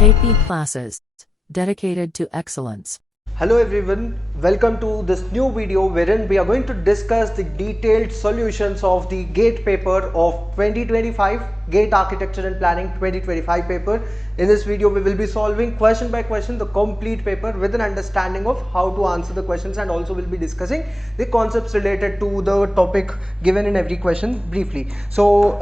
KP classes dedicated to excellence. Hello everyone, welcome to this new video wherein we are going to discuss the detailed solutions of the GATE paper of 2025, GATE Architecture and Planning 2025 paper. In this video we will be solving question by question the complete paper with an understanding of how to answer the questions, and also will be discussing the concepts related to the topic given in every question briefly. So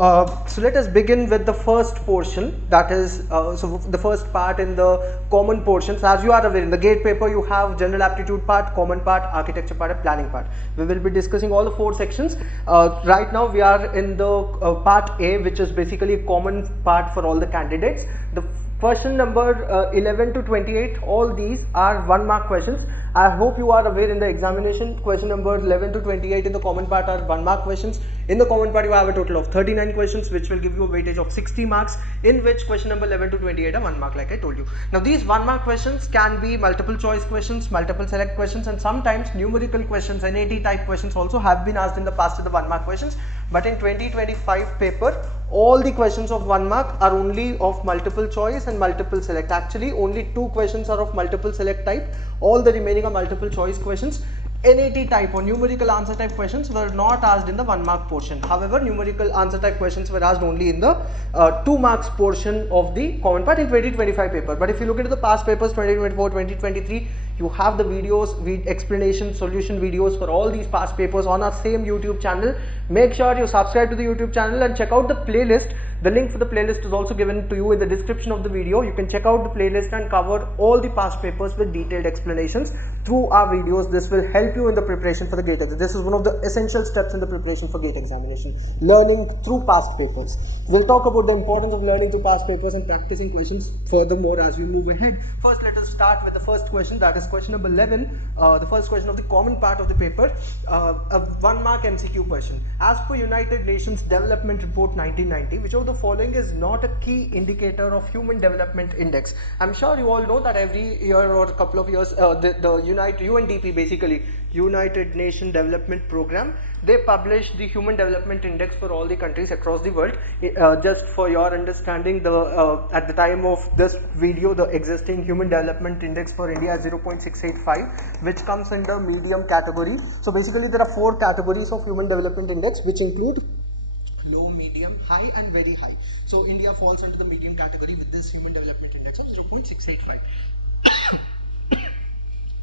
let us begin with the first portion, that is so the first part in the common portions. As you are aware, in the GATE paper you have general aptitude part, common part, architecture part and planning part. We will be discussing all the four sections. Right now we are in the part A, which is basically a common part for all the candidates. The question number 11 to 28, all these are 1 mark questions. I hope you are aware, in the examination question number 11 to 28 in the common part are 1 mark questions. In the common part you have a total of 39 questions, which will give you a weightage of 60 marks, in which question number 11 to 28 are 1 mark, like I told you. Now these 1 mark questions can be multiple choice questions, multiple select questions, and sometimes numerical questions, NAT type questions also have been asked in the past to the 1 mark questions. But in 2025 paper, all the questions of 1 mark are only of multiple choice and multiple select. Actually only 2 questions are of multiple select type, all the remaining are multiple choice questions. NAT type or numerical answer type questions were not asked in the 1 mark portion. However, numerical answer type questions were asked only in the 2 marks portion of the common part in 2025 paper. But if you look at the past papers 2024, 2023, you have the videos, explanation, solution videos for all these past papers on our same YouTube channel. Make sure you subscribe to the YouTube channel and check out the playlist. The link for the playlist is also given to you in the description of the video. You can check out the playlist and cover all the past papers with detailed explanations through our videos. This will help you in the preparation for the GATE. This is one of the essential steps in the preparation for GATE examination, learning through past papers. We'll talk about the importance of learning through past papers and practicing questions furthermore as we move ahead. First, let us start with the first question, that is question number 11, the first question of the common part of the paper, a 1 mark MCQ question. As per United Nations Development Report 1990, which of the following is not a key indicator of Human Development Index? I'm sure you all know that every year or a couple of years the UNDP, basically United Nations Development Program, they publish the Human Development Index for all the countries across the world. Just for your understanding, at the time of this video, the existing Human Development Index for India is 0.685, which comes under medium category. So basically there are 4 categories of Human Development Index, which include low, medium, high and very high. So India falls under the medium category with this Human Development Index of 0.685.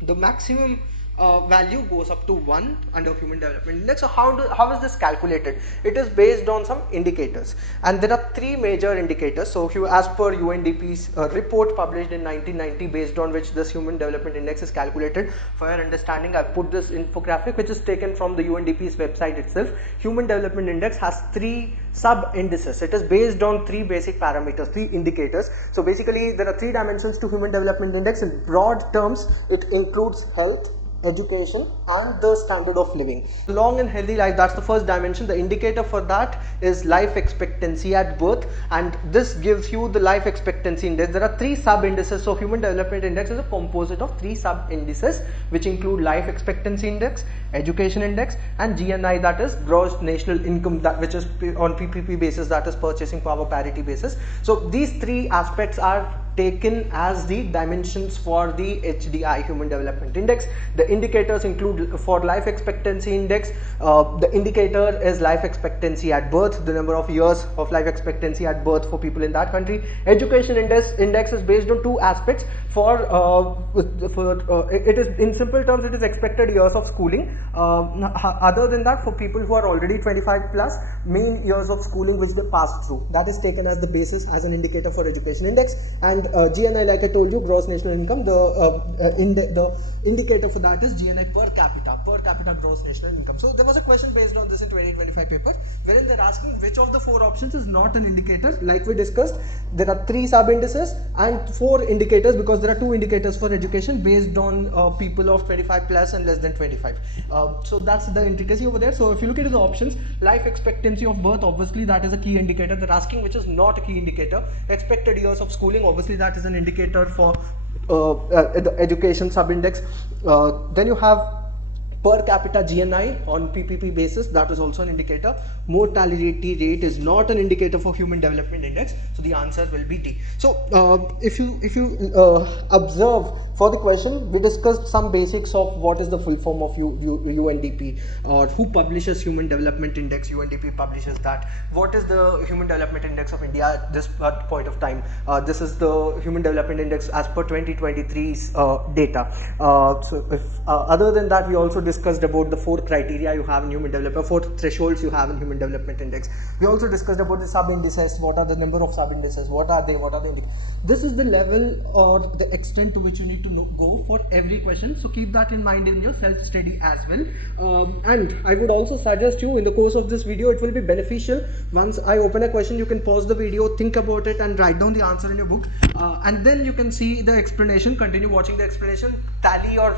The maximum value goes up to 1 under Human Development Index. So how is this calculated? It is based on some indicators, and there are 3 major indicators. So as per UNDP's report published in 1990, based on which this Human Development Index is calculated. For your understanding, I put this infographic which is taken from the UNDP's website itself. Human Development Index has 3 sub indices. It is based on 3 basic parameters, 3 indicators. So basically there are 3 dimensions to Human Development Index. In broad terms, it includes health, education and the standard of living. Long and healthy life, that's the first dimension. The indicator for that is life expectancy at birth, and this gives you the life expectancy index. There are 3 sub indices. So Human Development Index is a composite of 3 sub indices, which include life expectancy index, education index and GNI, that is gross national income, that which is on PPP basis, that is purchasing power parity basis. So these 3 aspects are taken as the dimensions for the HDI, Human Development Index. The indicators include, for life expectancy index, the indicator is life expectancy at birth, the number of years of life expectancy at birth for people in that country. Education index is based on 2 aspects. It is, in simple terms, it is expected years of schooling. Other than that, for people who are already 25 plus, mean years of schooling which they passed through, that is taken as the basis as an indicator for education index. And GNI, like I told you, gross national income, the indicator for that is GNI per capita gross national income. So there was a question based on this in 2025 paper, wherein they're asking which of the 4 options is not an indicator. Like we discussed, there are 3 sub indices and 4 indicators, because there are 2 indicators for education based on people of 25 plus and less than 25. So that's the intricacy over there. So if you look at the options, life expectancy of birth, obviously that is a key indicator. They're asking which is not a key indicator. Expected years of schooling, obviously that is an indicator for the education sub-index. Then you have per capita GNI on PPP basis, that is also an indicator. Mortality rate is not an indicator for Human Development Index, so the answer will be D. So if you observe for the question, we discussed some basics of what is the full form of UNDP, or who publishes Human Development Index. UNDP publishes that. What is the Human Development Index of India at this point of time? This is the Human Development Index as per 2023's data. So if other than that, we also discussed about the 4 criteria you have in Human Development, 4 thresholds you have in Human Development Index. We also discussed about the sub indices. What are the number of sub indices? What are they? What are the indices? This is the level or the extent to which you need to go for every question. So keep that in mind in your self study as well. And I would also suggest you, in the course of this video, it will be beneficial. Once I open a question, you can pause the video, think about it, and write down the answer in your book. And then you can see the explanation, continue watching the explanation, tally or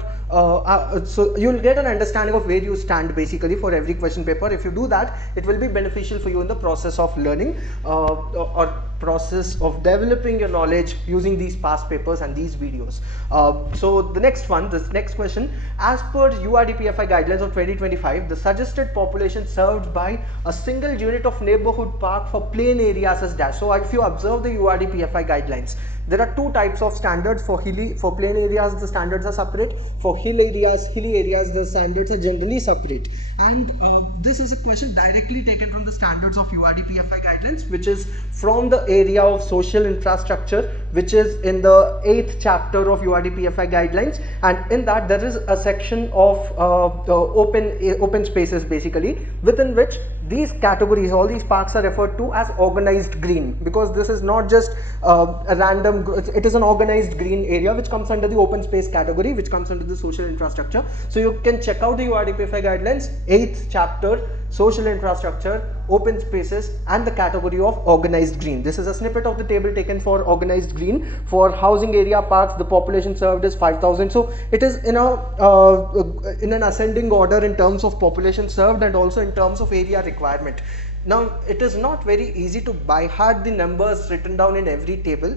so you'll get an understanding of where you stand basically for every question paper. If you do that, it will be beneficial for you in the process of learning or process of developing your knowledge using these past papers and these videos. So the next one, this next question, as per URDPFI guidelines of 2025, the suggested population served by a single unit of neighborhood park for plain areas is dash. So if you observe the URDPFI guidelines, there are 2 types of standards. For plain areas, the standards are separate. For hilly areas, the standards are generally separate. And this is a question directly taken from the standards of URDPFI guidelines, which is from the area of social infrastructure, which is in the 8th chapter of URDPFI guidelines. And in that, there is a section of open spaces basically, within which these categories, all these parks are referred to as organized green, because this is not just a random, it is an organized green area which comes under the open space category, which comes under the social infrastructure. So you can check out the URDPFI guidelines, 8th chapter, social infrastructure, open spaces, and the category of organized green. This is a snippet of the table taken for organized green. For housing area parks, the population served is 5,000. So it is in an ascending order in terms of population served and also in terms of area requirement. Now, it is not very easy to by heart the numbers written down in every table.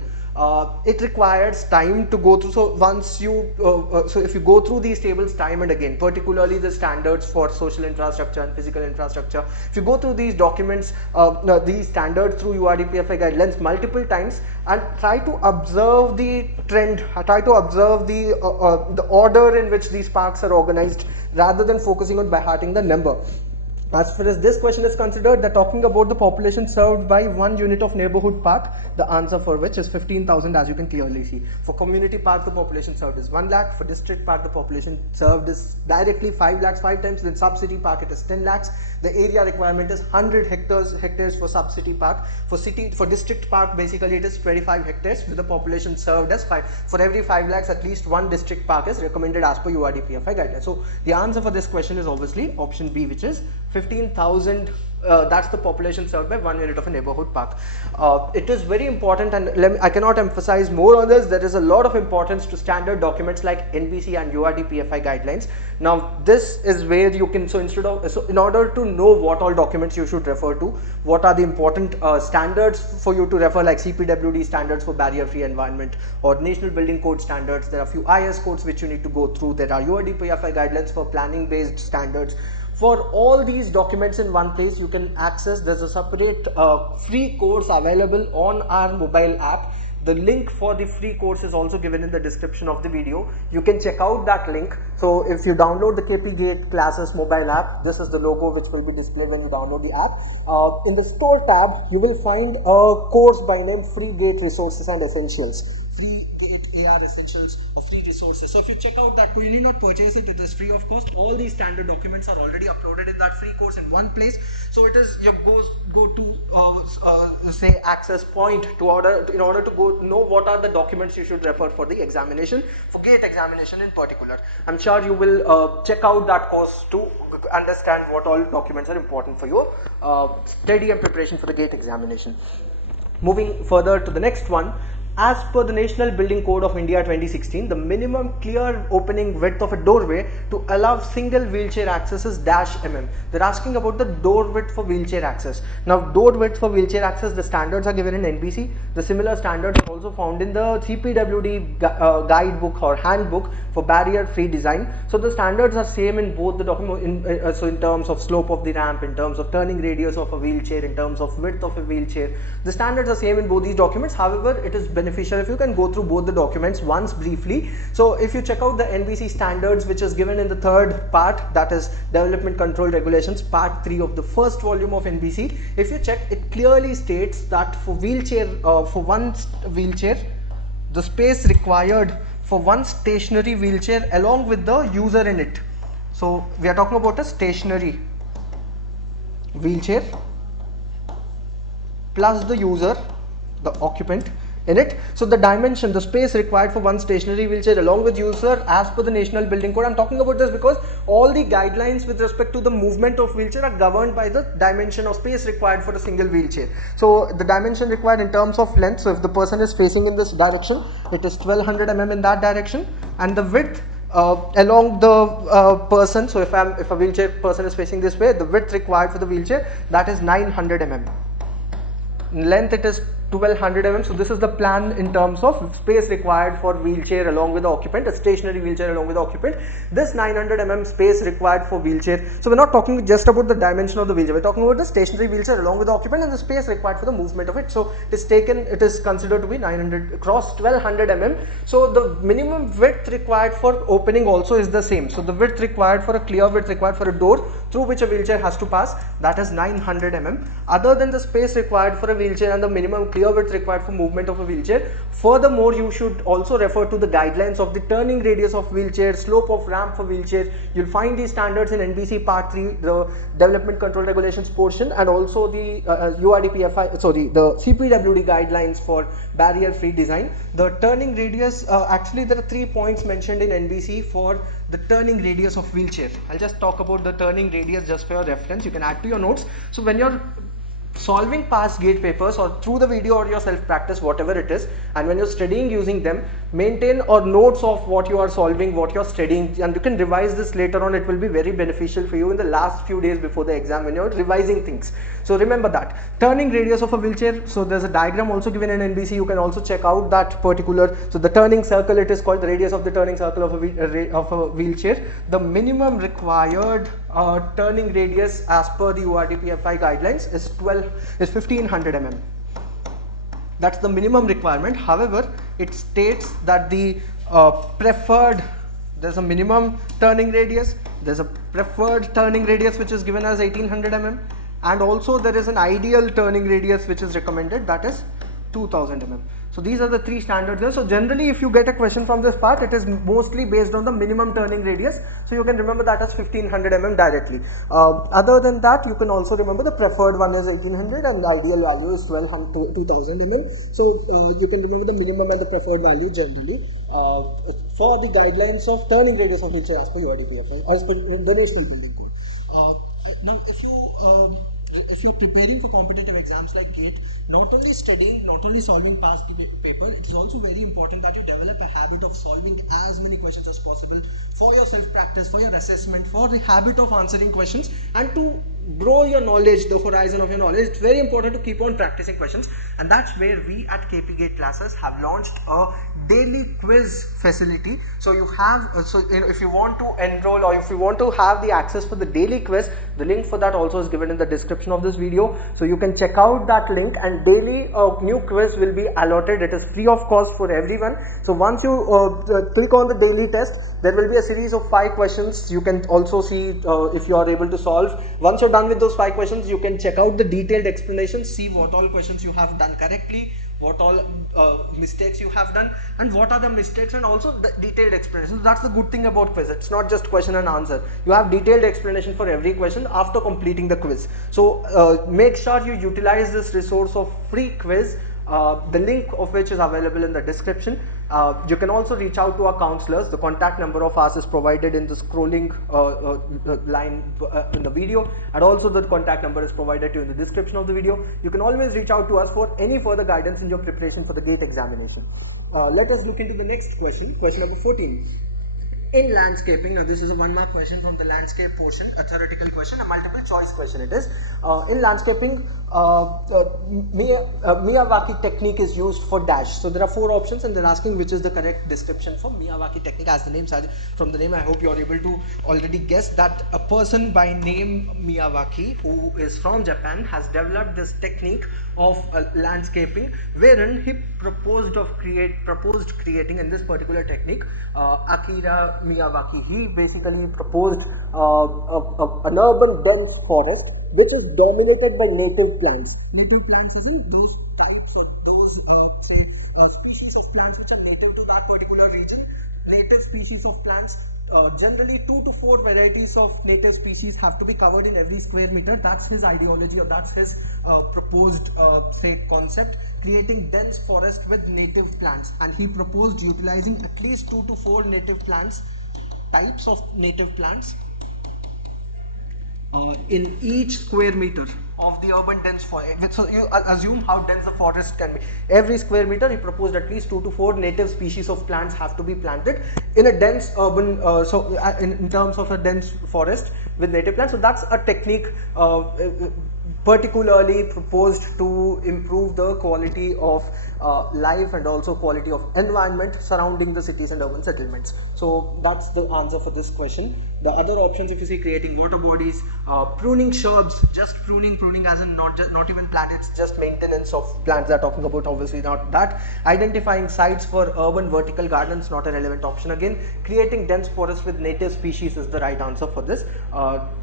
It requires time to go through. So once you so if you go through these tables time and again, particularly the standards for social infrastructure and physical infrastructure, if you go through these documents, these standards through URDPFI guidelines multiple times and try to observe the trend, try to observe the order in which these parks are organized, rather than focusing on by hearting the number. As far as this question is considered, they're talking about the population served by 1 unit of neighborhood park, the answer for which is 15,000, as you can clearly see. For community park, the population served is 1 lakh. For district park, the population served is directly 5 lakhs, 5 times. Then sub-city park, it is 10 lakhs. The area requirement is 100 hectares for sub-city park. For district park, basically it is 25 hectares with the population served as 5. For every 5 lakhs, at least 1 district park is recommended as per URDPFI guidelines. So the answer for this question is obviously option B, which is 15,000. That's the population served by 1 unit of a neighborhood park. It is very important, and I cannot emphasize more on this. There is a lot of importance to standard documents like NBC and URDPFI guidelines. Now, this is where you can, so in order to know what all documents you should refer to, what are the important standards for you to refer, like CPWD standards for barrier-free environment or National Building Code standards. There are a few IS codes which you need to go through. There are URDPFI guidelines for planning-based standards. For all these documents in one place, you can access, there's a separate free course available on our mobile app. The link for the free course is also given in the description of the video. You can check out that link. So if you download the KP Gate Classes mobile app, this is the logo which will be displayed when you download the app. In the store tab, you will find a course by name Free Gate Resources and Essentials. Free Gate AR Essentials or free resources. So if you check out that, you need not purchase it, it is free of cost. All these standard documents are already uploaded in that free course in one place. So it is your go to say access point in order to go know what are the documents you should refer for the examination, for GATE examination in particular. I'm sure you will check out that course to understand what all documents are important for your study and preparation for the GATE examination. Moving further to the next one. As per the National Building Code of India 2016, the minimum clear opening width of a doorway to allow single wheelchair access is -mm. They're asking about the door width for wheelchair access. Now, door width for wheelchair access, the standards are given in NBC. The similar standards are also found in the CPWD guidebook or handbook for barrier-free design. So the standards are same in both the document. So in terms of slope of the ramp, in terms of turning radius of a wheelchair, in terms of width of a wheelchair, the standards are same in both these documents. However, it is beneficial if you can go through both the documents once briefly. So if you check out the NBC standards, which is given in the third part, that is Development Control Regulations, part 3 of the first volume of NBC. If you check, it clearly states that for wheelchair, for one wheelchair, the space required for one stationary wheelchair along with the user in it. So we are talking about a stationary wheelchair plus the user, the occupant in it. So the dimension, the space required for one stationary wheelchair along with user as per the National Building Code. I'm talking about this because all the guidelines with respect to the movement of wheelchair are governed by the dimension of space required for a single wheelchair. So the dimension required in terms of length, so if the person is facing in this direction, it is 1200 mm in that direction, and the width along the person, so if a wheelchair person is facing this way, the width required for the wheelchair, that is 900 mm. In length it is 1200 mm. So this is the plan in terms of space required for wheelchair along with the occupant, a stationary wheelchair along with the occupant. This 900 mm space required for wheelchair. So we're not talking just about the dimension of the wheelchair, we're talking about the stationary wheelchair along with the occupant and the space required for the movement of it. So it is considered to be 900 across 1200 mm. So the minimum width required for opening also is the same. So the width required for a clear width required for a door through which a wheelchair has to pass, that is 900 mm. Other than the space required for a wheelchair and the minimum clear width required for movement of a wheelchair, furthermore you should also refer to the guidelines of the turning radius of wheelchair, slope of ramp for wheelchair. You'll find these standards in NBC part 3, the Development Control Regulations portion, and also the the CPWD guidelines for barrier free design. The turning radius, actually there are 3 points mentioned in NBC for the turning radius of wheelchair. I'll just talk about the turning radius just for your reference. You can add to your notes. So when you're solving past gate papers or through the video or your self practice, whatever it is, and when you're studying using them, maintain or notes of what you are solving, what you're studying, and you can revise this later on. It will be very beneficial for you in the last few days before the exam when you're revising things. So remember that. Turning radius of a wheelchair, so there's a diagram also given in NBC. You can also check out that particular, so the turning circle, it is called the radius of the turning circle of a wheelchair. The minimum required turning radius as per the URDPFI guidelines is 1500 mm. That's the minimum requirement. However, it states that the preferred, there's a minimum turning radius, there's a preferred turning radius which is given as 1800 mm, and also there is an ideal turning radius which is recommended, that is 2000 mm. So these are the 3 standards there. So generally if you get a question from this part, it is mostly based on the minimum turning radius. So you can remember that as 1500 mm directly. Other than that, you can also remember the preferred one is 1800 and the ideal value is 2000 mm. So you can remember the minimum and the preferred value generally for the guidelines of turning radius of wheelchair as per URDPFI, as per the National Building Code. Now if you're preparing for competitive exams like GATE, not only studying, not only solving past paper, it's also very important that you develop a habit of solving as many questions as possible for your self-practice, for your assessment, for the habit of answering questions, and to grow your knowledge, the horizon of your knowledge. It's very important to keep on practicing questions, and that's where we at KP GATE classes have launched a daily quiz facility. So you have, if you want to enroll or if you want to have the access for the daily quiz, the link for that also is given in the description of this video. So you can check out that link, and daily new quiz will be allotted. It is free of cost for everyone. So once you click on the daily test, there will be a series of 5 questions. You can also see if you are able to solve. Once you're done with those 5 questions, you can check out the detailed explanations, see what all questions you have done correctly, what all mistakes you have done, and what are the mistakes, and also the detailed explanation. That's the good thing about quiz. It's not just question and answer. You have detailed explanation for every question after completing the quiz. So make sure you utilize this resource of free quiz the link of which is available in the description. You can also reach out to our counselors. The contact number of ours is provided in the scrolling line in the video, and also the contact number is provided to you in the description of the video. You can always reach out to us for any further guidance in your preparation for the GATE examination. Let us look into the next question, question number 14. In landscaping, now this is a 1 mark question from the landscape portion, a theoretical question, a multiple choice question it is. In landscaping, Miyawaki technique is used for dash. So there are 4 options and they're asking which is the correct description for Miyawaki technique. As the name, from the name I hope you're able to already guess that a person by name Miyawaki, who is from Japan, has developed this technique of landscaping, wherein he proposed creating in this particular technique, Akira Miyawaki, he basically proposed an urban dense forest which is dominated by native plants. Native plants isn't those types or those species of plants which are native to that particular region. Native species of plants, generally 2 to 4 varieties of native species have to be covered in every square meter. That's his ideology, or that's his proposed concept, creating dense forest with native plants. And he proposed utilizing at least 2 to 4 native plants, types of native plants, in each square meter of the urban dense forest. So you assume how dense the forest can be. Every square meter he proposed at least 2 to 4 native species of plants have to be planted in a dense urban, in terms of a dense forest with native plants. So that's a technique particularly proposed to improve the quality of life and also quality of environment surrounding the cities and urban settlements. So that's the answer for this question. The other options, if you see, creating water bodies, pruning shrubs, just pruning as in not even plant, it's just maintenance of plants they're talking about, obviously not that. Identifying sites for urban vertical gardens, not a relevant option again. Creating dense forests with native species is the right answer for this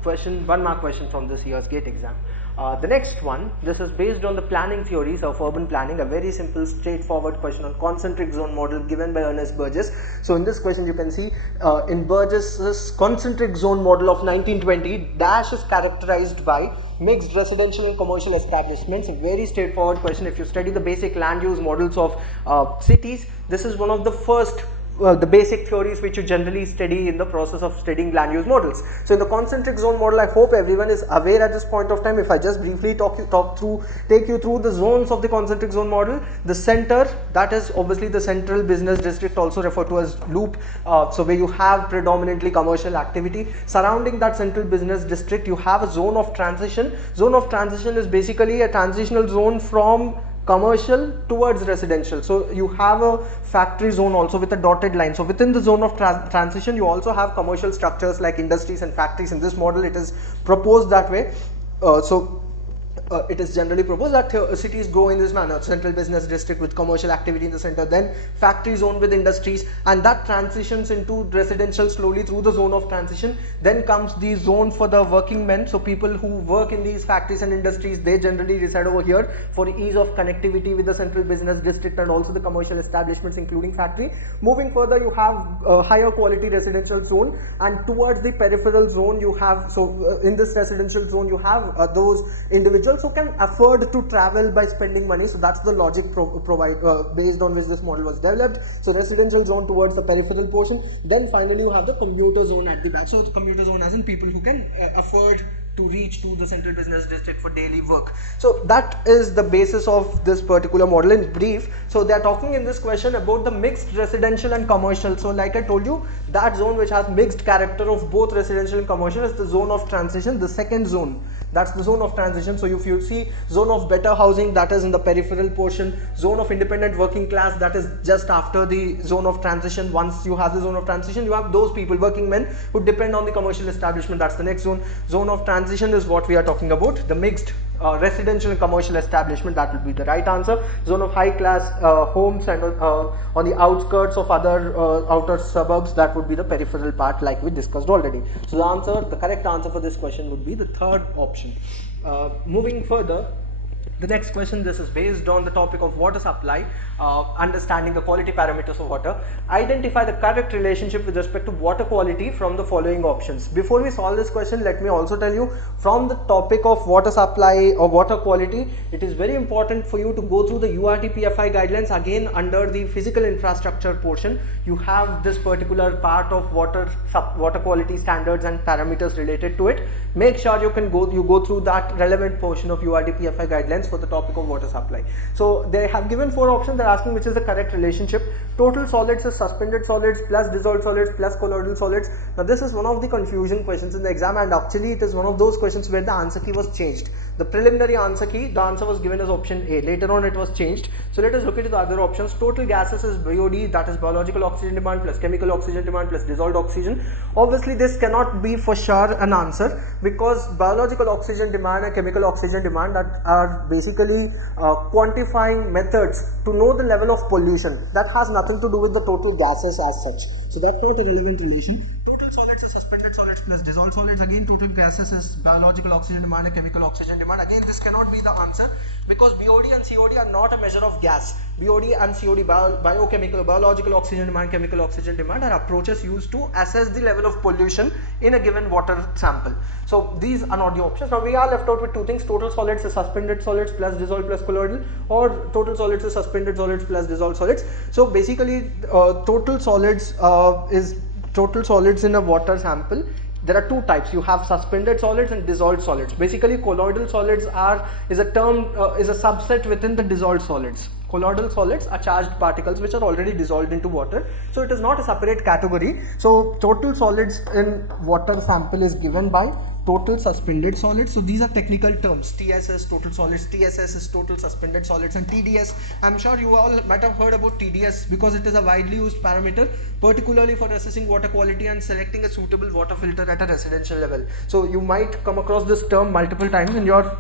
question, 1 mark question from this year's GATE exam. The next one, this is based on the planning theories of urban planning, a very simple straightforward question on concentric zone model given by Ernest Burgess. So in this question you can see in Burgess's concentric zone model of 1920, dash is characterized by mixed residential and commercial establishments. A very straightforward question. If you study the basic land use models of cities, this is one of the first the basic theories which you generally study in the process of studying land use models. So in the concentric zone model, I hope everyone is aware at this point of time. If I just briefly take you through the zones of the concentric zone model, the center, that is obviously the central business district, also referred to as loop, so where you have predominantly commercial activity. Surrounding that central business district, you have a zone of transition. Zone of transition is basically a transitional zone from commercial towards residential. So you have a factory zone also with a dotted line. So within the zone of transition, you also have commercial structures like industries and factories. In this model, it is proposed that way. It is generally proposed that cities grow in this manner: central business district with commercial activity in the center, then factory zone with industries, and that transitions into residential slowly through the zone of transition. Then comes the zone for the working men. So people who work in these factories and industries, they generally reside over here for ease of connectivity with the central business district and also the commercial establishments including factory. Moving further, you have a higher quality residential zone, and towards the peripheral zone you have, in this residential zone you have those individuals who can afford to travel by spending money. So that's the logic based on which this model was developed. So residential zone towards the peripheral portion. Then finally you have the commuter zone at the back. So the commuter zone as in people who can afford to reach to the central business district for daily work. So that is the basis of this particular model in brief. So they are talking in this question about the mixed residential and commercial. So like I told you, that zone which has mixed character of both residential and commercial is the zone of transition, the second zone. That's the zone of transition. So if you see zone of better housing, that is in the peripheral portion. Zone of independent working class, that is just after the zone of transition. Once you have the zone of transition, you have those people, working men, who depend on the commercial establishment. That's the next zone. Zone of transition is what we are talking about, the mixed residential and commercial establishment. That will be the right answer. Zone of high class homes and on the outskirts of other outer suburbs, that would be the peripheral part like we discussed already. So the correct answer for this question would be the third option. Moving further, The next question, this is based on the topic of water supply, understanding the quality parameters of water. Identify the correct relationship with respect to water quality from the following options. Before we solve this question, let me also tell you, from the topic of water supply or water quality, it is very important for you to go through the URT PFI guidelines. Again, under the physical infrastructure portion, you have this particular part of water quality standards and parameters related to it. Make sure you go through that relevant portion of URT PFI guidelines for the topic of water supply. So they have given 4 options. They're asking which is the correct relationship. Total solids is suspended solids plus dissolved solids plus colloidal solids. Now this is one of the confusing questions in the exam, and actually it is one of those questions where the answer key was changed. The preliminary answer key, the answer was given as option A. Later on it was changed. So let us look into the other options. Total gases is BOD, that is biological oxygen demand plus chemical oxygen demand plus dissolved oxygen. Obviously this cannot be for sure an answer, because biological oxygen demand and chemical oxygen demand that are basically quantifying methods to know the level of pollution. That has nothing to do with the total gases as such. So that's not a relevant relation. Total solids is suspended solids plus dissolved solids. Again, total gases is biological oxygen demand and chemical oxygen demand. Again, this cannot be the answer, because BOD and COD are not a measure of gas. BOD and COD, biochemical, biological oxygen demand, chemical oxygen demand, are approaches used to assess the level of pollution in a given water sample. So these are not the options. Now we are left out with 2 things. Total solids is suspended solids plus dissolved plus colloidal, or total solids is suspended solids plus dissolved solids. So basically total solids in a water sample. There are 2 types. You have suspended solids and dissolved solids. Basically colloidal solids is a subset within the dissolved solids. Colloidal solids are charged particles which are already dissolved into water, so it is not a separate category. So total solids in water sample is given by total suspended solids. So these are technical terms. TS is total solids, TSS is total suspended solids, and TDS, I'm sure you all might have heard about TDS, because it is a widely used parameter, particularly for assessing water quality and selecting a suitable water filter at a residential level. So you might come across this term multiple times in your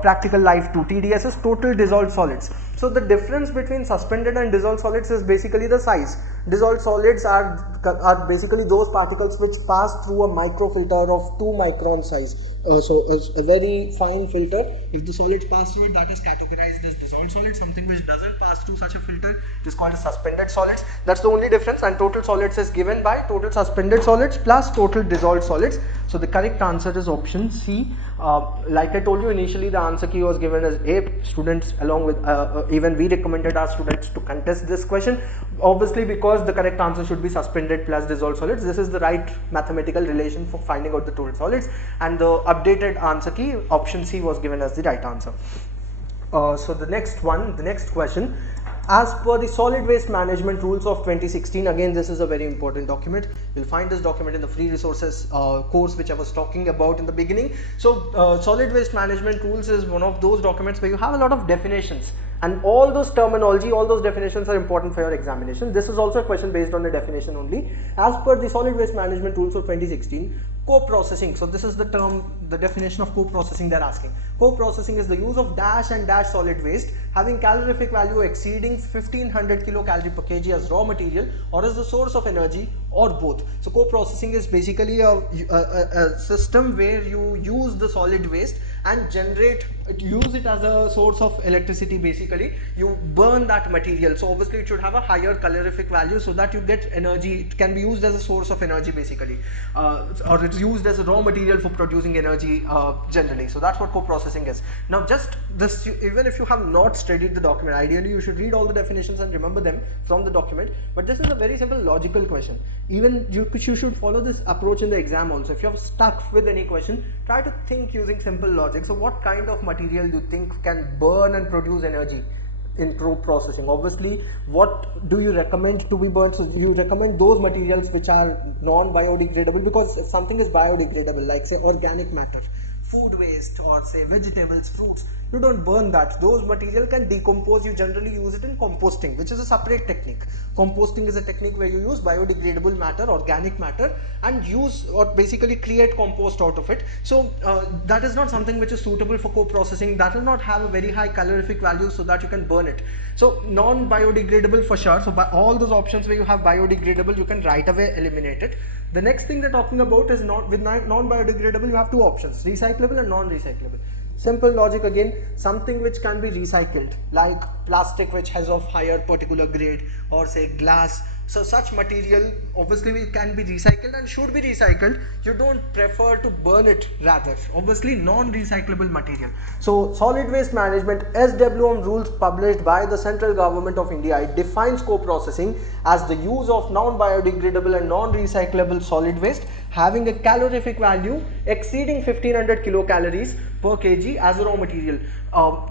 practical life too. TDS is total dissolved solids. So the difference between suspended and dissolved solids is basically the size. Dissolved solids are basically those particles which pass through a microfilter of 2 micron size. So a very fine filter. If the solids pass through it, that is categorized as dissolved solids. Something which doesn't pass through such a filter is called as suspended solids. That's the only difference. And total solids is given by total suspended solids plus total dissolved solids. So the correct answer is option C. Like I told you initially, the answer key was given as A. Students, along with even we recommended our students to contest this question, obviously because the correct answer should be suspended plus dissolved solids. This is the right mathematical relation for finding out the total solids, and the updated answer key, option C, was given as the right answer. So the next question, as per the solid waste management rules of 2016, again this is a very important document. You'll find this document in the free resources course which I was talking about in the beginning. So solid waste management rules is one of those documents where you have a lot of definitions, and all those terminology, all those definitions are important for your examination. This is also a question based on the definition only. As per the solid waste management rules of 2016, co-processing. So this is the term, the definition of co-processing they're asking. Co-processing is the use of dash and dash solid waste having calorific value exceeding 1500 kilocalorie per kg as raw material or as the source of energy, or both. So co-processing is basically a system where you use the solid waste and use it as a source of electricity. Basically you burn that material, so obviously it should have a higher calorific value so that you get energy. It can be used as a source of energy basically, or it's used as a raw material for producing energy generally. So that's what co-processing is. Now just this, even if you have not studied the document, ideally you should read all the definitions and remember them from the document, but this is a very simple logical question. Even you should follow this approach in the exam also. If you're stuck with any question, try to think using simple logic. So what kind of material do you think can burn and produce energy in processing? Obviously, what do you recommend to be burned? So you recommend those materials which are non-biodegradable, because if something is biodegradable, like say organic matter, food waste, or say vegetables, fruits, you don't burn that. Those material can decompose. You generally use it in composting, which is a separate technique. Composting is a technique where you use biodegradable matter, organic matter, and use or basically create compost out of it. So that is not something which is suitable for co-processing. That will not have a very high calorific value so that you can burn it. So non-biodegradable for sure. So by all those options where you have biodegradable, you can right away eliminate it. The next thing they're talking about is with non-biodegradable, you have 2 options, recyclable and non-recyclable. Simple logic again, something which can be recycled, like plastic which has of higher particular grade, or say glass. So such material obviously can be recycled and should be recycled. You don't prefer to burn it, rather obviously non-recyclable material. So solid waste management SWM rules published by the central government of India, it defines co-processing as the use of non-biodegradable and non-recyclable solid waste having a calorific value exceeding 1500 kilocalories per kg as a raw material.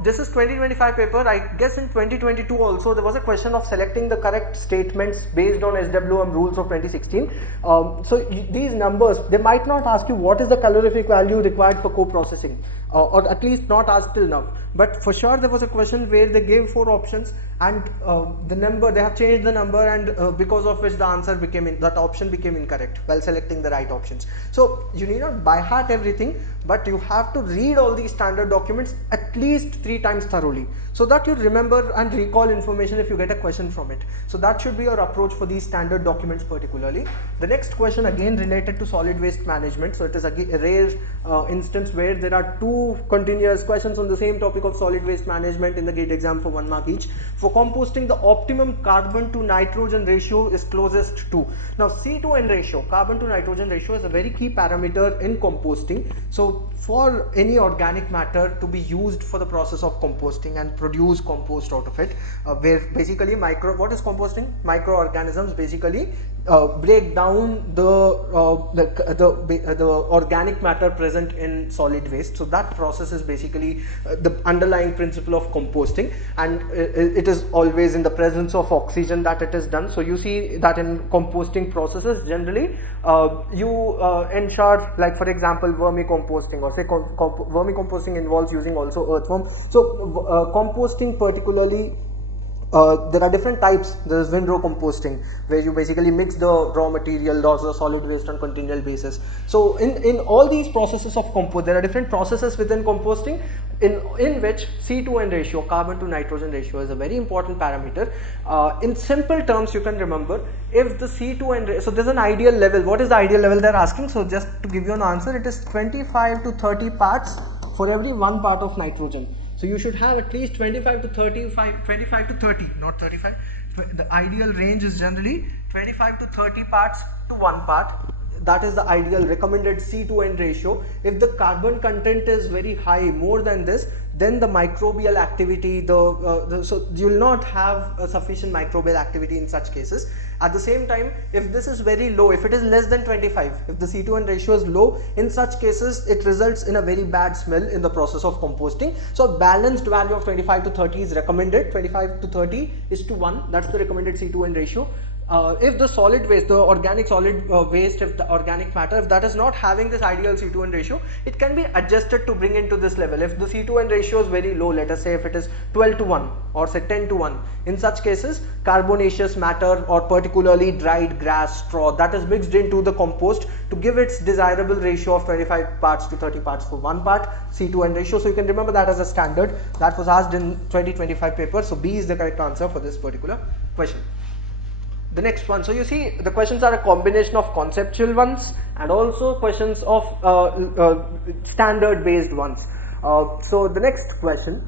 This is 2025 paper. I guess in 2022 also there was a question of selecting the correct statements based on SWM rules of 2016. So these numbers, they might not ask you what is the calorific value required for co-processing, or at least not asked till now, but for sure there was a question where they gave 4 options, and the number, they have changed the number, and because of which the answer became that option became incorrect while selecting the right options. So you need not by heart everything, but you have to read all these standard documents at least 3 times thoroughly, so that you remember and recall information if you get a question from it. So that should be your approach for these standard documents particularly. The next question again related to solid waste management. So it is a rare instance where there are 2 continuous questions on the same topic of solid waste management in the GATE exam for 1 mark each. For composting, the optimum carbon to nitrogen ratio is closest to. Now C/N ratio, carbon to nitrogen ratio, is a very key parameter in composting. So for any organic matter to be used for the process of composting and produce compost out of it, where basically what is composting? Microorganisms basically break down the organic matter present in solid waste. So that process is basically the underlying principle of composting, and it is always in the presence of oxygen that it is done. So you see that in composting processes generally you ensure, like for example vermicomposting, or say vermicomposting involves using also earthworm. So composting particularly, there are different types. There is windrow composting, where you basically mix the raw material or the solid waste on continual basis. So in all these processes of compost, there are different processes within composting in which C/N ratio, carbon to nitrogen ratio, is a very important parameter. In simple terms you can remember, if the C/N ratio, so there is an ideal level. What is the ideal level they are asking? So just to give you an answer, it is 25 to 30 parts for every 1 part of nitrogen. So you should have at least 25 to 30, not 35. The ideal range is generally 25 to 30 parts to 1 part. That is the ideal recommended C/N ratio. If the carbon content is very high, more than this, then the microbial activity, so you will not have a sufficient microbial activity in such cases. At the same time, if this is very low, if it is less than 25, if the C/N ratio is low, in such cases it results in a very bad smell in the process of composting. So a balanced value of 25 to 30 is recommended. 25 to 30 is to 1, that's the recommended C/N ratio. If the solid waste, the organic solid waste, if the organic matter, if that is not having this ideal C/N ratio, it can be adjusted to bring into this level. If the C/N ratio is very low, let us say if it is 12 to 1 or say 10 to 1, in such cases carbonaceous matter or particularly dried grass, straw, that is mixed into the compost to give its desirable ratio of 25 parts to 30 parts for 1 part C/N ratio. So you can remember that as a standard. That was asked in 2025 paper. So B is the correct answer for this particular question. The next one, so you see the questions are a combination of conceptual ones and also questions of standard based ones. So the next question,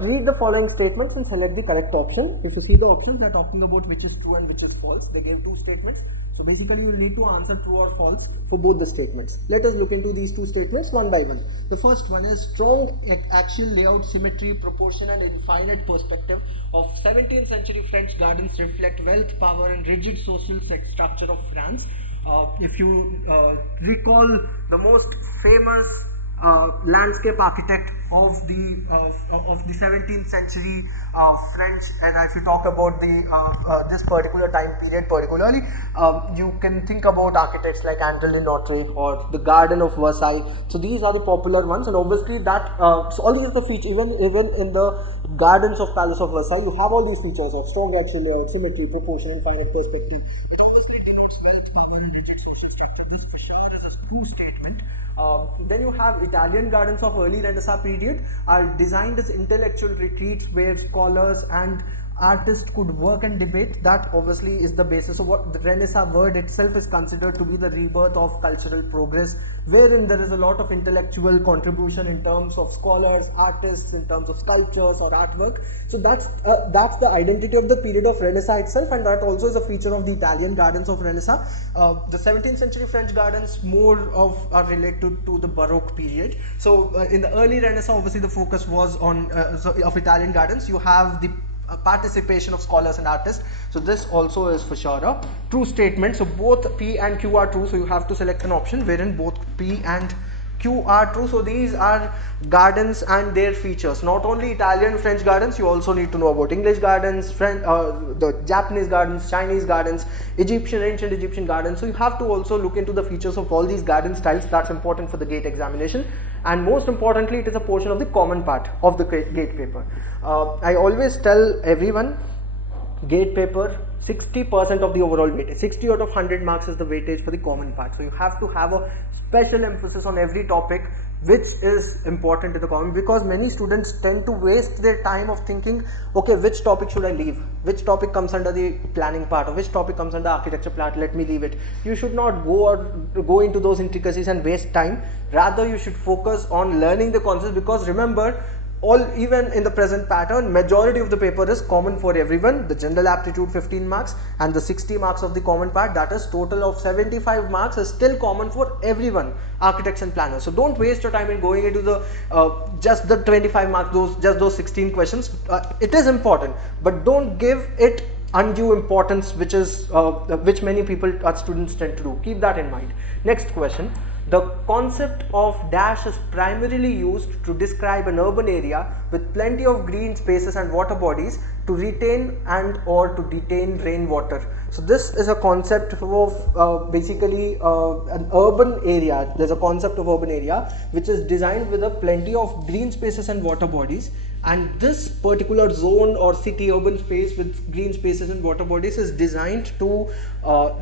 read the following statements and select the correct option. If you see the options, they are talking about which is true and which is false. They gave 2 statements. So basically you will need to answer true or false for both the statements. Let us look into these 2 statements one by one. The first one is strong axial layout, symmetry, proportion and infinite perspective of 17th century French gardens reflect wealth, power and rigid social structure of France. If you recall the most famous landscape architect of the 17th century French, and if you talk about the this particular time period particularly, you can think about architects like André Notre or the Garden of Versailles. So these are the popular ones, and obviously that so all these are the features. Even in the gardens of Palace of Versailles, you have all these features of strong axial layout, symmetry, proportion, infinite perspective. It obviously denotes wealth, power, and rigid social structure. This for sure is a true statement. Then you have Italian gardens of early Renaissance period are designed as intellectual retreats where scholars and artist could work and debate. That obviously is the basis of what the Renaissance word itself is considered to be the rebirth of cultural progress, wherein there is a lot of intellectual contribution in terms of scholars, artists, in terms of sculptures or artwork. So that's the identity of the period of Renaissance itself, and that also is a feature of the Italian gardens of Renaissance. The 17th century French gardens more are related to the Baroque period. So in the early Renaissance, obviously the focus was on of Italian gardens. You have the participation of scholars and artists. So this also is for sure a true statement. So both P and Q are true. So you have to select an option wherein both P and Q are true. So these are gardens and their features. Not only Italian French gardens, you also need to know about English gardens, the Japanese gardens, Chinese gardens, ancient Egyptian gardens. So you have to also look into the features of all these garden styles. That's important for the GATE examination. And most importantly, it is a portion of the common part of the GATE paper. I always tell everyone, GATE paper, 60% of the overall weightage, 60 out of 100 marks is the weightage for the common part. So you have to have a special emphasis on every topic which is important to the common, because many students tend to waste their time of thinking, okay, which topic should I leave, which topic comes under the planning part, or which topic comes under architecture part, let me leave it. You should not go into those intricacies and waste time. Rather, you should focus on learning the concepts, because remember, even in the present pattern, majority of the paper is common for everyone. The general aptitude 15 marks and the 60 marks of the common part, that is total of 75 marks, is still common for everyone, architects and planners. So don't waste your time in going into the just the 25 marks, those 16 questions. It is important, but don't give it undue importance, which many people, students tend to do. Keep that in mind. Next question. The concept of dash is primarily used to describe an urban area with plenty of green spaces and water bodies to retain and or to detain rainwater. So this is a concept of basically an urban area. There's a concept of urban area which is designed with a plenty of green spaces and water bodies, and this particular zone or city urban space with green spaces and water bodies is designed to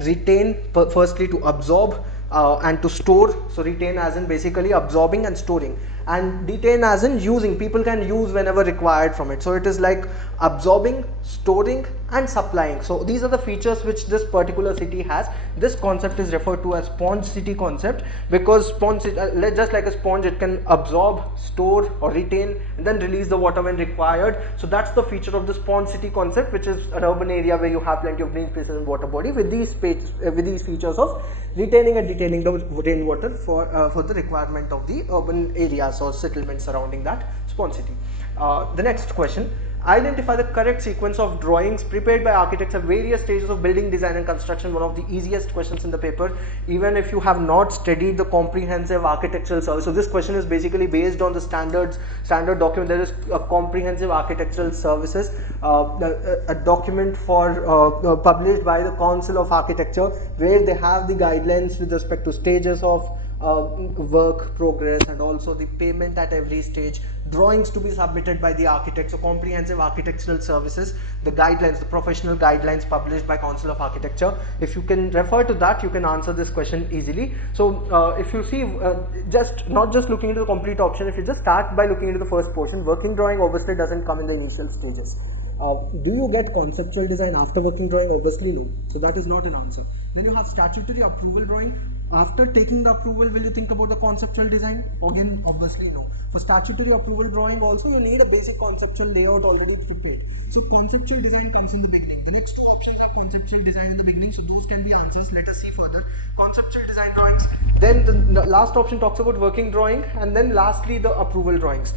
retain, firstly to absorb, and to store. So retain as in basically absorbing and storing, and detain as in using. People can use whenever required from it. So it is like absorbing, storing and supplying. So these are the features which this particular city has. This concept is referred to as sponge city concept, because sponge, just like a sponge, it can absorb, store or retain and then release the water when required. So that's the feature of the sponge city concept, which is an urban area where you have plenty of green spaces and water body with these features of retaining and detaining the rainwater for the requirement of the urban areas or settlements surrounding that sponge city. The next question. Identify the correct sequence of drawings prepared by architects at various stages of building, design and construction. One of the easiest questions in the paper, even if you have not studied the comprehensive architectural service. So this question is basically based on the standard document. There is a comprehensive architectural services, a document for published by the Council of Architecture, where they have the guidelines with respect to stages of work progress and also the payment at every stage, drawings to be submitted by the architect. So comprehensive architectural services, the guidelines, the professional guidelines published by Council of Architecture. If you can refer to that, you can answer this question easily. So if you see, not just looking into the complete option, if you just start by looking into the first portion, working drawing obviously doesn't come in the initial stages. Do you get conceptual design after working drawing? Obviously no. So that is not an answer. Then you have statutory approval drawing. After taking the approval, will you think about the conceptual design? Again, obviously no. For statutory approval drawing also, you need a basic conceptual layout already prepared. So conceptual design comes in the beginning. The next two options are conceptual design in the beginning. So those can be answers. Let us see further. Conceptual design drawings. Then the last option talks about working drawing, and then lastly the approval drawings.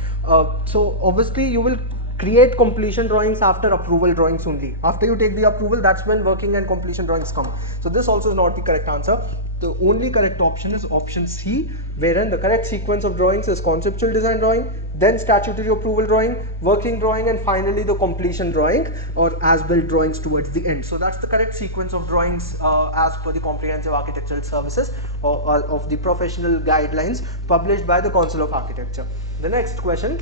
So obviously you will create completion drawings after approval drawings only. After you take the approval, that's when working and completion drawings come. So this also is not the correct answer. The only correct option is option C, wherein the correct sequence of drawings is conceptual design drawing, then statutory approval drawing, working drawing, and finally the completion drawing or as-built drawings towards the end. So that's the correct sequence of drawings as per the Comprehensive Architectural Services or of the professional guidelines published by the Council of Architecture. The next question.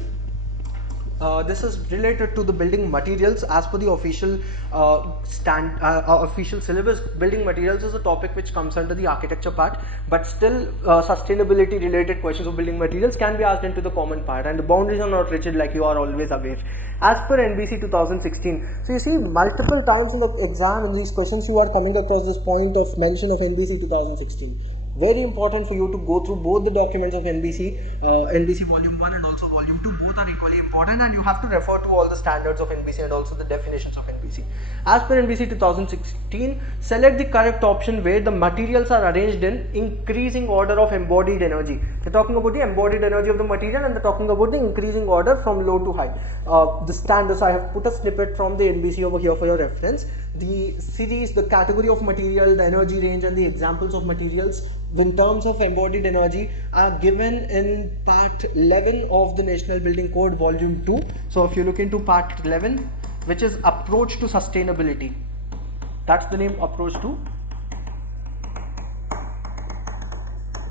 This is related to the building materials. As per the official official syllabus, building materials is a topic which comes under the architecture part, but still sustainability related questions of building materials can be asked into the common part, and the boundaries are not rigid like you are always aware. As per NBC 2016, so you see multiple times in the exam in these questions you are coming across this point of mention of NBC 2016. Very important for you to go through both the documents of NBC volume 1 and also volume 2. Both are equally important, and you have to refer to all the standards of NBC and also the definitions of NBC. As per NBC 2016, select the correct option where the materials are arranged in increasing order of embodied energy. They're talking about the embodied energy of the material, and they're talking about the increasing order from low to high. The standards, I have put a snippet from the NBC over here for your reference. The series, the category of material, the energy range, and the examples of materials in terms of embodied energy are given in part 11 of the National Building Code volume 2. So if you look into part 11, which is approach to sustainability, that's the name, approach to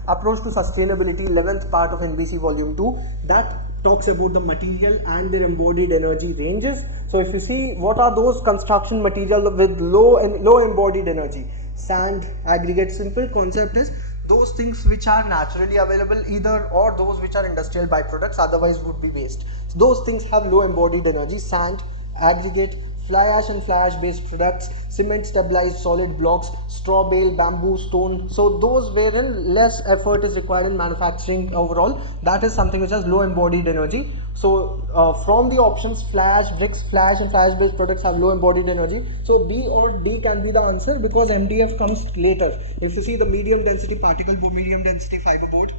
sustainability, 11th part of NBC volume 2, that talks about the material and their embodied energy ranges. So if you see, what are those construction material with low embodied energy? Sand, aggregate. Simple concept is those things which are naturally available either, or those which are industrial byproducts, otherwise would be waste. So those things have low embodied energy: sand, aggregate, fly ash and fly ash based products, cement stabilized solid blocks, straw bale, bamboo, stone. So those wherein less effort is required in manufacturing overall, that is something which has low embodied energy. So from the options, fly ash, bricks, fly ash and fly ash based products have low embodied energy. So B or D can be the answer, because MDF comes later. If you see the medium density particle board, medium density fiber board,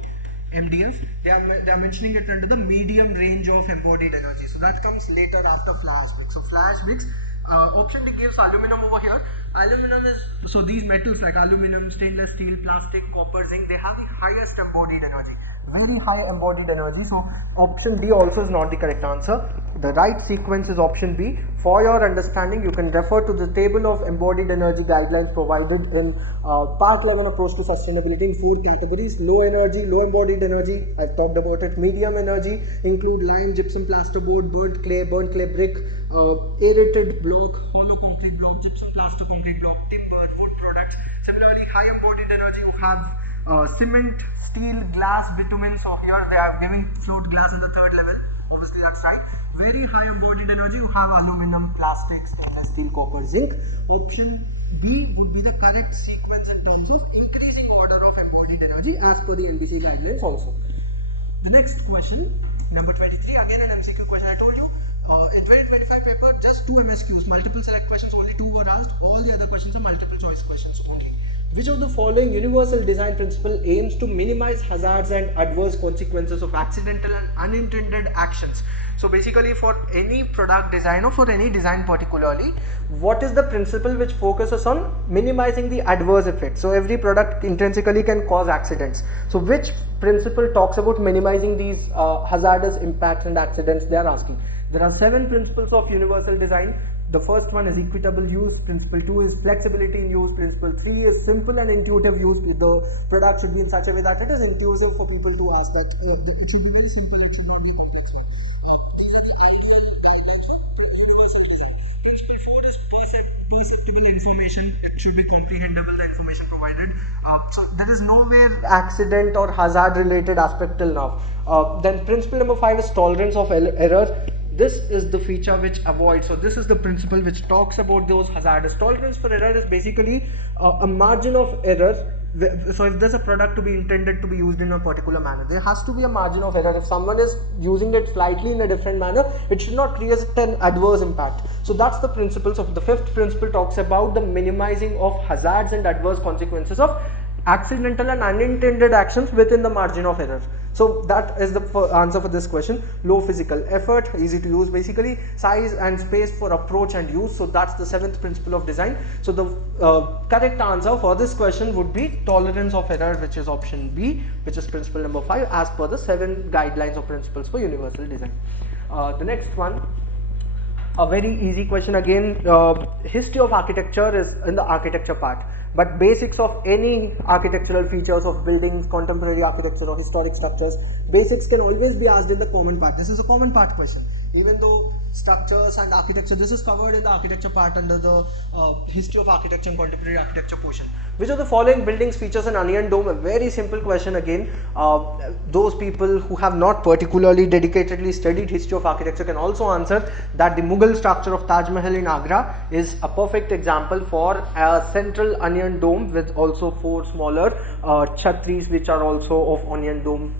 MDF, they are mentioning it under the medium range of embodied energy. So that comes later after fly ash bricks. So fly ash bricks, option D gives aluminum over here. Aluminum is, so these metals like aluminum, stainless steel, plastic, copper, zinc, they have the highest embodied energy, very high embodied energy. So option D also is not the correct answer. The right sequence is option B. For your understanding, you can refer to the table of embodied energy guidelines provided in part 11 approach to sustainability in 4 categories: low energy, low embodied energy, I've talked about it; medium energy include lime, gypsum, plasterboard, burnt clay brick, aerated block, hollow concrete block, gypsum, plaster concrete block, timber, wood products. Similarly, high embodied energy you have cement, steel, glass, bitumen. So here they are giving float glass in the 3rd level. Obviously that's right. Very high embodied energy you have aluminum, plastic, stainless steel, copper, zinc. Option B would be the correct sequence in terms of increasing order of embodied energy as per the NBC guidelines also. The next question, number 23, again an MCQ question. I told you in 2025 paper, just 2 MSQs, multiple select questions, only 2 were asked. All the other questions are multiple choice questions only. Which of the following universal design principle aims to minimize hazards and adverse consequences of accidental and unintended actions? So basically, for any product design or for any design particularly, what is the principle which focuses on minimizing the adverse effects? So every product intrinsically can cause accidents. So which principle talks about minimizing these hazardous impacts and accidents, they are asking. There are 7 principles of universal design. The first one is equitable use, principle 2 is flexibility in use, principle 3 is simple and intuitive use. The product should be in such a way that it is intuitive for people to ask, but it should be very simple, it should not be complex. Principle 4 is perceptible information, it should be comprehensible, the information provided. So there is nowhere accident or hazard related aspect till now. Then principle number 5 is tolerance of error. This is the feature which avoids, so this is the principle which talks about those hazardous. Tolerance for error is basically a margin of error. So if there's a product to be intended to be used in a particular manner, there has to be a margin of error. If someone is using it slightly in a different manner, it should not create an adverse impact. So that's the principles of the 5th principle, talks about the minimizing of hazards and adverse consequences of accidental and unintended actions within the margin of error. So that is the answer for this question. Low physical effort, easy to use, basically size and space for approach and use. So that's the 7th principle of design. So the correct answer for this question would be tolerance of error, which is option B, which is principle number 5 as per the 7 guidelines or principles for universal design. The next one, a very easy question again. History of architecture is in the architecture part, but basics of any architectural features of buildings, contemporary architecture or historic structures, basics can always be asked in the common part. This is a common part question. Even though structures and architecture, this is covered in the architecture part under the history of architecture and contemporary architecture portion. Which of the following buildings features an onion dome? A very simple question again. Those people who have not particularly dedicatedly studied history of architecture can also answer that the Mughal structure of Taj Mahal in Agra is a perfect example for a central onion dome with also 4 smaller chhatris which are also of onion dome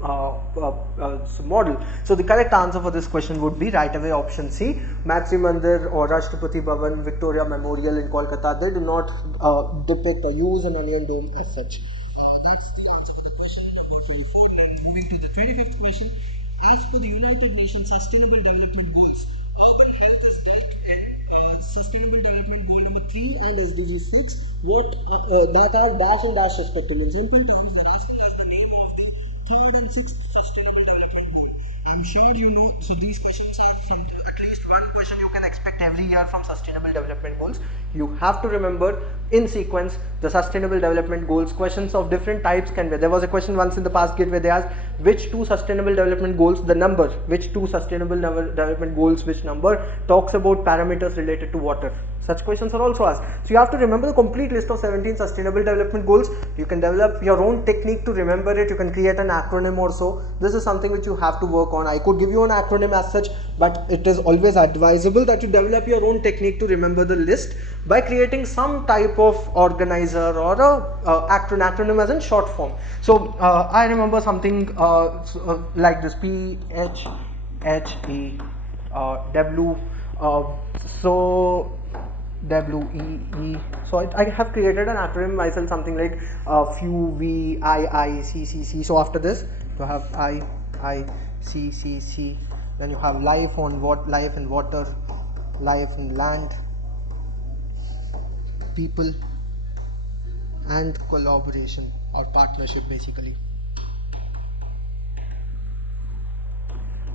model. So the correct answer for this question would be right away option C. Matri Mandir or Rashtrapati Bhavan, Victoria Memorial in Kolkata, they do not depict or use an onion dome as such. That's the answer for the question number 24. Moving to the 25th question. As per the United Nations Sustainable Development Goals, urban health is dealt in Sustainable Development Goal number 3 and SDG 6. What that are dash and dash respectively. In simple terms, they're asking us the name of the 3rd and 6th Sustainable Development Goal. I'm sure you know, so these questions are from at least one question you can expect every year from Sustainable Development Goals. You have to remember in sequence the Sustainable Development Goals. Questions of different types can be. There was a question once in the past gate where they asked which 2 Sustainable Development Goals, the number, which 2 Sustainable Development Goals, which number talks about parameters related to water. Such questions are also asked. So you have to remember the complete list of 17 Sustainable Development Goals. You can develop your own technique to remember it. You can create an acronym or so. This is something which you have to work on. I could give you an acronym as such, but it is always advisable that you develop your own technique to remember the list by creating some type of organizer or a acronym as in short form. So I remember something like this: P H H E W. So WEE. So I have created an acronym myself, something like FEW, V, I, C, C, C. So after this, you have I, C, C, C. Then you have life on life in water, life in land, people, and collaboration or partnership basically.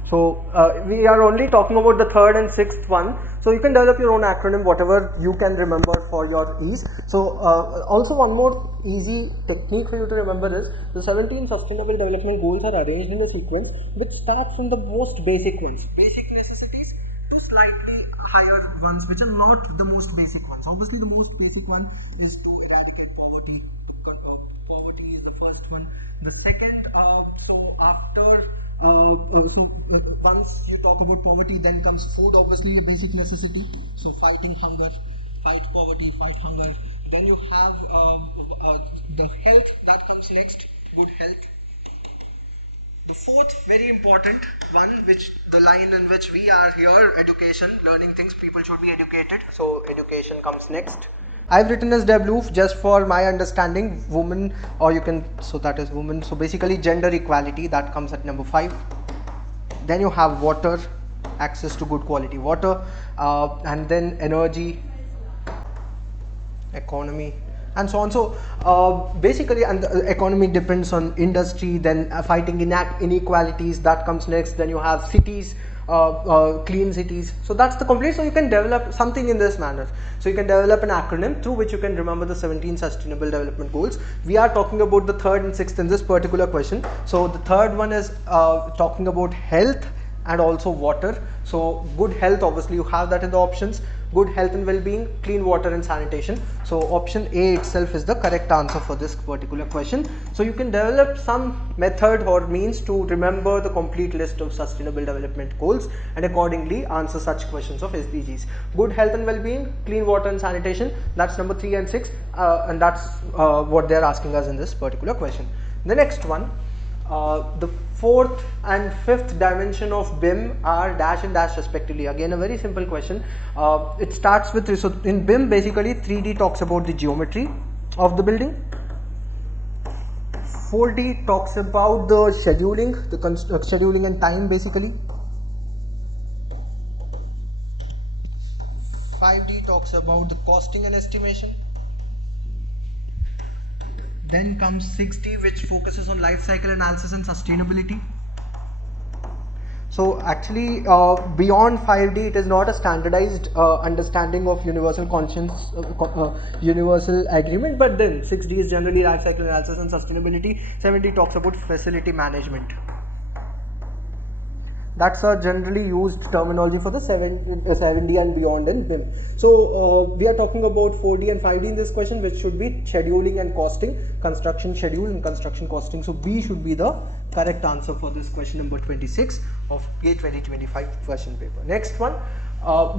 So we are only talking about the 3rd and 6th one. So you can develop your own acronym, whatever you can remember for your ease. So also one more easy technique for you to remember is the 17 Sustainable Development Goals are arranged in a sequence which starts from the most basic ones, basic necessities, to slightly higher ones which are not the most basic ones. Obviously the most basic one is to eradicate poverty. Poverty is the first one. The second, so after once you talk about poverty, then comes food, obviously a basic necessity. So fighting hunger, fight poverty, fight hunger. Then you have the health that comes next, good health. The 4th very important one, which the line in which we are here, education, learning things, people should be educated. So education comes next. I've written as W just for my understanding, woman, or you can, so that is woman. So basically gender equality, that comes at number 5. Then you have water, access to good quality water, and then energy, economy, and so on. So basically, and the economy depends on industry. Then fighting inequalities, that comes next. Then you have cities, clean cities. So that's the complete. So you can develop something in this manner. So you can develop an acronym through which you can remember the 17 Sustainable Development Goals. We are talking about the 3rd and 6th in this particular question. So the 3rd one is talking about health and also water. So good health, obviously you have that in the options. Good health and well-being, clean water and sanitation. So option A itself is the correct answer for this particular question. So you can develop some method or means to remember the complete list of Sustainable Development Goals and accordingly answer such questions of SDGs. Good health and well-being, clean water and sanitation, that's number 3 and 6, and that's what they're asking us in this particular question. The next one, the 4th and 5th dimension of BIM are dash and dash respectively. Again a very simple question. It starts with, so in BIM basically 3D talks about the geometry of the building, 4D talks about the scheduling, the scheduling and time basically, 5D talks about the costing and estimation. Then comes 6D, which focuses on life cycle analysis and sustainability. So actually beyond 5D it is not a standardized understanding of universal conscience, universal agreement, but then 6D is generally life cycle analysis and sustainability. 7D talks about facility management. That's a generally used terminology for the 7D and beyond in BIM. So we are talking about 4D and 5D in this question, which should be scheduling and costing, construction schedule and construction costing. So B should be the correct answer for this question number 26 of GATE 2025 question paper. Next one.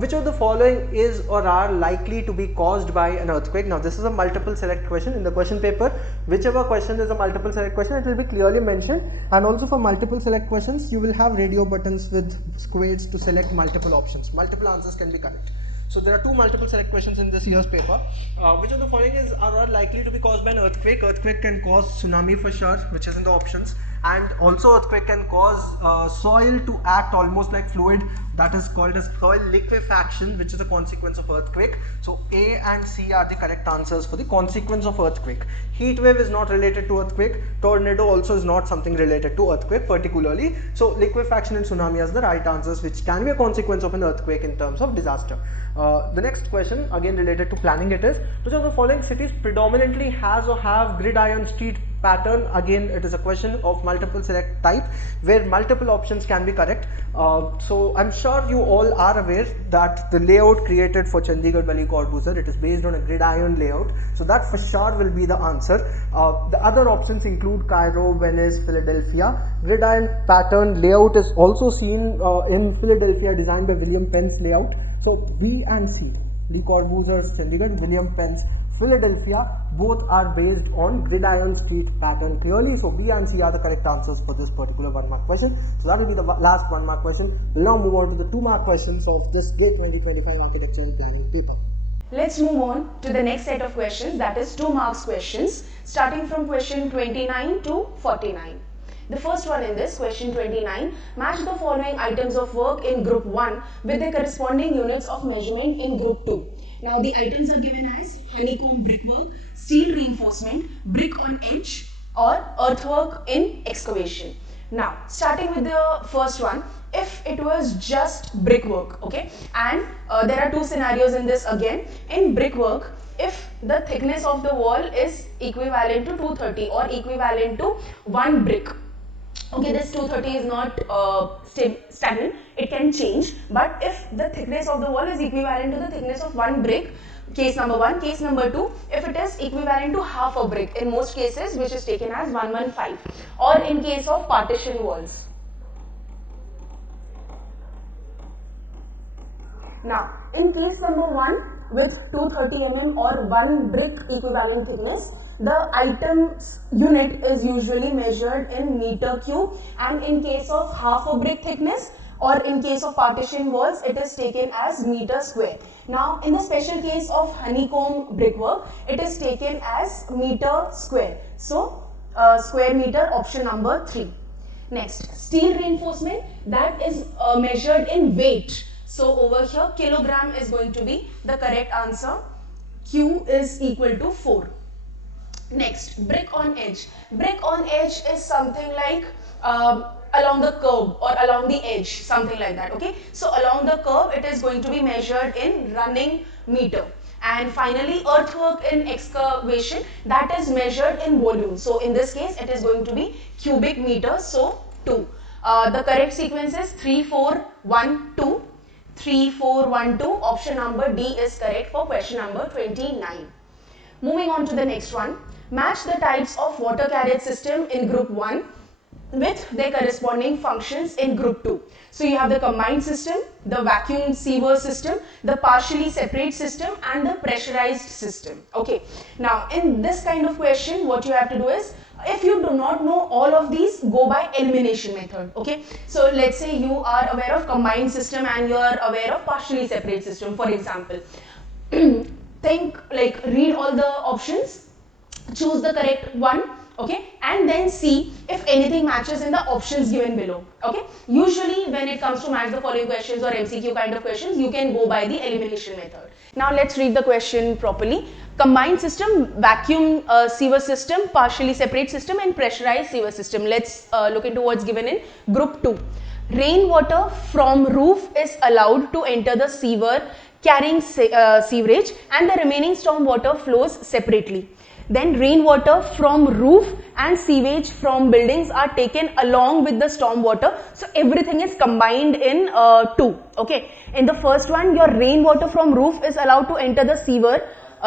Which of the following is or are likely to be caused by an earthquake? Now this is a multiple select question in the question paper. Whichever question is a multiple select question, it will be clearly mentioned, and also for multiple select questions you will have radio buttons with squares to select multiple options. Multiple answers can be correct. So there are two multiple select questions in this year's paper. Which of the following is are likely to be caused by an earthquake? Earthquake can cause tsunami for sure, which is in the options, and also earthquake can cause soil to act almost like fluid. That is called as soil liquefaction, which is a consequence of earthquake. So A and C are the correct answers for the consequence of earthquake. Heat wave is not related to earthquake. Tornado also is not something related to earthquake particularly. So liquefaction and tsunami are the right answers, which can be a consequence of an earthquake in terms of disaster. The next question, again related to planning, it is which of the following cities predominantly has or have gridiron street pattern? Again, it is a question of multiple select type where multiple options can be correct. So I'm sure you all are aware that the layout created for Chandigarh Valley Corbuser, it is based on a gridiron layout, so that for sure will be the answer. The other options include Cairo, Venice, Philadelphia. Gridiron pattern layout is also seen in Philadelphia, designed by William Penn's layout. So B and C, Le Corbusier's Chandigarh, William Penn's Philadelphia, both are based on gridiron street pattern clearly. So B and C are the correct answers for this particular 1 mark question. So that will be the last 1 mark question. We'll now move on to the 2 mark questions of this GATE 2025 architecture and planning paper. Let's move on to the next set of questions, that is 2 marks questions, starting from question 29 to 49. The first one in this, question 29, match the following items of work in group 1 with the corresponding units of measurement in group 2. Now the items are given as honeycomb brickwork, steel reinforcement, brick on edge, or earthwork in excavation. Now starting with the first one, if it was just brickwork, okay, and there are two scenarios in this again. In brickwork, if the thickness of the wall is equivalent to 230 or equivalent to 1 brick, okay, this 230 is not stagnant, it can change, but if the thickness of the wall is equivalent to the thickness of 1 brick, case number 1. Case number 2, if it is equivalent to half a brick, in most cases which is taken as 115, or in case of partition walls. Now in case number 1, with 230 mm or 1 brick equivalent thickness, the item's unit is usually measured in meter cube, and in case of half a brick thickness or in case of partition walls, it is taken as meter square. Now in the special case of honeycomb brickwork, it is taken as meter square. So square meter, option number 3. Next, steel reinforcement, that is measured in weight. So over here kilogram is going to be the correct answer. Q is equal to 4. Next, brick on edge. Brick on edge is something like along the curb or along the edge, something like that, okay. So along the curb it is going to be measured in running meter. And finally, earthwork in excavation, that is measured in volume. So in this case it is going to be cubic meter, so 2. The correct sequence is 3, 4, 1, 2. 3, 4, 1, 2. Option number D is correct for question number 29. Moving on to the next one. Match the types of water carriage system in group 1 with their corresponding functions in group 2. So you have the combined system, the vacuum sewer system, the partially separate system, and the pressurized system. Okay. Now in this kind of question, what you have to do is, if you do not know all of these, go by elimination method, okay. So let's say you are aware of combined system and you are aware of partially separate system, for example. Read all the options, choose the correct one, okay, and then see if anything matches in the options given below, okay. Usually when it comes to match the following questions or MCQ kind of questions, you can go by the elimination method. Now let's read the question properly. Combined system, vacuum sewer system, partially separate system, and pressurized sewer system. Let's look into what's given in group 2. Rainwater from roof is allowed to enter the sewer carrying sewerage, and the remaining storm water flows separately. Then rainwater from roof and sewage from buildings are taken along with the storm water. So everything is combined in two. Okay. In the first one, your rainwater from roof is allowed to enter the sewer.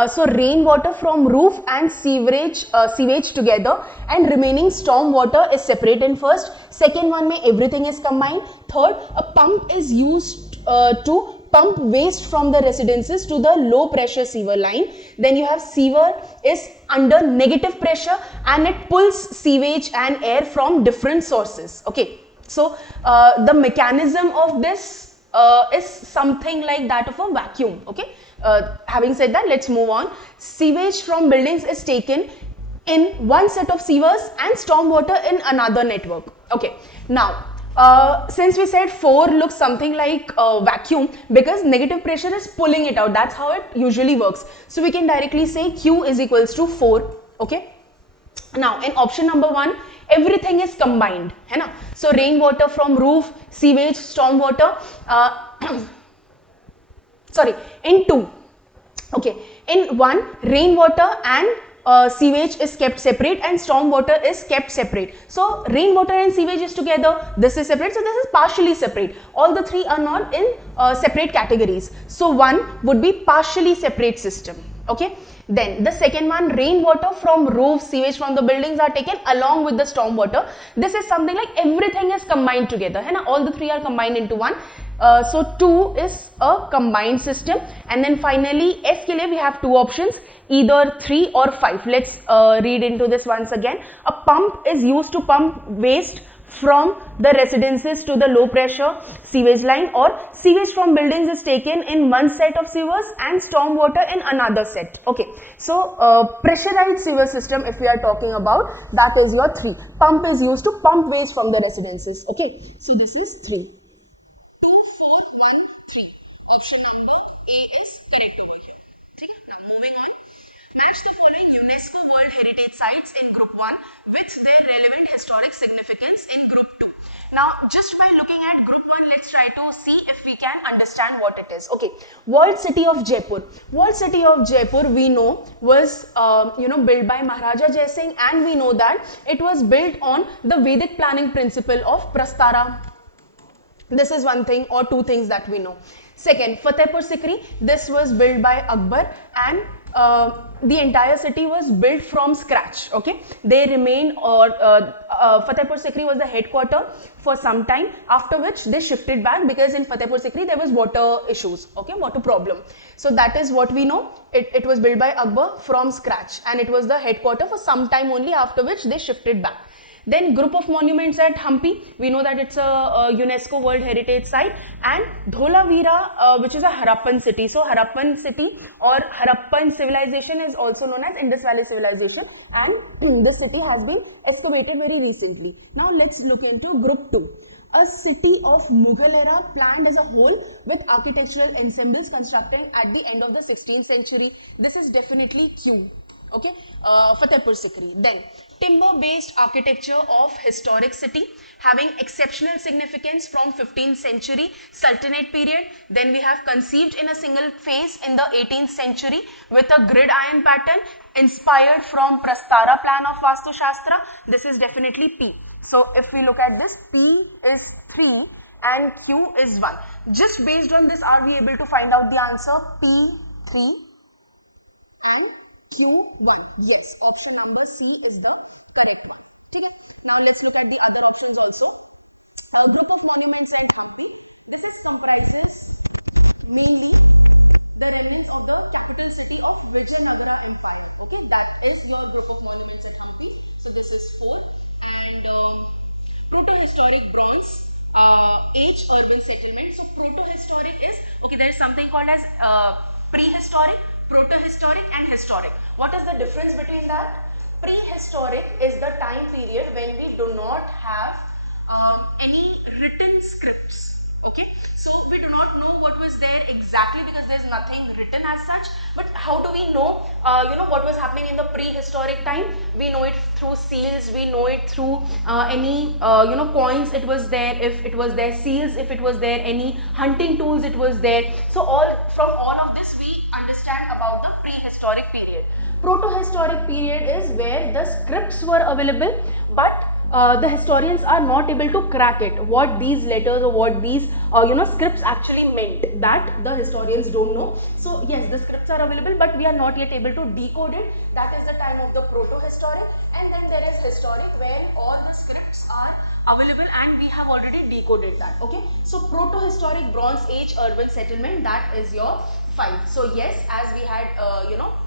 So rainwater from roof and sewage together, and remaining storm water is separate in first. Second one, mein everything is combined. Third, a pump is used to pump waste from the residences to the low pressure sewer line. Then you have sewer is under negative pressure and it pulls sewage and air from different sources. Okay, so the mechanism of this is something like that of a vacuum. Okay, having said that, let's move on. Sewage from buildings is taken in one set of sewers and storm water in another network. Okay, now since we said 4 looks something like vacuum, because negative pressure is pulling it out. That's how it usually works. So we can directly say Q is equals to 4. Okay. Now in option number 1, everything is combined. Hai na? So rainwater from roof, sewage, storm water. Sorry, in 2. Okay. In 1, rainwater and sewage is kept separate and storm water is kept separate. So rainwater and sewage is together, this is separate, so this is partially separate. All the 3 are not in separate categories. So 1 would be partially separate system. Okay. Then the second one, rainwater from roof, sewage from the buildings are taken along with the storm water. This is something like everything is combined together. Hai na? All the 3 are combined into 1. So 2 is a combined system. And then finally F ke liye we have 2 options, either 3 or 5. Let's read into this once again. A pump is used to pump waste from the residences to the low pressure sewage line, or sewage from buildings is taken in one set of sewers and storm water in another set. Okay, so pressurized sewer system, if we are talking about, that is your 3. Pump is used to pump waste from the residences. Okay, so this is 3. Now, just by looking at group 1, let's try to see if we can understand what it is. Okay, World City of Jaipur. World City of Jaipur, we know, was built by Maharaja Jai Singh, and we know that it was built on the Vedic planning principle of Prastara. This is one thing or 2 things that we know. Second, Fatehpur Sikri. This was built by Akbar, and the entire city was built from scratch. Okay, they remained, or Fatehpur Sikri was the headquarter for some time, after which they shifted back, because in Fatehpur Sikri there was water issues. Okay, water problem. So that is what we know. It was built by Akbar from scratch, and it was the headquarter for some time only, after which they shifted back. Then group of monuments at Hampi, we know that it's a UNESCO World Heritage Site, and Dholavira, which is a Harappan city. So Harappan city or Harappan civilization is also known as Indus Valley civilization, and this city has been excavated very recently. Now let's look into group 2. A city of Mughal era planned as a whole with architectural ensembles constructed at the end of the 16th century. This is definitely Q. Okay, Fatehpur Sikri. Then timber-based architecture of historic city having exceptional significance from 15th century Sultanate period. Then we have conceived in a single phase in the 18th century with a grid iron pattern inspired from Prastara plan of Vastu Shastra. This is definitely P. So if we look at this, P is 3 and Q is 1. Just based on this, are we able to find out the answer? P 3 and Q1. Yes, option number C is the correct one. Okay. Now let's look at the other options also. A group of monuments at Hampi. This is comprises mainly the remnants of the capital city of Vijayanagara Empire. Okay, that is the group of monuments at Hampi. So this is 4. And proto-historic bronze age urban settlement. So proto-historic is, okay, there is something called as prehistoric, proto-historic and historic. What is the difference between that? Prehistoric is the time period when we do not have any written scripts. Okay, so we do not know what was there exactly because there is nothing written as such. But how do we know what was happening in the prehistoric time? We know it through seals, we know it through any coins it was there, if it was there, seals if it was there, any hunting tools it was there. So from all of this we understand about the prehistoric period. Proto-historic period is where the scripts were available, but the historians are not able to crack it, what these letters or what these scripts actually meant. That the historians don't know. So yes, the scripts are available, but we are not yet able to decode it. That is the time of the proto-historic. And then there is historic, where all the scripts are available and we have already decoded that. Okay, so proto-historic, Bronze Age, urban settlement, that is your 5. So yes, as we had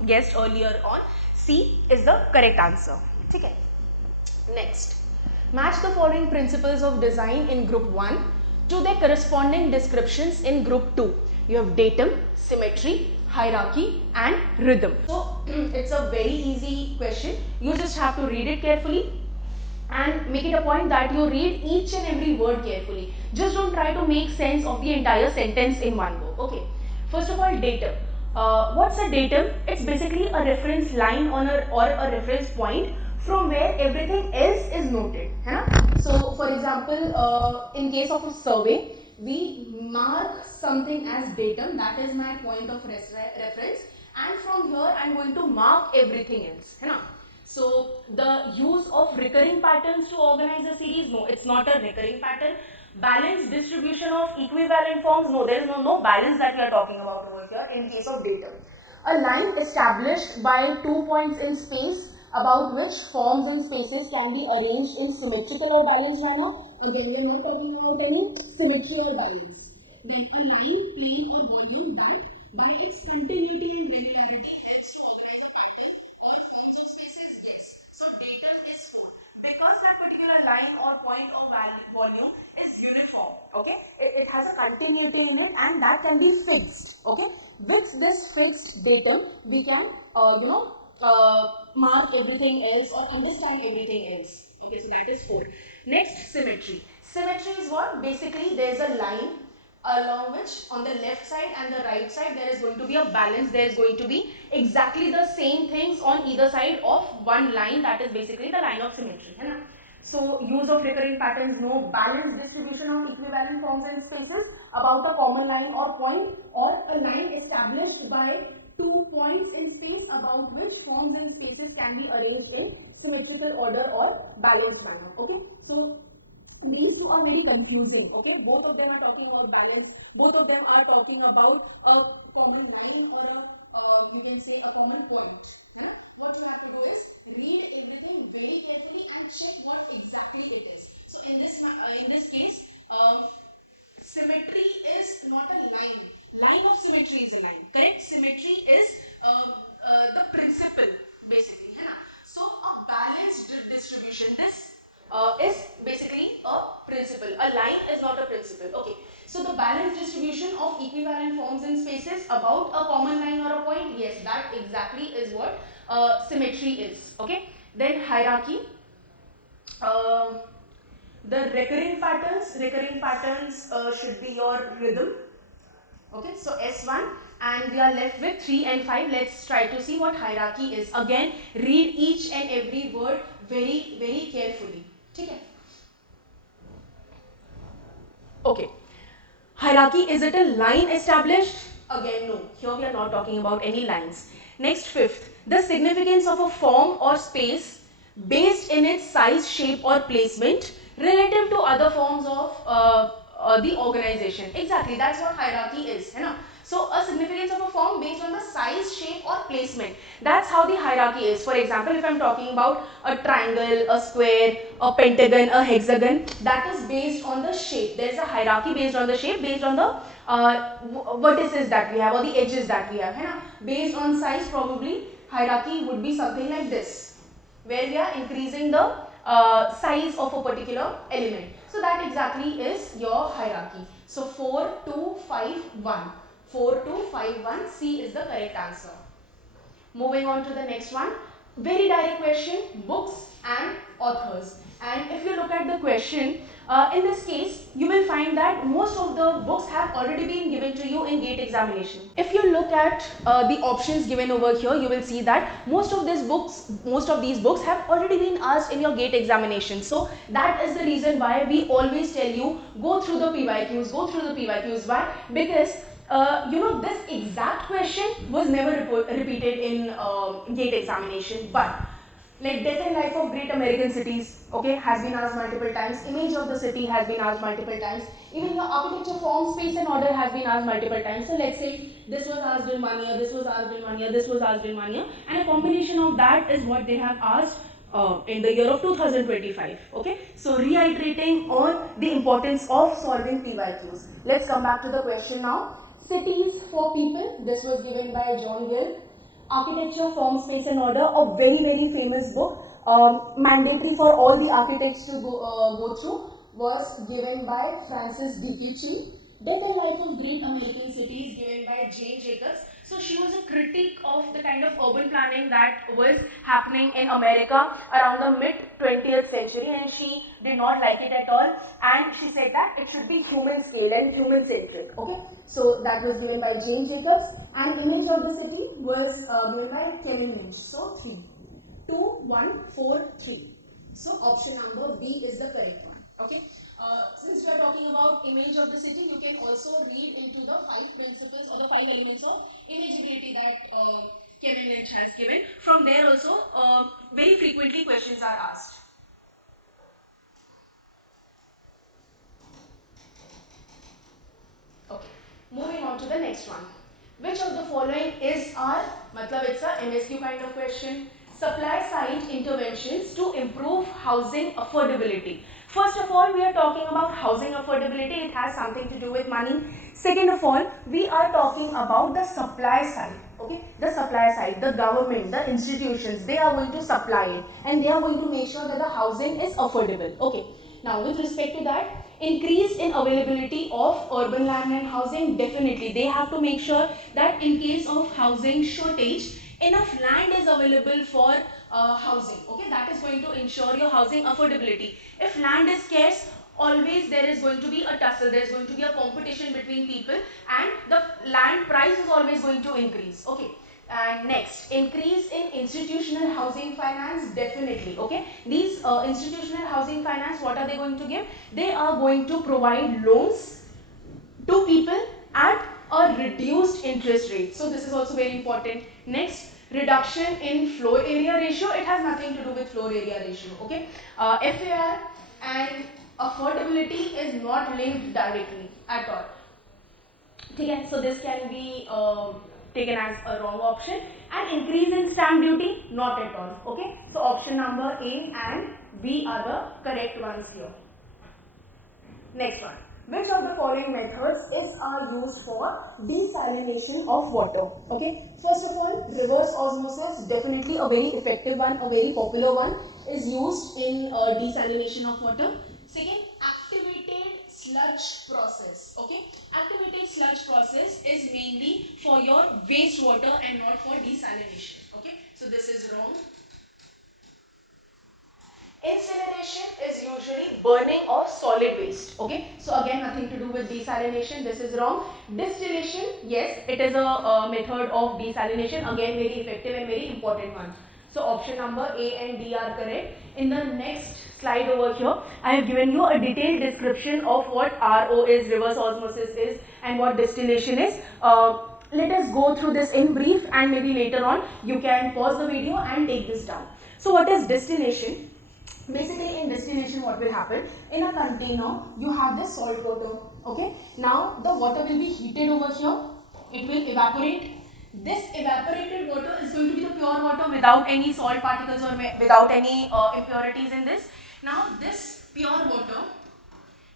guessed earlier on, C is the correct answer. Okay. Next, match the following principles of design in group 1 to their corresponding descriptions in group 2. You have datum, symmetry, hierarchy and rhythm. So it's a very easy question. You just have to read it carefully and make it a point that you read each and every word carefully. Just don't try to make sense of the entire sentence in one go. Okay. First of all, datum. What's a datum? It's basically a reference line or a reference point from where everything else is noted. So for example, in case of a survey, we mark something as datum, that is my point of reference, and from here I am going to mark everything else. So the use of recurring patterns to organize a series, no, it's not a recurring pattern. Balanced distribution of equivalent forms, no, there is no balance that we are talking about over here in case of datum. A line established by 2 points in space about which forms and spaces can be arranged in symmetrical or balanced manner. Again, we are not talking about any symmetry or balance. Then a line, plane or volume that by its continuity and regularity helps to organize a pattern or forms of spaces. Yes. So datum is 4. Because that particular line or point or volume is uniform, okay, it has a continuity in it and that can be fixed. Okay, with this fixed datum we can mark everything else or understand everything else. Okay, so that is 4. Next, symmetry. Symmetry is what? Basically there is a line along which on the left side and the right side there is going to be a balance. There is going to be exactly the same things on either side of one line. That is basically the line of symmetry. So use of recurring patterns, no. Balanced distribution of equivalent forms and spaces about a common line or point, or a line established by 2 points in space about which forms and spaces can be arranged in symmetrical order or balanced manner. Okay, so these two are very confusing. Okay, both of them are talking about balance, both of them are talking about a common line or you can say a common point. What you have to do is read everything very carefully and check what exactly it is. So in this case, symmetry is not a line. Line of symmetry is a line. Correct? Symmetry is the principle basically. So a balanced distribution. This is basically a principle. A line is not a principle. Okay. So the balanced distribution of equivalent forms in spaces about a common line or a point. Yes, that exactly is what symmetry is. Okay. Then hierarchy. The recurring patterns should be your rhythm. Okay, so S1, and we are left with 3 and 5. Let's try to see what hierarchy is. Again, read each and every word very carefully. Okay. Okay. Hierarchy, is it a line established? Again, no. Here we are not talking about any lines. Next, 5th, the significance of a form or space based in its size, shape or placement relative to other forms of the organization. Exactly, that's what hierarchy is. So a significance of a form based on the size, shape or placement. That's how the hierarchy is. For example, if I'm talking about a triangle, a square, a pentagon, a hexagon, that is based on the shape. There is a hierarchy based on the shape, based on the vertices that we have or the edges that we have. Based on size, probably hierarchy would be something like this, where we are increasing the size of a particular element. So that exactly is your hierarchy. So 4, 2, 5, 1. 4, 2, 5, 1. C is the correct answer. Moving on to the next one. Very direct question, books and authors. And if you look at the question, in this case, you will find that most of the books have already been given to you in GATE examination. If you look at the options given over here, you will see that most of these books have already been asked in your GATE examination. So that is the reason why we always tell you, go through the PYQs, Why? Because This exact question was never repeated in GATE examination, but like death and life of great American cities, okay, has been asked multiple times. Image of the city has been asked multiple times. Even your architecture, form, space, and order has been asked multiple times. So let's say this was asked in 1 year, this was asked in 1 year, this was asked in 1 year, and a combination of that is what they have asked in the year of 2025. Okay, so reiterating on the importance of solving PYQs. Let's come back to the question now. Cities for people. This was given by John Gill. Architecture, Form, Space and Order, a very famous book, mandatory for all the architects to go through, was given by Francis D.Q. Death and Life of Great American Cities, given by Jane Jacobs. So she was a critic of the kind of urban planning that was happening in America around the mid 20th century, and she did not like it at all, and she said that it should be human scale and human centric. Okay, so that was given by Jane Jacobs, and Image of the City was given by Kevin Lynch. So 3, 2, 1, 4, 3. So option number B is the correct one. Okay. Since we are talking about image of the city, you can also read into the 5 principles or the 5 elements of imageability that Kevin Lynch has given. From there also, very frequently questions are asked. Okay, moving on to the next one. Which of the following is our, matlab it's a MSQ kind of question. Supply side interventions to improve housing affordability. First of all, we are talking about housing affordability. It has something to do with money. Second of all, we are talking about the supply side. Okay, the supply side, the government, the institutions, they are going to supply it, and they are going to make sure that the housing is affordable. Okay, now with respect to that, increase in availability of urban land and housing, definitely they have to make sure that in case of housing shortage, enough land is available for housing. Okay, that is going to ensure your housing affordability. If land is scarce, always there is going to be a tussle, there is going to be a competition between people, and the land price is always going to increase. Okay, and next, increase in institutional housing finance, definitely. Okay, these institutional housing finance, what are they going to give? They are going to provide loans to people at a reduced interest rate. So this is also very important. Next, reduction in floor area ratio. It has nothing to do with floor area ratio. Okay, FAR and affordability is not linked directly at all. Okay, so this can be taken as a wrong option. And increase in stamp duty, not at all. Okay, so option number A and B are the correct ones here. Next one. Which of the following methods are used for desalination of water? Okay, first of all, reverse osmosis, definitely a very effective one, a very popular one, is used in desalination of water. Second, activated sludge process. Okay, activated sludge process is mainly for your wastewater and not for desalination. Okay, so this is wrong. Incineration is usually burning of solid waste. Okay, so again nothing to do with desalination. This is wrong. Distillation, yes, it is a method of desalination. Again, very effective and very important one. So option number A and D are correct. In the next slide over here, I have given you a detailed description of what RO is, reverse osmosis is, and what distillation is. Let us go through this in brief, and maybe later on you can pause the video and take this down. So what is distillation? Basically, in distillation, what will happen? In a container, you have this salt water. Okay. Now, the water will be heated over here. It will evaporate. This evaporated water is going to be the pure water without any salt particles or without any impurities in this. Now, this pure water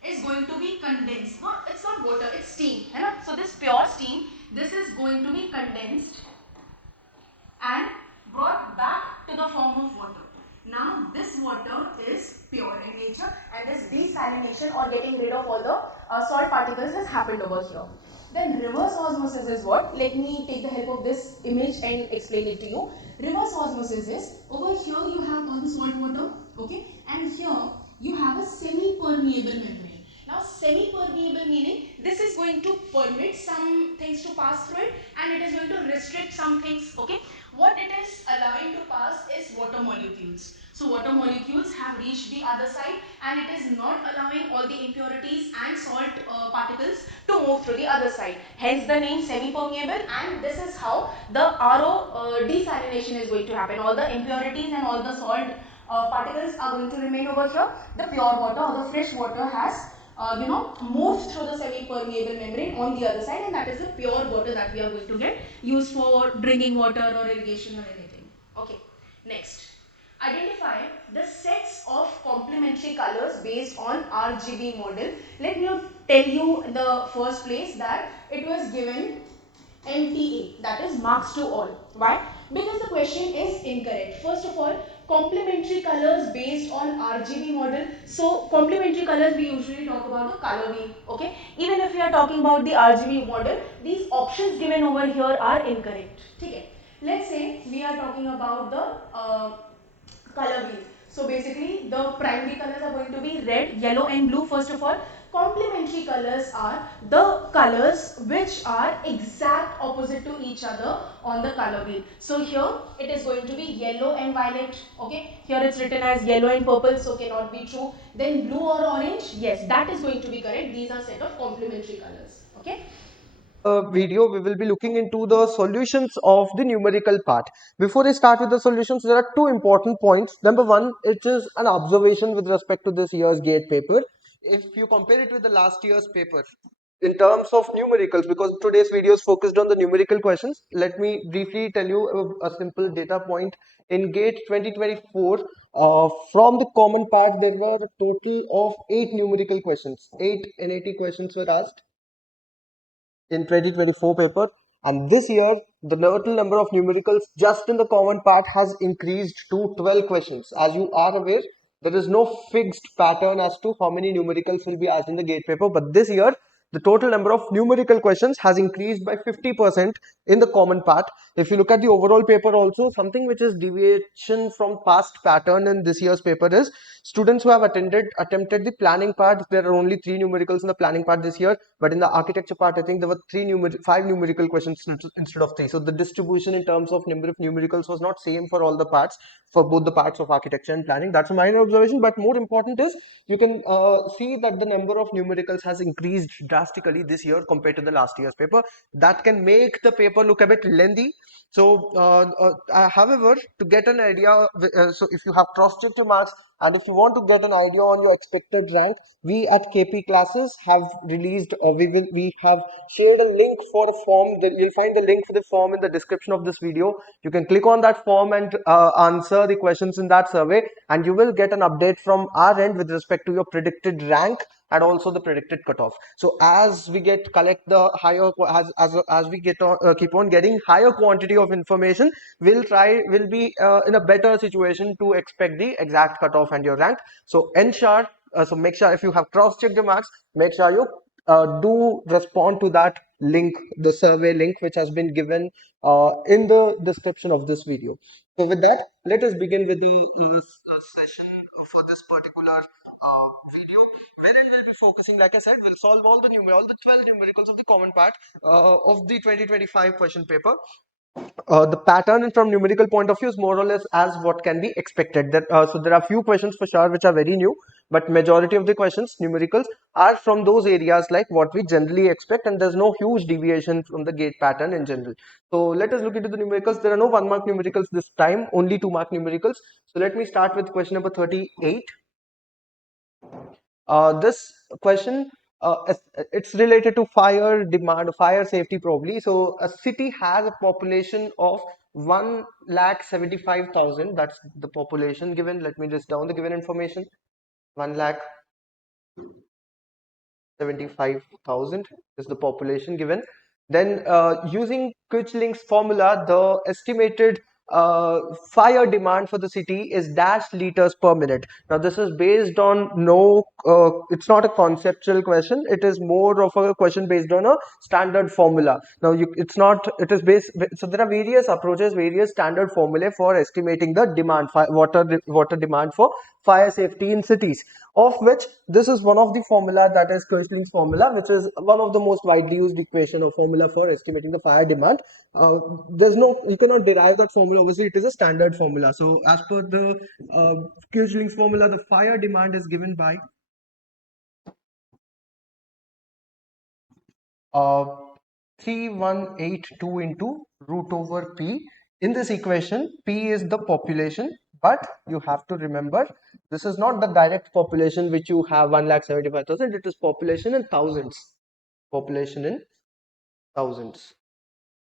is going to be condensed. No, it's not water, it's steam. So, this pure steam, this is going to be condensed and brought back to the form of water. Now this water is pure in nature, and this desalination or getting rid of all the salt particles has happened over here. Then reverse osmosis is what? Let me take the help of this image and explain it to you. Reverse osmosis is, over here you have all the salt water, okay, and here you have a semi-permeable membrane. Now semi-permeable meaning this is going to permit some things to pass through it, and it is going to restrict some things. Okay, what it is allowing to pass is water water molecules. So water molecules have reached the other side and it is not allowing all the impurities and salt particles to move to the other side. Hence the name semi-permeable, and this is how the RO desalination is going to happen. All the impurities and all the salt particles are going to remain over here. The pure water or the fresh water has moved through the semi-permeable membrane on the other side, and that is the pure water that we are going to get used for drinking water or irrigation or anything. Okay, next. Identify the sets of complementary colors based on RGB model. Let me tell you in the first place that it was given MTA, that is marks to all. Why? Because the question is incorrect. First of all, complementary colors based on RGB model. So complementary colors, we usually talk about the color wheel. Okay, even if we are talking about the RGB model, these options given over here are incorrect. Okay, let's say we are talking about the color wheel. So basically the primary colors are going to be red, yellow and blue. First of all, complementary colors are the colors which are exact opposite to each other on the color wheel. So here it is going to be yellow and violet. Okay, here it's written as yellow and purple, so cannot be true. Then blue or orange, yes, that is going to be correct. These are set of complementary colors. Okay. Video we will be looking into the solutions of the numerical part. Before I start with the solutions, there are two important points. Number one, it is an observation with respect to this year's GATE paper. If you compare it with the last year's paper in terms of numericals, because today's video is focused on the numerical questions, let me briefly tell you a simple data point. In GATE 2024, from the common part there were a total of 8 numerical questions. 8 NAT questions were asked in 2024 paper, and this year the total number of numericals just in the common part has increased to 12 questions. As you are aware, there is no fixed pattern as to how many numericals will be asked in the GATE paper, but this year the total number of numerical questions has increased by 50% in the common part. If you look at the overall paper also, something which is deviation from past pattern in this year's paper is students who have attempted the planning part, there are only 3 numericals in the planning part this year, but in the architecture part I think there were 5 numerical questions instead of 3. So the distribution in terms of number of numericals was not same for all the parts, for both the parts of architecture and planning. That's a minor observation, but more important is you can see that the number of numericals has increased drastically this year compared to the last year's paper. That can make the paper look a bit lengthy. So however, to get an idea, so if you have cross-checked your marks and if you want to get an idea on your expected rank, we at KP classes have released, we have shared a link for a form. You'll find the link for the form in the description of this video. You can click on that form and answer the questions in that survey, and you will get an update from our end with respect to your predicted rank and also the predicted cutoff. So as we collect the higher, as we get on, keep on getting higher quantity of information, we'll be in a better situation to expect the exact cutoff and your rank. So ensure, so make sure if you have cross-checked the marks, make sure you do respond to that link, the survey link, which has been given in the description of this video. So with that, let us begin with the session for this particular video, wherein we'll be focusing, like I said, we'll solve all the 12 numericals of the common part of the 2025 question paper. The pattern from numerical point of view is more or less as what can be expected. That so there are few questions for sure which are very new, but majority of the questions numericals are from those areas like what we generally expect, and there's no huge deviation from the GATE pattern in general. So let us look into the numericals. There are no 1 mark numericals this time, only 2 mark numericals. So let me start with question number 38. This question, it's related to fire demand, fire safety probably. So a city has a population of 1,75,000. That's the population given. Let me list down the given information. 1,75,000 is the population given. Then using Quichling's formula, the estimated fire demand for the city is dash liters per minute. Now this is based on it's not a conceptual question, it is more of a question based on a standard formula. Now it is based, so there are various approaches, various standard formulae for estimating the demand, water demand for fire safety in cities. of which this is one of the formula, that is Kirchling's formula, which is one of the most widely used equation or formula for estimating the fire demand. There's no, you cannot derive that formula, obviously it is a standard formula. So as per the Kirchling's formula, the fire demand is given by uh, 3182 into root over P. In this equation, P is the population, but you have to remember this is not the direct population which you have 1,75,000, it is population in thousands. Population in thousands.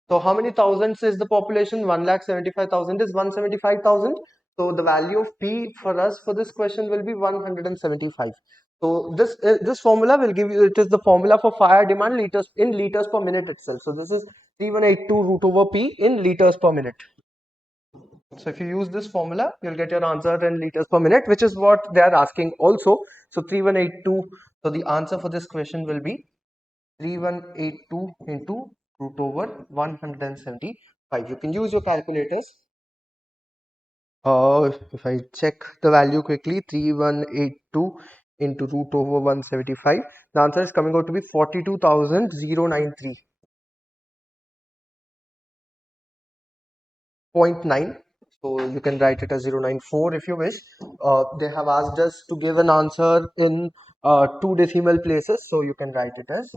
So how many thousands is the population? 1,75,000 is 175,000. So the value of P for us for this question will be 175. So this formula will give you, it is the formula for fire demand liters in liters per minute itself. So this is 3182 root over P in liters per minute. So if you use this formula, you'll get your answer in liters per minute, which is what they are asking also. So 3182. So the answer for this question will be 3182 into root over 175. You can use your calculators. If I check the value quickly, 3182 into root over 175, the answer is coming out to be 42,093.9. So you can write it as 094 if you wish. They have asked us to give an answer in 2 decimal places, so you can write it as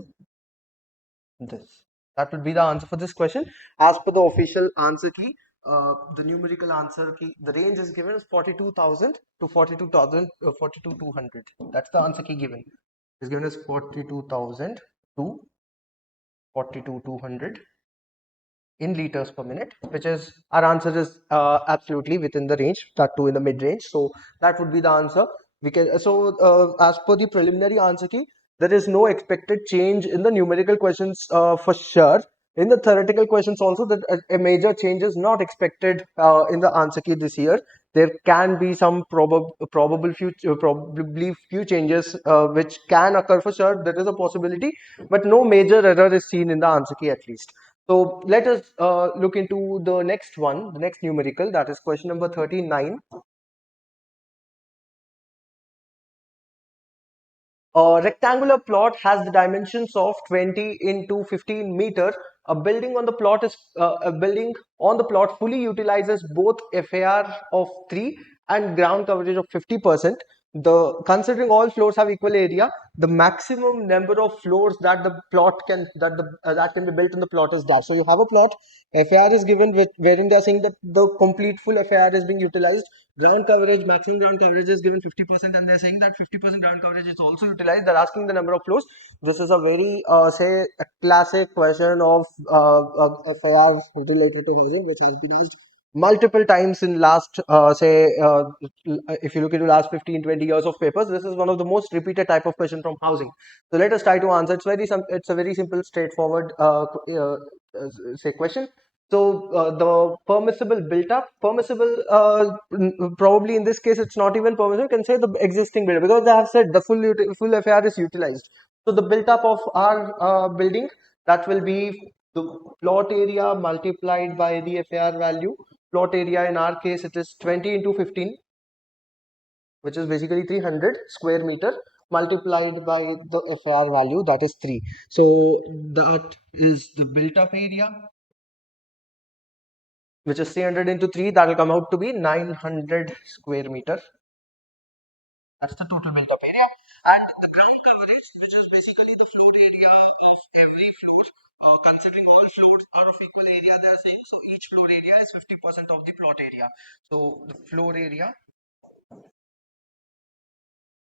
this. That would be the answer for this question. As per the official answer key, the numerical answer key, the range is given as 42,000 to 42,200. That's the answer key given. Is given as 42,000 to 42,200 in liters per minute, which is our answer is absolutely within the range, that too in the mid range. So that would be the answer. We can as per the preliminary answer key, there is no expected change in the numerical questions for sure. In the theoretical questions also, that a major change is not expected in the answer key this year. There can be some probably few changes which can occur for sure. There is a possibility, but no major error is seen in the answer key at least. So let us look into the next one, the next numerical, that is question number 39. A rectangular plot has the dimensions of 20 into 15 meter. A building on the plot is a building on the plot fully utilizes both FAR of 3 and ground coverage of 50%. Considering all floors have equal area, the maximum number of floors that the plot can that can be built in the plot is that. So you have a plot, FAR is given, wherein they are saying that the complete full FAR is being utilized. Ground coverage, maximum ground coverage is given 50%, and they're saying that 50% ground coverage is also utilized. They're asking the number of floors. This is a very say a classic question of FARs related to housing, which has been asked multiple times in last if you look into last 15-20 years of papers. This is one of the most repeated type of question from housing. So let us try to answer. It's a very simple, straightforward say question. So the permissible built up, probably in this case it's not even permissible. You can say the existing build, because they have said the full FAR is utilized. So the built up of our building, that will be the plot area multiplied by the FAR value. Plot area in our case, it is 20 into 15, which is basically 300 square meter, multiplied by the FAR value, that is 3. So that is the built up area, which is 300 into 3, that will come out to be 900 square meter. That's the total built up area. And the ground coverage, which is basically the floor area of every floor, considering all floors are of equal area, they are saying, so each floor area is 50% of the plot area. So the floor area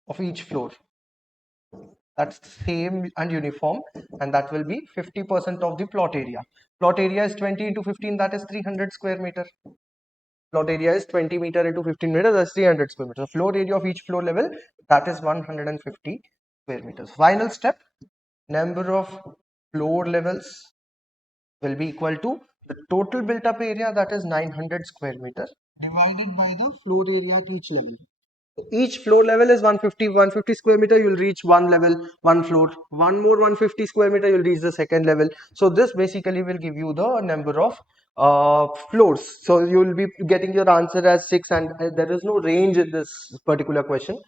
of each floor, that's same and uniform, and that will be 50% of the plot area. Plot area is 20 into 15, that is 300 square meter. Plot area is 20 meter into 15 meters, that's 300 square meters. The floor area of each floor level, that is 150 square meters. Final step, number of floor levels will be equal to the total built up area, that is 900 square meter, divided by the floor area of each level. Each floor level is 150 square meter, you'll reach one level, one floor, one more 150 square meter, you'll reach the second level. So this basically will give you the number of floors. So you will be getting your answer as 6, and there is no range in this particular question.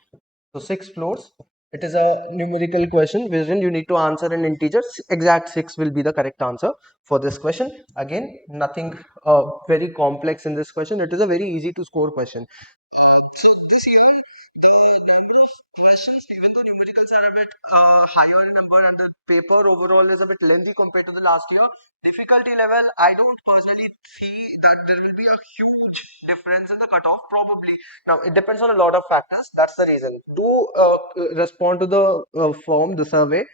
So 6 floors. It is a numerical question wherein you need to answer in integers. Exact 6 will be the correct answer for this question. Again, nothing very complex in this question. It is a very easy to score question. So this year, the number of questions, even though numericals are a bit higher in number and the paper overall is a bit lengthy compared to the last year, difficulty level, I don't personally see that there will be a huge difference in the cutoff probably. Now it depends on a lot of factors. That's the reason. Do respond to the form, the survey,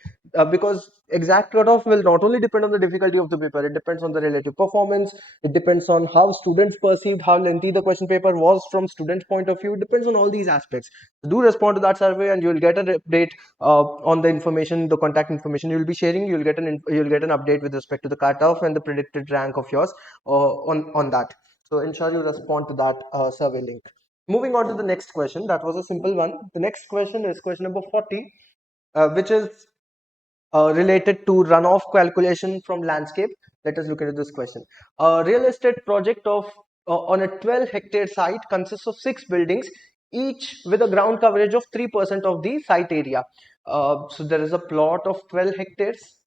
because exact cutoff will not only depend on the difficulty of the paper. It depends on the relative performance. It depends on how students perceived how lengthy the question paper was from students' point of view. It depends on all these aspects. Do respond to that survey, and you'll get an update on the information, the contact information you'll be sharing. You'll get an update with respect to the cutoff and the predicted rank of yours on that. So ensure you respond to that survey link. Moving on to the next question. That was a simple one. The next question is question number 40, which is related to runoff calculation from landscape. Let us look at this question. A real estate project of on a 12 hectare site consists of 6 buildings, each with a ground coverage of 3% of the site area. So there is a plot of 12 hectares,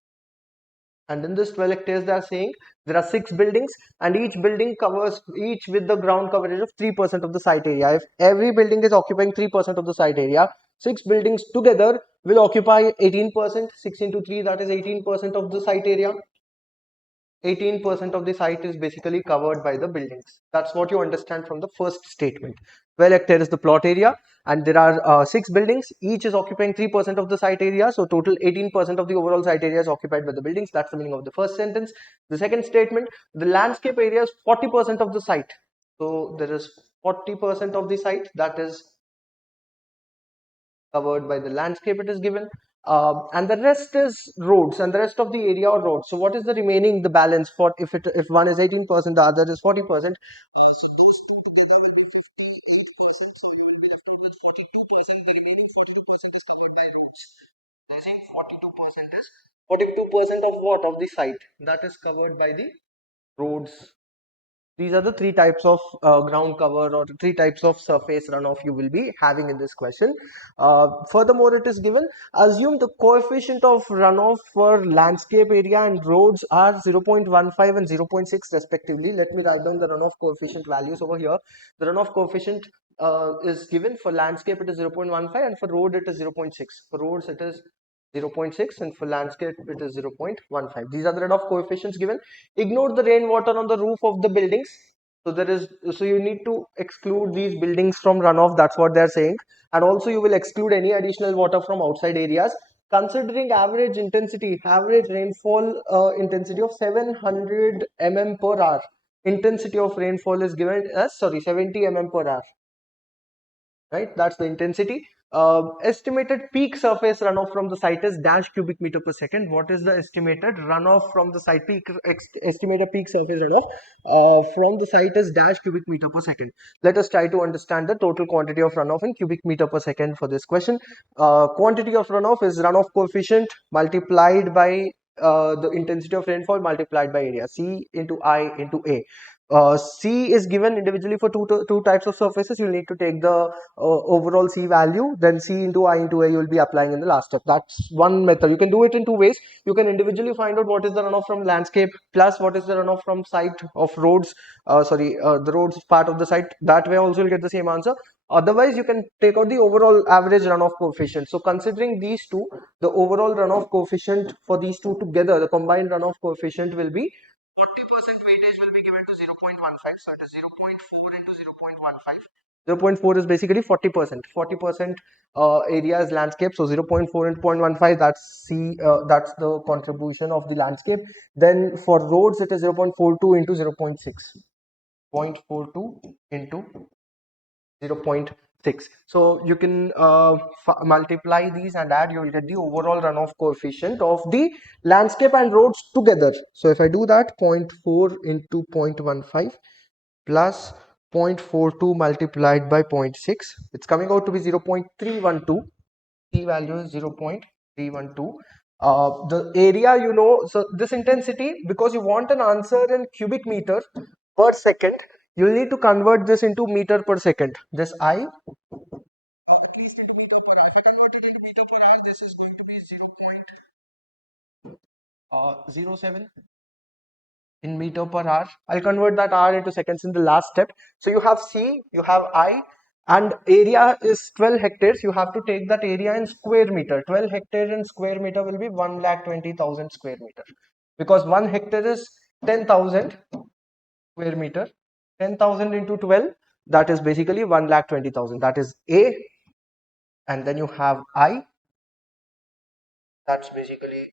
and in this 12 hectares they are saying there are 6 buildings, and each building covers each with the ground coverage of 3% of the site area. If every building is occupying 3% of the site area, 6 buildings together will occupy 18%. 6 into 3, that is 18% of the site area. 18% of the site is basically covered by the buildings. That's what you understand from the first statement. 12 hectare is the plot area, and there are 6 buildings, each is occupying 3% of the site area, so total 18% of the overall site area is occupied by the buildings. That's the meaning of the first sentence. The second statement, the landscape area is 40% of the site, so there is 40% of the site that is covered by the landscape, it is given. And the rest is roads, and the rest of the area or roads. So what is the remaining, the balance for if one is 18%, the other is 40%? Saying 42% of what, of the site that is covered by the roads. These are the 3 types of ground cover or 3 types of surface runoff you will be having in this question. Furthermore, it is given, assume the coefficient of runoff for landscape area and roads are 0.15 and 0.6 respectively. Let me write down the runoff coefficient values over here. The runoff coefficient is given for landscape, it is 0.15, and for road it is 0.6. For roads it is 0.6, and for landscape it is 0.15. These are the runoff coefficients given. Ignore the rainwater on the roof of the buildings. So you need to exclude these buildings from runoff. That's what they're saying. And also you will exclude any additional water from outside areas. Considering average intensity, average rainfall intensity of 700 mm per hour. Intensity of rainfall is given as 70 mm per hour. Right, that's the intensity. Estimated peak surface runoff from the site is dash cubic meter per second. What is the estimated runoff from the site? Estimated peak surface runoff from the site is dash cubic meter per second. Let us try to understand the total quantity of runoff in cubic meter per second for this question. Quantity of runoff is runoff coefficient multiplied by the intensity of rainfall multiplied by area, C into I into A. C is given individually for two types of surfaces. You'll need to take the overall C value, then C into I into A you'll be applying in the last step. That's one method. You can do it in 2 ways. You can individually find out what is the runoff from landscape plus what is the runoff from site of roads, the roads part of the site. That way also you'll get the same answer. Otherwise, you can take out the overall average runoff coefficient. So considering these two, the overall runoff coefficient for these two together, the combined runoff coefficient will be 40% weightage will be given to 0.15. So it is 0.4 into 0.15. 0.4 is basically 40%. 40% area is landscape. So 0.4 into 0.15, that's the contribution of the landscape. Then for roads, it is 0.42 into 0.6. 0.42 into 0.6. So you can multiply these and add, you will get the overall runoff coefficient of the landscape and roads together. So if I do that, 0.4 into 0.15 plus 0.42 multiplied by 0.6, it's coming out to be 0.312. P value is 0.312. The area, so this intensity, because you want an answer in cubic meter per second, you'll need to convert this into meter per second. This I, at least in meter per 07 in meter per hour. I'll convert that hour into seconds in the last step. So you have C, you have I, and area is 12 hectares. You have to take that area in square meter. 12 hectares in square meter will be 1,20,000 square meter, because 1 hectare is 10,000 square meter. 10,000 into 12, that is basically 1,20,000. That is A, and then you have I, that's basically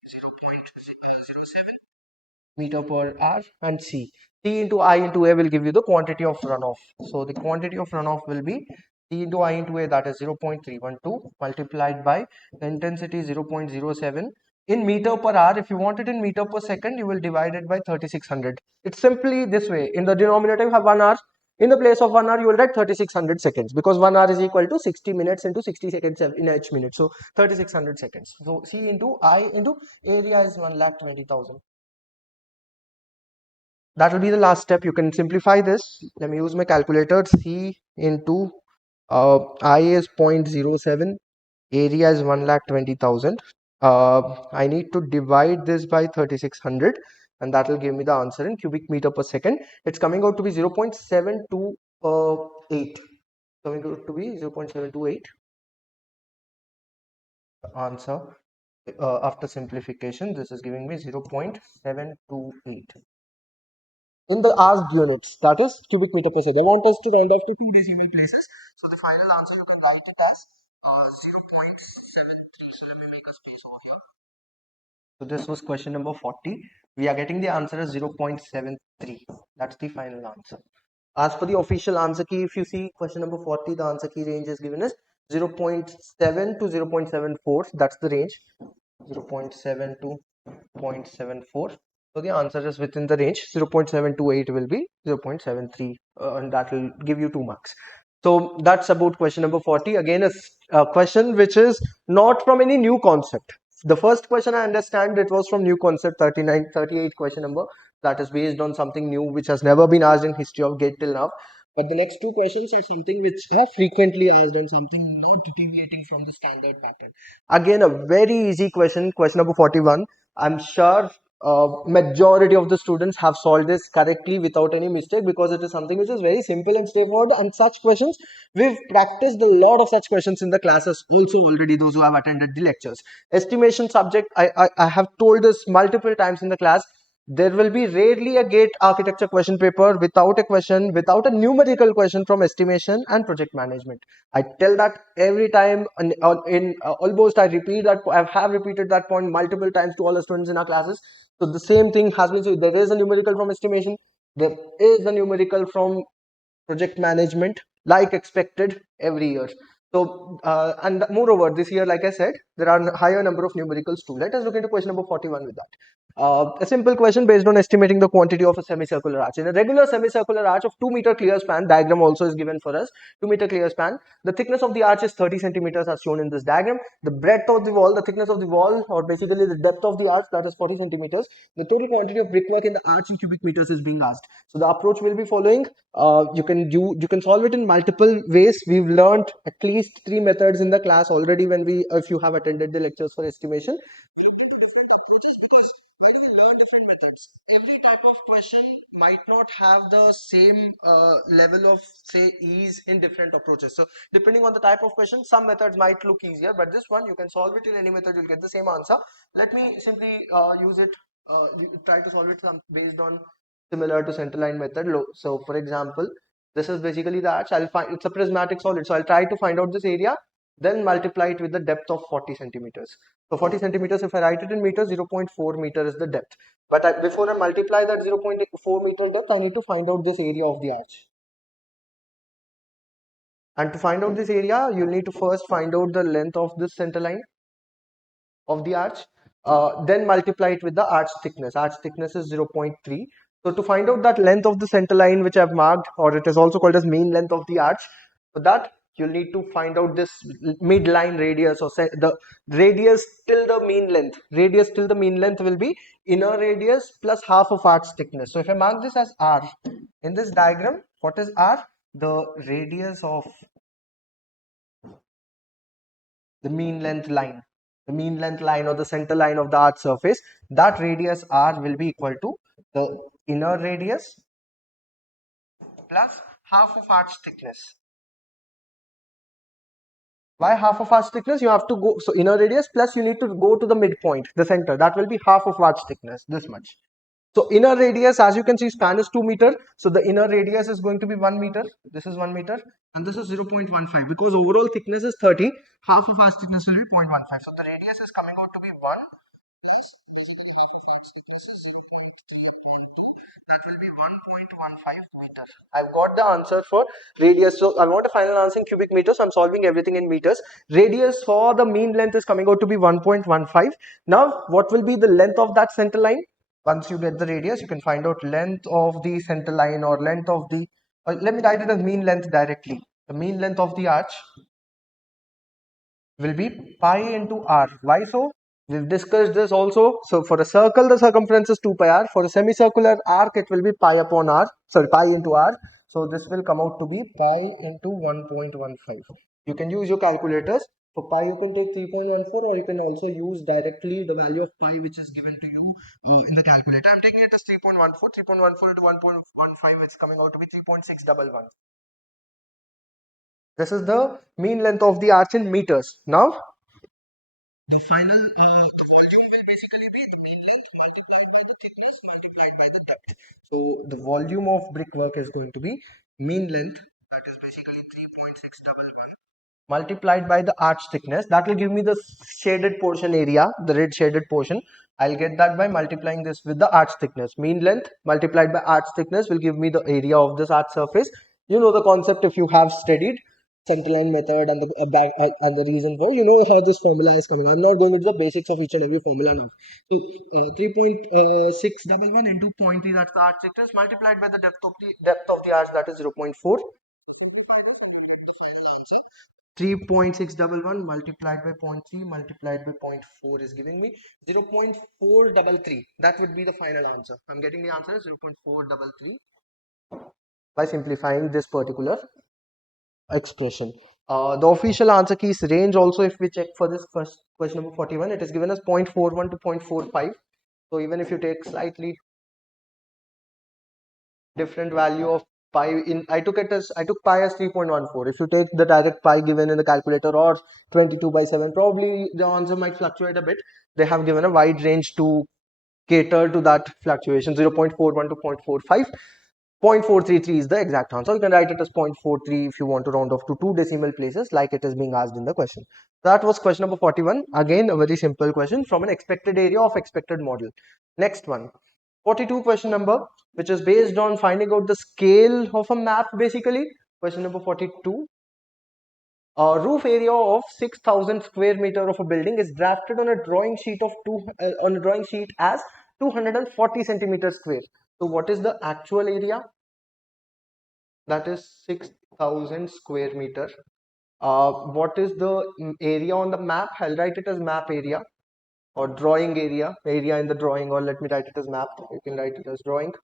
0.07 meter per hour, and C. T into I into A will give you the quantity of runoff. So the quantity of runoff will be T into I into A, that is 0.312 multiplied by the intensity 0.07 in meter per hour. If you want it in meter per second, you will divide it by 3600. It's simply this way. In the denominator, you have 1 hour. In the place of 1 hour, you will write 3600 seconds, because 1 hour is equal to 60 minutes into 60 seconds in each minute. So 3600 seconds. So C into I into area is 1,20,000. That will be the last step. You can simplify this. Let me use my calculator. C into I is 0.07, area is 1,20,000. I need to divide this by 3600, and that will give me the answer in cubic meter per second. It's coming out to be 0.728. Coming out to be 0.728. The answer after simplification, this is giving me 0.728. In the asked units, that is cubic meter per second. I want us to round off to 2 decimal places. So the final answer you can write it as 0.73. So let me make a space over here. So this was question number 40. We are getting the answer as 0.73. That's the final answer. As per the official answer key, if you see question number 40, the answer key range is given as 0.7 to 0.74. That's the range. 0.7 to 0.74. So the answer is within the range. 0.728 will be 0.73, and that will give you 2 marks. So that's about question number 40. Again, a question which is not from any new concept. The first question, I understand, it was from new concept. 39, 38 question number, that is based on something new which has never been asked in history of GATE till now. But the next two questions are something which are frequently asked on something not deviating from the standard pattern. Again, a very easy question, question number 41. I'm sure majority of the students have solved this correctly without any mistake, because it is something which is very simple and straightforward. And such questions, we've practiced a lot of such questions in the classes also already, those who have attended the lectures. Estimation subject, I have told this multiple times in the class. There will be rarely a GATE architecture question paper without a question, without a numerical question from estimation and project management. I tell that every time almost I repeat that. I have repeated that point multiple times to all the students in our classes. So the same thing has been, so there is a numerical from estimation, there is a numerical from project management, like expected every year. So and moreover, this year, like I said, there are a higher number of numericals too. Let us look into question number 41 with that. A simple question based on estimating the quantity of a semicircular arch. In a regular semicircular arch of 2 meter clear span, diagram also is given for us. 2 meter clear span. The thickness of the arch is 30 centimeters as shown in this diagram. The breadth of the wall, the thickness of the wall, or basically the depth of the arch, that is 40 centimeters. The total quantity of brickwork in the arch in cubic meters is being asked. So the approach will be following. You can solve it in multiple ways. We've learned at least 3 methods in the class already when if you have attended the lectures for estimation. Different methods. Every type of question might not have the same level of, say, ease in different approaches. So depending on the type of question, some methods might look easier, but this one you can solve it in any method, you'll get the same answer. Let me simply use it, try to solve it based on similar to centerline method. So for example, this is basically the arch. I'll find it's a prismatic solid, so I'll try to find out this area, then multiply it with the depth of 40 centimeters. So 40 centimeters, if I write it in meters, 0.4 meter is the depth. But before I multiply that 0.4 meter depth, I need to find out this area of the arch. And to find out this area, you'll need to first find out the length of this center line of the arch, then multiply it with the arch thickness. Arch thickness is 0.3. So to find out that length of the center line which I've marked, or it is also called as mean length of the arch, for that you'll need to find out this midline radius, or the radius till the mean length. Radius till the mean length will be inner radius plus half of arch thickness. So if I mark this as R in this diagram, what is R? The radius of the mean length line. the mean length line or the center line of the arch surface, that radius r will be equal to the inner radius plus half of arch thickness. Why half of arch thickness? You have to go, so inner radius plus you need to go to the midpoint, the center, that will be half of arch thickness, this much. So inner radius, as you can see, span is 2 meter. So the inner radius is going to be 1 meter. This is 1 meter and this is 0.15 because overall thickness is 30. Half of arch thickness will be 0.15. So the radius is coming out to be 1. That will be 1.15 meter. I've got the answer for radius. So I want a final answer in cubic meters. So I'm solving everything in meters. Radius for the mean length is coming out to be 1.15. Now, what will be the length of that center line? Once you get the radius, you can find out length of the center line or length of the, let me write it as mean length directly. The mean length of the arch will be pi into r. Why so? We've discussed this also. So for a circle, the circumference is 2 pi r. For a semicircular arc, it will be pi upon r. Sorry, pi into r. So this will come out to be pi into 1.15. You can use your calculators. For pi, you can take 3.14 or you can also use directly the value of pi which is given to you in the calculator. I'm taking it as 3.14. 3.14 into 1.15, it's coming out to be 3.611. This is the mean length of the arch in meters. Now, the final volume will basically be the mean length multiplied by the thickness multiplied by the depth. So the volume of brickwork is going to be mean length, that is basically 3.611 multiplied by the arch thickness. That will give me the shaded portion area, the red shaded portion. I'll get that by multiplying this with the arch thickness. Mean length multiplied by arch thickness will give me the area of this arch surface. You know the concept if you have studied centerline method and the reason for, you know how this formula is coming. I'm not going into the basics of each and every formula now. So 3.611 into 0.3, that's the arch thickness, multiplied by the depth of the arch, that is 0.4. 3.611 multiplied by 0.3 multiplied by 0.4 is giving me 0.433. That would be the final answer. I'm getting the answer is 0.433 by simplifying this particular expression. The official answer keys range also, if we check for this first question number 41, it is given as 0.41 to 0.45. So even if you take slightly different value of pi, in I took pi as 3.14. If you take the direct pi given in the calculator or 22/7, probably the answer might fluctuate a bit. They have given a wide range to cater to that fluctuation, 0.41 to 0.45. 0.433 is the exact answer. You can write it as 0.43 if you want to round off to 2 decimal places like it is being asked in the question. That was question number 41. Again, a very simple question from an expected area of expected model. Next one, 42 question number, which is based on finding out the scale of a map basically. Question number 42. A roof area of 6,000 square meter of a building is drafted on a drawing sheet as 240 centimeters square. So what is the actual area? That is 6,000 square meter. What is the area on the map? I'll write it as map area or drawing area in the drawing, or let me write it as map. You can write it as drawing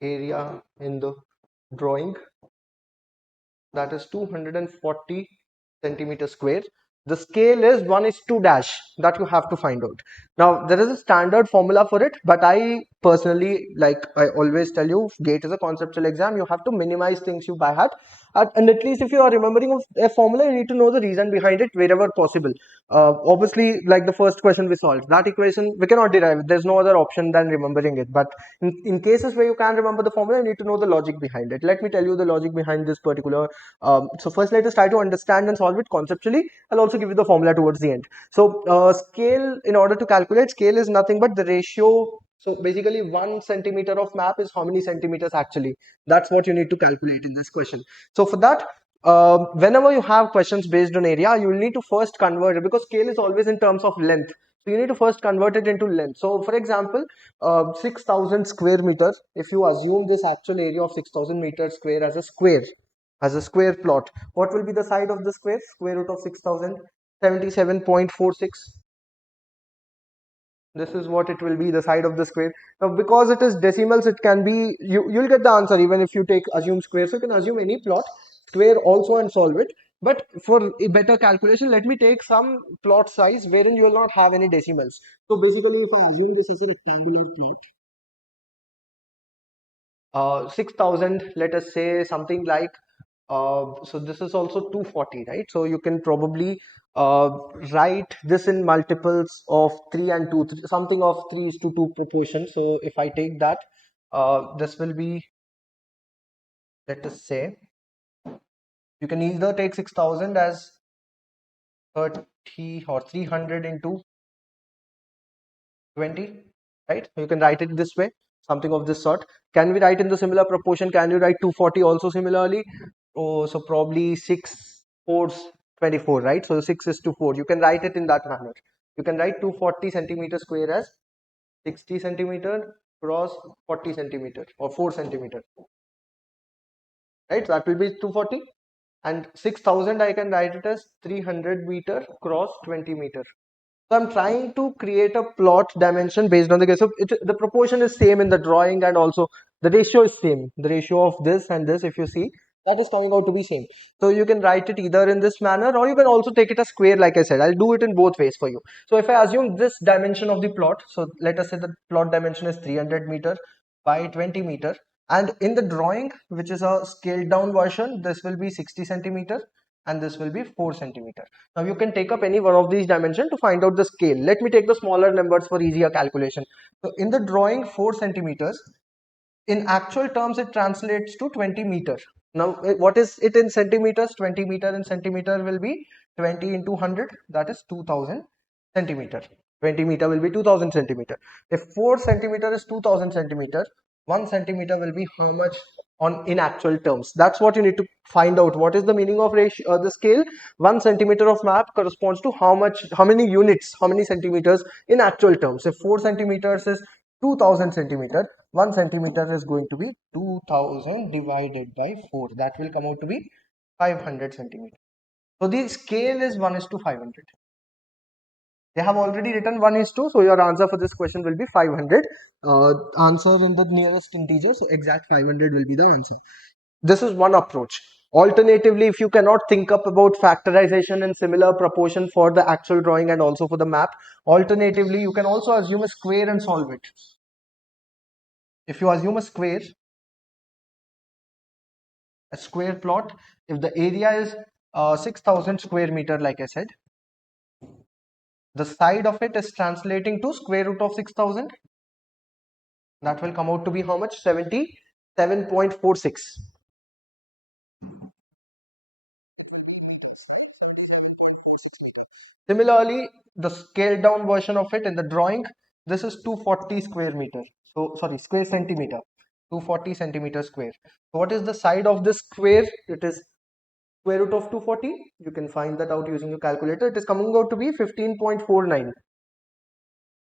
area in the drawing, that is 240 centimeter square. The scale is 1:2 dash, that you have to find out. Now there is a standard formula for it, but I personally, like I always tell you, GATE is a conceptual exam. You have to minimize things you by heart, and at least if you are remembering a formula, you need to know the reason behind it wherever possible. Obviously, like the first question we solved, that equation we cannot derive. There's no other option than remembering it. But in cases where you can't remember the formula, you need to know the logic behind it. Let me tell you the logic behind this particular. So first, let us try to understand and solve it conceptually. I'll also give you the formula towards the end. So scale, in order to calculate, scale is nothing but the ratio. So basically 1 centimeter of map is how many centimeters actually. That's what you need to calculate in this question. So for that, whenever you have questions based on area, you will need to first convert it, because scale is always in terms of length. So you need to first convert it into length. So for example, 6,000 square meters, if you assume this actual area of 6,000 meters square as a square plot, what will be the side of the square? Square root of 6,000, 77.46. This is what it will be, the side of the square. Now because it is decimals, it can be, you'll get the answer even if you assume square. So you can assume any plot, square also, and solve it. But for a better calculation, let me take some plot size wherein you will not have any decimals. So basically, if I assume this is a rectangular plot, 6,000, let us say something like, so this is also 240, right? So you can probably write this in multiples of 3 and 2, something of 3 is to 2 proportion. So if I take that, this will be, let us say, you can either take 6,000 as 30 or 300 into 20, right? You can write it this way, something of this sort. Can we write in the similar proportion? Can you write 240 also similarly? Oh, so probably 6 fours 24, right? So 6 is to 4. You can write it in that manner. You can write 240 centimeter square as 60 centimeter cross 40 centimeter or 4 centimeter, right? So that will be 240. And 6,000 I can write it as 300 meter cross 20 meter. So I'm trying to create a plot dimension based on the case. So the proportion is same in the drawing, and also the ratio is same. The ratio of this and this, if you see, that is coming out to be same. So you can write it either in this manner, or you can also take it as square, like I said. I'll do it in both ways for you. So if I assume this dimension of the plot, so let us say the plot dimension is 300 meter by 20 meter. And in the drawing, which is a scaled down version, this will be 60 centimeter and this will be 4 centimeter. Now you can take up any one of these dimensions to find out the scale. Let me take the smaller numbers for easier calculation. So in the drawing, 4 centimeters, in actual terms it translates to 20 meter. Now what is it in centimeters? 20 meter in centimeter will be 20 into 100, that is 2000 centimeter. 20 meter will be 2000 centimeter. If 4 centimeter is 2000 centimeter, 1 centimeter will be how much on in actual terms? That's what you need to find out. What is the meaning of ratio, the scale? 1 centimeter of map corresponds to how much, how many units, how many centimeters in actual terms. If 4 centimeters is 2000 centimeter, 1 centimeter is going to be 2000 divided by 4. That will come out to be 500 centimeter. So the scale is 1 is to 500. They have already written 1 is to, so your answer for this question will be 500. Answer in the nearest integer, so exact 500 will be the answer. This is one approach. Alternatively, if you cannot think up about factorization in similar proportion for the actual drawing and also for the map, alternatively, you can also assume a square and solve it. If you assume a square plot, if the area is 6,000 square meter, like I said, the side of it is translating to square root of 6,000. That will come out to be how much? 77.46. Similarly, the scaled down version of it in the drawing, this is 240 square meter. So sorry, square centimeter. 240 centimeter square. So what is the side of this square? It is square root of 240. You can find that out using your calculator. It is coming out to be 15.49.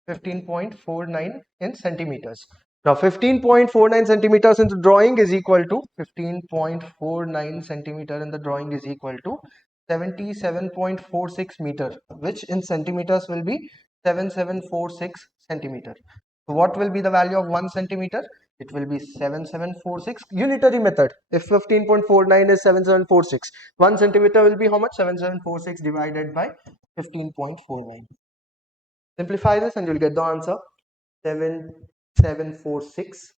15.49 in centimeters. Now 15.49 centimeters in the drawing is equal to 15.49 centimeter in the drawing is equal to 77.46 meter, which in centimeters will be 7746 centimeter. So what will be the value of 1 centimeter? It will be 7746 unitary method. If 15.49 is 7746, 1 centimeter will be how much? 7746 divided by 15.49. Simplify this and you'll get the answer. 7746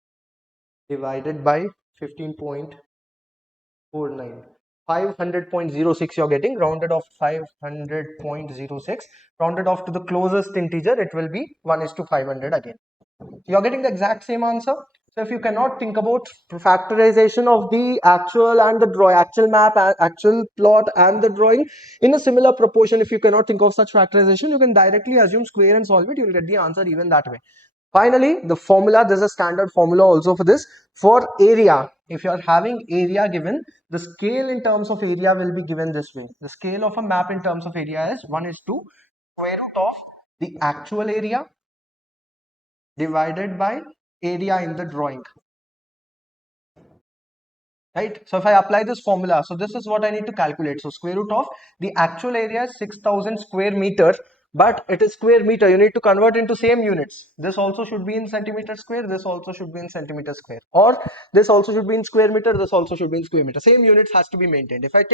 divided by 15.49. 500.06 you're getting, rounded off 500.06, rounded off to the closest integer, it will be 1 is to 500 again. You're getting the exact same answer. So if you cannot think about factorization of the actual and the drawing, actual map, actual plot and the drawing in a similar proportion, if you cannot think of such factorization, you can directly assume square and solve it. You will get the answer even that way. Finally, the formula, there's a standard formula also for this. For area, if you are having area given, the scale in terms of area will be given this way. The scale of a map in terms of area is 1 is to square root of the actual area divided by area in the drawing, right? So if I apply this formula, so this is what I need to calculate. So square root of the actual area is 6,000 square meter but it is square meter. You need to convert into same units. This also should be in centimeter square, this also should be in centimeter square, or this also should be in square meter, this also should be in square meter. Same units has to be maintained. If I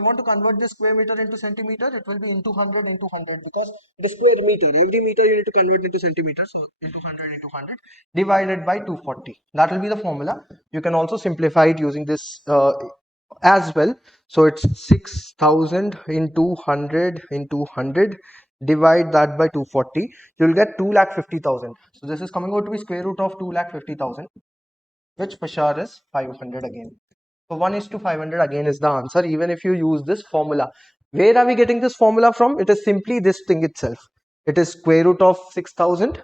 want to convert this square meter into centimeter, it will be into 100 into 100, because it is square meter. Every meter you need to convert into centimeter, so into 100 into 100 divided by 240. That will be the formula. You can also simplify it using this as well. So it's 6000 into 100 into 100, divide that by 240, you'll get 2,50,000. So this is coming out to be square root of 2,50,000, which for sure is 500 again. So 1 is to 500 again is the answer, even if you use this formula. Where are we getting this formula from? It is simply this thing itself. It is square root of 6000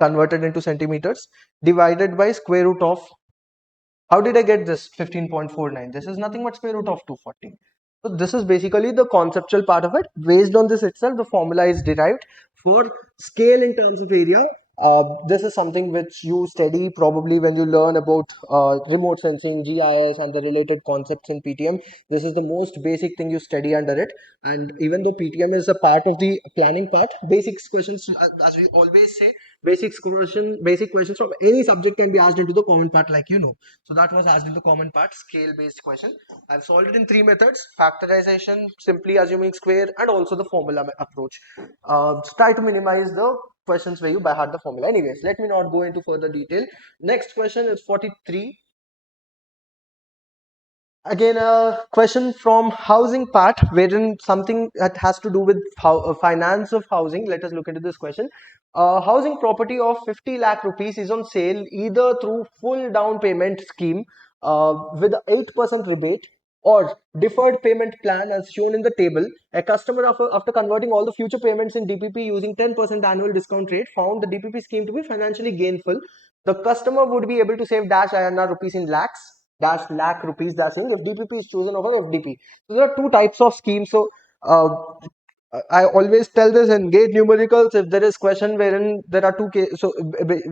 converted into centimeters divided by square root of, how did I get this 15.49? This is nothing but square root of 240. So this is basically the conceptual part of it. Based on this itself, the formula is derived for scale in terms of area. This is something which you study probably when you learn about remote sensing, GIS, and the related concepts in PTM. This is the most basic thing you study under it. And even though PTM is a part of the planning part, basics questions, as we always say, basic questions from any subject can be asked into the common part, like you know. So that was asked in the common part, scale based question. I've solved it in 3 methods: factorization, simply assuming square, and also the formula approach. Try to minimize the questions where you by heart the formula. Anyways, let me not go into further detail. Next question is 43. Again, a question from housing part, wherein something that has to do with finance of housing. Let us look into this question. Housing property of 50 lakh rupees is on sale either through full down payment scheme with 8% rebate or deferred payment plan as shown in the table. A customer, after converting all the future payments in DPP using 10% annual discount rate, found the DPP scheme to be financially gainful. The customer would be able to save dash INR rupees in lakhs, dash lakh rupees dashing if DPP is chosen over FDP. So there are two types of schemes. So I always tell this in gate numericals, if there is question wherein there are two cases, so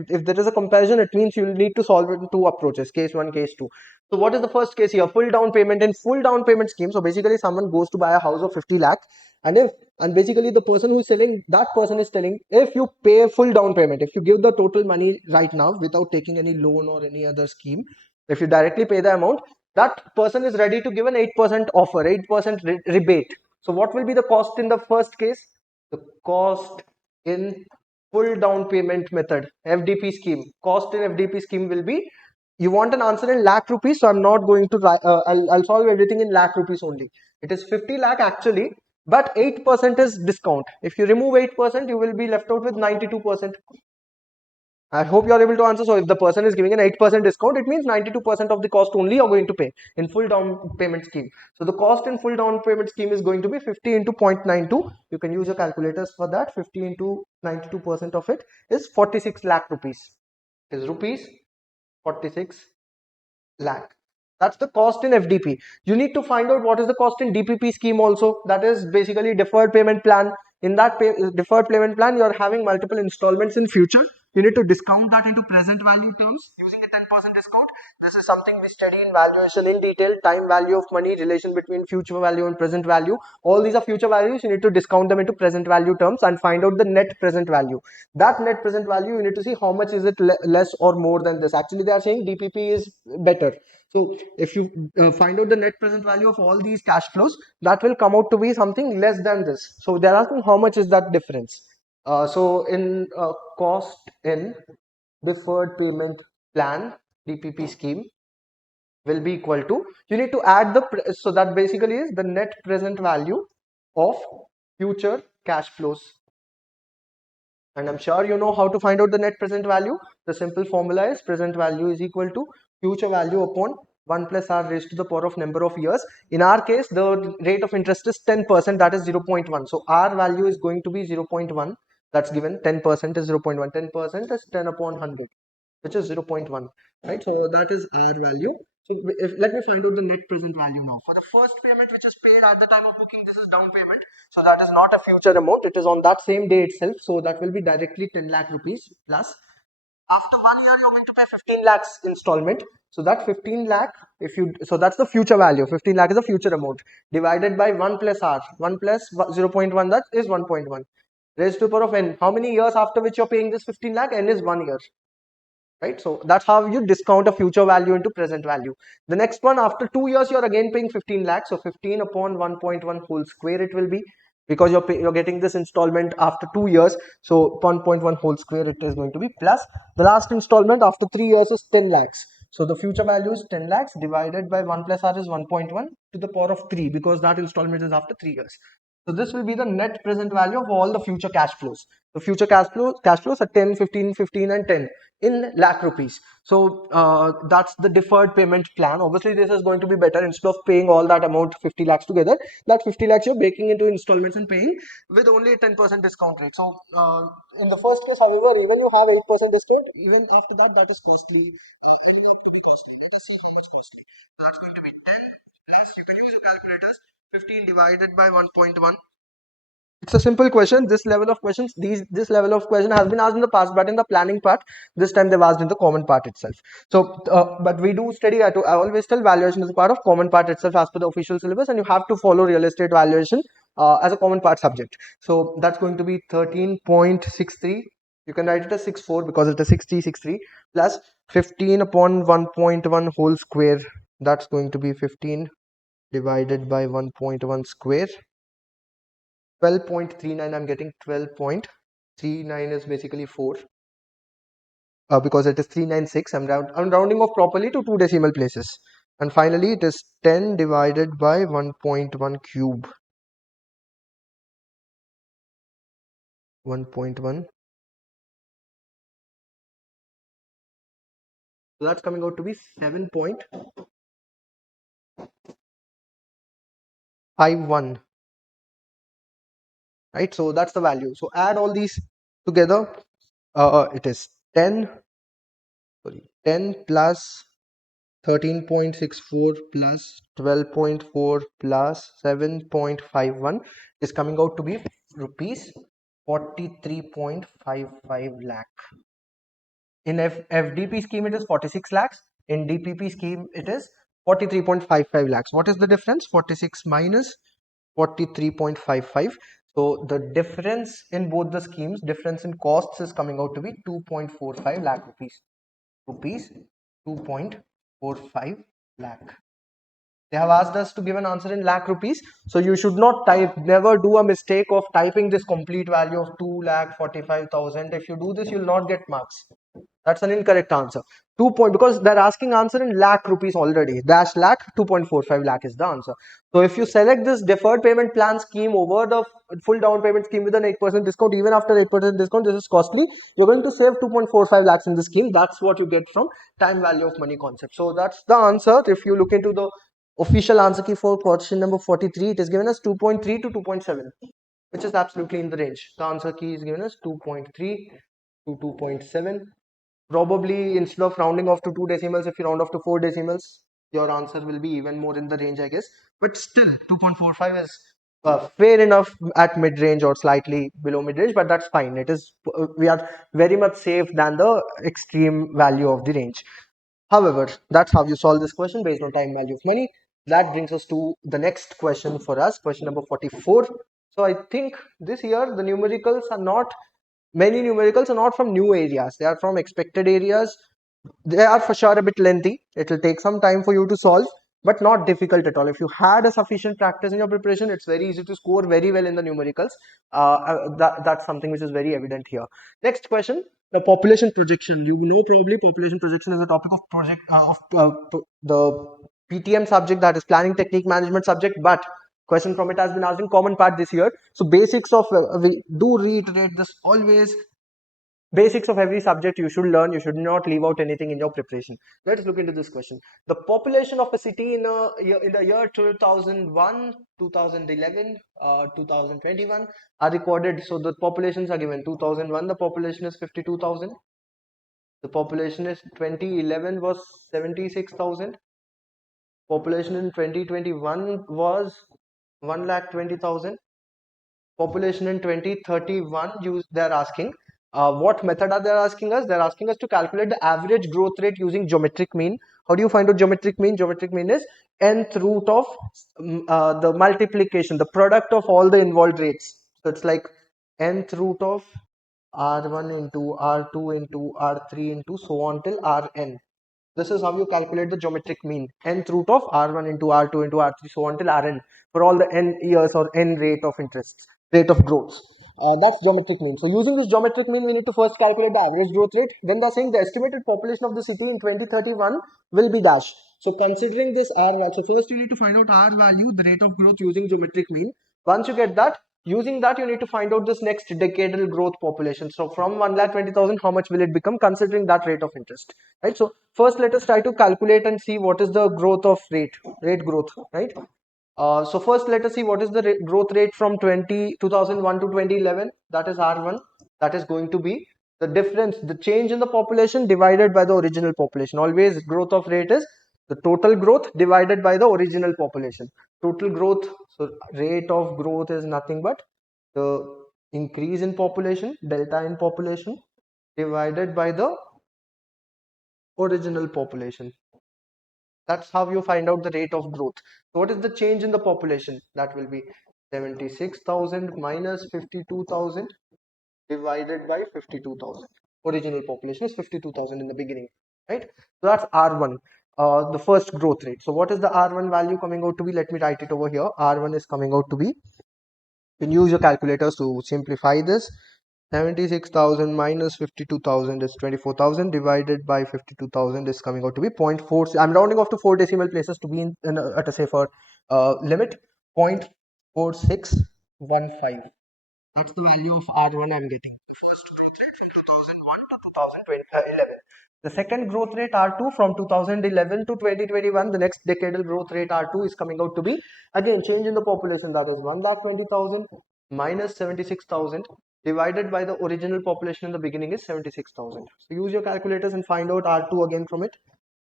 if there is a comparison, it means you will need to solve it in two approaches, case 1, case 2. So what is the first case here? Full down payment. In full down payment scheme, so basically someone goes to buy a house of 50 lakh, and basically the person who is selling, that person is telling, if you pay full down payment, if you give the total money right now without taking any loan or any other scheme, if you directly pay the amount, that person is ready to give an 8% offer, 8% rebate. So what will be the cost in the first case? The cost in full down payment method, FDP scheme. Cost in FDP scheme will be, you want an answer in lakh rupees, so I'm not going to, I'll solve everything in lakh rupees only. It is 50 lakh actually, but 8% is discount. If you remove 8%, you will be left out with 92%. I hope you are able to answer. So if the person is giving an 8% discount, it means 92% of the cost only you are going to pay in full down payment scheme. So the cost in full down payment scheme is going to be 50 into 0.92. You can use your calculators for that. 50 into 92% of it is 46 lakh rupees. Is rupees 46 lakh. That's the cost in FDP. You need to find out what is the cost in DPP scheme also. That is basically deferred payment plan. In that deferred payment plan, you are having multiple installments in future. You need to discount that into present value terms using a 10% discount. This is something we study in valuation in detail. Time value of money, relation between future value and present value. All these are future values. You need to discount them into present value terms and find out the net present value. That net present value, you need to see how much is it less or more than this. Actually, they are saying DPP is better. So if you find out the net present value of all these cash flows, that will come out to be something less than this. So they're asking how much is that difference. So in cost in deferred payment plan, DPP scheme, will be equal to, you need to add the, so that basically is the net present value of future cash flows. And I'm sure you know how to find out the net present value. The simple formula is present value is equal to future value upon 1 plus r raised to the power of number of years. In our case, the rate of interest is 10%, that is 0.1. So r value is going to be 0.1. That's given. 10% is 0.1. 10% is 10 upon 100, which is 0.1. Right? So that is r value. So let me find out the net present value now. For the first payment which is paid at the time of booking, this is down payment. So that is not a future amount. It is on that same day itself. So that will be directly 10 lakh rupees plus. After 1 year, you're going to pay 15 lakhs installment. So that 15 lakh, if you, so that's the future value. 15 lakh is a future amount divided by 1 plus r. 1 plus 0.1, that is 1.1. raised to the power of n. How many years after which you're paying this 15 lakh? N is 1 year. Right, so that's how you discount a future value into present value. The next one, after 2 years you're again paying 15 lakhs, so 15 upon 1.1 whole square it will be, because you're getting this installment after 2 years, so 1.1 whole square it is going to be, plus the last installment after 3 years is 10 lakhs. So the future value is 10 lakhs divided by 1 plus r is 1.1 to the power of 3, because that installment is after 3 years. So this will be the net present value of all the future cash flows. The future cash flows are 10, 15, 15 and 10 in lakh rupees. So that's the deferred payment plan. Obviously this is going to be better. Instead of paying all that amount 50 lakhs together, that 50 lakhs you're breaking into installments and paying with only 10% discount rate. So in the first case, however, even you have 8% discount, even after that, that is costly, adding up to be costly. Let us see how much costly. That's going to be 10 plus, you can use your calculators, 15 divided by 1.1. It's a simple question. This level of questions, this level of question has been asked in the past, but in the planning part, this time they've asked in the common part itself. So, but we do study. I always tell valuation is a part of common part itself as per the official syllabus, and you have to follow real estate valuation as a common part subject. So that's going to be 13.63. You can write it as 64 because it is 6063 plus 15 upon 1.1 whole square. That's going to be 15 divided by 1.1 square. 12.39, I'm getting 12.39 is basically 4 because it is 396. I'm rounding off properly to 2 decimal places. And finally it is 10 divided by 1.1 cube. 1.1. So that's coming out to be 7.51. Right, so that's the value. So add all these together. It is 10 plus 13.64 plus 12.4 plus 7.51 is coming out to be rupees 43.55 lakh. In FDP scheme it is 46 lakhs. In DPP scheme it is 43.55 lakhs. What is the difference? 46 minus 43.55. So the difference in both the schemes, difference in costs is coming out to be 2.45 lakh rupees. 2.45 lakh. They have asked us to give an answer in lakh rupees. So you should not type, never do a mistake of typing this complete value of 2,45,000. If you do this, you will not get marks. That's an incorrect answer. Because they're asking answer in lakh rupees already. Dash lakh, 2.45 lakh is the answer. So if you select this deferred payment plan scheme over the full down payment scheme with an 8% discount, even after 8% discount, this is costly. You're going to save 2.45 lakhs in the scheme. That's what you get from time value of money concept. So that's the answer. If you look into the official answer key for question number 43, it is given as 2.3 to 2.7, which is absolutely in the range. The answer key is given as 2.3 to 2.7. Probably instead of rounding off to 2 decimals, if you round off to 4 decimals, your answer will be even more in the range, I guess. But still, 2.45 is fair enough at mid-range or slightly below mid-range, but that's fine. It is, we are very much safe than the extreme value of the range. However, that's how you solve this question based on time value of money. That brings us to the next question for us, question number 44. So I think this year the numericals are not, many numericals are not from new areas. They are from expected areas. They are for sure a bit lengthy. It will take some time for you to solve, but not difficult at all. If you had a sufficient practice in your preparation, it's very easy to score very well in the numericals. That's something which is very evident here. Next question, the population projection. You know probably population projection is a topic of the PTM subject, that is planning technique management subject, but question from it has been asked in common part this year. So basics of, we do reiterate this always, basics of every subject you should learn. You should not leave out anything in your preparation. Let's look into this question. The population of a city in the year 2001, 2011, 2021 are recorded. So the populations are given. 2001 the population is 52,000. The population is 2011 was 76,000. Population in 2021 was 1,20,000. Population in 2031, they're asking what method are they asking us? They're asking us to calculate the average growth rate using geometric mean. How do you find out geometric mean? Geometric mean is nth root of the multiplication, the product of all the involved rates. So it's like nth root of r1 into r2 into r3 into so on till rn. This is how you calculate the geometric mean. Nth root of r1 into r2 into r3 so on till rn for all the n years or n rate of interest, rate of growth. That's geometric mean. So using this geometric mean, we need to first calculate the average growth rate. Then they're saying the estimated population of the city in 2031 will be dash. So considering this r value, so first you need to find out r value, the rate of growth using geometric mean. Once you get that, using that you need to find out this next decadal growth population. So from 1,20,000, how much will it become considering that rate of interest, right? So first let us try to calculate and see what is the growth of rate growth, right? So first let us see what is the growth rate from 2001 to 2011. That is R1. That is going to be the difference, the change in the population divided by the original population. Always growth of rate is the total growth divided by the original population. Total growth, so rate of growth is nothing but the increase in population, delta in population, divided by the original population. That's how you find out the rate of growth. So what is the change in the population? That will be 76,000 minus 52,000 divided by 52,000. Original population is 52,000 in the beginning, right? So that's R1, the first growth rate. So what is the R1 value coming out to be? Let me write it over here. R1 is coming out to be, you can use your calculators to simplify this. 76,000 minus 52,000 is 24,000 divided by 52,000 is coming out to be 0.4. I'm rounding off to 4 decimal places to be at a safer limit. 0.4615. That's the value of R1 I'm getting. The second growth rate R2 from 2011 to 2021, the next decadal growth rate R2 is coming out to be, again, change in the population, that is 1,20,000 minus 76,000 divided by the original population in the beginning is 76,000. So use your calculators and find out R2 again from it.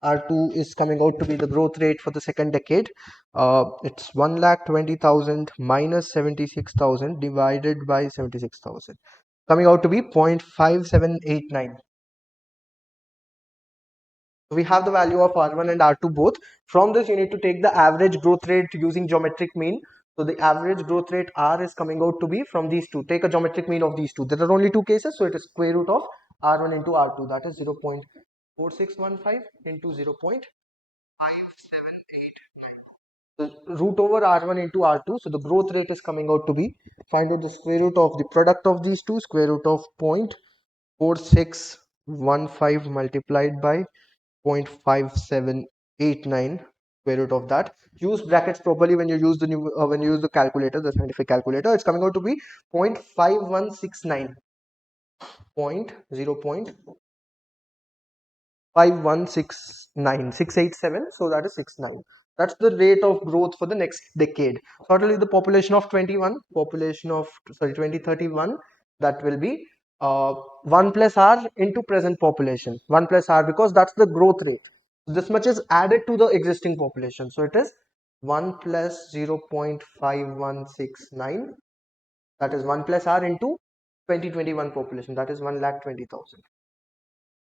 R2 is coming out to be the growth rate for the second decade. It's 1,20,000 minus 76,000 divided by 76,000, coming out to be 0.5789. We have the value of R1 and R2 both. From this you need to take the average growth rate using geometric mean. So the average growth rate R is coming out to be from these two. Take a geometric mean of these two. There are only two cases, so it is square root of R1 into R2. That is 0.4615 into 0.5789. So root over R1 into R2. So the growth rate is coming out to be, find out the square root of the product of these two, square root of 0.4615 multiplied by 0.5789, square root of that. Use brackets properly when you use the when you use the calculator, the scientific calculator. It's coming out to be 0.5169, 0.5169, so that is 69. That's the rate of growth for the next decade. Totally the population of 2031, that will be 1 plus r into present population, 1 plus r, because that's the growth rate. This much is added to the existing population, so it is 1 plus 0.5169, that is 1 plus r into 2021 population, that is 1,20,000.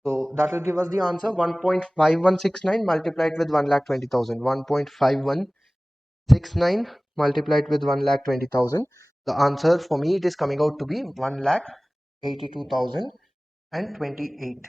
So that will give us the answer 1.5169 multiplied with 1,20,000. 1.5169 multiplied with 1,20,000. The answer for me, it is coming out to be 1,82,028.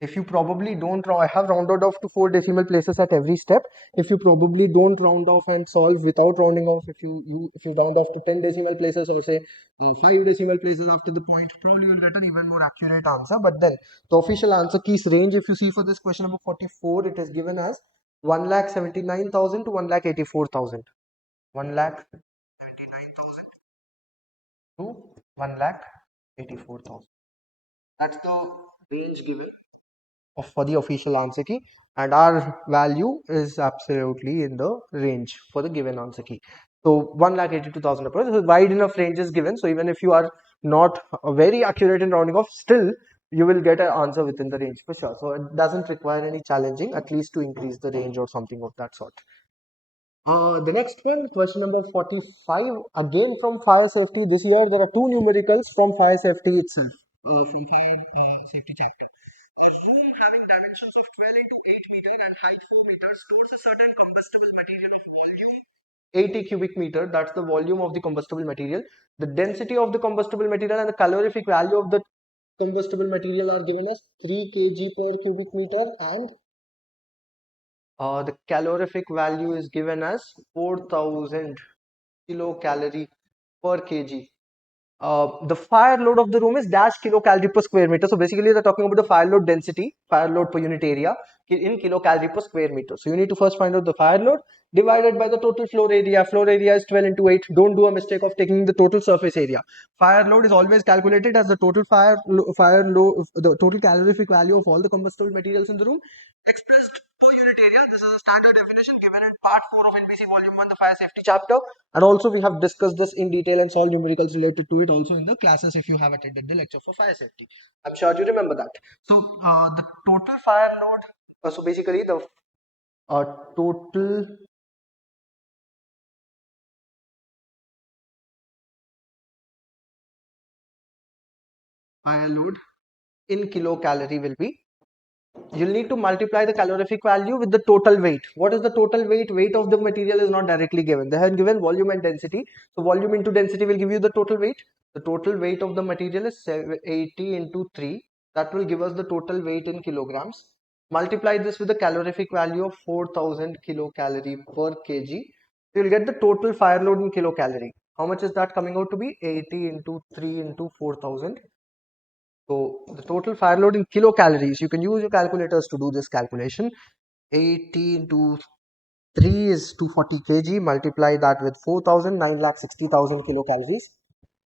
If you probably don't round, I have rounded off to 4 decimal places at every step. If you probably don't round off and solve without rounding off, if you round off to 10 decimal places or say 5 decimal places after the point, probably you'll get an even more accurate answer. But then the official answer keys range, if you see for this question number 44, it is given as 1,79,000 to 1,84,000. 1,79,000 to 1,84,000. That's the range given for the official answer key, and our value is absolutely in the range for the given answer key. So 1,82,000 approach. So wide enough range is given, so even if you are not very accurate in rounding off, still you will get an answer within the range for sure. So it doesn't require any challenging, at least to increase the range or something of that sort. The next one, question number 45, again from fire safety. This year there are two numericals from fire safety itself, from fire safety chapter. A room having dimensions of 12 into 8 meter and height 4 meters stores a certain combustible material of volume 80 cubic meter, that's the volume of the combustible material. The density of the combustible material and the calorific value of the combustible material are given as 3 kg per cubic meter, and the calorific value is given as 4000 kilocalorie per kg. The fire load of the room is dash kilocalorie per square meter. So basically they're talking about the fire load density, fire load per unit area in kilocalorie per square meter. So you need to first find out the fire load divided by the total floor area. Floor area is 12 into 8. Don't do a mistake of taking the total surface area. Fire load is always calculated as the total fire load, the total calorific value of all the combustible materials in the room expressed per unit area. This is a standard definition given in part 4 of NBC volume 1, the fire safety chapter. And also we have discussed this in detail and solved numericals related to it also in the classes if you have attended the lecture for fire safety. I'm sure you remember that. So the total fire load, so basically the total fire load in kilocalorie will be, you'll need to multiply the calorific value with the total weight. What is the total weight? Weight of the material is not directly given. They have given volume and density. So volume into density will give you the total weight. The total weight of the material is 80 into 3. That will give us the total weight in kilograms. Multiply this with the calorific value of 4000 kilocalorie per kg. You'll get the total fire load in kilocalorie. How much is that coming out to be? 80 into 3 into 4000. So the total fire load in kilocalories, you can use your calculators to do this calculation. 80 into 3 is 240 kg. Multiply that with 4000, 9,60,000 kilocalories.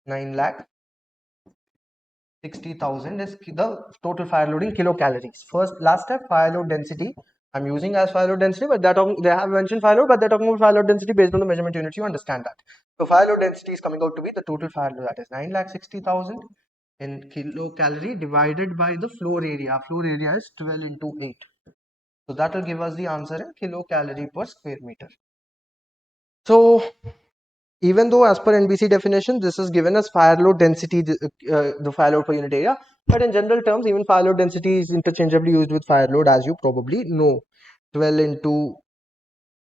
9,60,000 is the total fire load in kilocalories. Last step, fire load density. I'm using as fire load density, but they have mentioned fire load, but they're talking about fire load density based on the measurement units. You understand that. So fire load density is coming out to be the total fire load, that is 9,60,000 in kilocalorie divided by the floor area. Floor area is 12 into 8. So that will give us the answer in kilocalorie per square meter. So even though as per NBC definition, this is given as fire load density, the fire load per unit area, but in general terms, even fire load density is interchangeably used with fire load, as you probably know. 12 into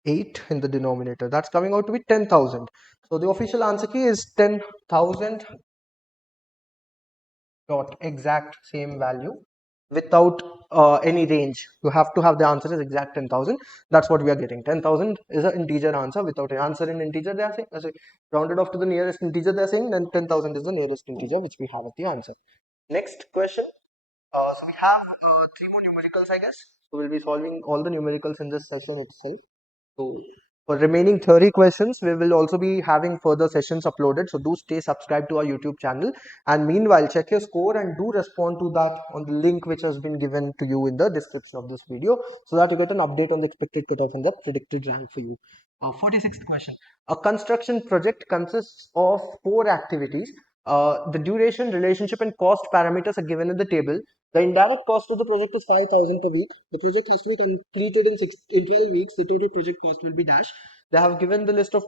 8 in the denominator, that's coming out to be 10,000. So the official answer key is 10,000 dot exact same value without any range. You have to have the answer as exact 10,000. That's what we are getting. 10,000 is an integer answer without an answer in integer. They are saying, rounded off to the nearest integer. They are saying then 10,000 is the nearest integer which we have at the answer. Next question. So we have 3 more numericals, I guess. So we'll be solving all the numericals in this session itself. So for remaining theory questions, we will also be having further sessions uploaded. So do stay subscribed to our YouTube channel. And meanwhile, check your score and do respond to that on the link which has been given to you in the description of this video, so that you get an update on the expected cutoff and the predicted rank for you. 46th question. A construction project consists of 4 activities. The duration, relationship, and cost parameters are given in the table. The indirect cost of the project is 5,000 per week. The project has to be completed in 12 weeks. The total project cost will be dash. They have given the list of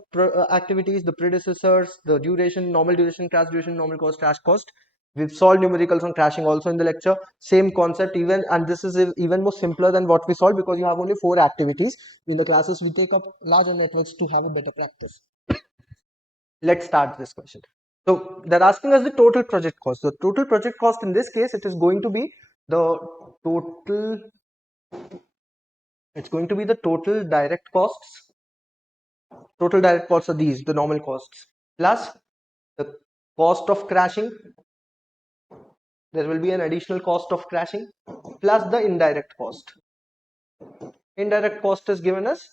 activities, the predecessors, the duration, normal duration, crash duration, normal cost, crash cost. We've solved numericals on crashing also in the lecture. Same concept even, and this is even more simpler than what we solved because you have only 4 activities. In the classes, we take up larger networks to have a better practice. Let's start this question. So they're asking us the total project cost. The total project cost in this case, it is going to be the total, it's going to be the total direct costs. Total direct costs are these, the normal costs, plus the cost of crashing. There will be an additional cost of crashing, plus the indirect cost. Indirect cost is given as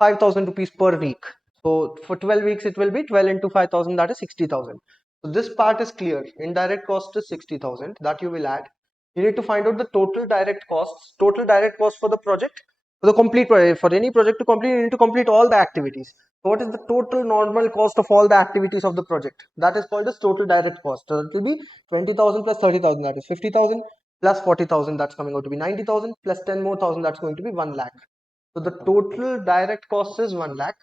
5,000 rupees per week. So for 12 weeks, it will be 12 into 5,000, that is 60,000. So this part is clear. Indirect cost is 60,000 that you will add. You need to find out the total direct costs. Total direct cost for the project, for the complete project, for any project to complete, you need to complete all the activities. So what is the total normal cost of all the activities of the project? That is called as total direct cost. So it will be 20,000 plus 30,000, that is 50,000, plus 40,000, that's coming out to be 90,000, plus 10 more thousand, that's going to be 1 lakh. So the total direct cost is 1 lakh.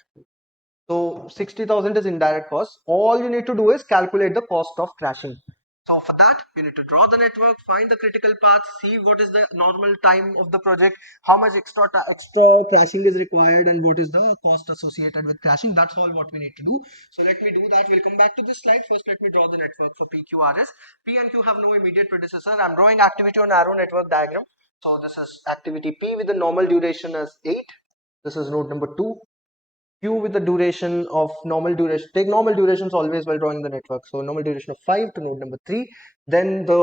So 60,000 is indirect cost. All you need to do is calculate the cost of crashing. So for that, You need to draw the network, find the critical path, see what is the normal time of the project, how much extra crashing is required, and what is the cost associated with crashing. That's all what we need to do. So let me do that. We'll come back to this slide. First, let me draw the network for PQRS. P and Q have no immediate predecessor. I'm drawing activity on arrow network diagram. So this is activity P with the normal duration as 8. This is node number 2. Q with the duration of normal duration. Take normal durations always while drawing the network. So normal duration of 5 to node number 3. Then the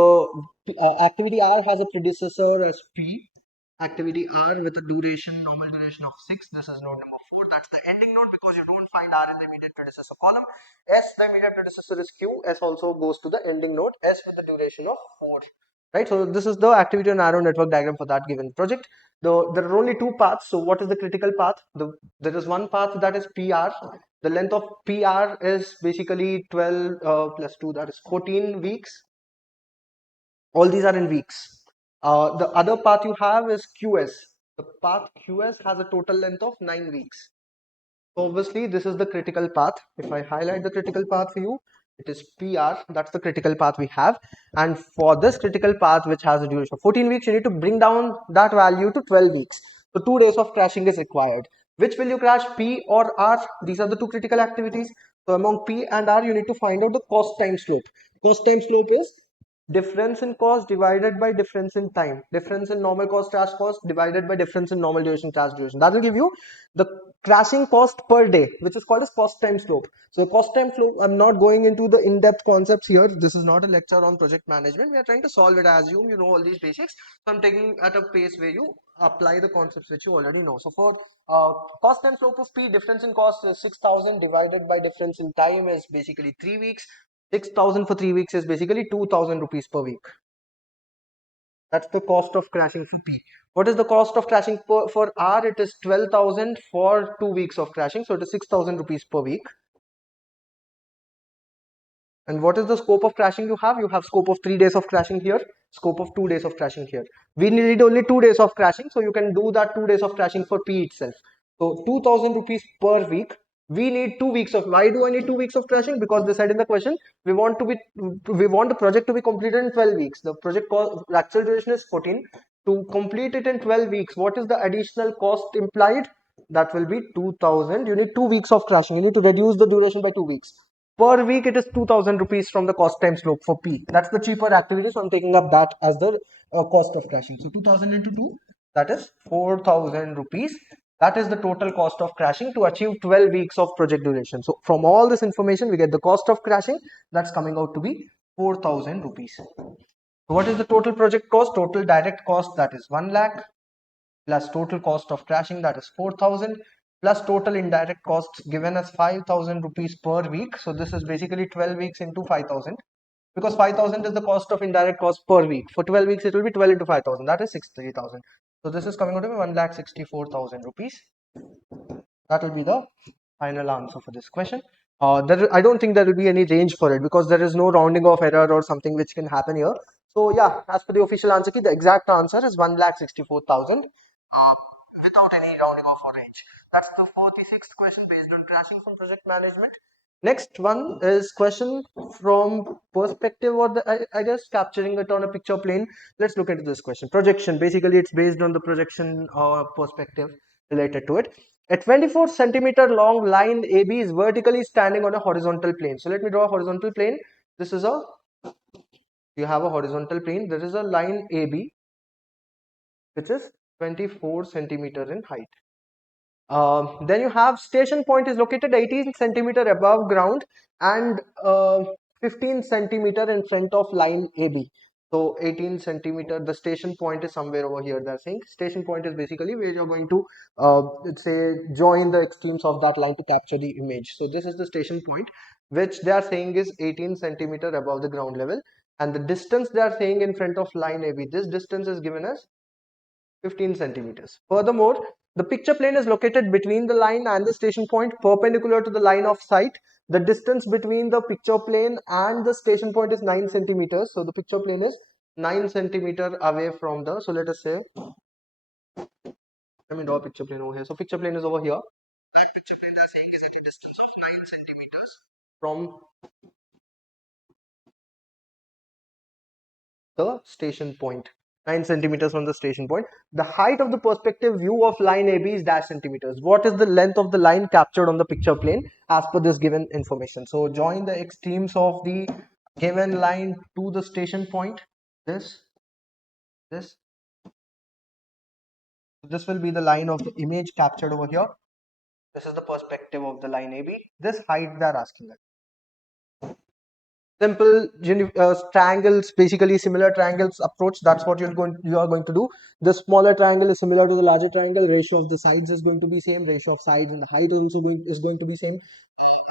activity R has a predecessor as P. Activity R with a duration, normal duration of 6. This is node number 4. That's the ending node because you don't find R in the immediate predecessor column. S, the immediate predecessor is Q. S also goes to the ending node. S with the duration of 4. Right. So this is the activity on arrow network diagram for that given project. There are only two paths. So what is the critical path? There is one path that is PR. The length of PR is basically 12 plus 2, that is 14 weeks. All these are in weeks. The other path you have is QS. The path QS has a total length of 9 weeks. Obviously, this is the critical path. If I highlight the critical path for you, it is PR. That's the critical path we have. And for this critical path, which has a duration of 14 weeks, you need to bring down that value to 12 weeks. So 2 days of crashing is required. Which will you crash, P or R? These are the two critical activities. So among P and R, you need to find out the cost time slope. Cost time slope is difference in cost divided by difference in time. Difference in normal cost crash cost divided by difference in normal duration crash duration. That will give you the crashing cost per day, which is called as cost time slope. So cost time slope, I'm not going into the in-depth concepts here. This is not a lecture on project management. We are trying to solve it. I assume you know all these basics. So I'm taking at a pace where you apply the concepts which you already know. So for cost time slope of P, difference in cost is 6,000 divided by difference in time is basically 3 weeks. 6,000 for 3 weeks is basically 2,000 rupees per week. That's the cost of crashing for P. What is the cost of crashing for R? It is 12,000 for 2 weeks of crashing. So it is 6,000 rupees per week. And what is the scope of crashing you have? You have scope of 3 days of crashing here, scope of 2 days of crashing here. We need only 2 days of crashing. So you can do that 2 days of crashing for P itself. So 2,000 rupees per week. We need 2 weeks of, why do I need 2 weeks of crashing? Because they said in the question, we want the project to be completed in 12 weeks. The project actual duration is 14. To complete it in 12 weeks, what is the additional cost implied? That will be 2,000. You need 2 weeks of crashing. You need to reduce the duration by 2 weeks. Per week, it is 2,000 rupees from the cost time slope for P. That's the cheaper activity. So I'm taking up that as the cost of crashing. So 2,000 into 2, that is 4,000 rupees. That is the total cost of crashing to achieve 12 weeks of project duration. So from all this information, we get the cost of crashing. That's coming out to be 4,000 rupees. So what is the total project cost? Total direct cost, that is 1 lakh, plus total cost of crashing, that is 4,000, plus total indirect costs given as 5,000 rupees per week. So this is basically 12 weeks into 5,000, because 5,000 is the cost of indirect cost per week. For 12 weeks, it will be 12 into 5,000, that is 63,000. So this is coming out to be 1,64,000 rupees. That will be the final answer for this question. I don't think there will be any range for it because there is no rounding off error or something which can happen here. So yeah, as per the official answer key, the exact answer is 1,64,000 without any rounding off or range. That's the 46th question based on crashing from project management. Next one is question from perspective, or I guess capturing it on a picture plane. Let's look into this question. Projection, basically it's based on the projection perspective related to it. A 24 centimeter long line AB is vertically standing on a horizontal plane. So let me draw a horizontal plane. This is you have a horizontal plane. There is a line AB which is 24 centimeter in height. Then you have station point is located 18 centimeter above ground and 15 centimeter in front of line AB. So 18 centimeter, the station point is somewhere over here. They're saying station point is basically where you're going to let's say join the extremes of that line to capture the image. So this is the station point, which they are saying is 18 centimeter above the ground level, and the distance they are saying in front of line AB, this distance is given as 15 centimeters. Furthermore, the picture plane is located between the line and the station point perpendicular to the line of sight. The distance between the picture plane and the station point is 9 centimeters. So the picture plane is 9 centimeter away from the, so let us say, let me draw a picture plane over here. So picture plane is over here. That picture plane they are saying is at a distance of 9 centimeters from the station point. 9 centimeters from the station point. The height of the perspective view of line AB is dash centimeters. What is the length of the line captured on the picture plane as per this given information? So join the extremes of the given line to the station point. This. This will be the line of the image captured over here. This is the perspective of the line AB. This height they are asking us. Simple triangles, basically similar triangles approach. That's what you are going to do. The smaller triangle is similar to the larger triangle. Ratio of the sides is going to be same. Ratio of sides and the height is going to be same.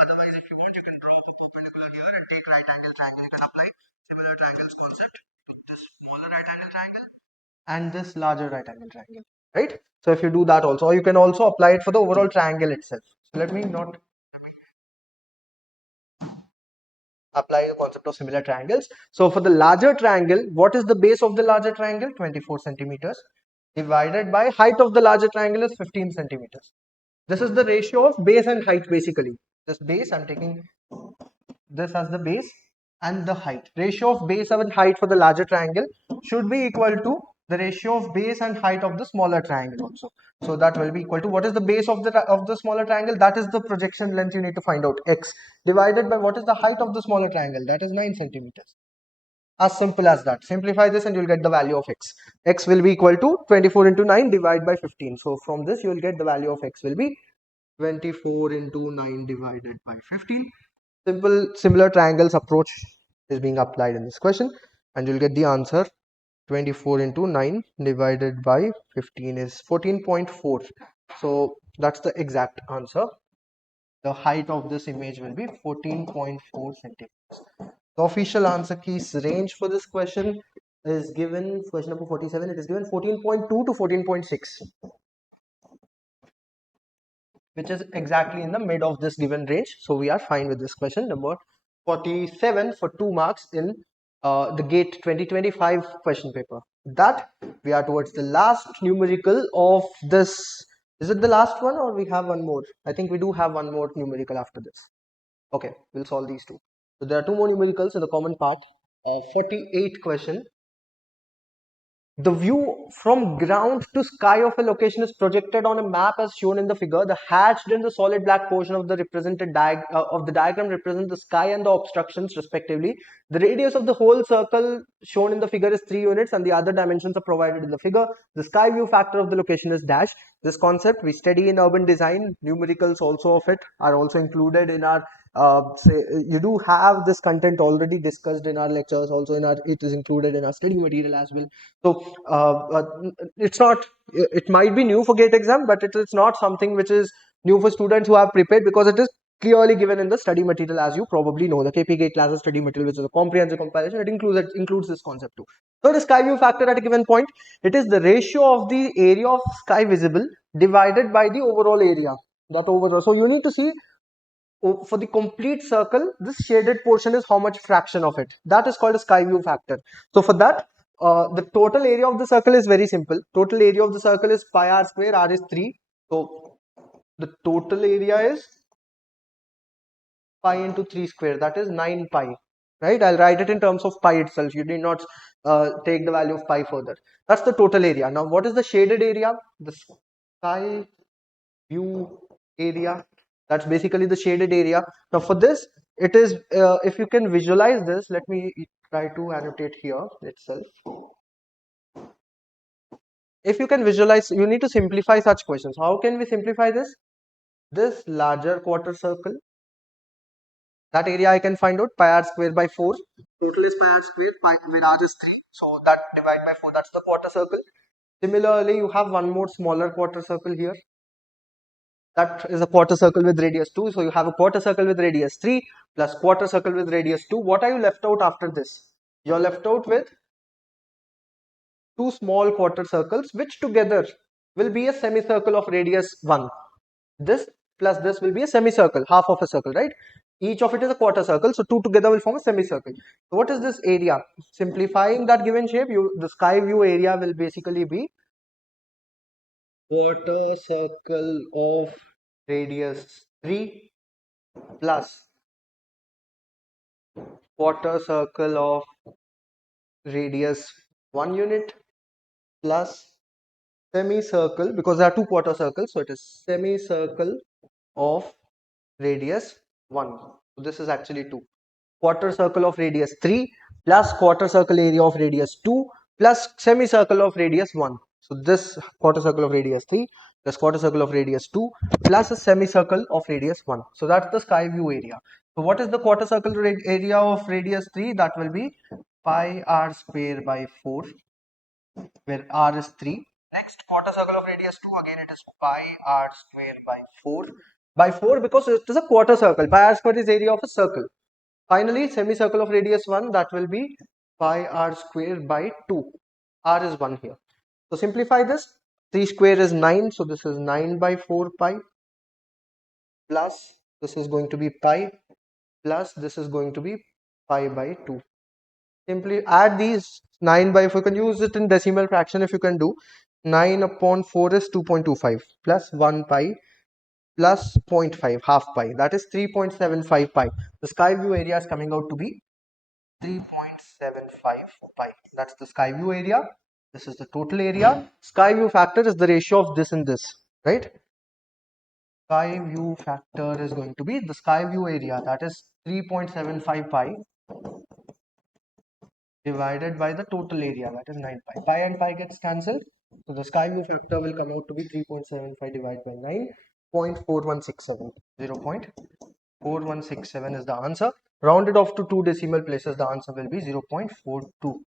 Otherwise, if you want, you can draw the perpendicular here and take right angle triangle. You can apply similar triangles concept to this smaller right angle triangle and this larger right angle triangle, right? So if you do that also, or you can also apply it for the overall triangle itself. So let me not apply the concept of similar triangles. So for the larger triangle, what is the base of the larger triangle? 24 centimeters divided by height of the larger triangle is 15 centimeters. This is the ratio of base and height basically. This base, I'm taking this as the base and the height. Ratio of base and height for the larger triangle should be equal to the ratio of base and height of the smaller triangle also. So that will be equal to, what is the base of the smaller triangle? That is the projection length you need to find out, x, divided by what is the height of the smaller triangle? That is 9 centimeters. As simple as that. Simplify this and you'll get the value of x. X will be equal to 24 into 9 divided by 15. So from this you will get the value of x will be 24 into 9 divided by 15. Similar triangles approach is being applied in this question and you'll get the answer. 24 into 9 divided by 15 is 14.4. So that's the exact answer. The height of this image will be 14.4 centimeters. The official answer keys range for this question is given, question number 47, it is given 14.2 to 14.6, which is exactly in the mid of this given range. So we are fine with this question. Number 47 for 2 marks in the GATE 2025 question paper. That we are towards the last numerical of this. Is it the last one or we have one more? I think we do have one more numerical after this. Okay, we'll solve these two. So there are two more numericals in the common part. 48 question. The view from ground to sky of a location is projected on a map as shown in the figure. The hatched and the solid black portion of the diagram represent the sky and the obstructions respectively. The radius of the whole circle shown in the figure is 3 units and the other dimensions are provided in the figure. The sky view factor of the location is dash. This concept we study in urban design. Numericals also of it are also included in our say you do have this content already discussed in our lectures, also it is included in our study material as well. So it's not, it might be new for GATE exam, but it is not something which is new for students who have prepared, because it is clearly given in the study material. As you probably know, the KP GATE classes study material, which is a comprehensive compilation, it includes this concept too. So the sky view factor at a given point, it is the ratio of the area of sky visible divided by the overall area. That overall, so you need to see for the complete circle, this shaded portion is how much fraction of it. That is called a sky view factor. So for that, the total area of the circle is very simple. Total area of the circle is pi r square. R is 3. So the total area is pi into 3 square. That is 9 pi. Right? I'll write it in terms of pi itself. You need not take the value of pi further. That's the total area. Now, what is the shaded area? The sky view area. That's basically the shaded area. Now for this, it is, if you can visualize this, let me try to annotate here itself. If you can visualize, you need to simplify such questions. How can we simplify this? This larger quarter circle, that area I can find out, pi r square by 4. Total is pi r square, where r is 3. So that divided by 4, that's the quarter circle. Similarly, you have one more smaller quarter circle here. That is a quarter circle with radius 2. So you have a quarter circle with radius 3 plus quarter circle with radius 2. What are you left out after this? You're left out with two small quarter circles, which together will be a semicircle of radius 1. This plus this will be a semicircle, half of a circle, right? Each of it is a quarter circle, so two together will form a semicircle. So what is this area? Simplifying that given shape, the sky view area will basically be quarter circle of radius 3 plus quarter circle of radius 1 unit plus semicircle, because there are two quarter circles, so it is semicircle of radius 1. So this is actually 2. Quarter circle of radius 3 plus quarter circle area of radius 2 plus semicircle of radius 1. So this quarter circle of radius 3 plus quarter circle of radius 2 plus a semicircle of radius 1. So that's the sky view area. So what is the quarter circle area of radius 3? That will be pi r square by 4, where r is 3. Next quarter circle of radius 2, again it is pi r square by 4 because it is a quarter circle. Pi r square is area of a circle. Finally, semicircle of radius 1, that will be pi r square by 2. R is 1 here. So simplify this. 3 square is 9. So this is 9 by 4 pi plus this is going to be pi plus this is going to be pi by 2. Simply add these 9 by 4. You can use it in decimal fraction if you can do. 9 upon 4 is 2.25 plus 1 pi plus 0.5, half pi. That is 3.75 pi. The sky view area is coming out to be 3.75 pi. That's the sky view area. This is the total area. Sky view factor is the ratio of this and this, right? Sky view factor is going to be the sky view area, that is 3.75 pi divided by the total area, that is 9 pi. Pi and pi gets cancelled. So the sky view factor will come out to be 3.75 divided by 9, 0.4167. 0.4167 is the answer. Rounded off to 2 decimal places, the answer will be 0.42.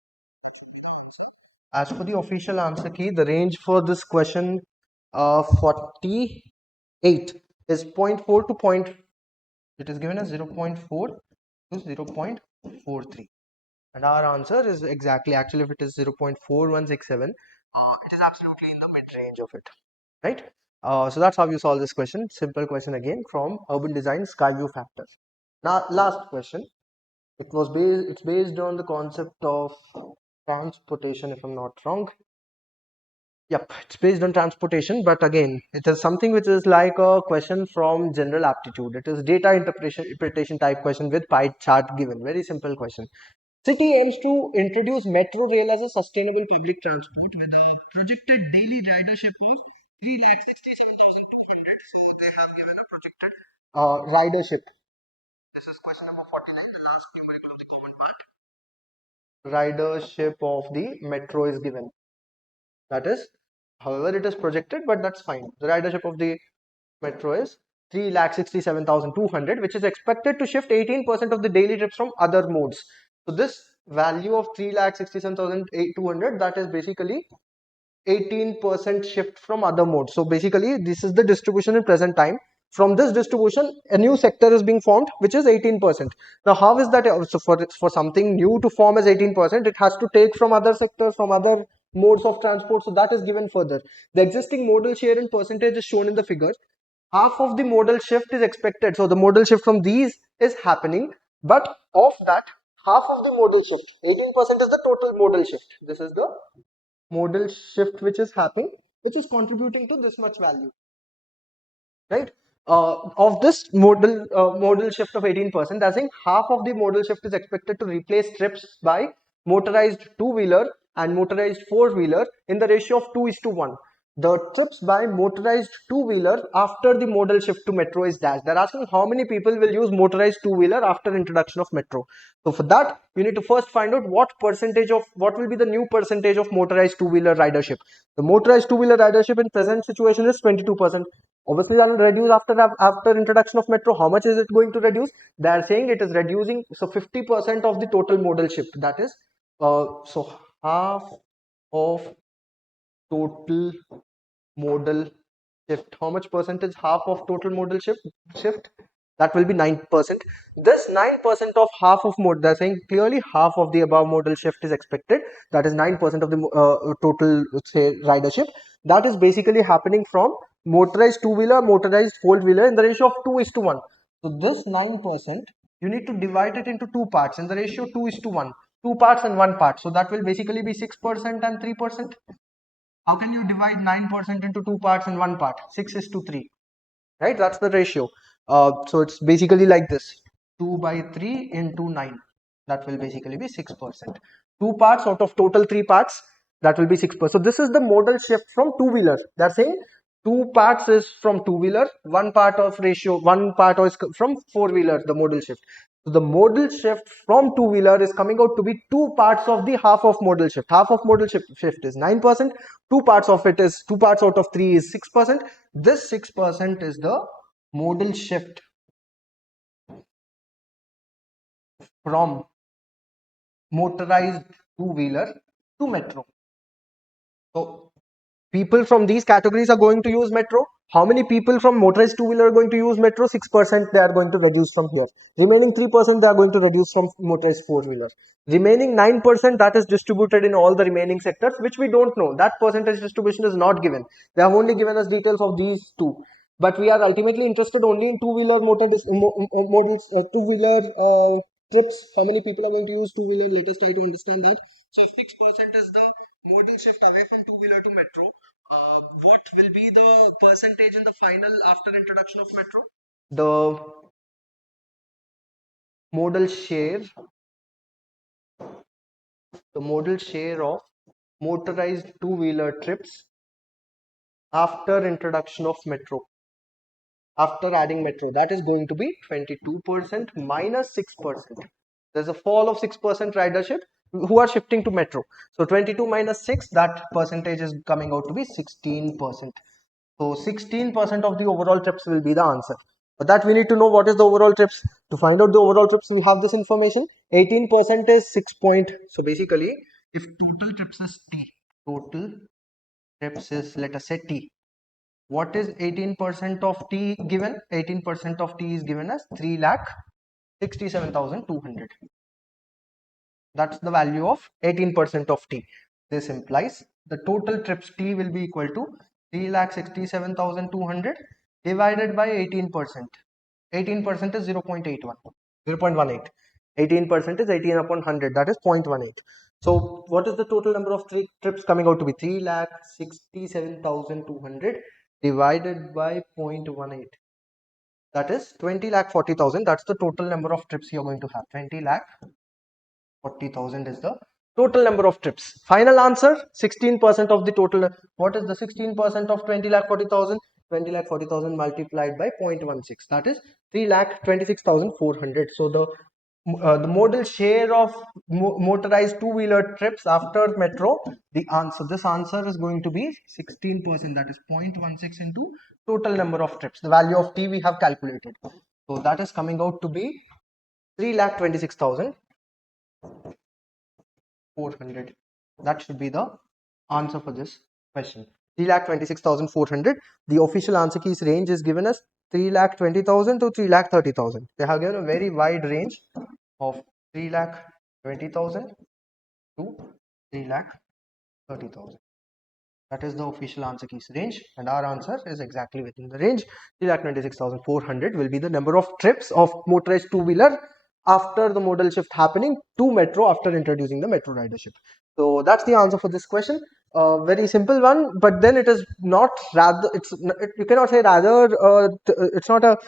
As for the official answer key, the range for this question 48 is 0.4 to it is given as 0.4 to 0.43. And our answer is exactly, actually if it is 0.4167, it is absolutely in the mid range of it, right? So that's how you solve this question. Simple question again from urban design sky view factors. Now last question. It's based on the concept of transportation, if I'm not wrong. Yep, it's based on transportation, but again, it is something which is like a question from general aptitude. It is data interpretation type question with pie chart given. Very simple question. City aims to introduce metro rail as a sustainable public transport with a projected daily ridership of 3,67,200. So they have given a projected ridership. This is question number 49, the last numerical of the common part. Ridership of the metro is given. That is, however, it is projected, but that's fine. The ridership of the metro is 3,67,200, which is expected to shift 18% of the daily trips from other modes. So this value of 3,67,200, that is basically 18% shift from other modes. So basically, this is the distribution in present time. From this distribution, a new sector is being formed, which is 18%. Now, how is that? So for something new to form as 18%, it has to take from other sectors, from other modes of transport. So that is given further. The existing modal share in percentage is shown in the figure. Half of the modal shift is expected. So the modal shift from these is happening, but of that, half of the modal shift, 18% is the total modal shift. This is the modal shift which is happening, which is contributing to this much value, right? Of this modal shift of 18%, I think half of the modal shift is expected to replace trips by motorized two-wheeler and motorized four-wheeler in the ratio of 2:1. The trips by motorized two-wheeler after the modal shift to metro is dashed. They're asking how many people will use motorized two-wheeler after introduction of metro. So for that, you need to first find out what will be the new percentage of motorized two-wheeler ridership. The motorized two-wheeler ridership in present situation is 22%. Obviously, that will reduce after introduction of metro. How much is it going to reduce? They are saying it is reducing, so 50% of the total modal shift. That is, so half of total modal shift. How much percentage? Half of total modal shift? That will be 9%. This 9% of half of mode, they're saying clearly half of the above modal shift is expected. That is 9% of the total, say, ridership. That is basically happening from motorized two-wheeler, motorized four-wheeler in the ratio of 2:1. So this 9%, you need to divide it into two parts in the ratio 2:1. Two parts and one part. So that will basically be 6% and 3%. How can you divide 9% into two parts and one part? 6:3, right? That's the ratio. So it's basically like this: 2/3 into 9. That will basically be 6%. 2 parts out of total 3 parts, that will be 6%. So this is the modal shift from two-wheeler. They're saying 2 parts is from two-wheeler, 1 part of ratio, 1 part is from four-wheeler, the modal shift. So the modal shift from two-wheeler is coming out to be 2 parts of the half of modal shift. Half of modal shift is 9%. 2 parts of it is 2 parts out of 3 is 6%. This 6% is the modal shift from motorized two-wheeler to metro. So people from these categories are going to use metro. How many people from motorized two-wheeler are going to use metro? 6% they are going to reduce from here. Remaining 3% they are going to reduce from motorized four-wheeler. Remaining 9% that is distributed in all the remaining sectors, which we don't know. That percentage distribution is not given. They have only given us details of these two. But we are ultimately interested only in two-wheeler models, two-wheeler trips. How many people are going to use two-wheeler? Let us try to understand that. So if 6% is the modal shift away from two-wheeler to metro, what will be the percentage in the final after introduction of metro? The modal share, the modal share of motorized two-wheeler trips after introduction of metro, after adding metro, that is going to be 22% minus 6%. There's a fall of 6% ridership who are shifting to metro. So 22 minus 6, that percentage is coming out to be 16%. So 16% of the overall trips will be the answer. But that we need to know what is the overall trips. To find out the overall trips, we have this information. 18% is 6 point. So basically, if total trips is T, total trips is, let us say, T. What is 18% of T given? 18% of T is given as 3,67,200. That's the value of 18% of T. This implies the total trips T will be equal to 3,67,200 divided by 18%. 18% is 0.81, 0.18. 18% is 18 upon 100, that is 0.18. So what is the total number of trips coming out to be? 3,67,200 divided by 0.18. That is 20,40,000. That's the total number of trips you're going to have. 20,40,000 is the total number of trips. Final answer, 16% of the total. What is the 16% of 20,40,000? 20,40,000 multiplied by 0.16. That is 3,26,400. So the modal share of motorized two-wheeler trips after metro, this answer is going to be 16%. That is 0.16 into total number of trips. The value of T we have calculated. So that is coming out to be 3,26,400. That should be the answer for this question. 3,26,400. The official answer keys range is given as 3,20,000 to 3,30,000. They have given a very wide range of 3,20,000 to 3,30,000. That is the official answer keys range, and our answer is exactly within the range. 3,26,400 will be the number of trips of motorized two-wheeler after the modal shift happening to metro after introducing the metro ridership. So that's the answer for this question. Very simple one, but then it is not rather, you cannot say rather, it's not a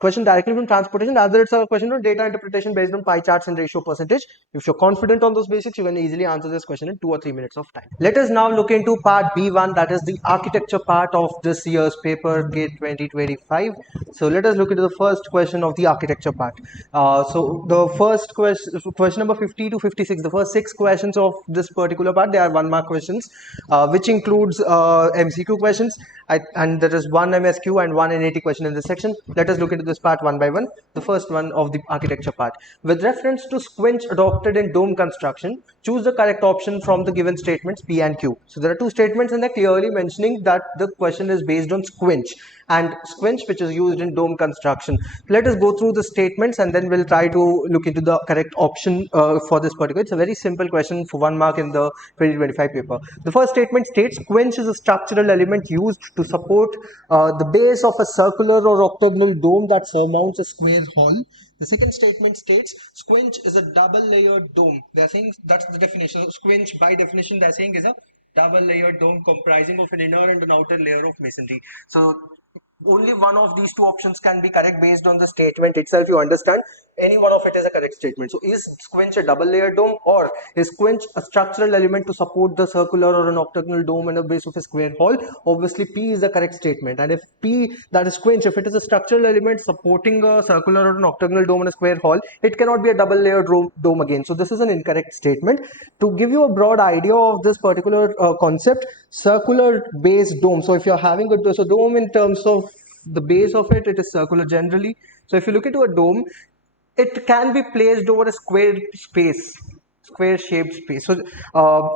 question directly from transportation, rather it's a question of data interpretation based on pie charts and ratio percentage. If you're confident on those basics, you can easily answer this question in 2 or 3 minutes of time. Let us now look into part B1, that is the architecture part of this year's paper, GATE 2025. So let us look into the first question of the architecture part. So the first question number 50 to 56, the first 6 questions of this particular part, they are 1 mark questions, which includes MCQ questions, and there is 1 MSQ and 1 NAT question in this section. Let us look into this part one by one. The first one of the architecture part. With reference to squinch adopted in dome construction, choose the correct option from the given statements P and Q. So there are 2 statements and they're clearly mentioning that the question is based on squinch, and squinch which is used in dome construction. Let us go through the statements and then we'll try to look into the correct option for this particular. It's a very simple question for 1 mark in the 2025 paper. The first statement states squinch is a structural element used to support the base of a circular or octagonal dome that surmounts a square hall. The second statement states squinch is a double layered dome. They are saying that's the definition. So squinch by definition they are saying is a double layered dome comprising of an inner and an outer layer of masonry. So only one of these two options can be correct based on the statement itself. You understand, any one of it is a correct statement. So is squinch a double layered dome, or is squinch a structural element to support the circular or an octagonal dome in the base of a square hall? Obviously P is the correct statement. And if P, that is squinch, if it is a structural element supporting a circular or an octagonal dome in a square hall, it cannot be a double layered dome again. So this is an incorrect statement. To give you a broad idea of this particular concept, circular base dome, so if you're having a dome in terms of the base of it, it is circular generally. So if you look into a dome, it can be placed over a square shaped space. So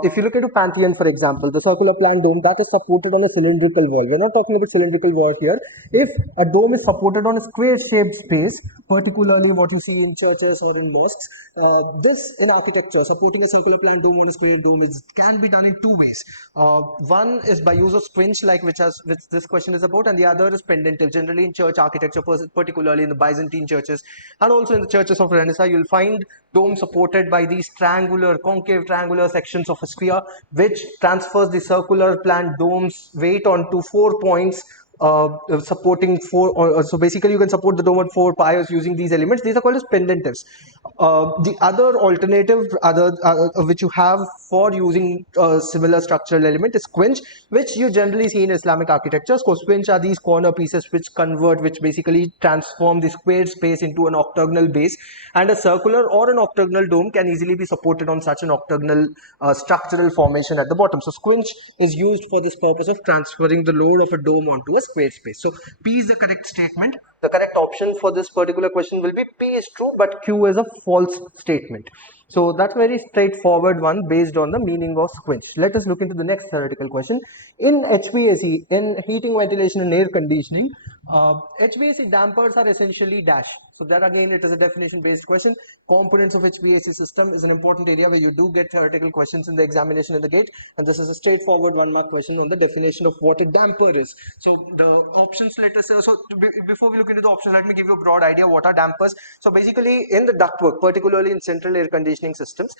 if you look at a Pantheon, for example, the circular plan dome, that is supported on a cylindrical wall. We're not talking about cylindrical wall here. If a dome is supported on a square shaped space, particularly what you see in churches or in mosques, this in architecture, supporting a circular plan dome on a square dome, can be done in two ways. One is by use of squinch, like which this question is about, and the other is pendentive. Generally in church architecture, particularly in the Byzantine churches and also in the churches of Renaissance, you'll find domes supported by these concave triangular sections of a sphere, which transfers the circular plan dome's weight onto 4 points, supporting so basically you can support the dome on 4 piles using these elements. These are called as pendentives. The other alternative which you have for using similar structural element is squinch, which you generally see in Islamic architecture. So squinch are these corner pieces which basically transform the square space into an octagonal base, and a circular or an octagonal dome can easily be supported on such an octagonal structural formation at the bottom. So squinch is used for this purpose of transferring the load of a dome onto a square space. So P is the correct statement. The correct option for this particular question will be P is true, but Q is a false statement. So that's very straightforward one based on the meaning of squinch. Let us look into the next theoretical question. In HVAC, in heating, ventilation and air conditioning, HVAC dampers are essentially dash. So that again, it is a definition based question. Components of HVAC system is an important area where you do get theoretical questions in the examination in the gate, and this is a straightforward 1 mark question on the definition of what a damper is. So the options, let us before we look into the options, let me give you a broad idea what are dampers. So basically in the ductwork, particularly in central air conditioning systems,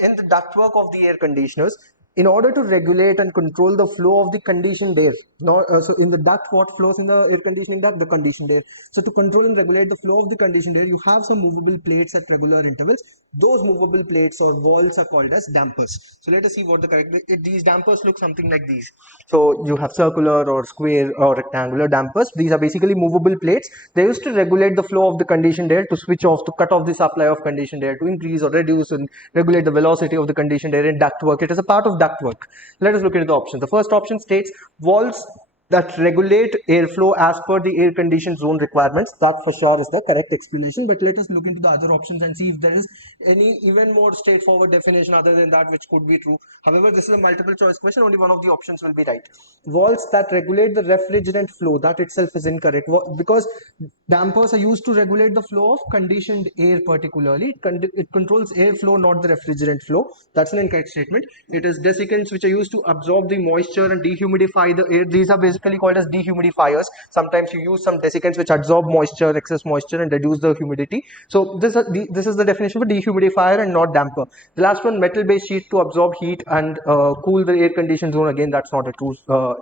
in the ductwork of the air conditioners, in order to regulate and control the flow of the conditioned air, so in the duct, what flows in the air conditioning duct? The conditioned air. So to control and regulate the flow of the conditioned air, you have some movable plates at regular intervals. Those movable plates or walls are called as dampers. So let us see what the correct, these dampers look something like these. So you have circular or square or rectangular dampers. These are basically movable plates. They used to regulate the flow of the conditioned air, to switch off, to cut off the supply of conditioned air, to increase or reduce and regulate the velocity of the conditioned air in ductwork. It is a part of ductwork. Let us look into the options. The first option states walls that regulate airflow as per the air conditioned zone requirements. That for sure is the correct explanation, but let us look into the other options and see if there is any even more straightforward definition other than that which could be true. However, this is a multiple choice question, only one of the options will be right. Walls that regulate the refrigerant flow, that itself is incorrect, because dampers are used to regulate the flow of conditioned air. Particularly it controls airflow, not the refrigerant flow. That's an incorrect statement. It is desiccants which are used to absorb the moisture and dehumidify the air. These are basically called as dehumidifiers. Sometimes you use some desiccants which absorb moisture, excess moisture, and reduce the humidity. So this is the definition for dehumidifier and not damper. The last one, metal based sheet to absorb heat and cool the air conditioned zone. Again, that's not a true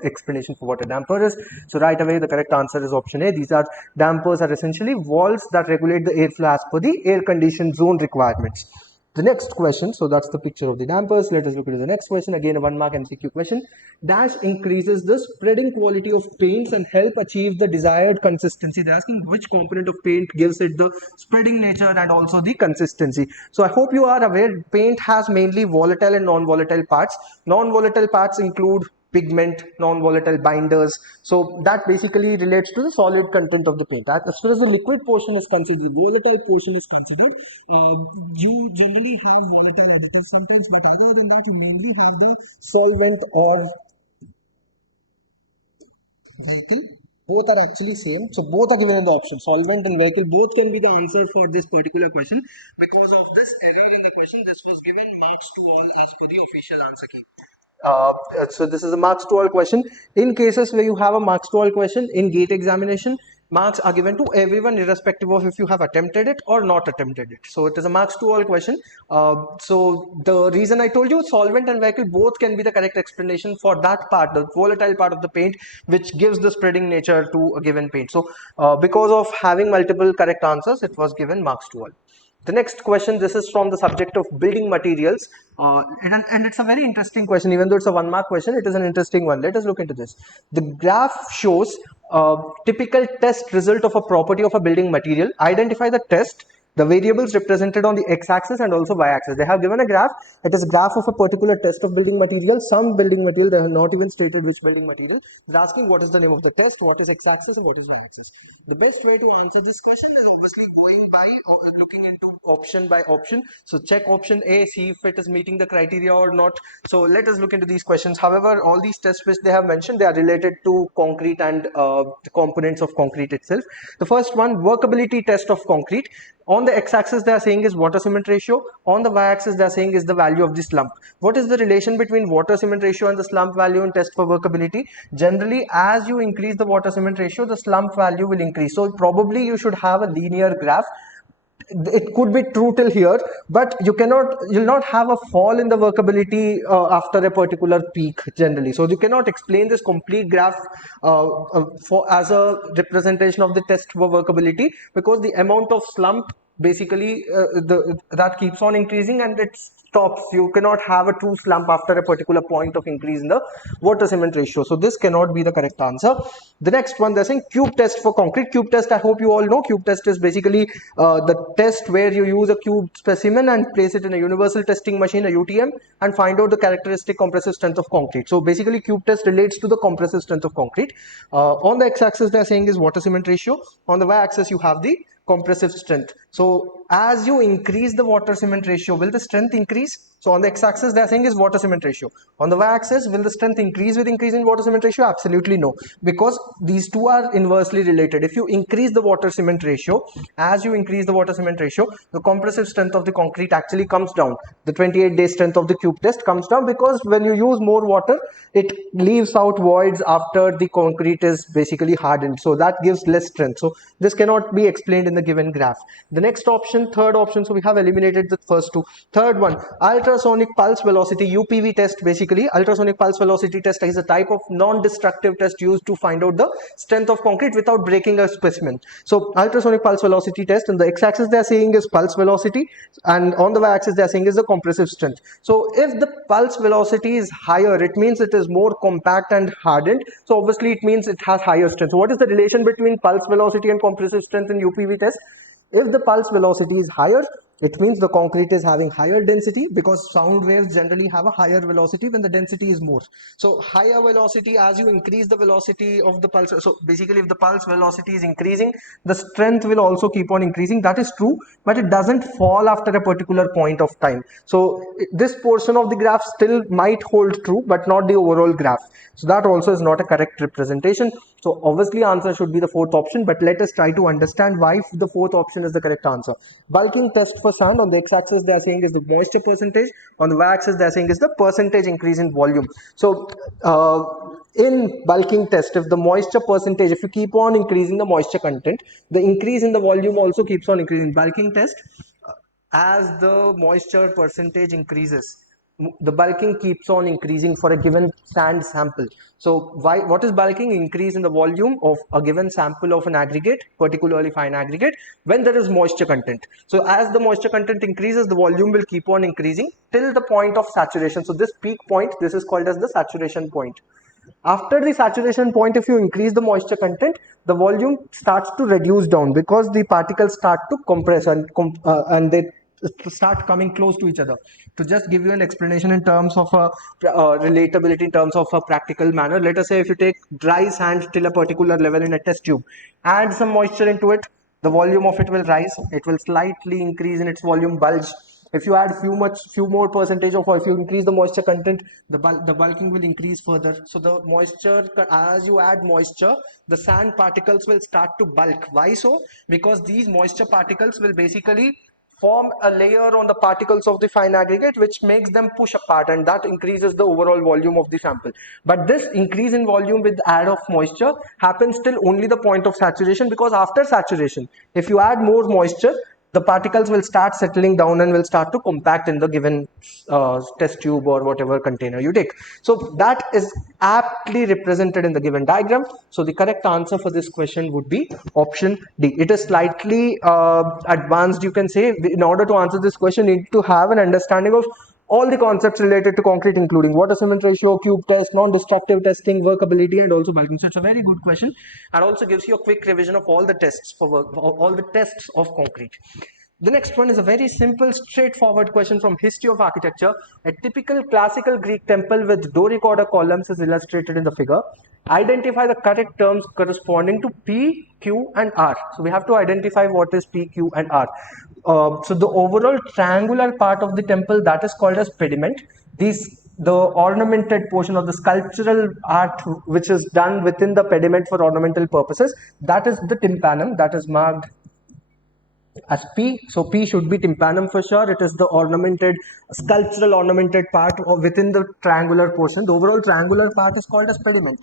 explanation for what a damper is. So right away the correct answer is option A. These are dampers are essentially walls that regulate the airflow as per the air conditioned zone requirements. The next question, so that's the picture of the dampers. Let us look at the next question. Again, a 1 mark MCQ question. Dash increases the spreading quality of paints and help achieve the desired consistency. They're asking which component of paint gives it the spreading nature and also the consistency. So I hope you are aware, paint has mainly volatile and non-volatile parts. Non-volatile parts include pigment, non-volatile binders. So that basically relates to the solid content of the paint. As far as the liquid portion is considered, the volatile portion is considered, you generally have volatile additives sometimes, but other than that, you mainly have the solvent or vehicle. Both are actually same. So both are given in the option. Solvent and vehicle, both can be the answer for this particular question. Because of this error in the question, this was given marks to all as per the official answer key. So this is a marks to all question. In cases where you have a marks to all question in gate examination, marks are given to everyone irrespective of if you have attempted it or not attempted it. So it is a marks to all question. So the reason I told you solvent and vehicle both can be the correct explanation for that part, the volatile part of the paint, which gives the spreading nature to a given paint. So because of having multiple correct answers, it was given marks to all. The next question, this is from the subject of building materials, and it's a very interesting question. Even though it's a 1 mark question, it is an interesting one. Let us look into this. The graph shows a typical test result of a property of a building material. Identify the test, the variables represented on the x-axis and also y-axis. They have given a graph. It is a graph of a particular test of building material. Some building material, they have not even stated which building material. They're asking what is the name of the test, what is x-axis and what is y-axis. The best way to answer this question is obviously going by looking into option by option. So check option A, see if it is meeting the criteria or not. So let us look into these questions. However, all these tests which they have mentioned, they are related to concrete and the components of concrete itself. The first one, workability test of concrete. On the x-axis, they are saying is water cement ratio. On the y-axis, they are saying is the value of the slump. What is the relation between water cement ratio and the slump value in test for workability? Generally, as you increase the water cement ratio, the slump value will increase. So probably you should have a linear graph. It could be true till here, but you'll not have a fall in the workability after a particular peak generally. So you cannot explain this complete graph as a representation of the test for workability, because the amount of slump basically that keeps on increasing and it stops. You cannot have a true slump after a particular point of increase in the water cement ratio. So this cannot be the correct answer. The next one, they're saying cube test for concrete. Cube test, I hope you all know. Cube test is basically the test where you use a cube specimen and place it in a universal testing machine, a UTM, and find out the characteristic compressive strength of concrete. So basically cube test relates to the compressive strength of concrete. On the x-axis, they're saying is water cement ratio. On the y-axis, you have the compressive strength. So as you increase the water cement ratio, will the strength increase? So on the x-axis, they are saying is water cement ratio. On the y-axis, will the strength increase with increase in water cement ratio? Absolutely no, because these two are inversely related. If you increase the water cement ratio, as you increase the water cement ratio, the compressive strength of the concrete actually comes down. The 28-day strength of the cube test comes down, because when you use more water, it leaves out voids after the concrete is basically hardened. So that gives less strength. So this cannot be explained in the given graph. The next option, third option, so we have eliminated the first two. Third one, ultrasonic pulse velocity, UPV test. Basically ultrasonic pulse velocity test is a type of non-destructive test used to find out the strength of concrete without breaking a specimen. So ultrasonic pulse velocity test, and the x-axis they are saying is pulse velocity, and on the y-axis they are saying is the compressive strength. So if the pulse velocity is higher, it means it is more compact and hardened. So obviously it means it has higher strength. So what is the relation between pulse velocity and compressive strength in UPV test? If the pulse velocity is higher, it means the concrete is having higher density, because sound waves generally have a higher velocity when the density is more. So higher velocity, as you increase the velocity of the pulse, so basically if the pulse velocity is increasing, the strength will also keep on increasing. That is true, but it doesn't fall after a particular point of time. So this portion of the graph still might hold true, but not the overall graph. So that also is not a correct representation. So obviously answer should be the fourth option, but let us try to understand why the fourth option is the correct answer. Bulking test for sand, on the x-axis they are saying is the moisture percentage, on the y-axis they are saying is the percentage increase in volume. So in bulking test, if the moisture percentage, if you keep on increasing the moisture content, the increase in the volume also keeps on increasing. Bulking test, as the moisture percentage increases, the bulking keeps on increasing for a given sand sample. So what is bulking? Increase in the volume of a given sample of an aggregate, particularly fine aggregate, when there is moisture content. So as the moisture content increases, the volume will keep on increasing till the point of saturation. So this peak point, this is called as the saturation point. After the saturation point, if you increase the moisture content, the volume starts to reduce down, because the particles start to compress and they start coming close to each other. To just give you an explanation in terms of relatability, in terms of a practical manner, let us say if you take dry sand till a particular level in a test tube, add some moisture into it, the volume of it will rise, it will slightly increase in its volume, bulge. If you add few more percentage of, or if you increase the moisture content, the bulking will increase further. So the moisture, as you add moisture, the sand particles will start to bulk. Why so? Because these moisture particles will basically form a layer on the particles of the fine aggregate which makes them push apart, and that increases the overall volume of the sample. But this increase in volume with add of moisture happens till only the point of saturation, because after saturation, if you add more moisture, the particles will start settling down and will start to compact in the given test tube or whatever container you take. So that is aptly represented in the given diagram. So the correct answer for this question would be option D. It is slightly advanced, you can say. In order to answer this question, you need to have an understanding of all the concepts related to concrete, including water cement ratio, cube test, non-destructive testing, workability, and also bulking. So it's a very good question, and also gives you a quick revision of all the tests for work, all the tests of concrete. The next one is a very simple, straightforward question from History of Architecture. A typical classical Greek temple with Doric order columns is illustrated in the figure. Identify the correct terms corresponding to P, Q, and R. So we have to identify what is P, Q, and R. So the overall triangular part of the temple, that is called as pediment. The ornamented portion of the sculptural art which is done within the pediment for ornamental purposes, that is the tympanum, that is marked as P. So P should be tympanum for sure. It is the ornamented, sculptural ornamented part within the triangular portion. The overall triangular part is called as pediment.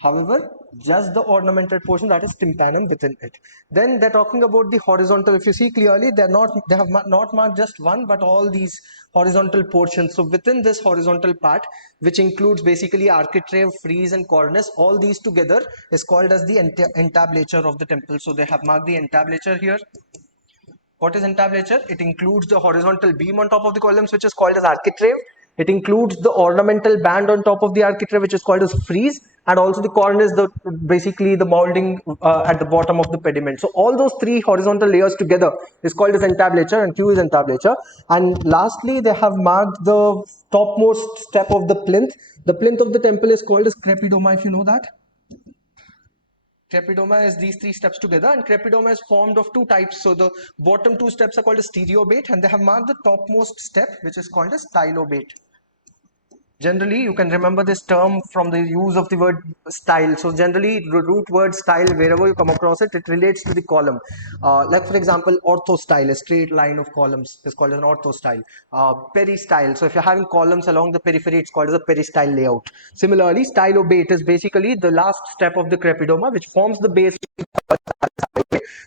However, just the ornamented portion, that is tympanum within it. Then they're talking about the horizontal. If you see clearly, they have not marked just one, but all these horizontal portions. So within this horizontal part, which includes basically architrave, frieze, and cornice, all these together is called as the entablature of the temple. So they have marked the entablature here. What is entablature? It includes the horizontal beam on top of the columns, which is called as architrave. It includes the ornamental band on top of the architrave, which is called as frieze, and also the cornice, basically the molding at the bottom of the pediment. So all those three horizontal layers together is called as entablature, and Q is entablature. And lastly, they have marked the topmost step of the plinth. The plinth of the temple is called as crepidoma, if you know that. Crepidoma is these three steps together, and crepidoma is formed of two types. So the bottom two steps are called a stereobate, and they have marked the topmost step, which is called a stylobate. Generally, you can remember this term from the use of the word style. So generally, the root word style, wherever you come across it, it relates to the column. Like for example, orthostyle, a straight line of columns is called an orthostyle. Peristyle, so if you're having columns along the periphery, it's called as a peristyle layout. Similarly, stylobate is basically the last step of the crepidoma, which forms the base.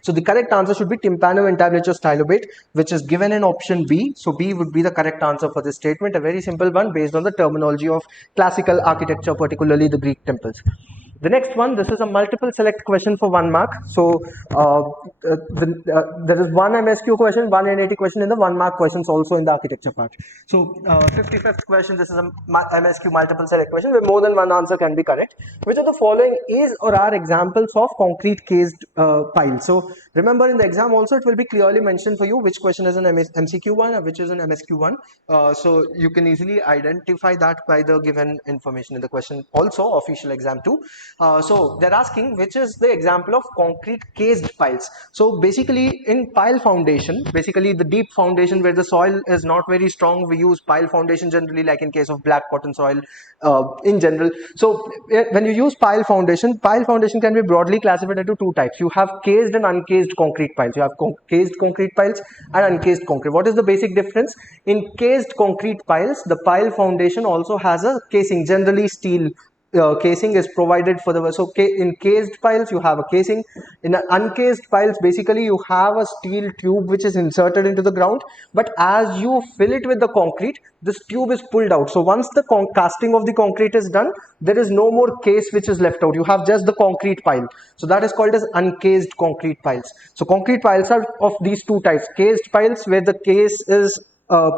So the correct answer should be tympanum entablature stylobate, which is given in option B. So B would be the correct answer for this statement, a very simple one based on the terminology of classical architecture, particularly the Greek temples. The next one, this is a multiple select question for 1 mark. So there is one MSQ question, one NAT question in the 1 mark questions also in the architecture part. So 55th question, this is a MSQ multiple select question where more than one answer can be correct. Which of the following is or are examples of concrete cased piles? So remember, in the exam also it will be clearly mentioned for you which question is an MCQ one or which is an MSQ one. So you can easily identify that by the given information in the question, also official exam too. So they're asking which is the example of concrete cased piles. So basically in pile foundation, basically the deep foundation where the soil is not very strong, we use pile foundation generally, like in case of black cotton soil in general. So when you use pile foundation can be broadly classified into two types. You have cased and uncased concrete piles. You have cased concrete piles and uncased concrete. What is the basic difference? In cased concrete piles, the pile foundation also has a casing, generally steel casing is provided for the. So in cased piles you have a casing. In uncased piles, basically you have a steel tube which is inserted into the ground, but as you fill it with the concrete, this tube is pulled out. So once the casting of the concrete is done, there is no more case which is left out. You have just the concrete pile. So that is called as uncased concrete piles. So concrete piles are of these two types: cased piles where the case is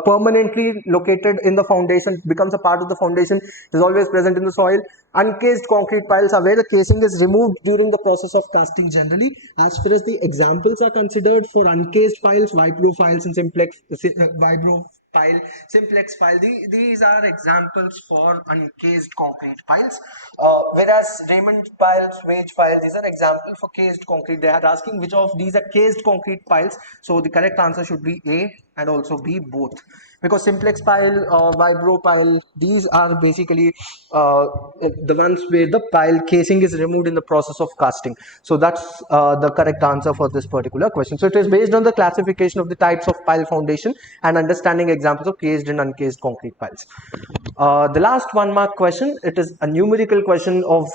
permanently located in the foundation, becomes a part of the foundation, is always present in the soil. Uncased concrete piles are where the casing is removed during the process of casting generally. As far as the examples are considered for uncased piles, vibro piles and simplex vibro pile, simplex pile, these are examples for uncased concrete piles, whereas Raymond piles, Wage piles, these are examples for cased concrete. They are asking which of these are cased concrete piles. So the correct answer should be A, and also be both, because simplex pile, vibro pile, these are basically the ones where the pile casing is removed in the process of casting. So that's the correct answer for this particular question. So it is based on the classification of the types of pile foundation and understanding examples of cased and uncased concrete piles. The last 1 mark question, it is a numerical question of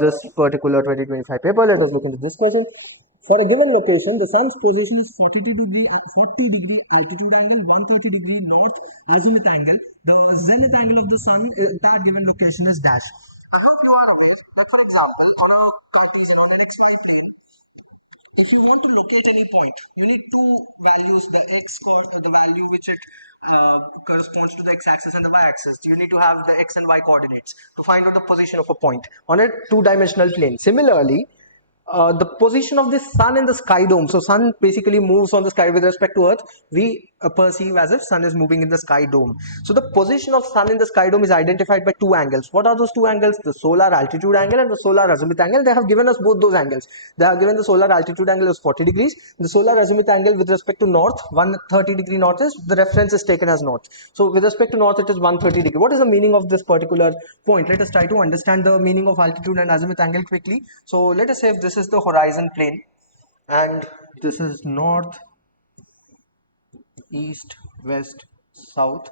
this particular 2025 paper. Let us look into this question. For a given location, the sun's position is 40 degree altitude angle, 130-degree north azimuth angle. The zenith angle of the sun at that given location is dash. I hope you are aware that, for example, on a Cartesian or an XY plane, if you want to locate any point, you need two values, the the value which it corresponds to the x-axis and the y-axis. You need to have the x and y coordinates to find out the position of a point on a two-dimensional plane. Similarly, the position of the sun in the sky dome. So sun basically moves on the sky with respect to earth. We perceive as if sun is moving in the sky dome. So the position of sun in the sky dome is identified by two angles. What are those two angles? The solar altitude angle and the solar azimuth angle. They have given us both those angles. They have given the solar altitude angle as 40 degrees. The solar azimuth angle with respect to north, 130-degree north is, the reference is taken as north. So with respect to north, it is 130 degree. What is the meaning of this particular point? Let us try to understand the meaning of altitude and azimuth angle quickly. So let us say if this is the horizon plane and this is north, east, west, south.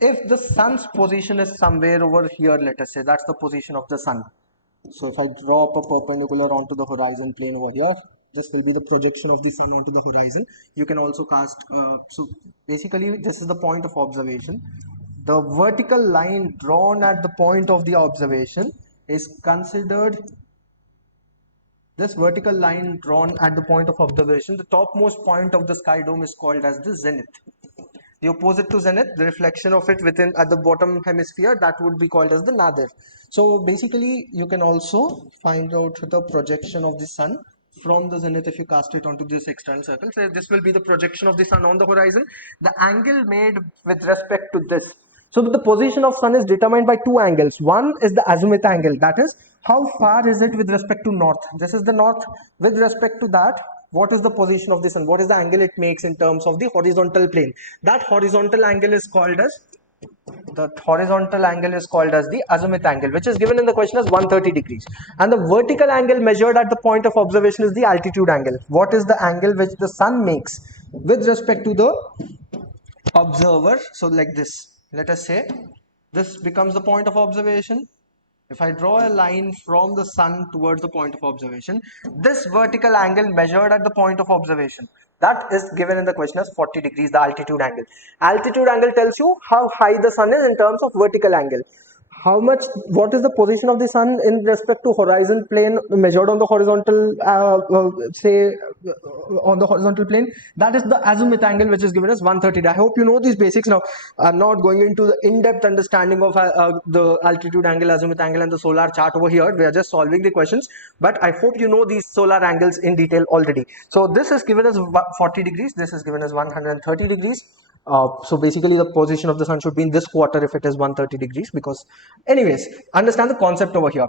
If the sun's position is somewhere over here, let us say that's the position of the sun. So if I drop a perpendicular onto the horizon plane over here, this will be the projection of the sun onto the horizon. You can also cast, so basically this is the point of observation. The vertical line drawn at the point of the observation is considered, this vertical line drawn at the point of observation, the topmost point of the sky dome is called as the zenith. The opposite to zenith, the reflection of it within at the bottom hemisphere, that would be called as the nadir. So basically you can also find out the projection of the sun from the zenith if you cast it onto this external circle. So this will be the projection of the sun on the horizon. The angle made with respect to this. So the position of sun is determined by two angles. One is the azimuth angle, that is how far is it with respect to north. This is the north. With respect to that, what is the position of the sun? What is the angle it makes in terms of the horizontal plane? That horizontal angle is called as, the horizontal angle is called as the azimuth angle, which is given in the question as 130 degrees. And the vertical angle measured at the point of observation is the altitude angle. What is the angle which the sun makes with respect to the observer? So like this, let us say this becomes the point of observation. If I draw a line from the sun towards the point of observation, this vertical angle measured at the point of observation, that is given in the question as 40 degrees, the altitude angle. Altitude angle tells you how high the sun is in terms of vertical angle. How much, what is the position of the sun in respect to horizon plane measured on the horizontal, on the horizontal plane? That is the azimuth angle, which is given as 130. I hope you know these basics now. I'm not going into the in-depth understanding of the altitude angle, azimuth angle and the solar chart over here. We are just solving the questions, but I hope you know these solar angles in detail already. So this is given as 40 degrees. This is given as 130 degrees. So basically the position of the sun should be in this quarter if it is 130 degrees, because anyways, understand the concept over here.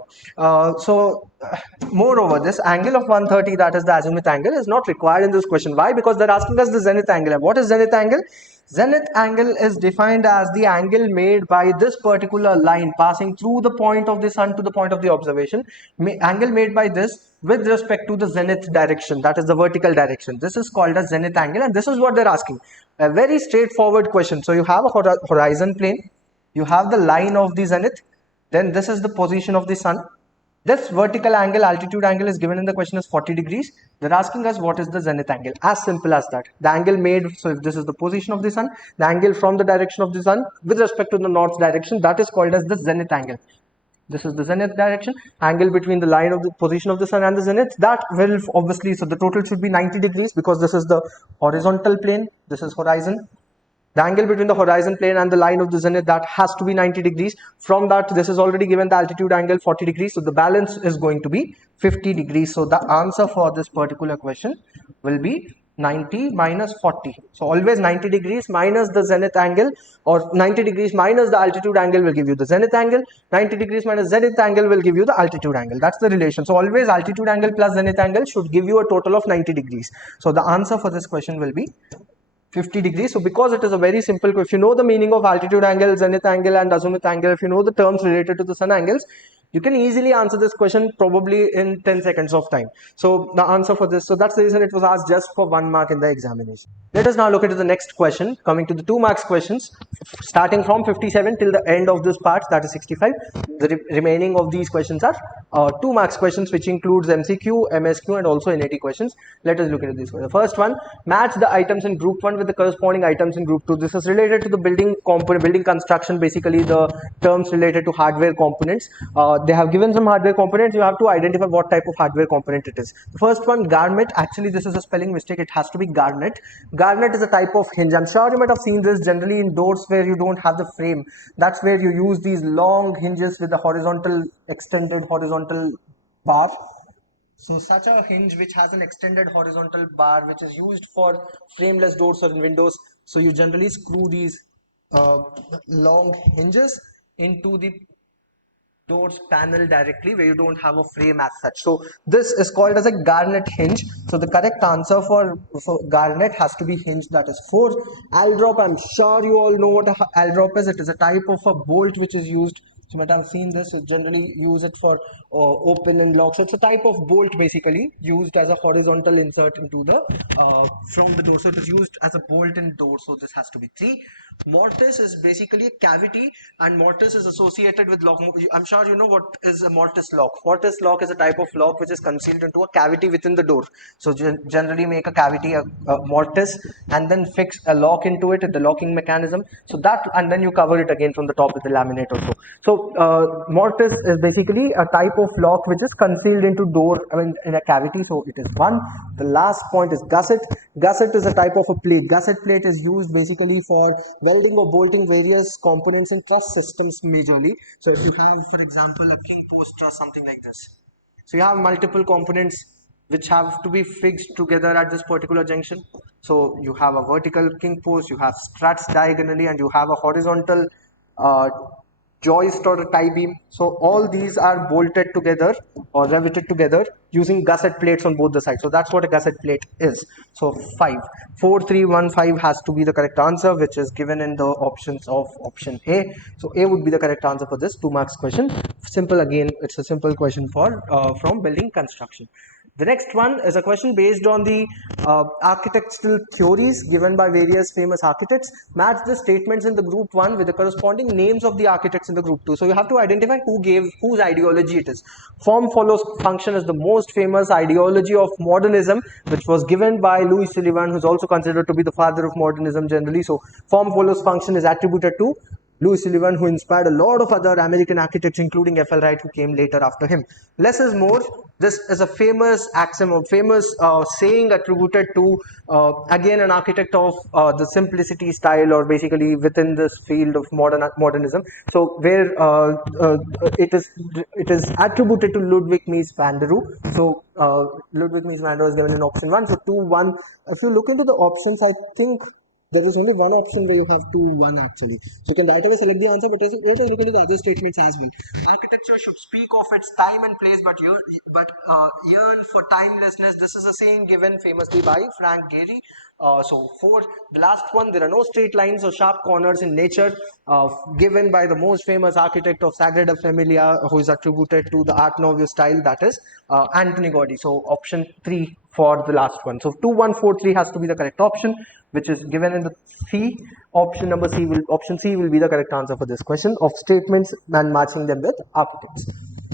Moreover, this angle of 130, that is the azimuth angle, is not required in this question. Why? Because they're asking us the zenith angle. And what is zenith angle? Zenith angle is defined as the angle made by this particular line passing through the point of the sun to the point of the observation. Angle made by this with respect to the zenith direction, that is the vertical direction. This is called as zenith angle, and this is what they're asking. A very straightforward question. So you have a horizon plane, you have the line of the zenith, then this is the position of the sun. This vertical angle, altitude angle, is given in the question as 40 degrees. They're asking us what is the zenith angle. As simple as that. The angle made, so if this is the position of the sun, the angle from the direction of the sun with respect to the north direction, that is called as the zenith angle. This is the zenith direction, angle between the line of the position of the sun and the zenith, that will obviously, so the total should be 90 degrees because this is the horizontal plane, this is horizon. The angle between the horizon plane and the line of the zenith, that has to be 90 degrees. From that, this is already given the altitude angle 40 degrees. So the balance is going to be 50 degrees. So the answer for this particular question will be 90 minus 40. So always 90 degrees minus the zenith angle, or 90 degrees minus the altitude angle will give you the zenith angle. 90 degrees minus zenith angle will give you the altitude angle. That's the relation. So always altitude angle plus zenith angle should give you a total of 90 degrees. So the answer for this question will be 50 degrees. So because it is a very simple, if you know the meaning of altitude angle, zenith angle and azimuth angle, if you know the terms related to the sun angles, you can easily answer this question probably in 10 seconds of time. So the answer for this, so that's the reason it was asked just for 1 mark in the examiners. Let us now look into the next question, coming to the 2 marks questions, starting from 57 till the end of this part, that is 65. The remaining of these questions are 2 marks questions, which includes MCQ, MSQ and also NAT questions. Let us look into this. The first one, match the items in group 1 with the corresponding items in group 2. This is related to the building component, building construction, basically the terms related to hardware components. They have given some hardware components. You have to identify what type of hardware component it is. The first one, garnet. Actually, this is a spelling mistake. It has to be garnet. Garnet is a type of hinge. I'm sure you might have seen this generally in doors where you don't have the frame. That's where you use these long hinges with the horizontal, extended horizontal bar. So such a hinge which has an extended horizontal bar, which is used for frameless doors or in windows. So you generally screw these long hinges into the doors panel directly, where you don't have a frame as such. So this is called as a garnet hinge. So the correct answer for garnet has to be hinge, that is 4. L drop, I'm sure you all know what a L drop is. It is a type of a bolt which is used, you might have seen this, generally use it for open and lock. So it's a type of bolt basically used as a horizontal insert into the from the door. So it is used as a bolt in door. So this has to be 3. Mortise is basically a cavity, and mortise is associated with lock. I'm sure you know what is a mortise lock. Mortise lock is a type of lock which is concealed into a cavity within the door. So generally make a cavity, a mortise, and then fix a lock into it, the locking mechanism. So that, and then you cover it again from the top with the laminate or so. So mortise is basically a type of lock which is concealed into door, in a cavity. So it is 1. The last point is gusset. Gusset is a type of a plate. Gusset plate is used basically for welding or bolting various components in truss systems majorly. So if you have, for example, a king post truss, something like this. So you have multiple components which have to be fixed together at this particular junction. So you have a vertical king post, you have struts diagonally, and you have a horizontal joist or a tie beam. So all these are bolted together or riveted together using gusset plates on both the sides. So that's what a gusset plate is. So 5, 4, 3, 1, 5 has to be the correct answer, which is given in the options of option A. So A would be the correct answer for this 2 marks question. Simple, again, it's a simple question for from building construction. The next one is a question based on the architectural theories given by various famous architects. Match the statements in the group 1 with the corresponding names of the architects in the group 2. So you have to identify whose ideology it is. Form follows function is the most famous ideology of modernism, which was given by Louis Sullivan, who is also considered to be the father of modernism generally. So form follows function is attributed to Louis Sullivan, who inspired a lot of other American architects, including F.L. Wright, who came later after him. Less is more. This is a famous axiom, a famous saying attributed to, again, an architect of the simplicity style, or basically within this field of modernism. So where it is attributed to Ludwig Mies van der Rohe. So Ludwig Mies van der Rohe is given in option 1. So 2, 1. If you look into the options, I think there is only one option where you have 2, 1 actually. So you can right away select the answer, but let us look into the other statements as well. Architecture should speak of its time and place, but yearn for timelessness. This is a saying given famously by Frank Gehry. So 4, the last one, there are no straight lines or sharp corners in nature, given by the most famous architect of Sagrada Familia, who is attributed to the Art Nouveau style, that is Anthony Gaudi. So option 3 for the last one. So 2, 1, 4, 3 has to be the correct option, which is given in the C. Option C will be the correct answer for this question of statements and matching them with architects.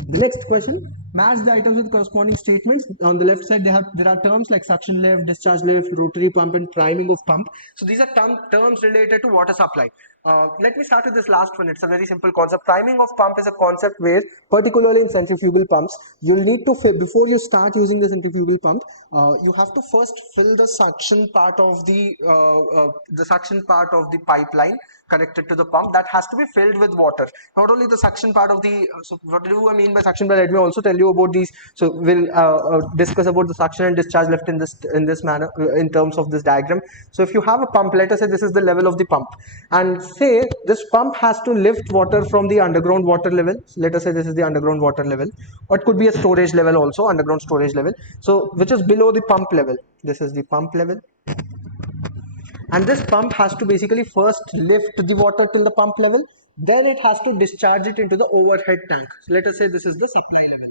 The next question, match the items with corresponding statements. On the left side, there are terms like suction lift, discharge lift, rotary pump, and priming of pump. So these are terms related to water supply. Let me start with this last one. It's a very simple concept. Priming of pump is a concept where, particularly in centrifugal pumps, you'll need to fill, before you start using the centrifugal pump, you have to first fill the suction part of the pipeline connected to the pump. That has to be filled with water. Not only the suction part of the, so what do I mean by suction? But let me also tell you about these. So we'll discuss about the suction and discharge lift in this manner, in terms of this diagram. So if you have a pump, let us say this is the level of the pump, and say this pump has to lift water from the underground water level. Let us say this is the underground water level, or it could be a storage level also, underground storage level. So which is below the pump level. This is the pump level. and this pump has to basically first lift the water till the pump level, then it has to discharge it into the overhead tank. So let us say this is the supply level.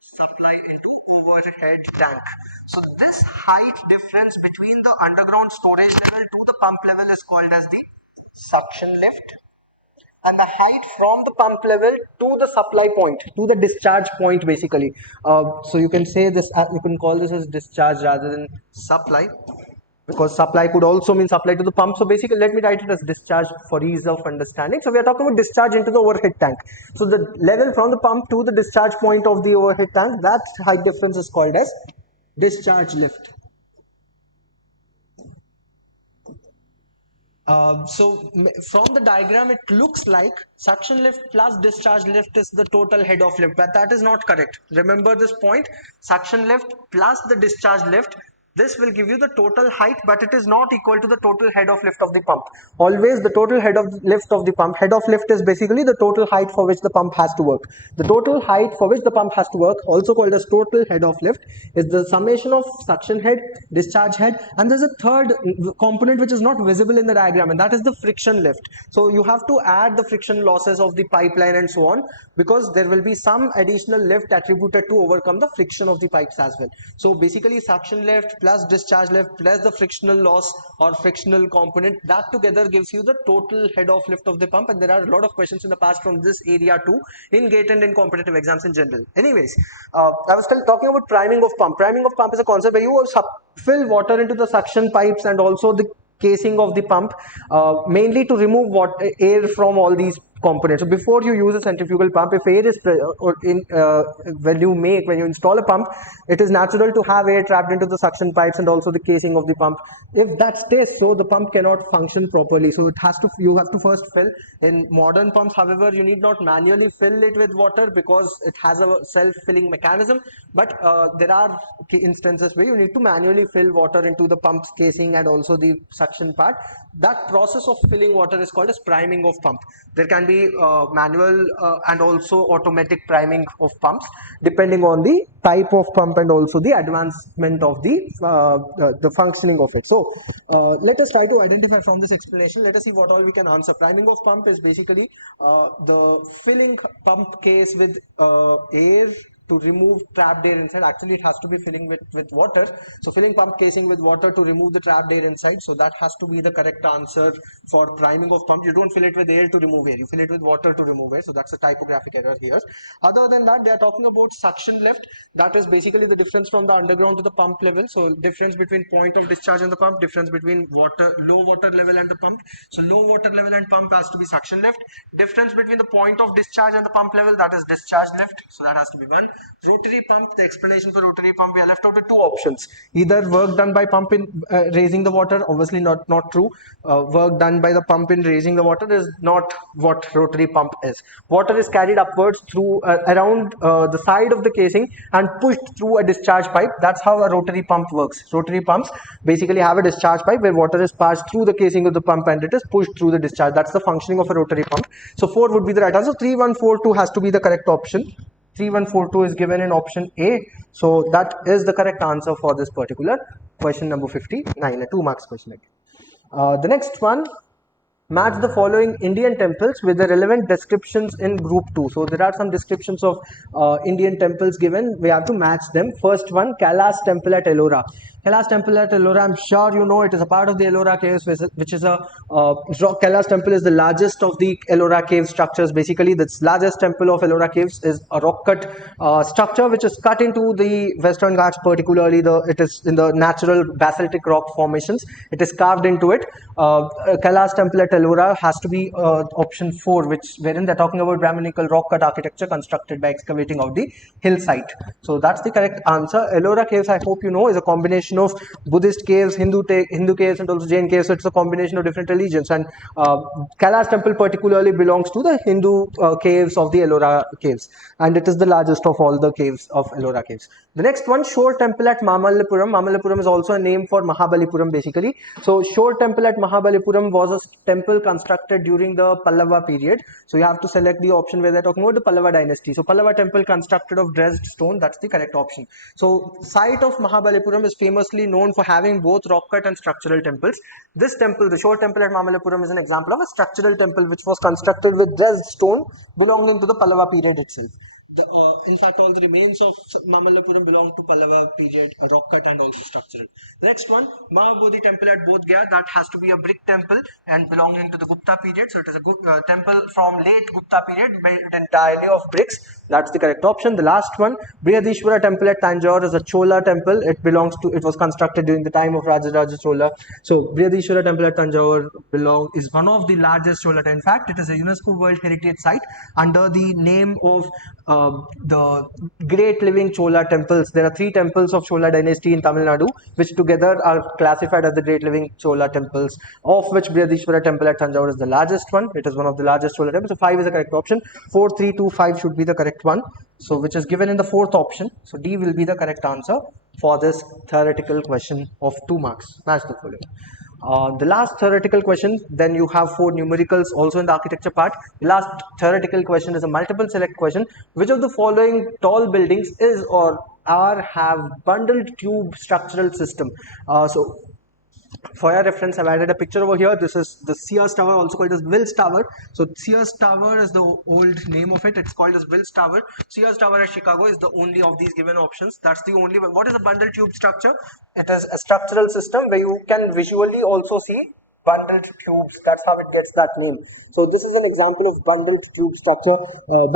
Supply into overhead tank. So this height difference between the underground storage level to the pump level is called as the suction lift, and the height from the pump level to the supply point, to the discharge point basically. So you can say this, you can call this as discharge rather than supply, because supply could also mean supply to the pump. So basically, let me write it as discharge for ease of understanding. So we are talking about discharge into the overhead tank. So the level from the pump to the discharge point of the overhead tank, that height difference is called as discharge lift. So from the diagram, it looks like suction lift plus discharge lift is the total head of lift, but that is not correct. Remember this point: suction lift plus the discharge lift, this will give you the total height, but it is not equal to the total head of lift of the pump. Always the total head of lift of the pump, head of lift is basically the total height for which the pump has to work. The total height for which the pump has to work, also called as total head of lift, is the summation of suction head, discharge head, and there's a third component which is not visible in the diagram, and that is the friction lift. So you have to add the friction losses of the pipeline and so on, because there will be some additional lift attributed to overcome the friction of the pipes as well. So basically suction lift plus discharge lift plus the frictional loss or frictional component, that together gives you the total head of lift of the pump. And there are a lot of questions in the past from this area too, in GATE and in competitive exams in general. Anyways, I was still talking about priming of pump. Priming of pump is a concept where you fill water into the suction pipes and also the casing of the pump, mainly to remove air from all these components. So before you use a centrifugal pump, if air is when you install a pump, it is natural to have air trapped into the suction pipes and also the casing of the pump. If that stays so, the pump cannot function properly. So you have to first fill. In modern pumps, however, you need not manually fill it with water because it has a self-filling mechanism. But there are instances where you need to manually fill water into the pump's casing and also the suction part. That process of filling water is called as priming of pump. There can be manual and also automatic priming of pumps depending on the type of pump and also the advancement of the functioning of it. So let us try to identify from this explanation. Let us see what all we can answer. Priming of pump is basically the filling pump case with air to remove trapped air inside. Actually, it has to be filling with water. So filling pump casing with water to remove the trapped air inside. So that has to be the correct answer for priming of pump. You don't fill it with air to remove air. You fill it with water to remove air. So that's a typographic error here. Other than that, they are talking about suction lift. That is basically the difference from the underground to the pump level. So difference between point of discharge and the pump, difference between low water level and the pump. So low water level and pump has to be suction lift. Difference between the point of discharge and the pump level, that is discharge lift. So that has to be one. Rotary pump, the explanation for rotary pump, we are left out with two options. Either work done by pump in raising the water, obviously not true. Work done by the pump in raising the water is not what rotary pump is. Water is carried upwards through around the side of the casing and pushed through a discharge pipe. That's how a rotary pump works. Rotary pumps basically have a discharge pipe where water is passed through the casing of the pump and it is pushed through the discharge. That's the functioning of a rotary pump. So 4 would be the right answer. 3142 has to be the correct option. 3142 is given in option A. So that is the correct answer for this particular question number 59, a 2 marks question again. The next one, match the following Indian temples with the relevant descriptions in group 2. So there are some descriptions of Indian temples given. We have to match them. First one, Kailash temple at Ellora. Kailash temple at Ellora, I'm sure you know, it is a part of the Ellora caves, which is Kailash temple is the largest of the Ellora cave structures. Basically, the largest temple of Ellora caves is a rock cut structure which is cut into the Western Ghats, particularly it is in the natural basaltic rock formations. It is carved into it. Kailash temple at Ellora has to be option 4, wherein they're talking about Brahminical rock cut architecture constructed by excavating of the hillside. So that's the correct answer. Ellora caves, I hope you know, is a combination of Buddhist caves, Hindu caves, and also Jain caves. So it's a combination of different religions. And Kailash temple particularly belongs to the Hindu caves of the Ellora caves, and it is the largest of all the caves of Ellora caves. The next one, Shore temple at Mamallapuram. Mamallapuram is also a name for Mahabalipuram basically. So Shore temple at Mahabalipuram was a temple temple constructed during the Pallava period. So you have to select the option where they're talking about the Pallava dynasty. So Pallava temple constructed of dressed stone, that's the correct option. So site of Mahabalipuram is famously known for having both rock cut and structural temples. This temple, the Shore temple at Mahabalipuram, is an example of a structural temple which was constructed with dressed stone belonging to the Pallava period itself. In fact, all the remains of Mamallapuram belong to Pallava period, rock cut and also structural. The next one, Mahabodhi temple at Bodh Gaya, that has to be a brick temple and belonging to the Gupta period. So it is a good temple from late Gupta period built entirely of bricks. That's the correct option. The last one, Brihadishwara temple at Tanjore is a Chola temple. It was constructed during the time of Rajaraja Chola. So Brihadishwara temple at Tanjore is one of the largest Chola. In fact, it is a UNESCO World Heritage Site under the name of the Great Living Chola temples. There are 3 temples of Chola dynasty in Tamil Nadu, which together are classified as the Great Living Chola temples, of which Brihadishwara temple at Tanjore is the largest one. It is one of the largest Chola temples. So 5 is the correct option. 4, 3, 2, 5 should be the correct one. So which is given in the 4th option. So D will be the correct answer for this theoretical question of 2 marks. Match the following. The last theoretical question, then you have 4 numericals also in the architecture part. The last theoretical question is a multiple select question. Which of the following tall buildings is or are have bundled tube structural system? So for your reference, I've added a picture over here. This is the Sears Tower, also called as Wills Tower. So Sears Tower is the old name of it. It's called as Wills Tower. Sears Tower at Chicago is the only of these given options. That's the only one. What is a bundle tube structure? It is a structural system where you can visually also see bundled tubes. That's how it gets that name. So this is an example of bundled tube structure.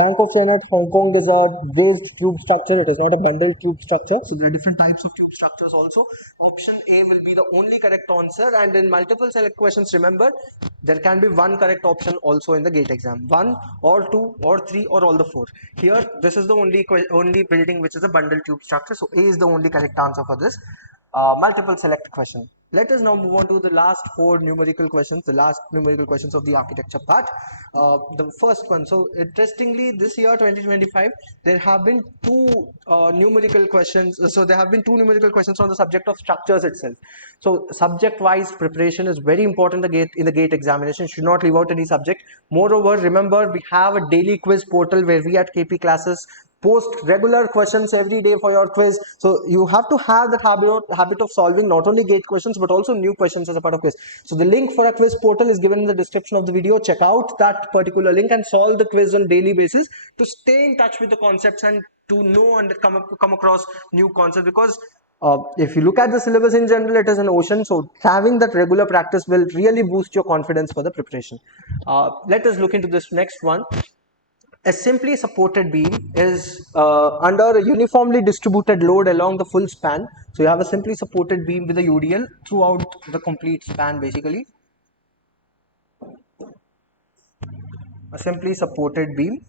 Bank of China, Hong Kong is a raised tube structure. It is not a bundled tube structure. So there are different types of tube structures also. Option A will be the only correct answer, and in multiple select questions, remember, there can be one correct option also in the GATE exam. 1 or 2 or 3 or all the 4. Here, this is the only building which is a bundle tube structure. So A is the only correct answer for this multiple select question. Let us now move on to the last 4 numerical questions, the last numerical questions of the architecture part. The first one, so interestingly, this year 2025, there have been 2 numerical questions. So there have been 2 numerical questions on the subject of structures itself. So subject-wise preparation is very important in the GATE examination. You should not leave out any subject. Moreover, remember, we have a daily quiz portal where we at KP Classes post regular questions every day for your quiz. So you have to have that habit of solving not only GATE questions but also new questions as a part of quiz. So the link for a quiz portal is given in the description of the video. Check out that particular link and solve the quiz on daily basis to stay in touch with the concepts and to know and come across new concepts, because if you look at the syllabus in general, it is an ocean. So having that regular practice will really boost your confidence for the preparation. Let us look into this next one. A simply supported beam is under a uniformly distributed load along the full span. So you have a simply supported beam with a UDL throughout the complete span, basically. A simply supported beam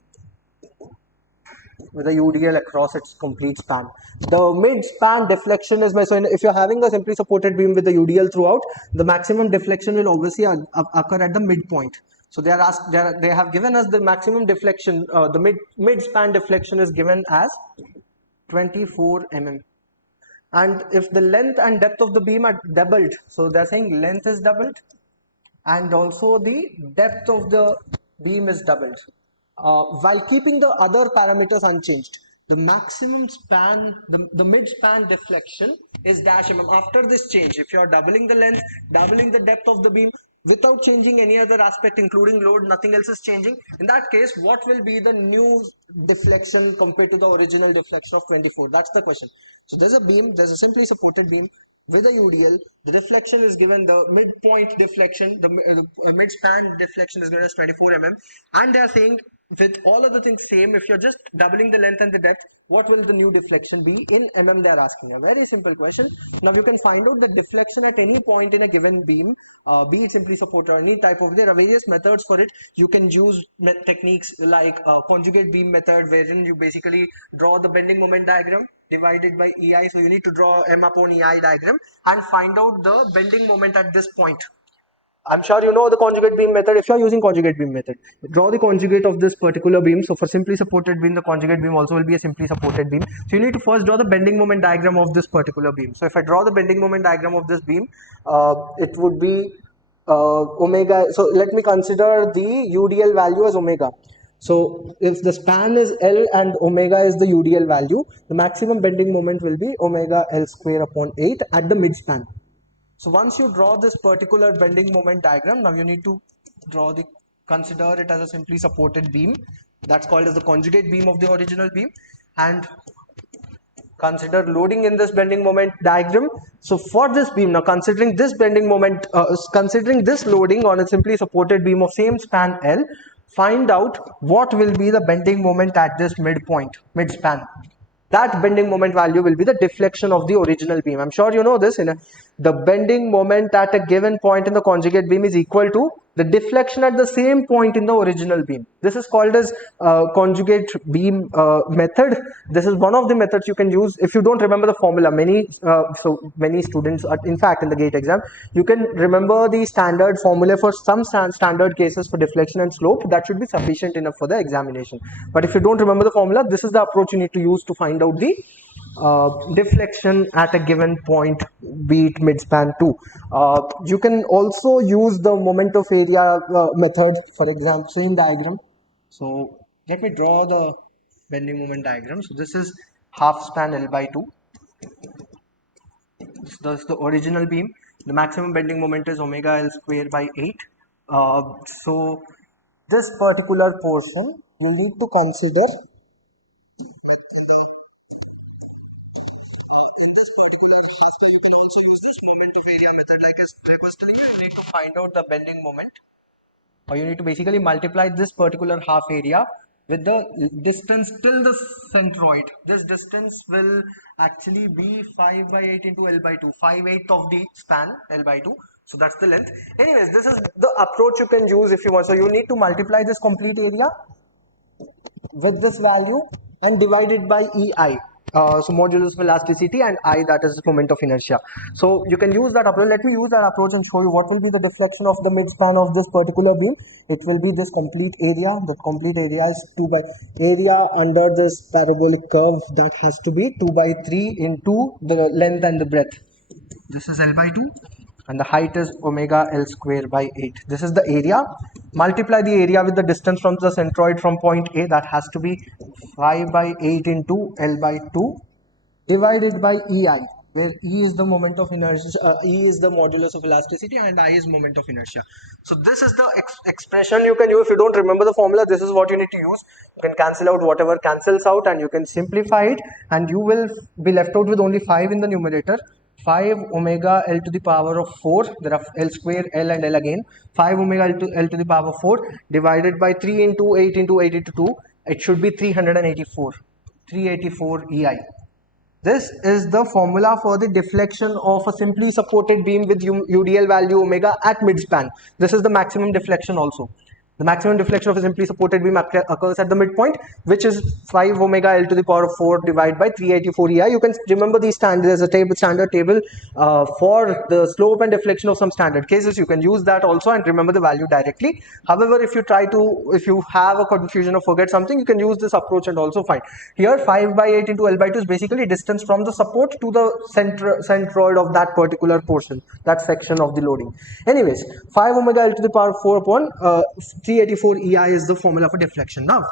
with a UDL across its complete span. The mid-span deflection is so if you're having a simply supported beam with the UDL throughout, the maximum deflection will obviously occur at the midpoint. So they have given us the maximum deflection. The mid-span deflection is given as 24 mm. And if the length and depth of the beam are doubled, so they're saying length is doubled and also the depth of the beam is doubled, while keeping the other parameters unchanged. The maximum span, the mid-span deflection is dash mm. After this change, if you're doubling the length, doubling the depth of the beam, without changing any other aspect including load, nothing else is changing. In that case, what will be the new deflection compared to the original deflection of 24? That's the question. So there's a beam, there's a simply supported beam with a UDL. The deflection is given, the midpoint deflection, the mid-span deflection is given as 24 mm, and they are saying with all of the things same, if you're just doubling the length and the depth, what will the new deflection be in mm? They are asking a very simple question. Now you can find out the deflection at any point in a given beam, be it simply supported or any type of, there are various methods for it. You can use techniques like conjugate beam method, wherein you basically draw the bending moment diagram divided by EI. So you need to draw M upon EI diagram and find out the bending moment at this point. I'm sure you know the conjugate beam method. If you are using conjugate beam method, draw the conjugate of this particular beam. So for simply supported beam, the conjugate beam also will be a simply supported beam. So you need to first draw the bending moment diagram of this particular beam. So if I draw the bending moment diagram of this beam, it would be omega. So let me consider the UDL value as omega. So if the span is L and omega is the UDL value, the maximum bending moment will be omega L square upon 8 at the mid span. So once you draw this particular bending moment diagram, now you need to consider it as a simply supported beam. That's called as the conjugate beam of the original beam, and consider loading in this bending moment diagram. So for this beam, now considering this bending moment, considering this loading on a simply supported beam of same span L, find out what will be the bending moment at this midpoint, mid span. That bending moment value will be the deflection of the original beam. I'm sure you know this. The bending moment at a given point in the conjugate beam is equal to the deflection at the same point in the original beam. This is called as conjugate beam method. This is one of the methods you can use if you don't remember the formula. Many students are, in fact, in the GATE exam, you can remember the standard formula for some standard cases for deflection and slope. That should be sufficient enough for the examination. But if you don't remember the formula, this is the approach you need to use to find out the deflection at a given point, be it mid-span too. You can also use the moment of area method, for example, same diagram. So let me draw the bending moment diagram. So this is half span L by 2. So that's the original beam. The maximum bending moment is omega L square by 8. So this particular portion you need to consider find out the bending moment, or you need to basically multiply this particular half area with the distance till the centroid. This distance will actually be 5 by 8 into L by 2, 5/8 of the span L by 2. So that's the length. Anyways, this is the approach you can use if you want. So you need to multiply this complete area with this value and divide it by EI. So modulus of elasticity, and I, that is the moment of inertia. So you can use that approach. Let me use that approach and show you what will be the deflection of the midspan of this particular beam. It will be this complete area. The complete area is 2 by area under this parabolic curve, that has to be 2 by 3 into the length and the breadth. This is L by 2 and the height is omega L square by 8. This is the area. Multiply the area with the distance from the centroid from point A, that has to be 5 by 8 into L by 2 divided by EI, where E is the moment of inertia, E is the modulus of elasticity, and I is moment of inertia. So this is the expression you can use. If you don't remember the formula, this is what you need to use. You can cancel out whatever cancels out and you can simplify it, and you will be left out with only 5 in the numerator. 5 omega L to the power of 4, there are L square, L and L again, 5 omega L to the power of 4 divided by 3 into 8 into 8 into 2, it should be 384, 384 EI. This is the formula for the deflection of a simply supported beam with UDL value omega at midspan. This is the maximum deflection also. The maximum deflection of a simply supported beam occurs at the midpoint, which is 5 omega L to the power of 4 divided by 384 EI. You can remember these standards. There's a standard table for the slope and deflection of some standard cases. You can use that also and remember the value directly. However, if you have a confusion or forget something, you can use this approach and also find. Here 5 by 8 into L by 2 is basically distance from the support to the centroid of that particular portion, that section of the loading. Anyways, 5 omega L to the power of 4 upon 384 EI is the formula for deflection. Now,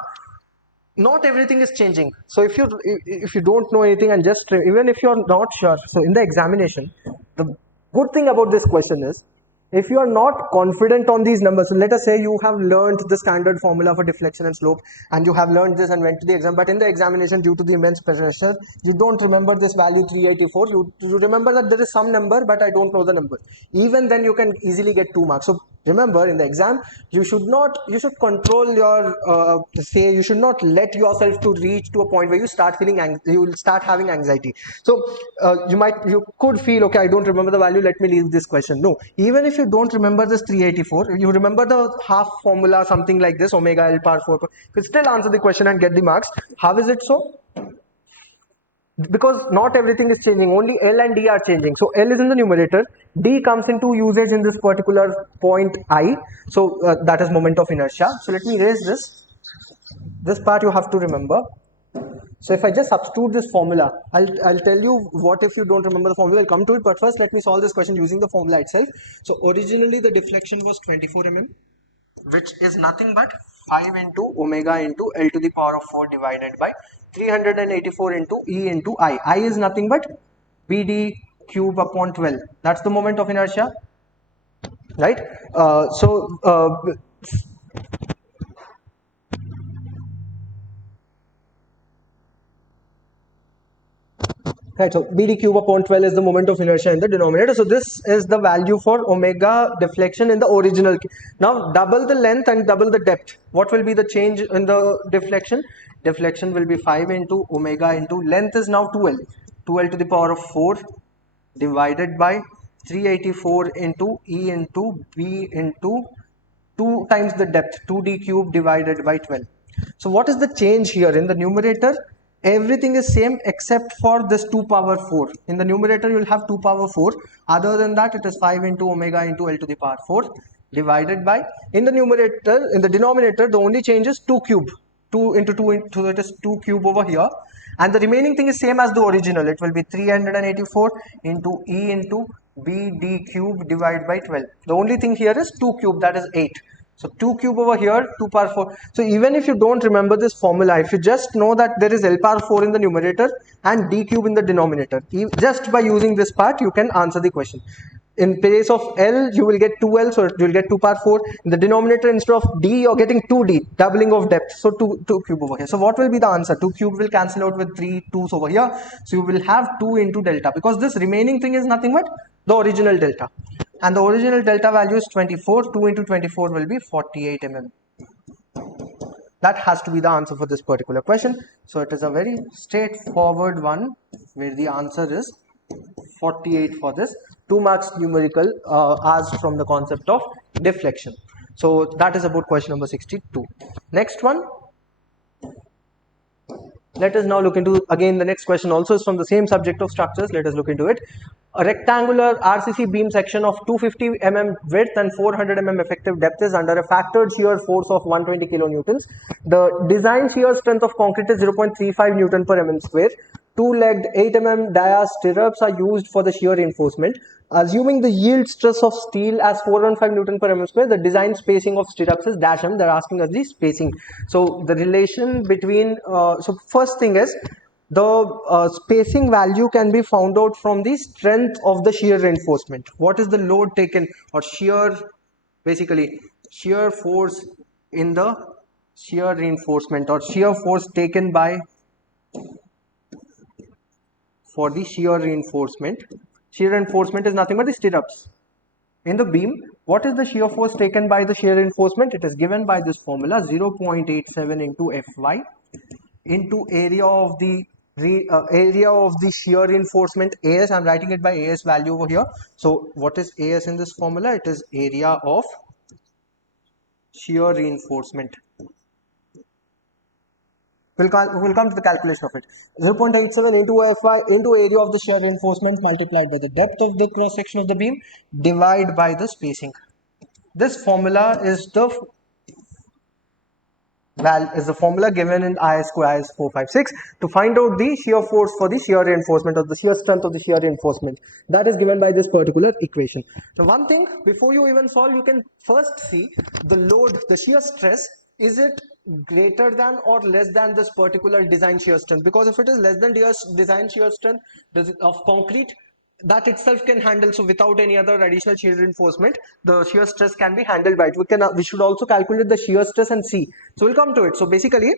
not everything is changing. So if you don't know anything, and just even if you're not sure, so in the examination, the good thing about this question is, if you are not confident on these numbers, so let us say you have learned the standard formula for deflection and slope, and you have learned this and went to the exam, but in the examination, due to the immense pressure, you don't remember this value 384. You remember that there is some number, but I don't know the number. Even then, you can easily get 2 marks. So remember, in the exam, you should control your you should not let yourself to reach to a point where you start you will start having anxiety. So you could feel, okay, I don't remember the value, let me leave this question. No, even if you don't remember this 384, you remember the half formula, something like this, omega L power 4, you could still answer the question and get the marks. How is it so? Because not everything is changing, only L and D are changing. So L is in the numerator, D comes into usage in this particular point I. So that is moment of inertia. So let me erase this part, you have to remember. So if I just substitute this formula, I'll tell you what if you don't remember the formula. I'll come to it, but first let me solve this question using the formula itself. So originally the deflection was 24 mm, which is nothing but 5 into omega into L to the power of 4 divided by 384 into E into I. I is nothing but BD cube upon 12. That's the moment of inertia, right? Right, so BD cube upon 12 is the moment of inertia in the denominator. So this is the value for omega deflection in the original. Now double the length and double the depth. What will be the change in the deflection? Deflection will be 5 into omega into length is now 2L. 2L to the power of 4 divided by 384 into E into B into 2 times the depth, 2D cube divided by 12. So what is the change here in the numerator? Everything is same except for this 2 power 4. In the numerator you will have 2 power 4. Other than that it is 5 into omega into L to the power 4 divided by, in the numerator, in the denominator the only change is 2 cube. 2 into 2 into, so it is 2 cube over here. And the remaining thing is same as the original. It will be 384 into E into B D cube divided by 12. The only thing here is 2 cube, that is 8. So 2 cube over here, 2 power 4. So even if you don't remember this formula, if you just know that there is L power 4 in the numerator and D cube in the denominator, just by using this part you can answer the question. In place of L you will get 2L, so you will get 2 power 4. In the denominator instead of D you're getting 2D, doubling of depth, so 2 cube over here. So what will be the answer? 2 cube will cancel out with 3 2's over here, so you will have 2 into delta, because this remaining thing is nothing but the original delta, and the original delta value is 24. 2 into 24 will be 48 mm. That has to be the answer for this particular question. So it is a very straightforward one where the answer is 48 for this. 2 marks numerical asked from the concept of deflection. So that is about question number 62. Next one. Let us now look into, again the next question also is from the same subject of structures. Let us look into it. A rectangular RCC beam section of 250 mm width and 400 mm effective depth is under a factored shear force of 120 kilonewtons. The design shear strength of concrete is 0.35 newton per mm square. Two-legged 8 mm dia stirrups are used for the shear reinforcement. Assuming the yield stress of steel as 415 newton per mm square, the design spacing of stirrups is dash m. They're asking us the spacing. So the relation between, so first thing is, the spacing value can be found out from the strength of the shear reinforcement. What is the load taken, or shear, basically shear force in the shear reinforcement, or shear force taken by for the shear reinforcement. Shear reinforcement is nothing but the stirrups in the beam. What is the shear force taken by the shear reinforcement? It is given by this formula, 0.87 into Fy into area of the shear reinforcement, AS. I'm writing it by AS value over here. So what is AS in this formula? It is area of shear reinforcement. We'll come to the calculation of it. 0.87 into Fy into area of the shear reinforcement multiplied by the depth of the cross section of the beam divided by the spacing. This formula is the formula given in IS 456 to find out the shear force for the shear reinforcement, or the shear strength of the shear reinforcement. That is given by this particular equation. Now one thing, before you even solve, you can first see the load, the shear stress, is it greater than or less than this particular design shear strength? Because if it is less than design shear strength of concrete, that itself can handle, so without any other additional shear reinforcement, the shear stress can be handled by it. We should also calculate the shear stress and C. So we'll come to it. So basically,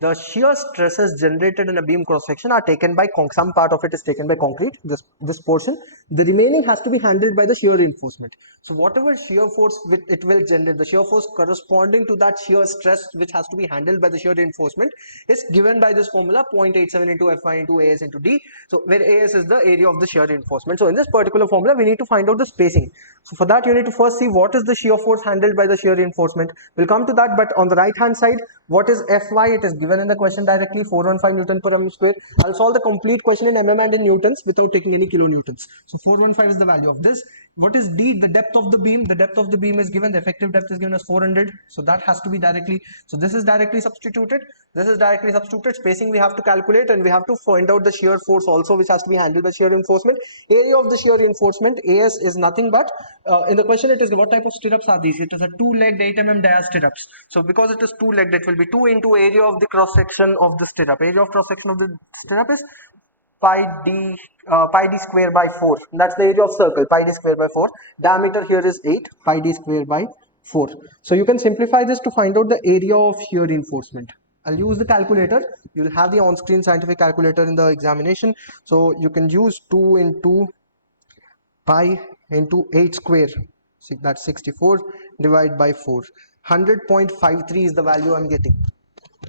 the shear stresses generated in a beam cross section are taken by some part of it is taken by concrete, this portion. The remaining has to be handled by the shear reinforcement. So whatever shear force it will generate, the shear force corresponding to that shear stress which has to be handled by the shear reinforcement is given by this formula, 0.87 into Fy into AS into D. So where AS is the area of the shear reinforcement. So in this particular formula we need to find out the spacing. So for that you need to first see what is the shear force handled by the shear reinforcement. We'll come to that, but on the right hand side, what is Fy? It is given in the question directly, 415 Newton per mm square. I'll solve the complete question in mm and in newtons without taking any kilonewtons. So 415 is the value of this. What is D? The depth of the beam. The depth of the beam is given, the effective depth is given as 400. So that has to be directly, so this is directly substituted. This is directly substituted. Spacing we have to calculate, and we have to find out the shear force also, which has to be handled by shear reinforcement. Area of the shear reinforcement, AS, is nothing but, in the question it is what type of stirrups are these? It is a two-legged 8 mm dia stirrups. So because it is two-legged, it will be 2 into area of the cross section of the stirrup. Area of cross section of the stirrup is pi d square by 4. That's the area of circle, pi d square by 4. Diameter here is 8, pi d square by 4. So you can simplify this to find out the area of shear reinforcement. I'll use the calculator. You'll have the on-screen scientific calculator in the examination. So you can use 2 into pi into 8 square. See, that's 64 divided by 4. 100.53 is the value I'm getting.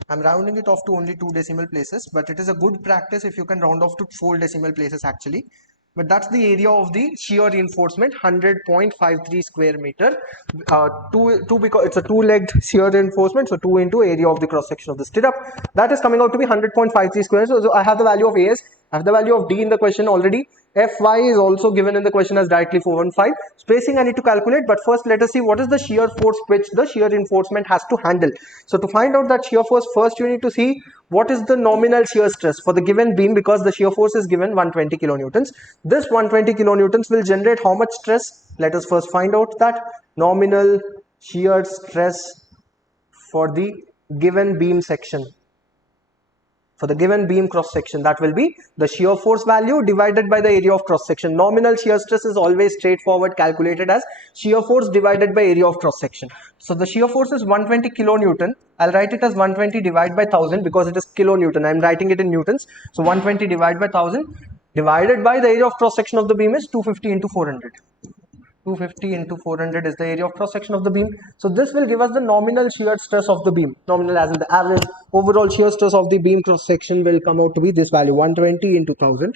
I'm rounding it off to only 2 decimal places, but it is a good practice if you can round off to 4 decimal places actually. But that's the area of the shear reinforcement, 100.53 square meter. Because it's a two-legged shear reinforcement, so 2 into area of the cross section of the stirrup. That is coming out to be 100.53 square. So I have the value of AS, I have the value of D in the question already. Fy is also given in the question as directly 415. Spacing I need to calculate, but first let us see what is the shear force which the shear reinforcement has to handle. So to find out that shear force, first you need to see what is the nominal shear stress for the given beam, because the shear force is given 120 kilonewtons. This 120 kilonewtons will generate how much stress? Let us first find out that nominal shear stress for the given beam section. For the given beam cross section, that will be the shear force value divided by the area of cross section. Nominal shear stress is always straightforward, calculated as shear force divided by area of cross section. So the shear force is 120 kilonewton. I'll write it as 120 divided by 1000 because it is kilonewton. I'm writing it in newtons. So 120 divided by 1000 divided by the area of cross section of the beam is 250 into 400. 250 into 400 is the area of cross section of the beam. So this will give us the nominal shear stress of the beam. Nominal as in the average overall shear stress of the beam cross section will come out to be this value, 120 into 1000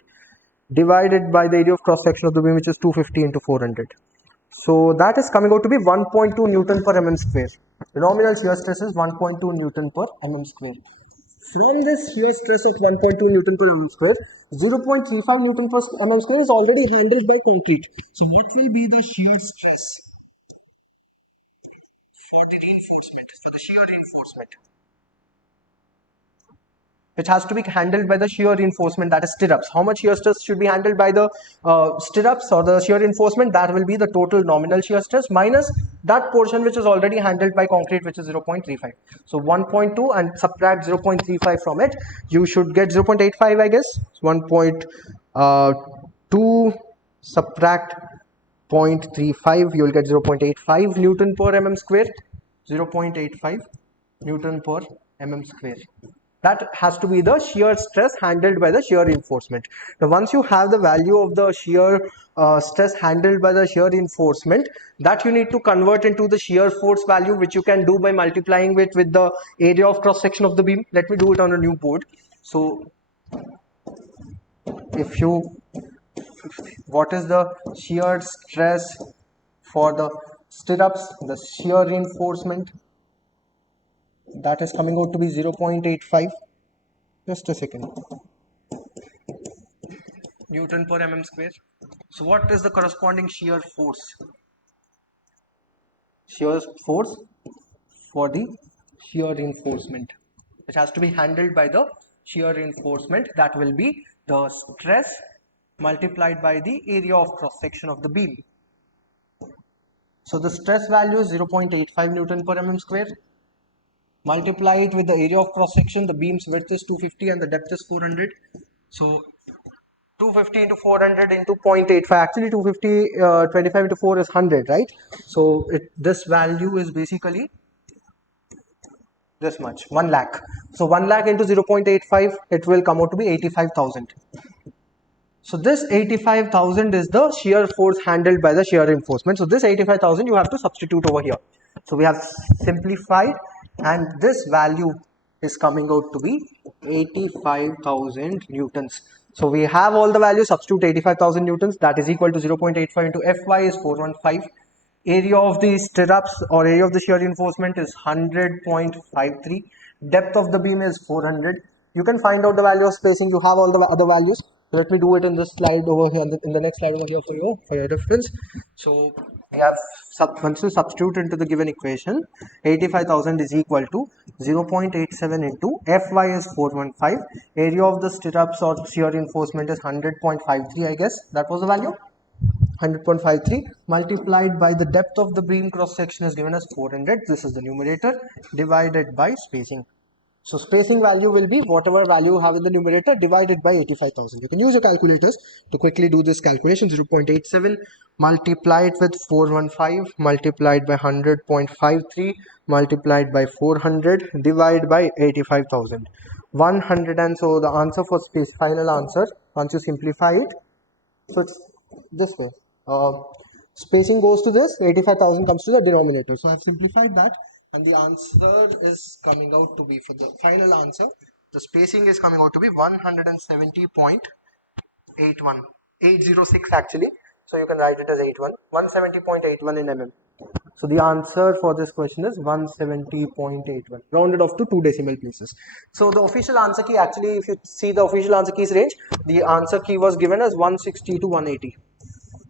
divided by the area of cross section of the beam, which is 250 into 400. So that is coming out to be 1.2 Newton per mm square. The nominal shear stress is 1.2 Newton per mm square. From this shear stress of 1.2 Newton per mm square, 0.35 Newton per mm square is already handled by concrete. So what will be the shear stress for the reinforcement, for the shear reinforcement, which has to be handled by the shear reinforcement, that is stirrups? How much shear stress should be handled by the stirrups or the shear reinforcement? That will be the total nominal shear stress minus that portion which is already handled by concrete, which is 0.35. So 1.2 and subtract 0.35 from it, you should get 0.85, I guess. 1.2 subtract 0.35, you will get 0.85 Newton per mm square. 0.85 Newton per mm square. That has to be the shear stress handled by the shear reinforcement. Now once you have the value of the shear stress handled by the shear reinforcement, that you need to convert into the shear force value, which you can do by multiplying it with the area of cross section of the beam. Let me do it on a new board. So what is the shear stress for the stirrups, the shear reinforcement? That is coming out to be 0.85. Just a second. Newton per mm square. So what is the corresponding shear force? Shear force for the shear reinforcement, which has to be handled by the shear reinforcement, that will be the stress multiplied by the area of cross section of the beam. So the stress value is 0.85 Newton per mm square. Multiply it with the area of cross section. The beam's width is 250 and the depth is 400. So 250 into 400 into 0.85. Actually 250 25 into 4 is 100, right? So this value is basically this much, 1 lakh. So 1 lakh into 0.85, it will come out to be 85,000. So this 85,000 is the shear force handled by the shear reinforcement. So this 85,000 you have to substitute over here. So we have simplified, and this value is coming out to be 85,000 newtons. So we have all the values, substitute 85,000 newtons, that is equal to 0.85 into Fy is 415. Area of the stirrups or area of the shear reinforcement is 100.53. Depth of the beam is 400. You can find out the value of spacing. You have all the other values. So let me do it in this slide over here, in the next slide over here for your reference. So we have once you substitute into the given equation, 85,000 is equal to 0.87 into Fy is 415, area of the stirrups or shear reinforcement is 100.53, I guess that was the value. 100.53 multiplied by the depth of the beam cross section is given as 400. This is the numerator, divided by spacing. So spacing value will be whatever value you have in the numerator divided by 85,000. You can use your calculators to quickly do this calculation. 0.87 multiplied with 415 multiplied by 100.53 multiplied by 400 divided by 85,000. 100, and so the answer for space, final answer, once you simplify it, so it's this way. Spacing goes to this, 85,000 comes to the denominator. So I've simplified that, and the answer is coming out to be, for the final answer, the spacing is coming out to be 170.81, 806 actually. So you can write it as 81, 170.81 in mm. So the answer for this question is 170.81, rounded off to 2 decimal places. So the official answer key, actually if you see the official answer keys range, the answer key was given as 160 to 180.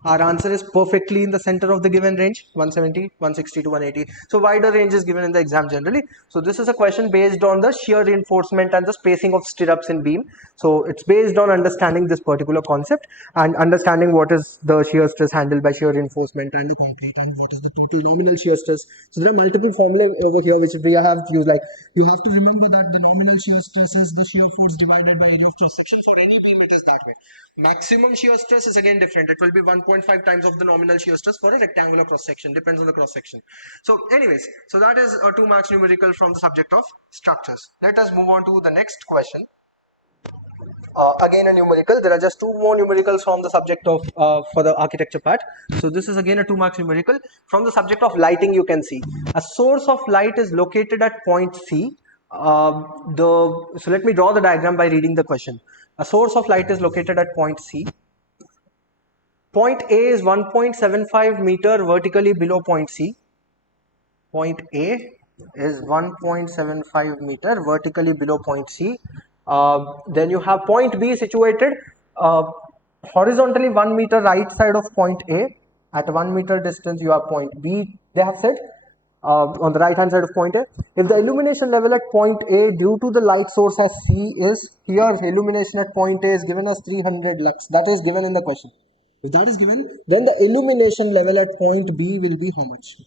Our answer is perfectly in the center of the given range, 170, 160 to 180. So wider range is given in the exam generally. So this is a question based on the shear reinforcement and the spacing of stirrups in beam. So it's based on understanding this particular concept and understanding what is the shear stress handled by shear reinforcement and the concrete, and what is the total nominal shear stress. So there are multiple formulae over here which we have used, like you have to remember that the nominal shear stress is the shear force divided by area of cross section. For any beam it is that way. Maximum shear stress is again different. It will be 1.5 times of the nominal shear stress for a rectangular cross section. Depends on the cross section. So anyways, so that is a 2 marks numerical from the subject of structures. Let us move on to the next question. Again a numerical. There are just 2 more numericals from the subject of for the architecture part. So this is again a 2 marks numerical from the subject of lighting. You can see a source of light is located at point C. So let me draw the diagram by reading the question. A source of light is located at point C. Point A is 1.75 meter vertically below point C. Point A is 1.75 meter vertically below point C. Then you have point B situated horizontally 1 meter right side of point A. At 1 meter distance you have point B, they have said, on the right hand side of point A. If the illumination level at point A due to the light source as C is, here illumination at point A is given as 300 lux. That is given in the question. If that is given, then the illumination level at point B will be how much?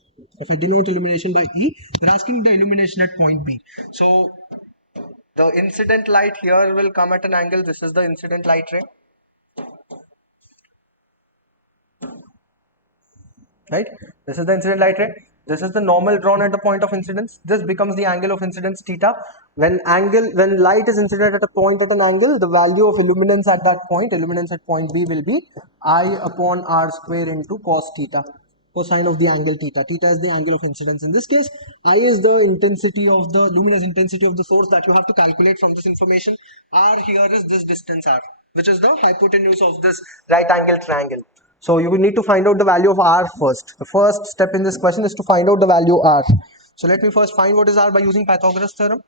If I denote illumination by E, they're asking the illumination at point B. So the incident light here will come at an angle. This is the incident light ray. Right? This is the incident light ray. This is the normal drawn at the point of incidence. This becomes the angle of incidence theta. When light is incident at a point at an angle, the value of illuminance at that point, illuminance at point B, will be I upon R square into cos theta, cosine of the angle theta. Theta is the angle of incidence. In this case, I is the intensity of the luminous intensity of the source that you have to calculate from this information. R here is this distance R, which is the hypotenuse of this right angle triangle. So you will need to find out the value of R first. The first step in this question is to find out the value R. So let me first find what is R by using Pythagoras theorem.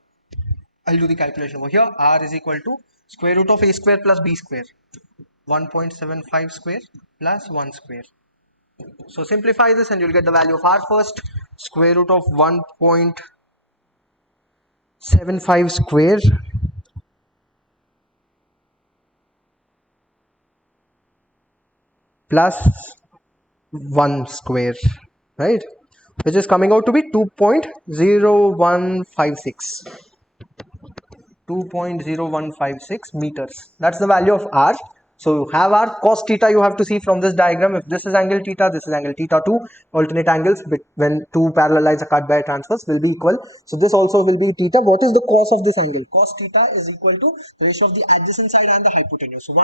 I'll do the calculation over here. R is equal to square root of A square plus B square. 1.75 square plus 1 square. So simplify this and you'll get the value of R first. Square root of 1.75 square plus 1 square, right, which is coming out to be 2.0156 meters. That's the value of R. So you have R. Cos theta you have to see from this diagram. If this is angle theta, this is angle theta 2. Alternate angles when 2 parallel lines are cut by a transverse will be equal. So this also will be theta. What is the cos of this angle? Cos theta is equal to the ratio of the adjacent side and the hypotenuse. So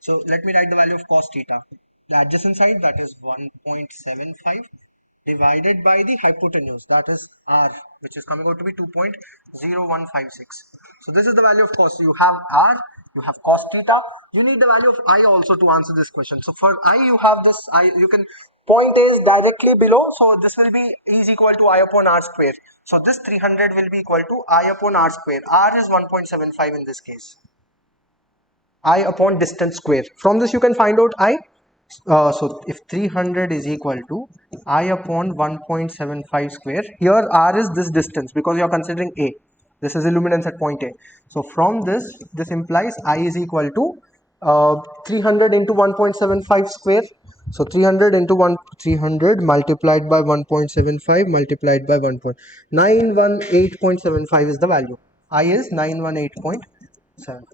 so let me write the value of cos theta. The adjacent side, that is 1.75, divided by the hypotenuse, that is R, which is coming out to be 2.0156. So this is the value of cos. So you have R, you have cos theta. You need the value of I also to answer this question. So for I you have this, you can, point A is directly below, so this will be is equal to I upon R square. So this 300 will be equal to I upon R square. R is 1.75 in this case. I upon distance square. From this you can find out I. So if 300 is equal to I upon 1.75 square, here R is this distance because you are considering A. This is illuminance at point A. So from this implies I is equal to 300 into 1.75 square. So 300 into 300 multiplied by 1.75 multiplied by 918.75 is the value. I is 918.7.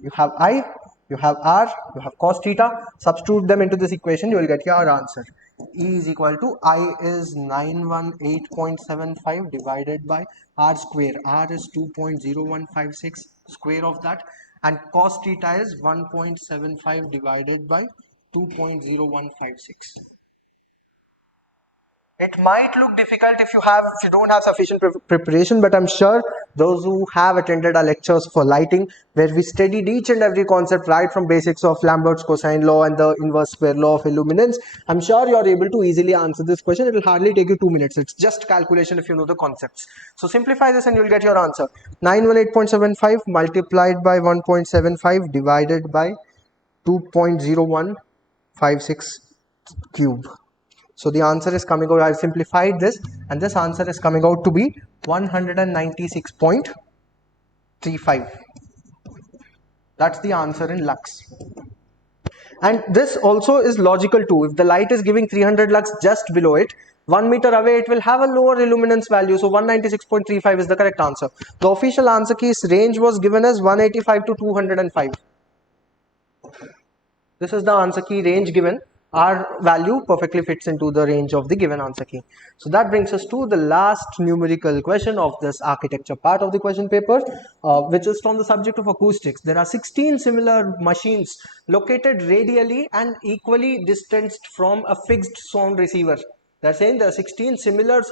You have I, you have R, you have cos theta. Substitute them into this equation, you will get your answer. E is equal to I is 918.75 divided by R square. R is 2.0156 square of that, and cos theta is 1.75 divided by 2.0156. It might look difficult if you don't have sufficient preparation, but I'm sure those who have attended our lectures for lighting, where we studied each and every concept right from basics of Lambert's cosine law and the inverse square law of illuminance, I'm sure you're able to easily answer this question. It will hardly take you 2 minutes. It's just calculation if you know the concepts. So simplify this and you'll get your answer. 918.75 multiplied by 1.75 divided by 2.0156 cube. So the answer is coming out, I've simplified this, and this answer is coming out to be 196.35. That's the answer in lux. And this also is logical too. If the light is giving 300 lux just below it, 1 meter away it will have a lower illuminance value. So 196.35 is the correct answer. The official answer key's range was given as 185 to 205. This is the answer key range given. Our value perfectly fits into the range of the given answer key. So that brings us to the last numerical question of this architecture part of the question paper, which is from the subject of acoustics. There are 16 similar machines located radially and equally distanced from a fixed sound receiver. They're saying there are 16 similar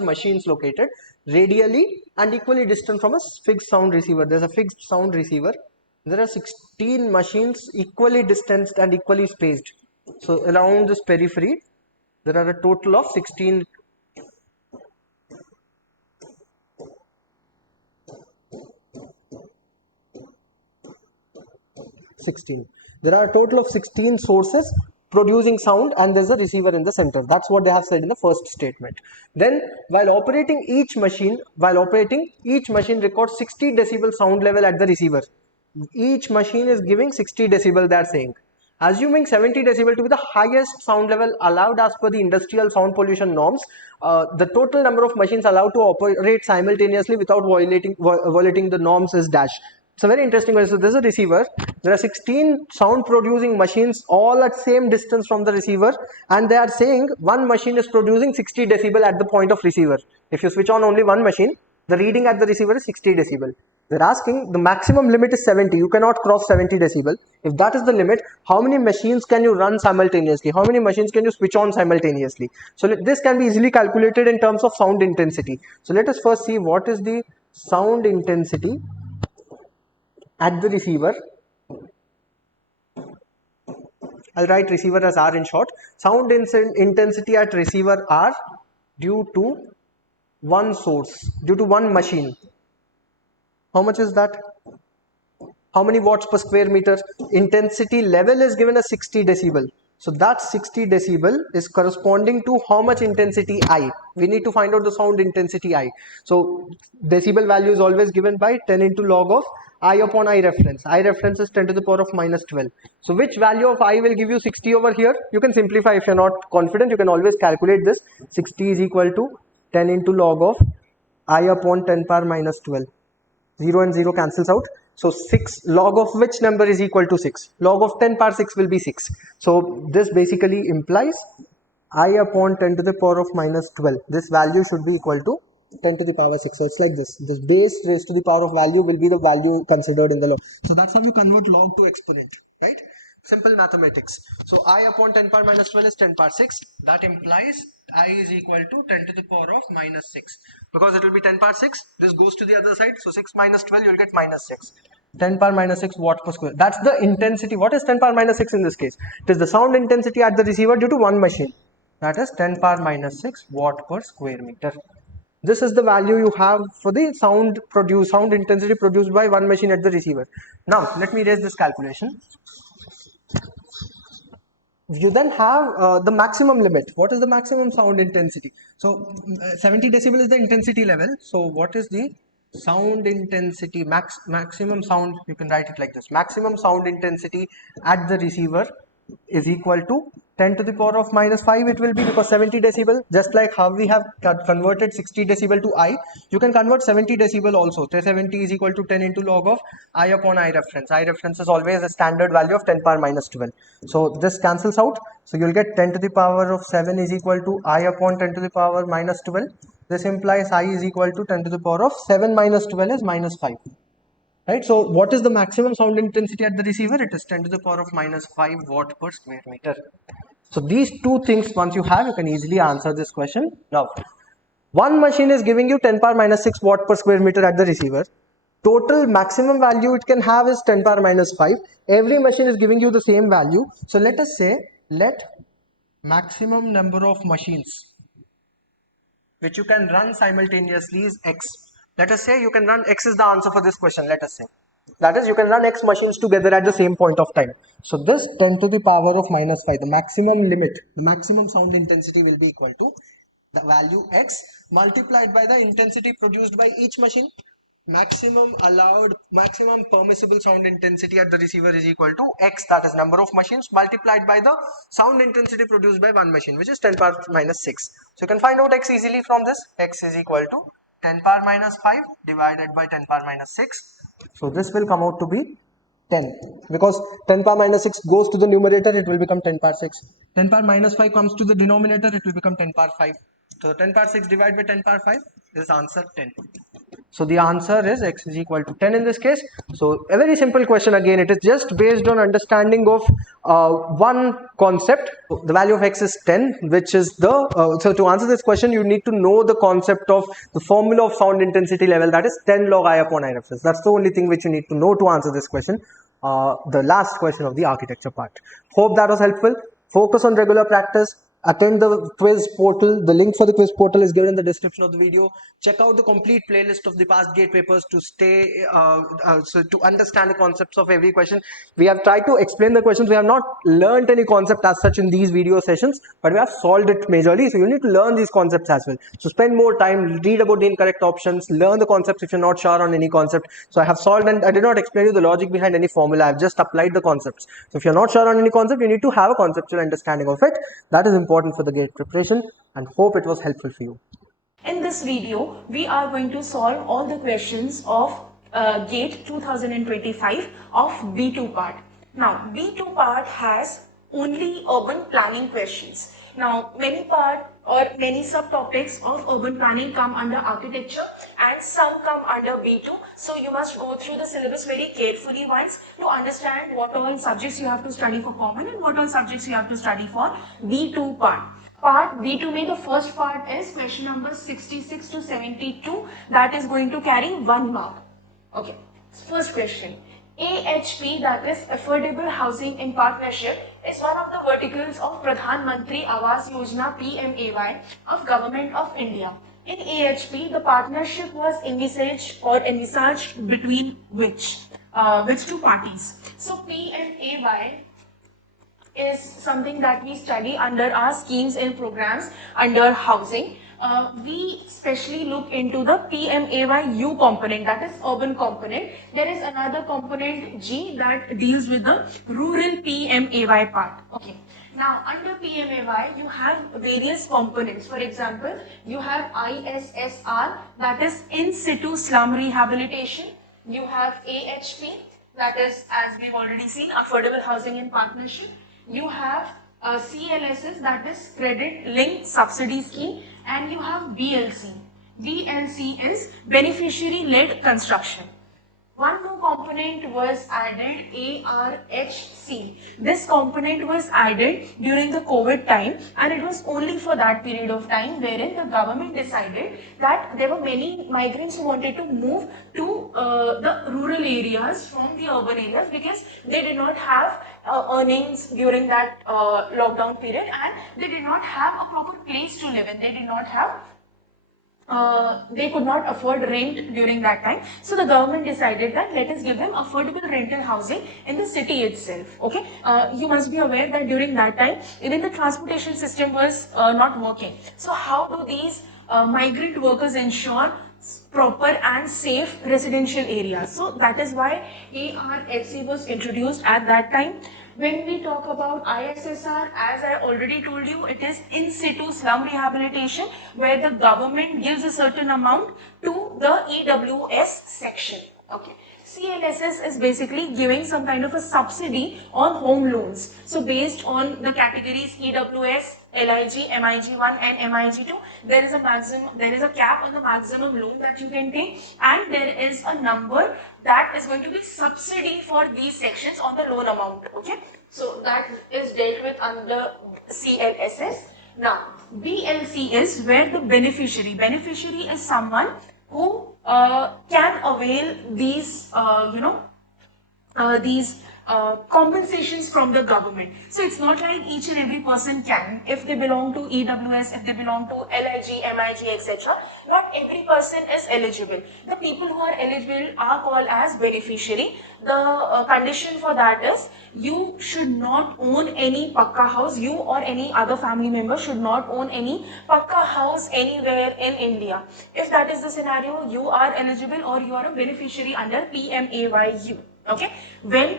machines located radially and equally distant from a fixed sound receiver. There's a fixed sound receiver. There are 16 machines equally distanced and equally spaced. So around this periphery, there are a total of 16 There are a total of 16 sources producing sound, and there's a receiver in the center. That's what they have said in the first statement. Then while operating each machine records 60 decibel sound level at the receiver. Each machine is giving 60 decibel, they are saying. Assuming 70 decibel to be the highest sound level allowed as per the industrial sound pollution norms, the total number of machines allowed to operate simultaneously without violating the norms is dash. It's a very interesting question. So there's a receiver. There are 16 sound producing machines all at same distance from the receiver, and they are saying one machine is producing 60 decibel at the point of receiver. If you switch on only one machine, the reading at the receiver is 60 decibel. They're asking the maximum limit is 70. You cannot cross 70 decibel. If that is the limit, how many machines can you run simultaneously? How many machines can you switch on simultaneously? So this can be easily calculated in terms of sound intensity. So let us first see what is the sound intensity at the receiver. I'll write receiver as R in short. Sound intensity at receiver R due to one source, due to one machine. How much is that? How many watts per square meter? Intensity level is given as 60 decibel. So that 60 decibel is corresponding to how much intensity I. We need to find out the sound intensity I. So decibel value is always given by 10 into log of I upon I reference. I reference is 10 to the power of minus 12. So which value of I will give you 60 over here? You can simplify. If you're not confident, you can always calculate this. 60 is equal to 10 into log of I upon 10 power minus 12. 0 and 0 cancels out. So 6 log of which number is equal to 6? Log of 10 power 6 will be 6. So this basically implies I upon 10 to the power of minus 12. This value should be equal to 10 to the power 6. So it's like this. This base raised to the power of value will be the value considered in the log. So that's how you convert log to exponent, right? Simple mathematics. So I upon 10 power minus 12 is 10 power 6. That implies I is equal to 10 to the power of minus 6. Because it will be 10 power 6. This goes to the other side. So 6 minus 12, you will get minus 6. 10 power minus 6 watt per square. That's the intensity. What is 10 power minus 6 in this case? It is the sound intensity at the receiver due to one machine. That is 10 power minus 6 watt per square meter. This is the value you have for the sound intensity produced by one machine at the receiver. Now let me raise this calculation. You then have the maximum limit. What is the maximum sound intensity? So 70 decibel is the intensity level. So what is the sound intensity, maximum sound? You can write it like this: maximum sound intensity at the receiver is equal to 10 to the power of minus 5. It will be, because 70 decibel, just like how we have converted 60 decibel to I, you can convert 70 decibel also. So 70 is equal to 10 into log of I upon I reference. I reference is always a standard value of 10 power minus 12. So this cancels out. So you'll get 10 to the power of 7 is equal to I upon 10 to the power minus 12. This implies I is equal to 10 to the power of 7 minus 12 is minus 5. Right? So what is the maximum sound intensity at the receiver? It is 10 to the power of minus 5 watt per square meter. So these two things, once you have, you can easily answer this question. Now, one machine is giving you 10 power minus 6 watt per square meter at the receiver. Total maximum value it can have is 10 power minus 5. Every machine is giving you the same value. So let us say, let maximum number of machines which you can run simultaneously is X. Let us say you can run X is the answer for this question. Let us say that is, you can run X machines together at the same point of time. So this 10 to the power of minus 5, the maximum limit, the maximum sound intensity will be equal to the value X multiplied by the intensity produced by each machine. Maximum permissible sound intensity at the receiver is equal to X, that is number of machines, multiplied by the sound intensity produced by one machine, which is 10 power minus 6. So you can find out X easily from this. X is equal to 10 power minus 5 divided by 10 power minus 6. So this will come out to be 10, because 10 power minus 6 goes to the numerator, it will become 10 power 6. 10 power minus 5 comes to the denominator, it will become 10 power 5. So 10 power 6 divided by 10 power 5 is answer 10. So the answer is X is equal to 10 in this case. So a very simple question again. It is just based on understanding of one concept. The value of X is 10, which is the, so to answer this question, you need to know the concept of the formula of sound intensity level, that is 10 log I upon I reference. That's the only thing which you need to know to answer this question. The last question of the architecture part. Hope that was helpful. Focus on regular practice. Attend the quiz portal. The link for the quiz portal is given in the description of the video. Check out the complete playlist of the past gate papers to stay so to understand the concepts of every question. We have tried to explain the questions. We have not learned any concept as such in these video sessions, but we have solved it majorly. So you need to learn these concepts as well. So spend more time, read about the incorrect options, learn the concepts if you're not sure on any concept. So I have solved, and I did not explain you the logic behind any formula. I've just applied the concepts. So if you're not sure on any concept, you need to have a conceptual understanding of it. That is important for the gate preparation, and hope it was helpful for you. In this video, we are going to solve all the questions of GATE 2025 of B2 part. Now, B2 part has only urban planning questions. Now, many part or many subtopics of urban planning come under architecture and some come under B2. So you must go through the syllabus very carefully once to understand what all subjects you have to study for common and what all subjects you have to study for B2 part. Part B2 में the first part is question number 66 to 72, that is going to carry 1 mark. Okay, first question. AHP, that is Affordable Housing in Partnership, is one of the verticals of Pradhan Mantri Awas Yojana PMAY of Government of India. In AHP, the partnership was envisaged between which two parties? So PMAY is something that we study under our schemes and programs under housing. We specially look into the PMAY-U component, that is urban component. There is another component G that deals with the rural PMAY part. Okay. Now, under PMAY, you have various components. For example, you have ISSR, that is in situ slum rehabilitation. You have AHP, that is, as we've already seen, Affordable Housing in Partnership. You have CLSS, that is Credit Linked Subsidy Scheme, and you have BLC. BLC is Beneficiary Led Construction. One more component was added, ARHC. This component was added during the COVID time, and it was only for that period of time wherein the government decided that there were many migrants who wanted to move to the rural areas from the urban areas because they did not have earnings during that lockdown period, and they did not have a proper place to live in. They did not have they could not afford rent during that time. So the government decided that let us give them affordable rental housing in the city itself. Okay, you must be aware that during that time, even the transportation system was not working. So how do these migrant workers ensure proper and safe residential areas? So that is why ARFC was introduced at that time. When we talk about ISSR, as I already told you, it is in situ slum rehabilitation, where the government gives a certain amount to the EWS section. Okay. CLSS is basically giving some kind of a subsidy on home loans. So based on the categories EWS, LIG, MIG1 and MIG2, there is a cap on the maximum loan that you can take, and there is a number that is going to be subsidy for these sections on the loan amount. Okay, so that is dealt with under CLSS. Now, BLC is where the beneficiary is someone who can avail these, compensations from the government. So it's not like each and every person can. If they belong to EWS, if they belong to LIG, MIG, etc., not every person is eligible. The people who are eligible are called as beneficiary. The condition for that is you should not own any pakka house. You or any other family member should not own any pakka house anywhere in India. If that is the scenario, you are eligible or you are a beneficiary under PMAYU. Okay, when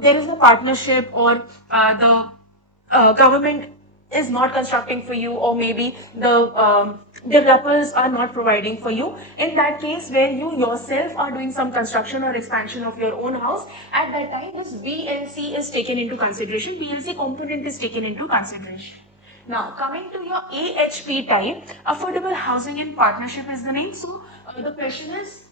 there is no partnership or the government is not constructing for you, or maybe the developers are not providing for you, in that case where you yourself are doing some construction or expansion of your own house, at that time this BLC is taken into consideration, BLC component is taken into consideration. Now coming to your AHP type, affordable housing in partnership is the name. So the question is,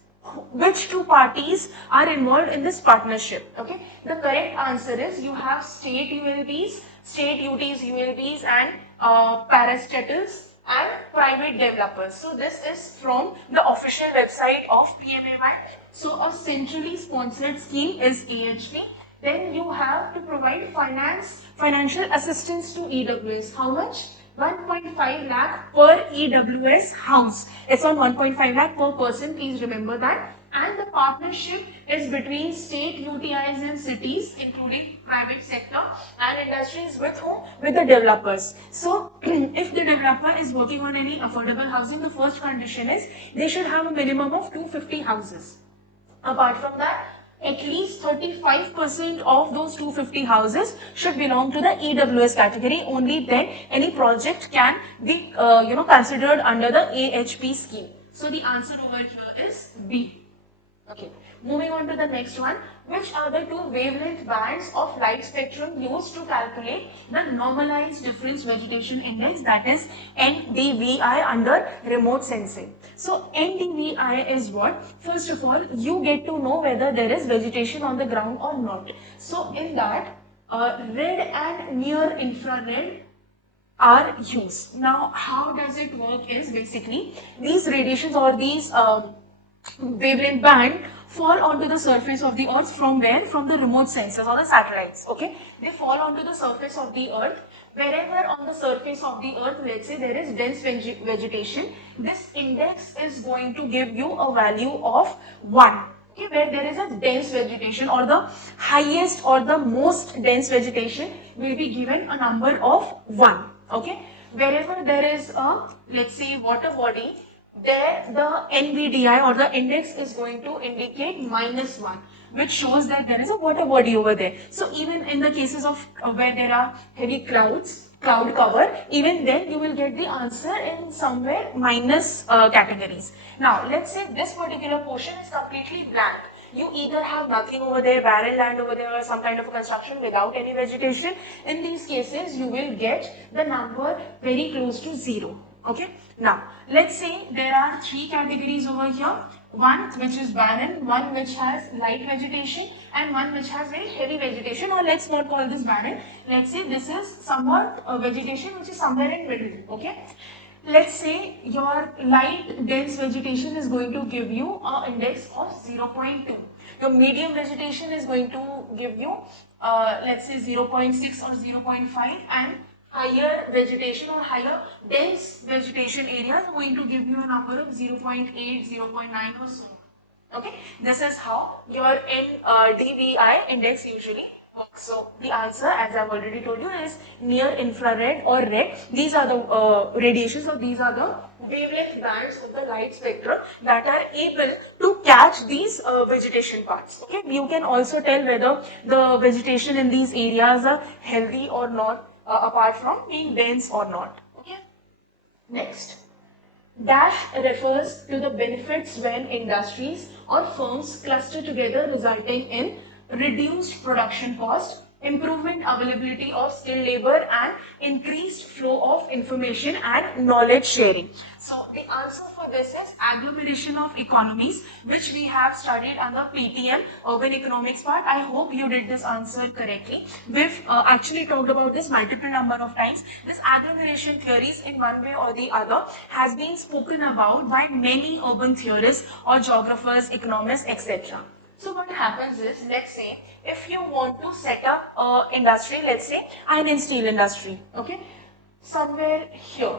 which two parties are involved in this partnership? Okay, the correct answer is you have state ULBs, state UTs, ULBs and parastatals and private developers. So this is from the official website of PMAY. So a centrally sponsored scheme is AHP. Then you have to provide financial assistance to EWS. How much? 1.5 lakh per EWS house. It's on 1.5 lakh per person, please remember that. And the partnership is between state UTIs and cities, including private sector and industries, with whom? With the developers. So if the developer is working on any affordable housing, the first condition is they should have a minimum of 250 houses. Apart from that, at least 35% of those 250 houses should belong to the EWS category. Only then any project can be considered under the AHP scheme. So the answer over here is B. Okay, moving on to the next one. Which are the two wavelength bands of light spectrum used to calculate the normalized difference vegetation index, that is NDVI, under remote sensing? So NDVI is what? First of all, you get to know whether there is vegetation on the ground or not. So in that, red and near infrared are used. Now how does it work is basically these radiations or these wavelength band fall onto the surface of the earth from where? From the remote sensors or the satellites. Okay, they fall onto the surface of the earth. Wherever on the surface of the earth, let's say there is dense vegetation, this index is going to give you a value of 1. Okay, where there is a dense vegetation, or the highest or the most dense vegetation will be given a number of 1. Okay, wherever there is a, let's say, water body, there the NVDI or the index is going to indicate -1, which shows that there is a water body over there. So even in the cases of where there are heavy cloud cover, even then you will get the answer in somewhere minus categories. Now let's say this particular portion is completely blank. You either have nothing over there, barren land over there, or some kind of a construction without any vegetation. In these cases, you will get the number very close to 0. Okay. Now, let's say there are 3 categories over here. One which is barren, one which has light vegetation, and one which has very heavy vegetation, or let's not call this barren. Let's say this is somewhat vegetation which is somewhere in middle. Okay. Let's say your light dense vegetation is going to give you an index of 0.2. Your medium vegetation is going to give you let's say 0.6 or 0.5, and higher vegetation or higher dense vegetation areas are going to give you a number of 0.8, 0.9 or so. Okay, this is how your DVI index usually works. So the answer, as I've already told you, is near infrared or red. These are the radiations, or these are the wavelength bands of the light spectrum that are able to catch these vegetation parts. Okay, you can also tell whether the vegetation in these areas are healthy or not, apart from being dense or not. Okay, next. Dash refers to the benefits when industries or firms cluster together, resulting in reduced production cost, improvement availability of skilled labor, and increased flow of information and knowledge sharing. So the answer for this is agglomeration of economies, which we have studied under PTM, urban economics part. I hope you did this answer correctly. We've actually talked about this multiple number of times. This agglomeration theories, in one way or the other, has been spoken about by many urban theorists or geographers, economists, etc. So what happens is, let's say, if you want to set up an industry, let's say iron and steel industry, okay, somewhere here.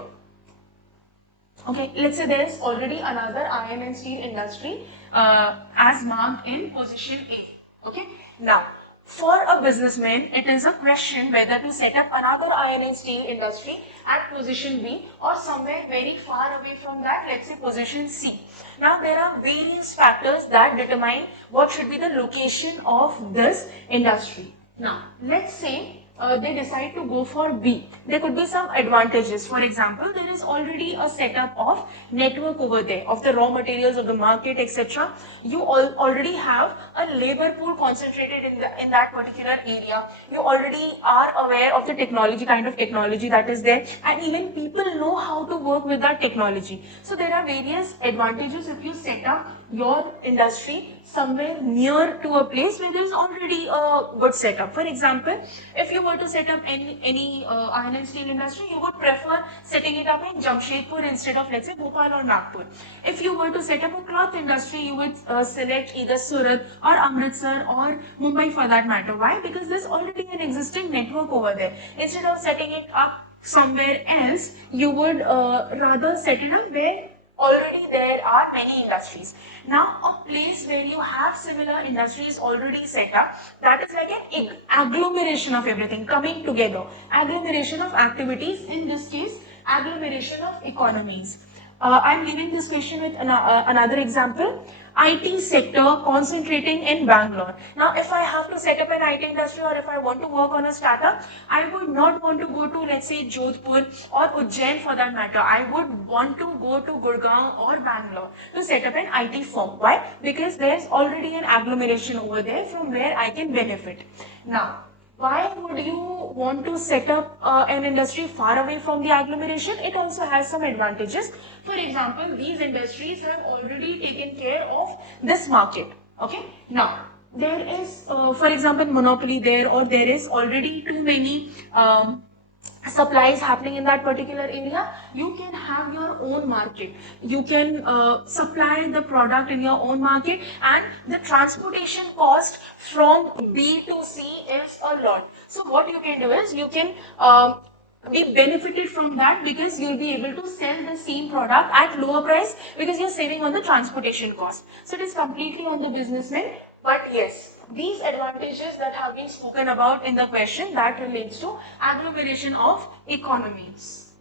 Okay, let's say there is already another iron and steel industry as marked in position A. Okay, now for a businessman, it is a question whether to set up another iron and steel industry at position B or somewhere very far away from that, let's say position C. Now there are various factors that determine what should be the location of this industry. Now let's say they decide to go for B. There could be some advantages. For example, there is already a setup of network over there, of the raw materials of the market, etc. You already have a labor pool concentrated in that particular area. You already are aware of the technology, kind of technology that is there, and even people know how to work with that technology. So there are various advantages if you set up your industry somewhere near to a place where there is already a good setup. For example, if you were to set up any iron and steel industry, you would prefer setting it up in Jamshedpur instead of, let's say, Bhopal or Nagpur. If you were to set up a cloth industry, you would select either Surat or Amritsar or Mumbai for that matter. Why? Because there's already an existing network over there. Instead of setting it up somewhere else, you would rather set it up where already there are many industries. Now a place where you have similar industries already set up, that is like an agglomeration of everything coming together, agglomeration of activities, in this case agglomeration of economies. I'm giving this question with another example. IT sector concentrating in Bangalore. Now, if I have to set up an IT industry or if I want to work on a startup, I would not want to go to, let's say, Jodhpur or Ujjain for that matter. I would want to go to Gurgaon or Bangalore to set up an IT firm. Why? Because there's already an agglomeration over there from where I can benefit. Now, why would you want to set up an industry far away from the agglomeration? It also has some advantages. For example, these industries have already taken care of this market. Okay. Now, there is, for example, monopoly there, or there is already too many supplies happening in that particular area. You can have your own market. You can supply the product in your own market, and the transportation cost from B to C is a lot. So what you can do is you can be benefited from that, because you'll be able to sell the same product at lower price because you're saving on the transportation cost. So it is completely on the businessman. But yes, these advantages that have been spoken about in the question, that relates to agglomeration of economies.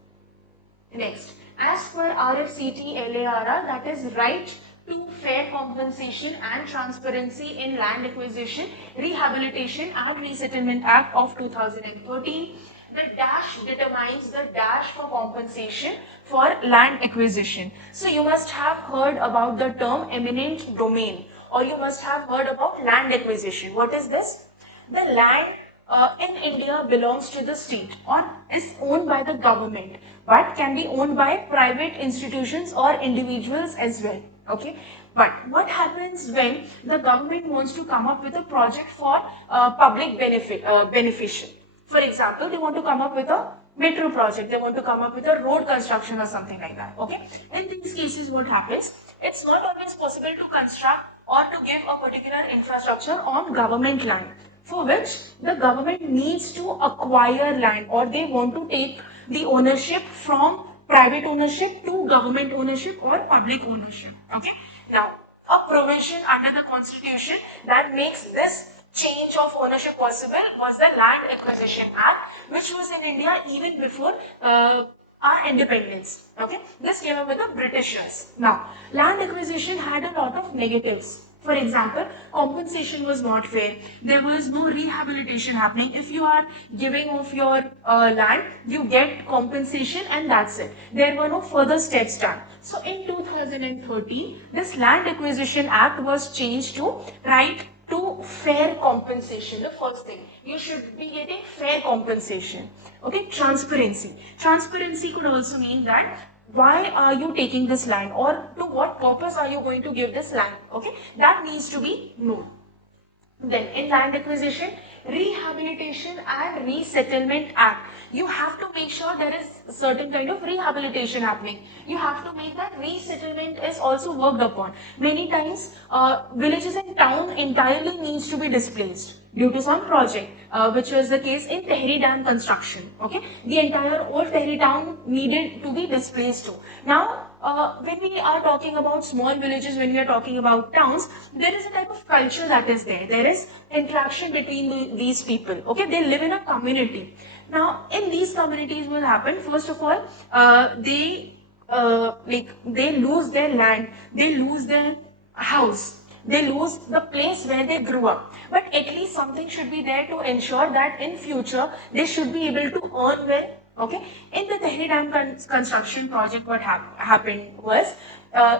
Next, as per RFCT LARR, that is right to fair compensation and transparency in land acquisition, rehabilitation and resettlement act of 2013. The dash determines the dash for compensation for land acquisition. So you must have heard about the term eminent domain, or you must have heard about land acquisition. What is this? The land in India belongs to the state or is owned by the government, but can be owned by private institutions or individuals as well. Okay, but what happens when the government wants to come up with a project for public beneficial? For example, they want to come up with a metro project, they want to come up with a road construction or something like that. Okay, in these cases, what happens? It's not always possible to construct or to give a particular infrastructure on government land. for which the government needs to acquire land, or they want to take the ownership from private ownership to government ownership or public ownership. Okay. Now, a provision under the Constitution that makes this change of ownership possible was the Land Acquisition Act, which was in India even before our independence. Okay, this came up with the Britishers. Now, land acquisition had a lot of negatives. For example, compensation was not fair. There was no rehabilitation happening. If you are giving off your land, you get compensation and that's it. There were no further steps done. So in 2013, this Land Acquisition Act was changed to right to fair compensation. The first thing, you should be getting fair compensation. Okay, transparency. Transparency could also mean that why are you taking this land, or to what purpose are you going to give this land. Okay, that needs to be known. Then in Land Acquisition, Rehabilitation and Resettlement Act, you have to make sure there is a certain kind of rehabilitation happening. You have to make that resettlement is also worked upon. Many times villages and town entirely needs to be displaced due to some project, which was the case in Tehri Dam construction. Okay, the entire old Tehri town needed to be displaced too. Now, when we are talking about small villages, when we are talking about towns, there is a type of culture that is there. There is interaction between these people. Okay, they live in a community. Now, in these communities, what happen? First of all, they lose their land, they lose their house, they lose the place where they grew up. But at least something should be there to ensure that in future they should be able to earn well. Okay, in the Tehri Dam construction project, what happened was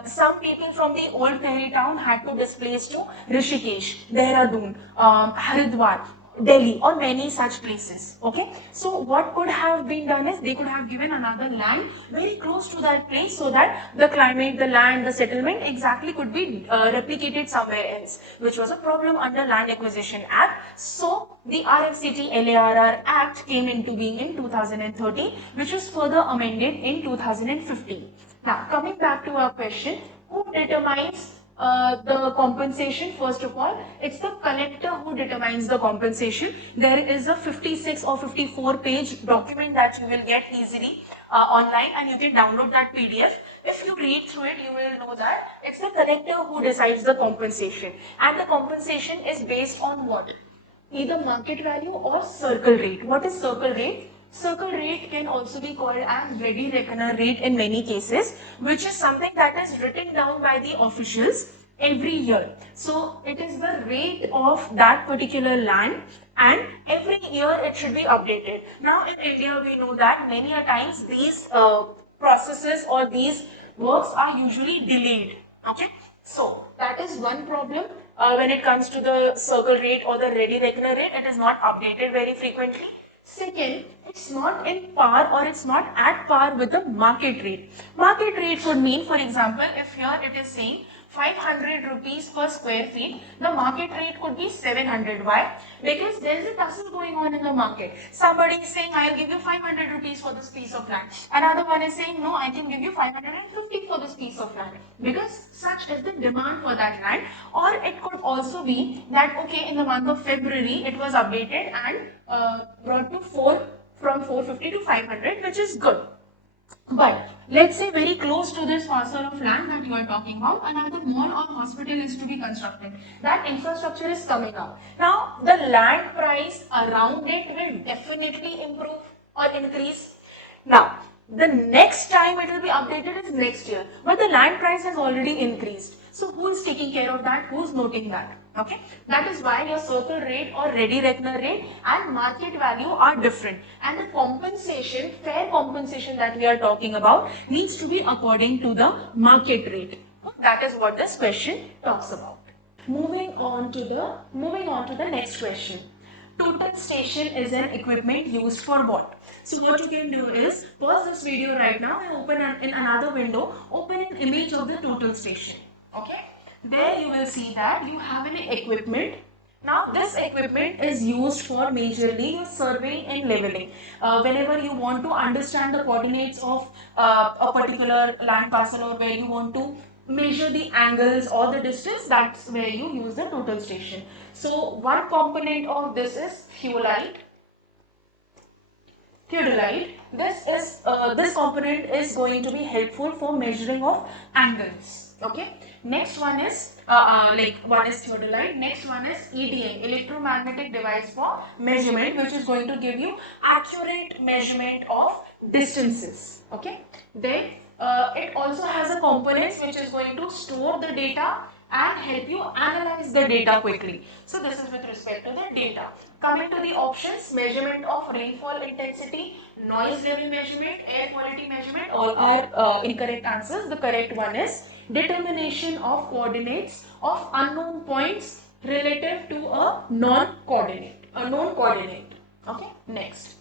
some people from the old Tehri town had to displace to Rishikesh, Dehradun, Haridwar, Delhi, or many such places. Okay, so what could have been done is they could have given another land very close to that place so that the climate, the land, the settlement exactly could be replicated somewhere else, which was a problem under Land Acquisition Act. So the RFCT LARR Act came into being in 2013, which was further amended in 2015. Now, coming back to our question, who determines the compensation? First of all, it's the collector who determines the compensation. There is a 56 or 54 page document that you will get easily online, and you can download that PDF. If you read through it, you will know that it's the collector who decides the compensation, and the compensation is based on what? Either market value or circle rate. What is circle rate? Circle rate can also be called as ready reckoner rate in many cases, which is something that is written down by the officials every year. So it is the rate of that particular land, and every year it should be updated. Now in India, we know that many a times these processes or these works are usually delayed. Okay, so that is one problem. When it comes to the circle rate or the ready reckoner rate, it is not updated very frequently. Second, it's not in par, or it's not at par with the market rate. Market rate would mean, for example, if here it is saying 500 rupees per square feet, the market rate could be 700. Why? Because there is a tussle going on in the market. Somebody is saying, I'll give you 500 rupees for this piece of land. Another one is saying, no, I can give you 550 for this piece of land. Because such is the demand for that land. Or it could also be that, okay, in the month of February, it was updated and brought to from 450 to 500, which is good. But let's say very close to this parcel of land that you are talking about, another mall or hospital is to be constructed. That infrastructure is coming up. Now, the land price around it will definitely improve or increase. Now, the next time it will be updated is next year, but the land price has already increased. So who is taking care of that? Who is noting that? Okay, that is why your circle rate or ready reckoner rate and market value are different, and the compensation, fair compensation that we are talking about, needs to be according to the market rate. That is what this question talks about. Moving on to the next question. Total station is an equipment used for what? So what you can do is pause this video right now and open in another window, open an image of the total station. Okay, there you will see that you have an equipment. Now this equipment is used for majorly surveying and leveling. Whenever you want to understand the coordinates of a particular land parcel, or where you want to measure the angles or the distance, that's where you use the total station. So one component of this is theodolite. This component is going to be helpful for measuring of angles. Okay. Next one is one is theodolite. Next one is EDM, electromagnetic device for measurement, which is going to give you accurate measurement of distances. Okay. Then it also has a components which is going to store the data and help you analyze the data quickly. So this is with respect to the data. Coming to the options, measurement of rainfall intensity, noise level measurement, air quality measurement, all are incorrect answers. The correct one is determination of coordinates of unknown points relative to a known coordinate. Okay, next.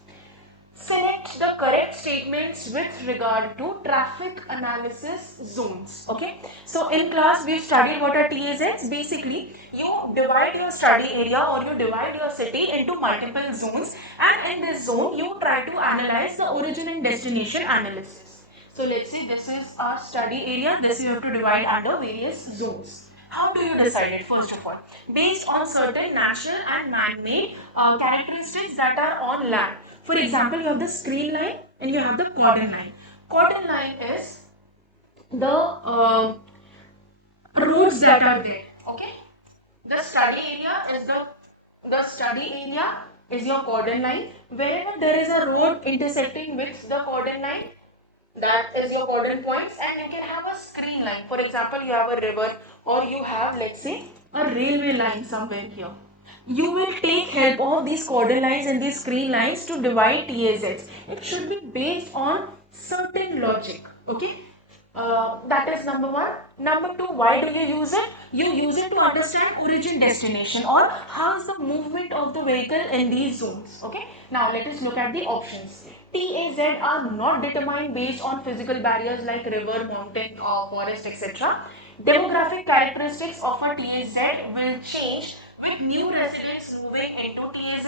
Select the correct statements with regard to traffic analysis zones. Okay, so in class we studied what are TAZs. Basically, you divide your study area or you divide your city into multiple zones, and in this zone you try to analyze the origin and destination analysis. So let's say this is our study area. This you have to divide under various zones. How do you decide it? First of all, based on certain natural and man-made characteristics that are on land. For example, you have the screen line and you have the cordon line. Cordon line is the roads that are there. Okay, the study area is your cordon line. Wherever there is a road intersecting with the cordon line, that is your cordon points, and you can have a screen line. For example, you have a river or you have, let's say, a railway line somewhere here. You will take help of these cordon lines and these screen lines to divide TAZs. It should be based on certain logic. Okay. That is number one. Number two, why do you use it? You use it to understand origin destination or how is the movement of the vehicle in these zones. Okay. Now let us look at the options. TAZ are not determined based on physical barriers like river, mountain, or forest, etc. Demographic characteristics of a TAZ will change with new residents moving into TAZ.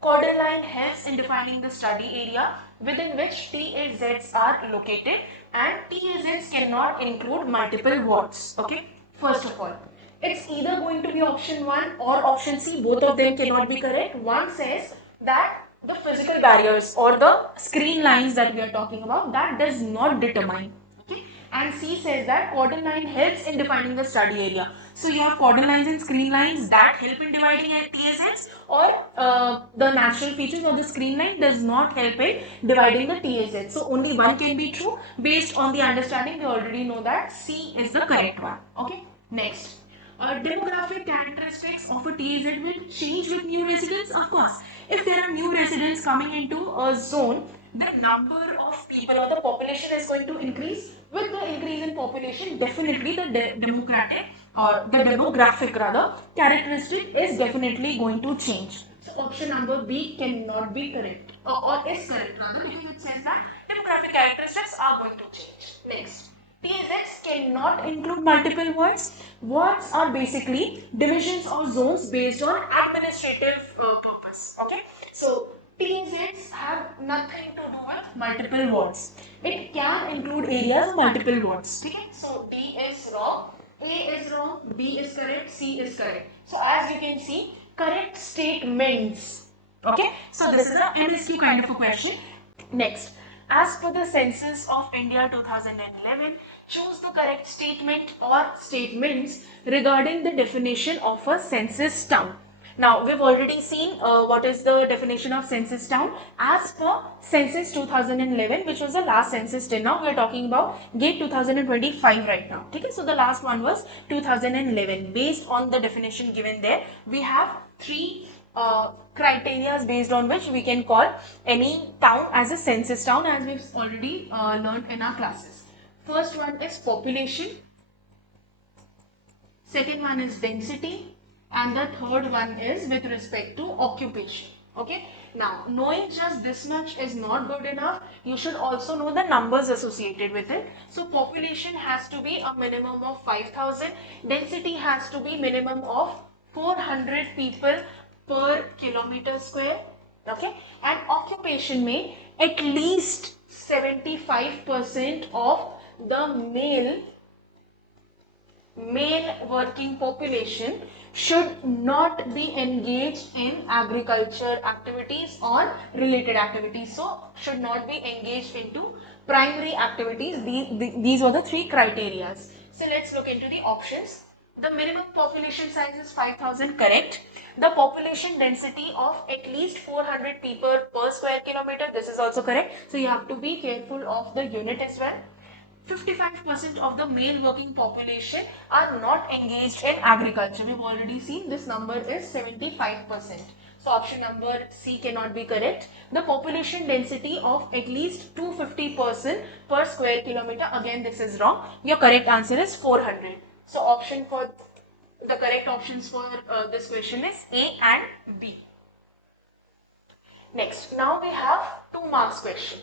Cordon line helps in defining the study area within which TAZs are located, and TAZs cannot include multiple wards. Okay, first of all, it's either going to be option 1 or option C. Both of them cannot be correct. One says that the physical barriers or the screen lines that we are talking about, that does not determine. Okay, and C says that cordon line helps in defining the study area. So you have cordon lines and screen lines that help in dividing TAZs, or the natural features of the screen line does not help in dividing the TAZs. So only one can be true. Based on the understanding, we already know that C is the correct one. Okay, next. Demographic characteristics of a TAZ will change with new residents. Of course, if there are new residents coming into a zone, the number of people or the population is going to increase. With the increase in population, definitely the demographic characteristic is definitely going to change. So option number B cannot be correct, or is correct rather, because it says that demographic characteristics are going to change. Next. TAZs cannot include multiple wards. Wards are basically divisions or zones based on administrative purpose. Okay, so TAZs have nothing to do with multiple wards. It can include areas of multiple wards. Okay, so D is wrong, A is wrong, B is correct, C is correct. So as you can see, correct statements. Okay, so this is a MSQ kind of a question. Next. As per the census of India 2011, choose the correct statement or statements regarding the definition of a census town. Now, we've already seen what is the definition of census town. As per census 2011, which was the last census till now, we are talking about GATE 2025 right now. Okay, so the last one was 2011. Based on the definition given there, we have three criteria based on which we can call any town as a census town, as we've already learned in our classes. First one is population, second one is density, and the third one is with respect to occupation. Okay, now knowing just this much is not good enough. You should also know the numbers associated with it. So population has to be a minimum of 5,000, density has to be minimum of 400 people per kilometer square. Okay, and occupation may at least 75% of the male male working population should not be engaged in agriculture activities or related activities. So should not be engaged into primary activities. These were the three criteria. So let's look into the options. The minimum population size is 5,000, correct. The population density of at least 400 people per square kilometer, this is also correct. So you have to be careful of the unit as well. 55% of the male working population are not engaged in agriculture. We've already seen this number is 75%. So option number C cannot be correct. The population density of at least 250% per square kilometer, again this is wrong. Your correct answer is 400. So option for the correct options for this question is A and B. Next, now we have 2 marks question.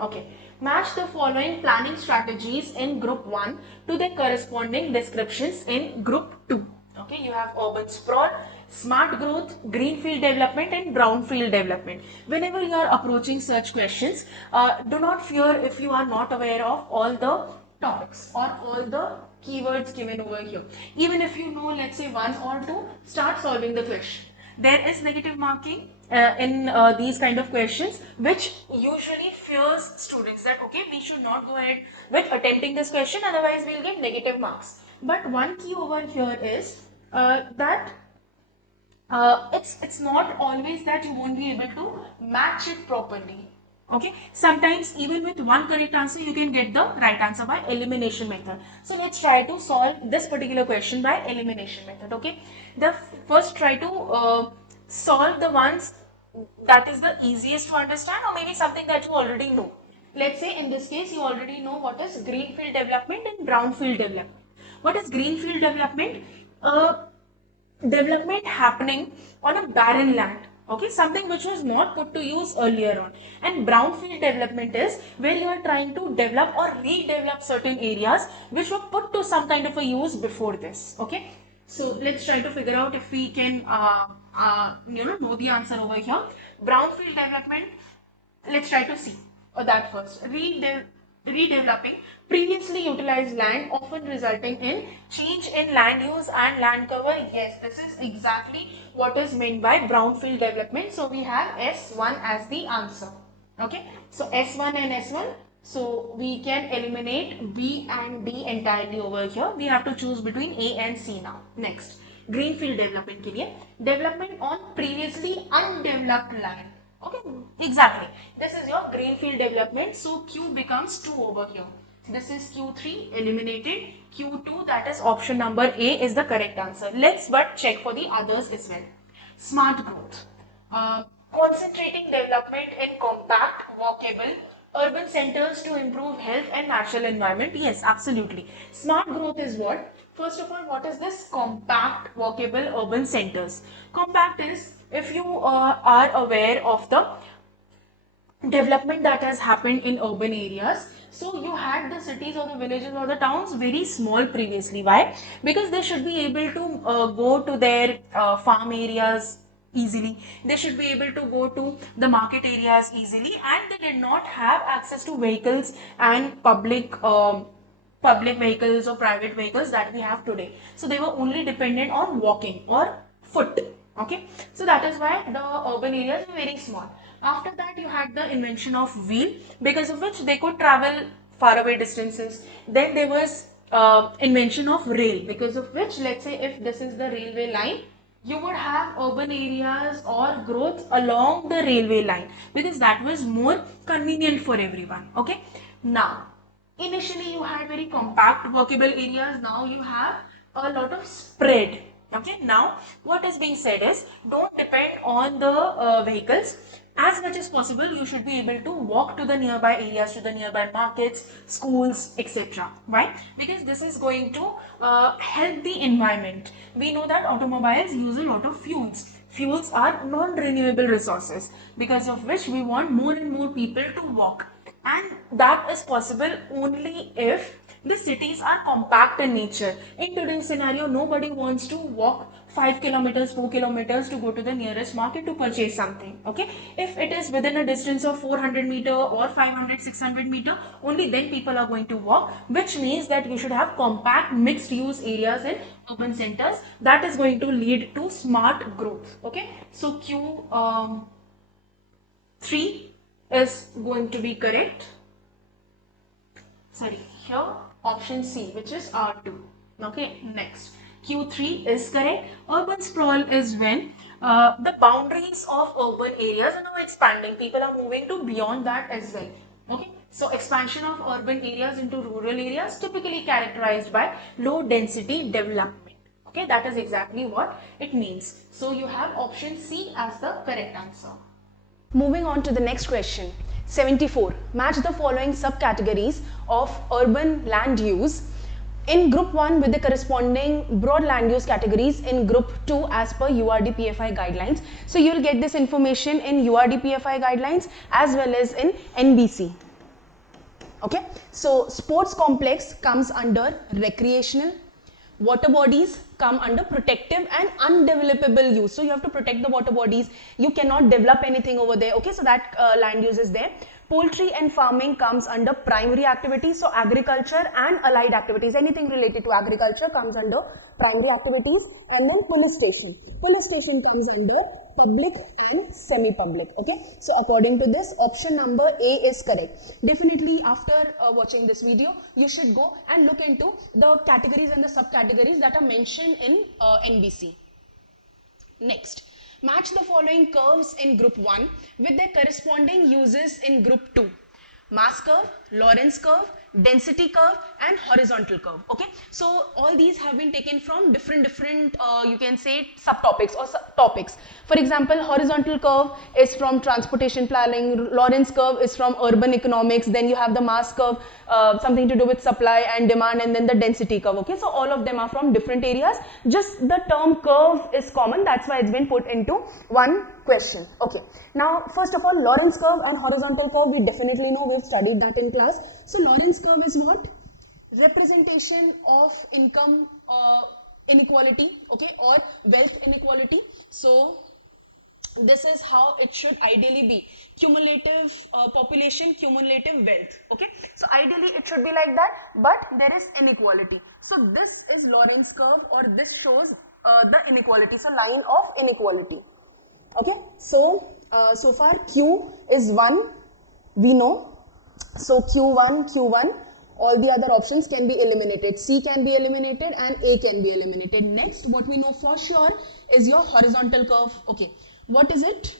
Okay, match the following planning strategies in group 1 to their corresponding descriptions in group 2. Okay, you have urban sprawl, smart growth, greenfield development and brownfield development. Whenever you are approaching such questions, do not fear if you are not aware of all the topics or all the keywords given over here. Even if you know, let's say 1 or 2, start solving the question. There is negative marking in these kind of questions, which usually fears students that okay, we should not go ahead with attempting this question, otherwise we'll get negative marks. But one key over here is that it's not always that you won't be able to match it properly. Okay, sometimes even with one correct answer you can get the right answer by elimination method. So let's try to solve this particular question by elimination method. Okay, the first try to solve the ones that is the easiest to understand, or maybe something that you already know. Let's say in this case you already know what is greenfield development and brownfield development. What is greenfield development? Development happening on a barren land, okay, something which was not put to use earlier on. And brownfield development is where you are trying to develop or redevelop certain areas which were put to some kind of a use before this. Okay, so let's try to figure out if we can know the answer over here. Brownfield development, let's try to see that first. Redeveloping previously utilized land, often resulting in change in land use and land cover. Yes, this is exactly what is meant by brownfield development. So we have S1 as the answer. Okay, so S1 and S1. So we can eliminate B and D entirely over here. We have to choose between A and C now. Next, greenfield development के लिए development on previously undeveloped land. Okay, exactly. This is your greenfield development. So Q becomes 2 over here. This is Q3 eliminated. Q2, that is option number A, is the correct answer. Let's but check for the others as well. Smart growth. Concentrating development in compact, walkable, urban centers to improve health and natural environment. Yes, absolutely. Smart growth is what? First of all, what is this? Compact, walkable, urban centers. Compact is, if you are aware of the development that has happened in urban areas. So you had the cities or the villages or the towns very small previously. Why? Because they should be able to go to their farm areas easily. They should be able to go to the market areas easily, and they did not have access to vehicles and public vehicles or private vehicles that we have today. So they were only dependent on walking or foot. Okay, so that is why the urban areas were very small. After that, you had the invention of wheel, because of which they could travel faraway distances. Then there was invention of rail, because of which, let's say if this is the railway line, you would have urban areas or growth along the railway line, because that was more convenient for everyone. Okay, now initially you had very compact workable areas. Now you have a lot of spread. Okay, now what is being said is, don't depend on the vehicles. As much as possible, you should be able to walk to the nearby areas, to the nearby markets, schools, etc. Why? Because this is going to help the environment. We know that automobiles use a lot of fuels. Fuels are non-renewable resources, because of which we want more and more people to walk. And that is possible only if The cities are compact in nature. In today's scenario, nobody wants to walk 5 kilometers, 4 kilometers to go to the nearest market to purchase something. Okay, if it is within a distance of 400 meter or 500, 600 meter, only then people are going to walk, which means that you should have compact mixed use areas in urban centers. That is going to lead to smart growth. Okay, so Q3 is going to be correct. Sorry, here option C, which is R2. Okay, next. Q3 is correct. Urban sprawl is when the boundaries of urban areas are now expanding. People are moving to beyond that as well. Okay, so expansion of urban areas into rural areas typically characterized by low density development. Okay, that is exactly what it means. So you have option C as the correct answer. Moving on to the next question. 74. Match the following subcategories of urban land use in group 1 with the corresponding broad land use categories in group 2 as per URDPFI guidelines. So you will get this information in URDPFI guidelines as well as in NBC. Okay, so sports complex comes under recreational, water bodies come under protective and undevelopable use. So you have to protect the water bodies. You cannot develop anything over there. Okay, so that land use is there. Poultry and farming comes under primary activities. So agriculture and allied activities, anything related to agriculture comes under primary activities. And then police station. Police station comes under public and semi-public. Okay, so according to this, option number A is correct. Definitely after watching this video, you should go and look into the categories and the subcategories that are mentioned in NBC. Next, match the following curves in group 1 with their corresponding uses in group 2. Mass curve, Lorentz curve, density curve and horizontal curve. Okay, so all these have been taken from different you can say subtopics or topics. For example, horizontal curve is from transportation planning, Lorentz curve is from urban economics, then you have the mass curve, something to do with supply and demand, and then the density curve. Okay, so all of them are from different areas. Just the term curve is common, that's why it's been put into one question. Okay, now first of all, Lorentz curve and horizontal curve we definitely know, we've studied that in class. So Lorentz curve is what? Representation of income inequality, okay, or wealth inequality. So this is how it should ideally be. Cumulative population, cumulative wealth. Okay, so ideally it should be like that, but there is inequality. So this is Lorentz curve, or this shows the inequality. So line of inequality. Okay, so so far Q is 1, we know. So Q1, all the other options can be eliminated. C can be eliminated and A can be eliminated. Next, what we know for sure is your horizontal curve. Okay, what is it?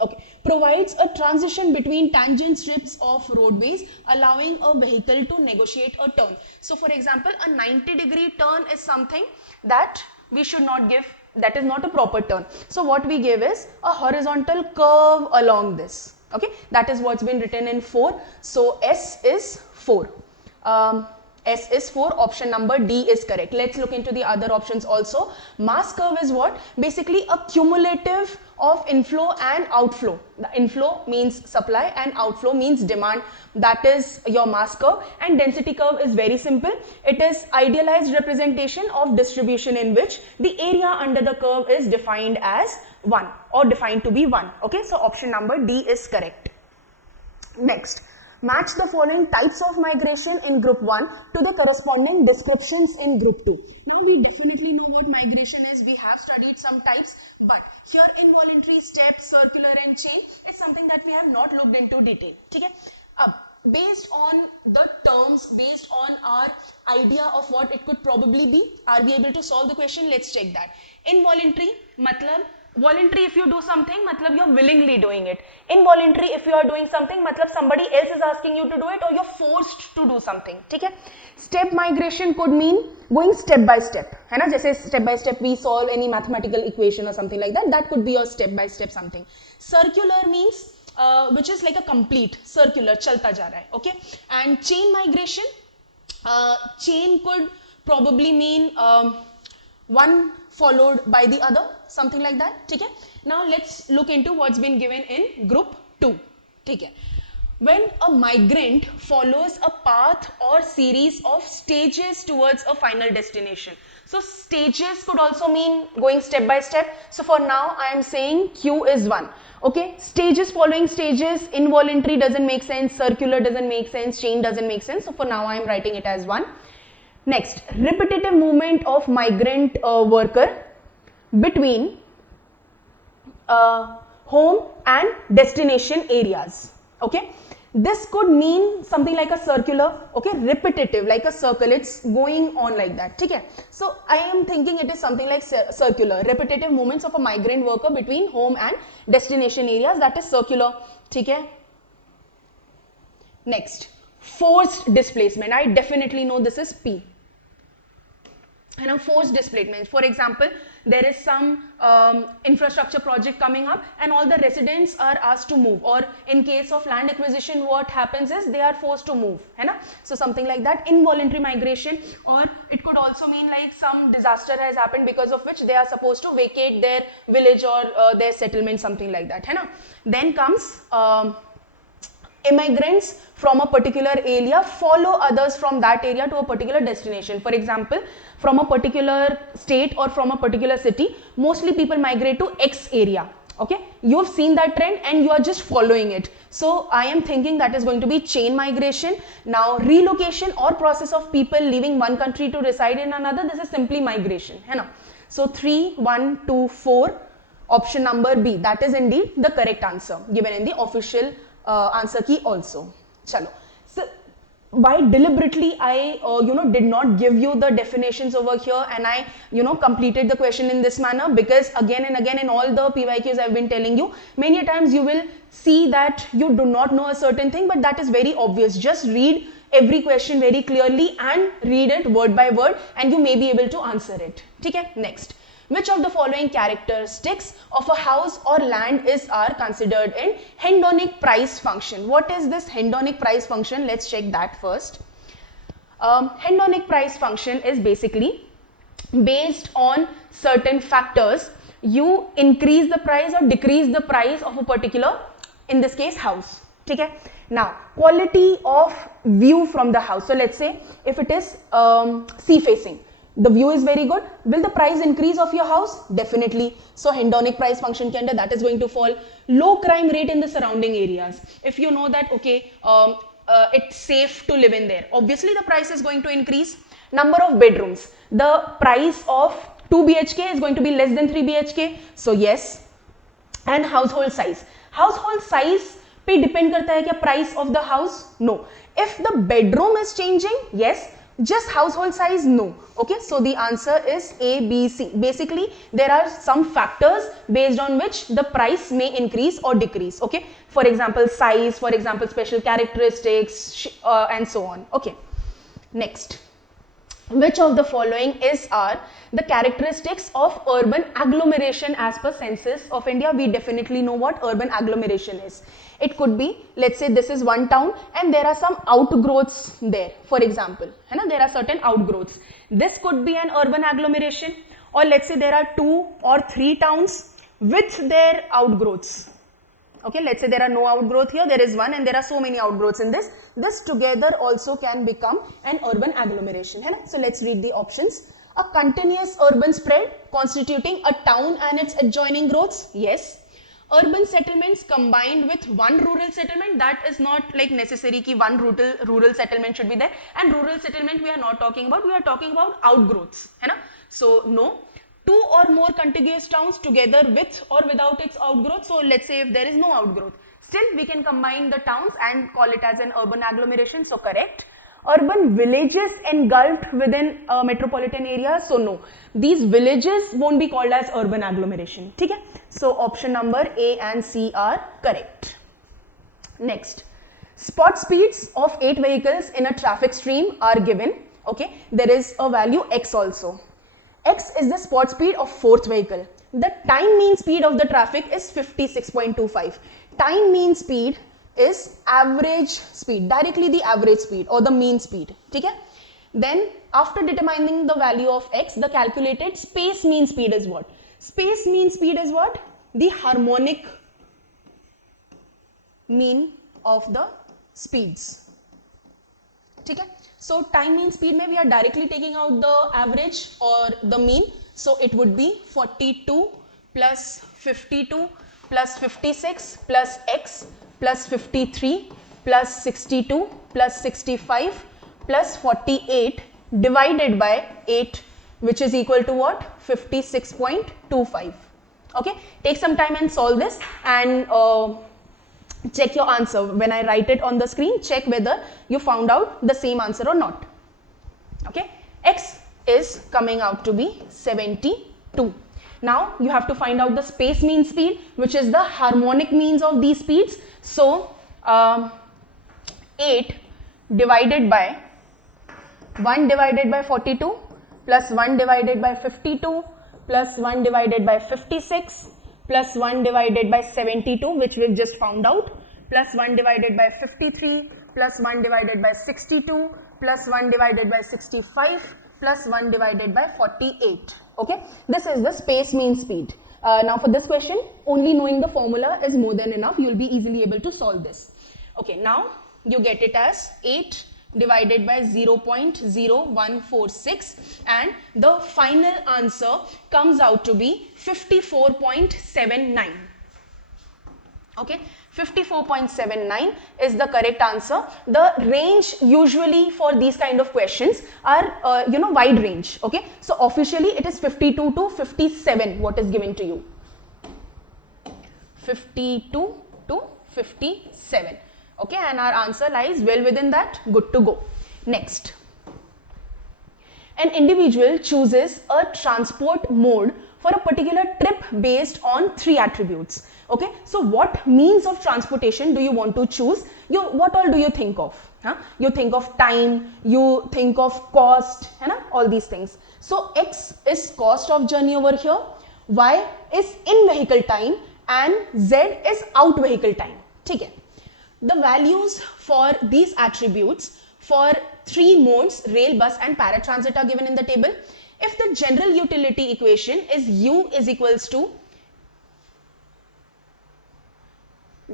Okay, provides a transition between tangent strips of roadways, allowing a vehicle to negotiate a turn. So for example, a 90-degree turn is something that we should not give, that is not a proper turn. So what we give is a horizontal curve along this. Okay, that is what's been written in 4. So S is 4. S is 4, option number D is correct. Let's look into the other options also. Mass curve is what? Basically a cumulative of inflow and outflow. The inflow means supply and outflow means demand. That is your mass curve. And density curve is very simple. It is idealized representation of distribution in which the area under the curve is defined as 1 or defined to be 1. Okay, so option number D is correct. Next, match the following types of migration in group 1 to the corresponding descriptions in group 2. Now we definitely know what migration is. We have studied some types, but here involuntary, step, circular and chain is something that we have not looked into detail. Okay? Based on the terms, based on our idea of what it could probably be, are we able to solve the question? Let's check that. Involuntary, matlab, voluntary if you do something, matlab you're willingly doing it. Involuntary if you are doing something, matlab somebody else is asking you to do it or you're forced to do something. Okay? Step migration could mean going step by step. है ना? जैसे step by step we solve any mathematical equation or something like that. That could be your step by step something. Circular means which is like a complete circular, chalta ja raha hai. Okay? And chain migration, chain could probably mean one followed by the other, something like that. Okay? Now let's look into what's been given in group 2. Okay? when a migrant follows a path or series of stages towards a final destination. So stages could also mean going step by step. So for now I am saying Q is 1. Okay, stages following stages, involuntary doesn't make sense, circular doesn't make sense, chain doesn't make sense. So for now I am writing it as 1. Next, repetitive movement of migrant worker between home and destination areas. Okay, this could mean something like a circular, okay, repetitive, like a circle, it's going on like that. Okay, so I am thinking it is something like circular, repetitive movements of a migrant worker between home and destination areas, that is circular. Okay, next, forced displacement. I definitely know this is P. And a forced displacement, for example, there is some infrastructure project coming up and all the residents are asked to move, or in case of land acquisition what happens is they are forced to move, hai na? So something like that, involuntary migration. Or it could also mean like some disaster has happened because of which they are supposed to vacate their village or their settlement, something like that, hai na? Then comes immigrants from a particular area follow others from that area to a particular destination. For example, from a particular state or from a particular city, mostly people migrate to X area. Okay, you have seen that trend and you are just following it. So I am thinking that is going to be chain migration. Now relocation or process of people leaving one country to reside in another, this is simply migration, hai na? So 3, 1, 2, 4, option number B, that is indeed the correct answer given in the official answer key also. Chalo. So why deliberately I did not give you the definitions over here and I completed the question in this manner, because again and again in all the PYQs I've been telling you, many times you will see that you do not know a certain thing, but that is very obvious. Just read every question very clearly and read it word by word and you may be able to answer it. Okay, next. Which of the following characteristics of a house or land are considered in hedonic price function? What is this hedonic price function? Let's check that first. Hedonic price function is basically based on certain factors. You increase the price or decrease the price of a particular, in this case, house. Okay? Now, quality of view from the house. So let's say if it is sea facing, the view is very good. Will the price increase of your house? Definitely. So hedonic price function ke under that is going to fall. Low crime rate in the surrounding areas. If you know that, okay, it's safe to live in there, obviously the price is going to increase. Number of bedrooms. The price of 2 BHK is going to be less than 3 BHK. So yes. And household size. Household size pe depend karta hai kya price of the house? No. If the bedroom is changing, yes. Just household size, no. Okay, so the answer is A, B, C. Basically, there are some factors based on which the price may increase or decrease. Okay, for example, size, for example, special characteristics, and so on. Okay, next. Which of the following are the characteristics of urban agglomeration as per census of India? We definitely know what urban agglomeration is. It could be, let's say this is one town and there are some outgrowths there, for example, there are certain outgrowths. This could be an urban agglomeration, or let's say there are 2 or 3 towns with their outgrowths. Okay, let's say there are no outgrowth here, there is one and there are so many outgrowths in this. This together also can become an urban agglomeration. So let's read the options. A continuous urban spread constituting a town and its adjoining growths. Yes. Urban settlements combined with one rural settlement, that is not like necessary ki one rural settlement should be there, and rural settlement we are not talking about, we are talking about outgrowths, hai na? So no. 2 or more contiguous towns together with or without its outgrowth. So let's say if there is no outgrowth, still we can combine the towns and call it as an urban agglomeration. So correct. Urban villages engulfed within a metropolitan area. So no, these villages won't be called as urban agglomeration. Okay? So option number A and C are correct. Next, spot speeds of 8 vehicles in a traffic stream are given. Okay, there is a value X also. X is the spot speed of 4th vehicle. The time mean speed of the traffic is 56.25. Time mean speed is average speed, directly the average speed or the mean speed. Okay? Then after determining the value of X, the calculated space mean speed is what? Space mean speed is what? The harmonic mean of the speeds. ठीक है, so time mean speed में we are directly taking out the average or the mean, so it would be 42 plus 52 plus 56 plus x plus 53 plus 62 plus 65 plus 48 divided by 8, which is equal to what? 56.25. Okay, take some time and solve this and check your answer. When I write it on the screen, check whether you found out the same answer or not. Okay, x is coming out to be 72. Now you have to find out the space mean speed, which is the harmonic means of these speeds. So 8 divided by 1 divided by 42 plus 1 divided by 52 plus 1 divided by 56 plus 1 divided by 72, which we've just found out, plus 1 divided by 53 plus 1 divided by 62 plus 1 divided by 65 plus 1 divided by 48. Okay, this is the space mean speed. Now for this question, only knowing the formula is more than enough. You will be easily able to solve this. Okay, now you get it as 8 divided by 0.0146 and the final answer comes out to be 54.79. Okay, 54.79 is the correct answer. The range usually for these kind of questions are wide range. Okay, so officially it is 52 to 57 what is given to you. 52 to 57. Okay, and our answer lies well within that. Good to go. Next, an individual chooses a transport mode for a particular trip based on 3 attributes. Okay, so what means of transportation do you want to choose? What all do you think of? You think of time, you think of cost, all these things. So x is cost of journey over here, y is in vehicle time, and z is out vehicle time. Okay. The values for these attributes for 3 modes, rail, bus and paratransit, are given in the table. If the general utility equation is u is equals to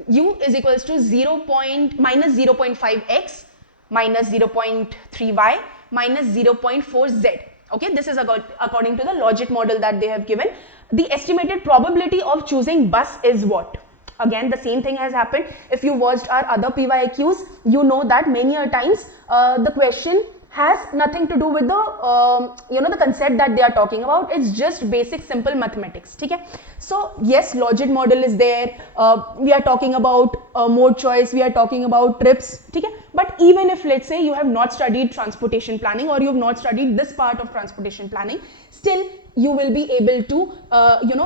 0.5x minus 0.3y minus 0.4z. Okay, this is according to the logic model that they have given. The estimated probability of choosing bus is what? Again, the same thing has happened. If you watched our other PYQs, you know that many a times the question has nothing to do with the the concept that they are talking about. It's just basic simple mathematics. Okay, so yes, logic model is there. We are talking about mode choice, we are talking about trips. Okay, but even if let's say you have not studied transportation planning or you have not studied this part of transportation planning, still you will be able to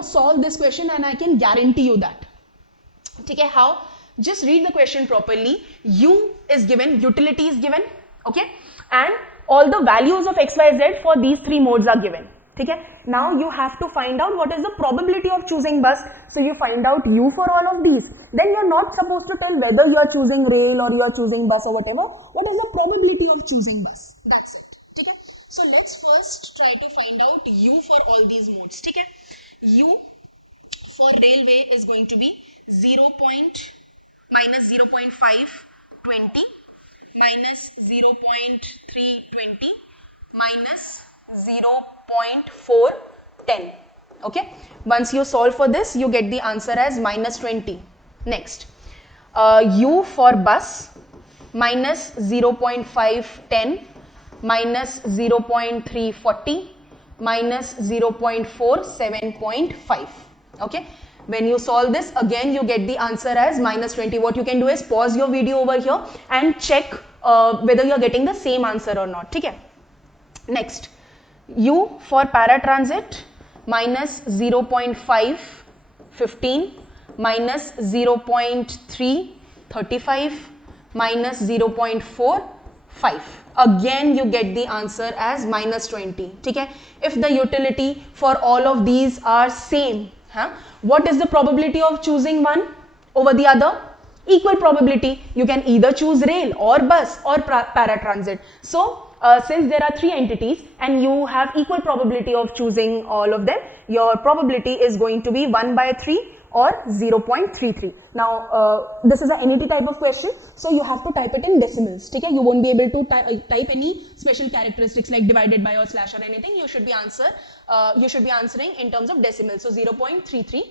solve this question, and I can guarantee you that. Okay, how? Just read the question properly. U is given, utility is given, okay, and all the values of x, y, z for these 3 modes are given. Okay, now you have to find out what is the probability of choosing bus. So you find out u for all of these. Then you are not supposed to tell whether you are choosing rail or you are choosing bus or whatever. What is the probability of choosing bus? That's it. Okay, so let's first try to find out u for all these modes. Okay, u for railway is going to be minus 0.520 minus 0.320 minus 0.410. Okay, once you solve for this, you get the answer as minus 20. Next, u for bus minus 0.510 minus 0.340 minus 0.47.5. Okay, when you solve this, again you get the answer as minus 20. What you can do is pause your video over here and check whether you are getting the same answer or not. Okay. Next, u for paratransit minus 0.515 minus 0.335 minus 0.45. Again you get the answer as minus 20. Okay. If the utility for all of these are same, what is the probability of choosing one over the other? Equal probability. You can either choose rail or bus or paratransit. So since there are 3 entities and you have equal probability of choosing all of them, your probability is going to be 1 by 3 or 0.33. Now this is a NET type of question, so you have to type it in decimals. Okay? You won't be able to type any special characteristics like divided by or slash or anything. You should be answering in terms of decimals. So 0.33.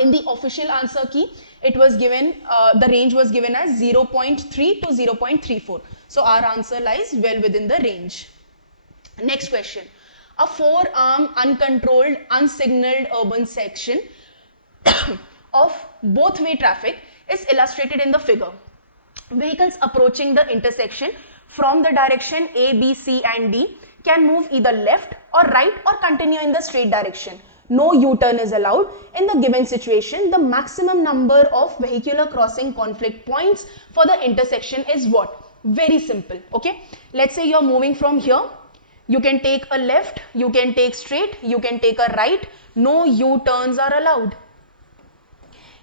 In the official answer key, it was given, the range was given as 0.3 to 0.34. So our answer lies well within the range. Next question. A 4-arm, uncontrolled, unsignaled urban section of both-way traffic is illustrated in the figure. Vehicles approaching the intersection from the direction A, B, C and D can move either left or right or continue in the straight direction. No U-turn is allowed. In the given situation, the maximum number of vehicular crossing conflict points for the intersection is what? Very simple, okay? Let's say you're moving from here. You can take a left, you can take straight, you can take a right. No U-turns are allowed.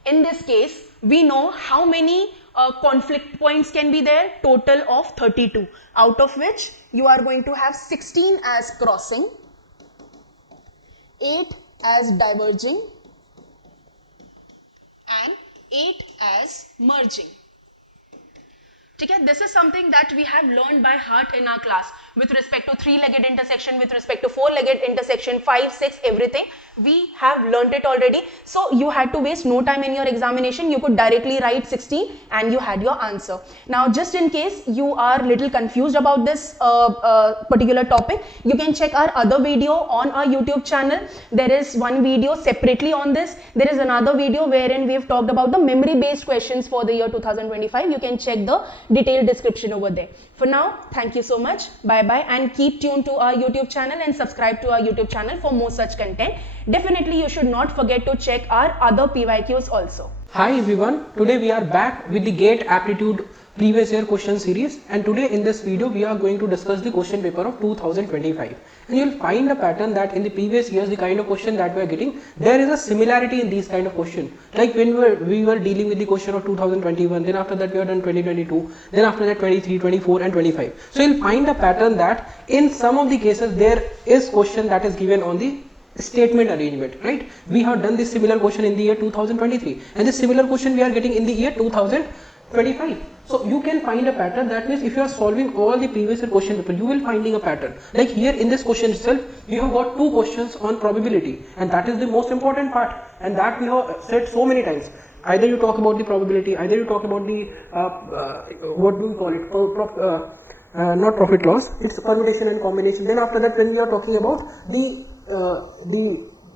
In this case, we know how many conflict points can be there. Total of 32, out of which you are going to have 16 as crossing, 8 as diverging and 8 as merging. Okay, this is something that we have learned by heart in our class with respect to 3-legged intersection, with respect to 4-legged intersection, 5, 6, everything. We have learned it already. So you had to waste no time in your examination. You could directly write 16 and you had your answer. Now, just in case you are little confused about this particular topic, you can check our other video on our YouTube channel. There is one video separately on this. There is another video wherein we have talked about the memory-based questions for the year 2025. You can check the detailed description over there. For now, thank you so much. Bye-bye, and keep tuned to our YouTube channel and subscribe to our YouTube channel for more such content. Definitely, you should not forget to check our other PYQs also. Hi everyone, today we are back with the GATE Aptitude previous year question series, and today in this video we are going to discuss the question paper of 2025, and you will find a pattern that in the previous years the kind of question that we are getting, there is a similarity in these kind of question. Like when we were dealing with the question of 2021, then after that we have done 2022, then after that 23, 24 and 25. So you will find a pattern that in some of the cases there is question that is given on the statement arrangement, right? We have done this similar question in the year 2023, and this similar question we are getting in the year 2025. So you can find a pattern. That means if you are solving all the previous year question paper, you will finding a pattern. Like here in this question itself, you have got 2 questions on probability, and that is the most important part, and that we have said so many times. Either you talk about the probability, either you talk about the what do we call it, not profit loss, it's permutation and combination. Then after that, when we are talking about the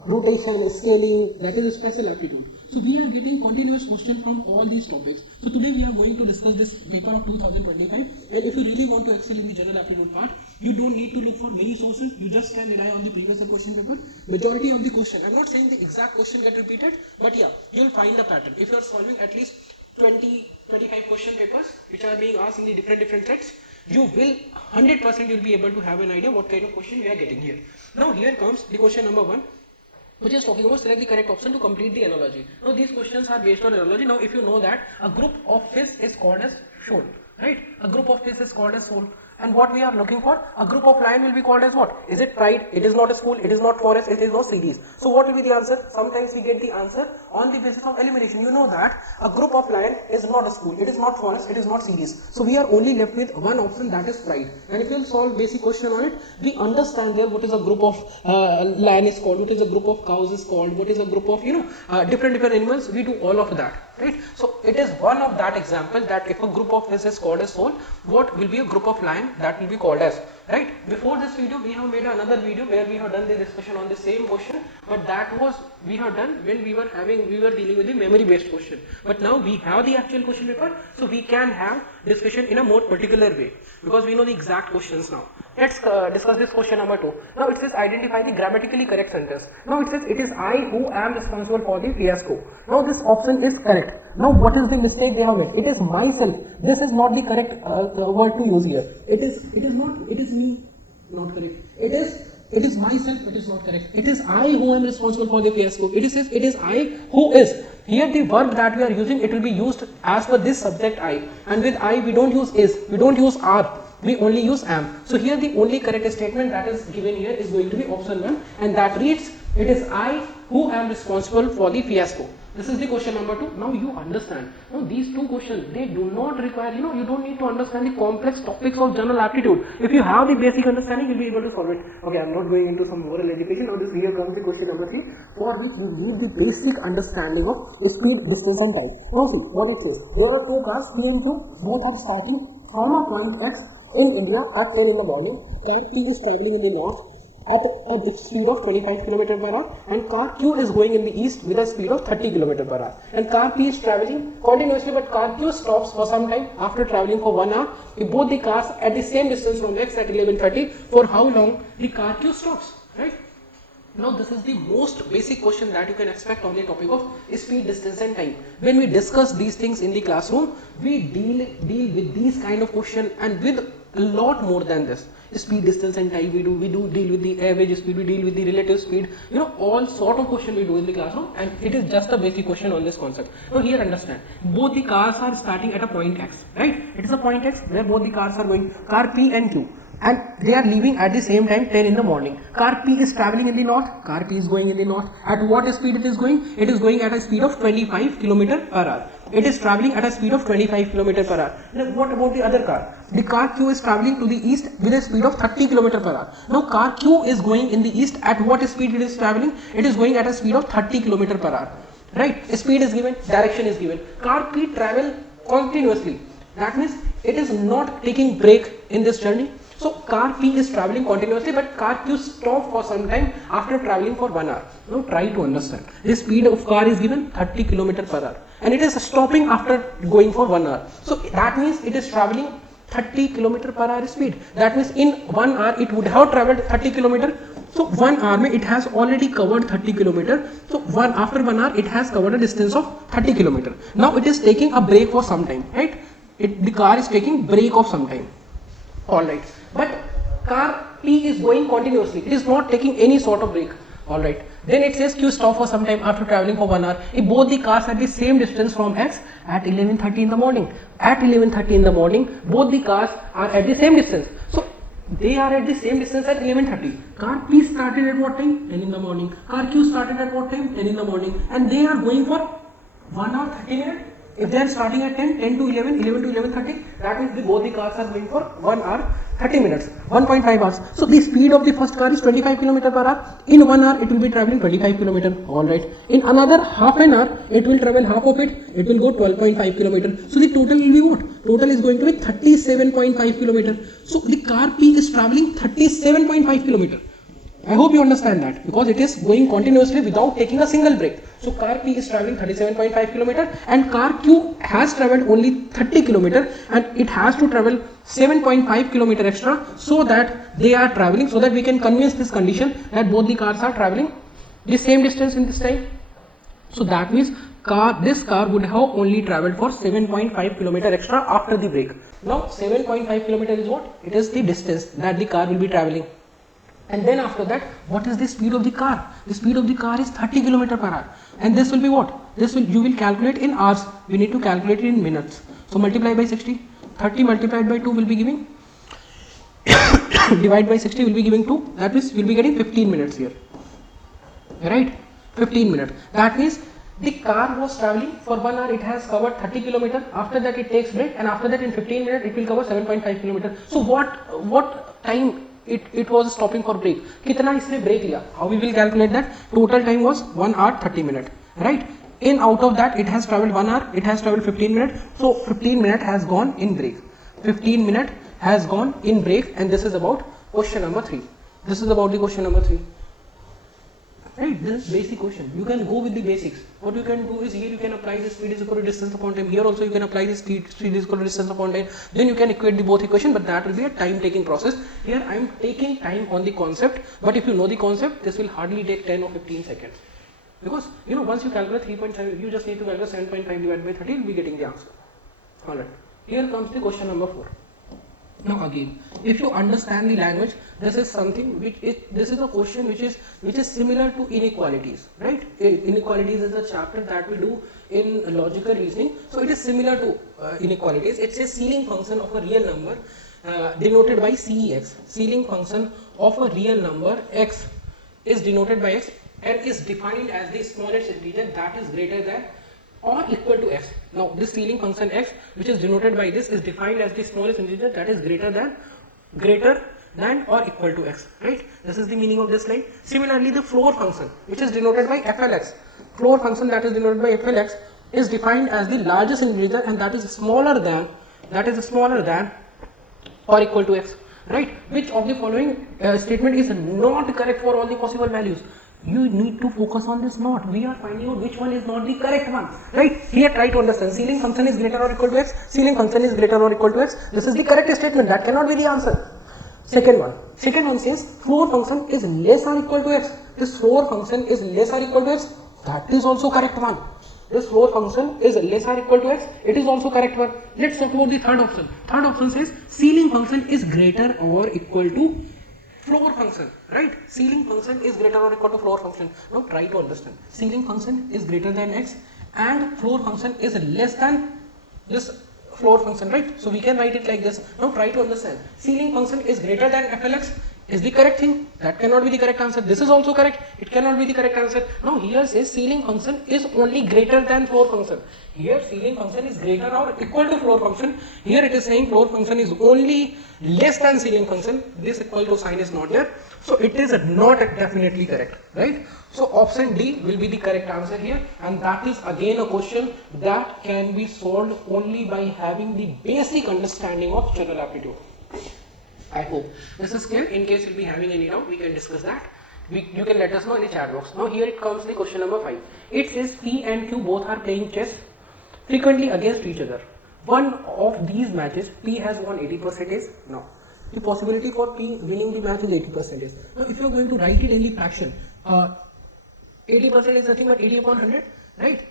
rotation, scaling, that is a special aptitude. So we are getting continuous question from all these topics. So today we are going to discuss this paper of 2025, and if you really want to excel in the general aptitude part, you don't need to look for many sources. You just can rely on the previous year question paper. Majority of the question, I'm not saying the exact question get repeated, but yeah, you'll find a pattern. If you are solving at least 20-25 question papers which are being asked in the different threads, you will 100% you'll be able to have an idea what kind of question we are getting here. Now here comes the question number 1, which is talking about select the correct option to complete the analogy. Now these questions are based on analogy. Now if you know that a group of fish is called as shoal, right? A group of fish is called as shoal. And what we are looking for, a group of lion will be called as what? Is it pride? It is not a school, it is not forest, it is not series. So what will be the answer? Sometimes we get the answer on the basis of elimination. You know that a group of lion is not a school, it is not forest, it is not series. So we are only left with one option, that is pride. And if you solve basic question on it, we understand there what is a group of lion is called, what is a group of cows is called, what is a group of different animals. We do all of that, right? So it is one of that example that if a group of fish is called as soul, what will be a group of lion that will be called as, right? Before this video we have made another video where we have done the discussion on the same question, but that was we have done when we were dealing with the memory based question. But now we have the actual question paper, so we can have discussion in a more particular way because we know the exact questions now. Let's discuss this question number 2. Now it says identify the grammatically correct sentence. Now it says it is I who am responsible for the fiasco. Now this option is correct. Now what is the mistake they have made? It is myself. This is not the correct word to use here. It is me, not correct. It is myself, it is not correct. It is I who am responsible for the fiasco. It says it is I who is. Here the verb that we are using, it will be used as per this subject I, and with I we don't use is, we don't use are, we only use am. So here the only correct statement that is given here is going to be option 1, and that reads It is I who am responsible for the fiasco. This is the question number 2. Now you understand. Now these two questions, they do not require, you don't need to understand the complex topics of general aptitude. If you have the basic understanding, you'll be able to solve it. Okay, I'm not going into some moral education. Now here comes the question number 3, for which you need the basic understanding of speed, distance and time. Now see what it says. There are two cars, P and Q, both are starting from a point X in India at 10 in the morning. Car P is traveling in the north at a speed of 25 km per hour, and car Q is going in the east with a speed of 30 km per hour, and car P is traveling continuously, but car Q stops for some time after traveling for 1 hour. If both the cars at the same distance from X at 11:30, for how long the car Q stops, right? Now this is the most basic question that you can expect on the topic of speed, distance and time. When we discuss these things in the classroom, we deal with these kind of question and with a lot more than this. Speed, distance and time we do deal with the average speed, we deal with the relative speed, all sort of question we do in the classroom, and it is just a basic question on this concept. Now here understand, both the cars are starting at a point X, right? It is a point X where both the cars are going, car P and Q, and they are leaving at the same time 10 in the morning. Car P is traveling in the north, car P is going in the north. At what speed it is going? It is going at a speed of 25 km per hour. It is traveling at a speed of 25 km per hour. Now what about the other car? The car Q is traveling to the east with a speed of 30 km per hour. Now car Q is going in the east. At what speed it is traveling? It is going at a speed of 30 km per hour. Right? Speed is given, direction is given. Car P travel continuously. That means it is not taking break in this journey. So car P is traveling continuously, but car Q stops for some time after traveling for 1 hour. Now try to understand. The speed of car is given 30 km per hour, and it is stopping after going for 1 hour. So that means it is traveling 30 km per hour speed. That means in 1 hour it would have traveled 30 km. So 1 hour it has already covered 30 km. So after 1 hour it has covered a distance of 30 km. Now it is taking a break for some time, right? The car is taking break of some time. Alright. But car P is going continuously. It is not taking any sort of break. Alright. Then it says Q stop for some time after traveling for 1 hour. If both the cars are at the same distance from X at 11:30 in the morning. At 11:30 in the morning, both the cars are at the same distance. So they are at the same distance at 11:30. Car P started at what time? 10 in the morning. Car Q started at what time? 10 in the morning. And they are going for 1 hour 30 minutes. If they are starting at 10, 10 to 11, 11 to 11:30, that means both the cars are going for 1 hour 30 minutes, 1.5 hours. So the speed of the first car is 25 km per hour. In 1 hour, it will be traveling 25 km. Alright. In another half an hour, it will travel half of it. It will go 12.5 km. So the total will be what? Total is going to be 37.5 km. So the car P is traveling 37.5 km. I hope you understand that, because it is going continuously without taking a single break. So car P is traveling 37.5 km and car Q has traveled only 30 km, and it has to travel 7.5 km extra so that they are traveling, so that we can convince this condition that both the cars are traveling the same distance in this time. So that means this car would have only traveled for 7.5 km extra after the break. Now 7.5 km is what? It is the distance that the car will be traveling. And then after that, what is the speed of the car? The speed of the car is 30 km per hour. And this will be what? You will calculate in hours. We need to calculate it in minutes. So multiply by 60. 30 multiplied by 2 will be giving divide by 60 will be giving 2. That means we will be getting 15 minutes here. Right? 15 minutes. That means the car was traveling for 1 hour, it has covered 30 km. After that it takes break, and after that in 15 minutes it will cover 7.5 km. So what time it was stopping for break? कितना इसने break लिया? How we will calculate that? Total time was 1 hour 30 minutes, right? In out of that, it has traveled 1 hour, it has traveled 15 minutes. So 15 minutes has gone in break. 15 minutes has gone in break, and this is about question number 3. This is about the question number 3. Right, this is basic question. You can go with the basics. What you can do is, here you can apply the speed is equal to distance upon time. Here also you can apply the speed is equal to distance upon time. Then you can equate the both equation, but that will be a time taking process. Here I am taking time on the concept, but if you know the concept, this will hardly take 10 or 15 seconds. Because once you calculate 3.5, you just need to calculate 7.5 divided by 30, you will be getting the answer. Alright. Here comes the question number 4. Now again, if you understand the language, this is something this is a question which is similar to inequalities, right? Inequalities is a chapter that we do in logical reasoning. So it is similar to inequalities. It's a ceiling function of a real number denoted by CEX. Ceiling function of a real number x is denoted by x, n is defined as the smallest integer that is greater than or equal to x. Now this ceiling function x, which is denoted by this, is defined as the smallest integer that is greater than or equal to x, right? This is the meaning of this line. Similarly, the floor function, which is denoted by flx, floor function that is denoted by flx is defined as the largest integer and that is smaller than or equal to x, right? Which of the following statement is not correct for all the possible values? You need to focus on this not. We are finding out which one is not the correct one, right? Here try to understand. Ceiling function is greater or equal to x. Ceiling function is greater or equal to x. This is the correct statement. That cannot be the answer. Second one says floor function is less or equal to x. This floor function is less or equal to x. That is also correct one. This floor function is less or equal to x. It is also correct one. Let's talk about the third option. Third option says ceiling function is greater or equal to floor function, right? Ceiling function is greater or equal to floor function. Now try to understand. Ceiling function is greater than x and floor function is less than this floor function, right? So we can write it like this. Now try to understand. Ceiling function is greater than flx is the correct thing. That cannot be the correct answer. This is also correct. It cannot be the correct answer. Now here says ceiling function is only greater than floor function. Here ceiling function is greater or equal to floor function. Here it is saying floor function is only less than ceiling function. This equal to sign is not there. So it is not definitely correct, right? So option D will be the correct answer here, and that is again a question that can be solved only by having the basic understanding of general aptitude. I hope this is clear. In case you'll be having any doubt, we can discuss that. You can let us know in the chat box. Now here it comes the question number 5. It says P and Q both are playing chess frequently against each other. One of these matches, P has won 80%. Now the possibility for P winning the match is 80%. Now if you are going to write it in the fraction, 80% is nothing but 80 upon 100, right?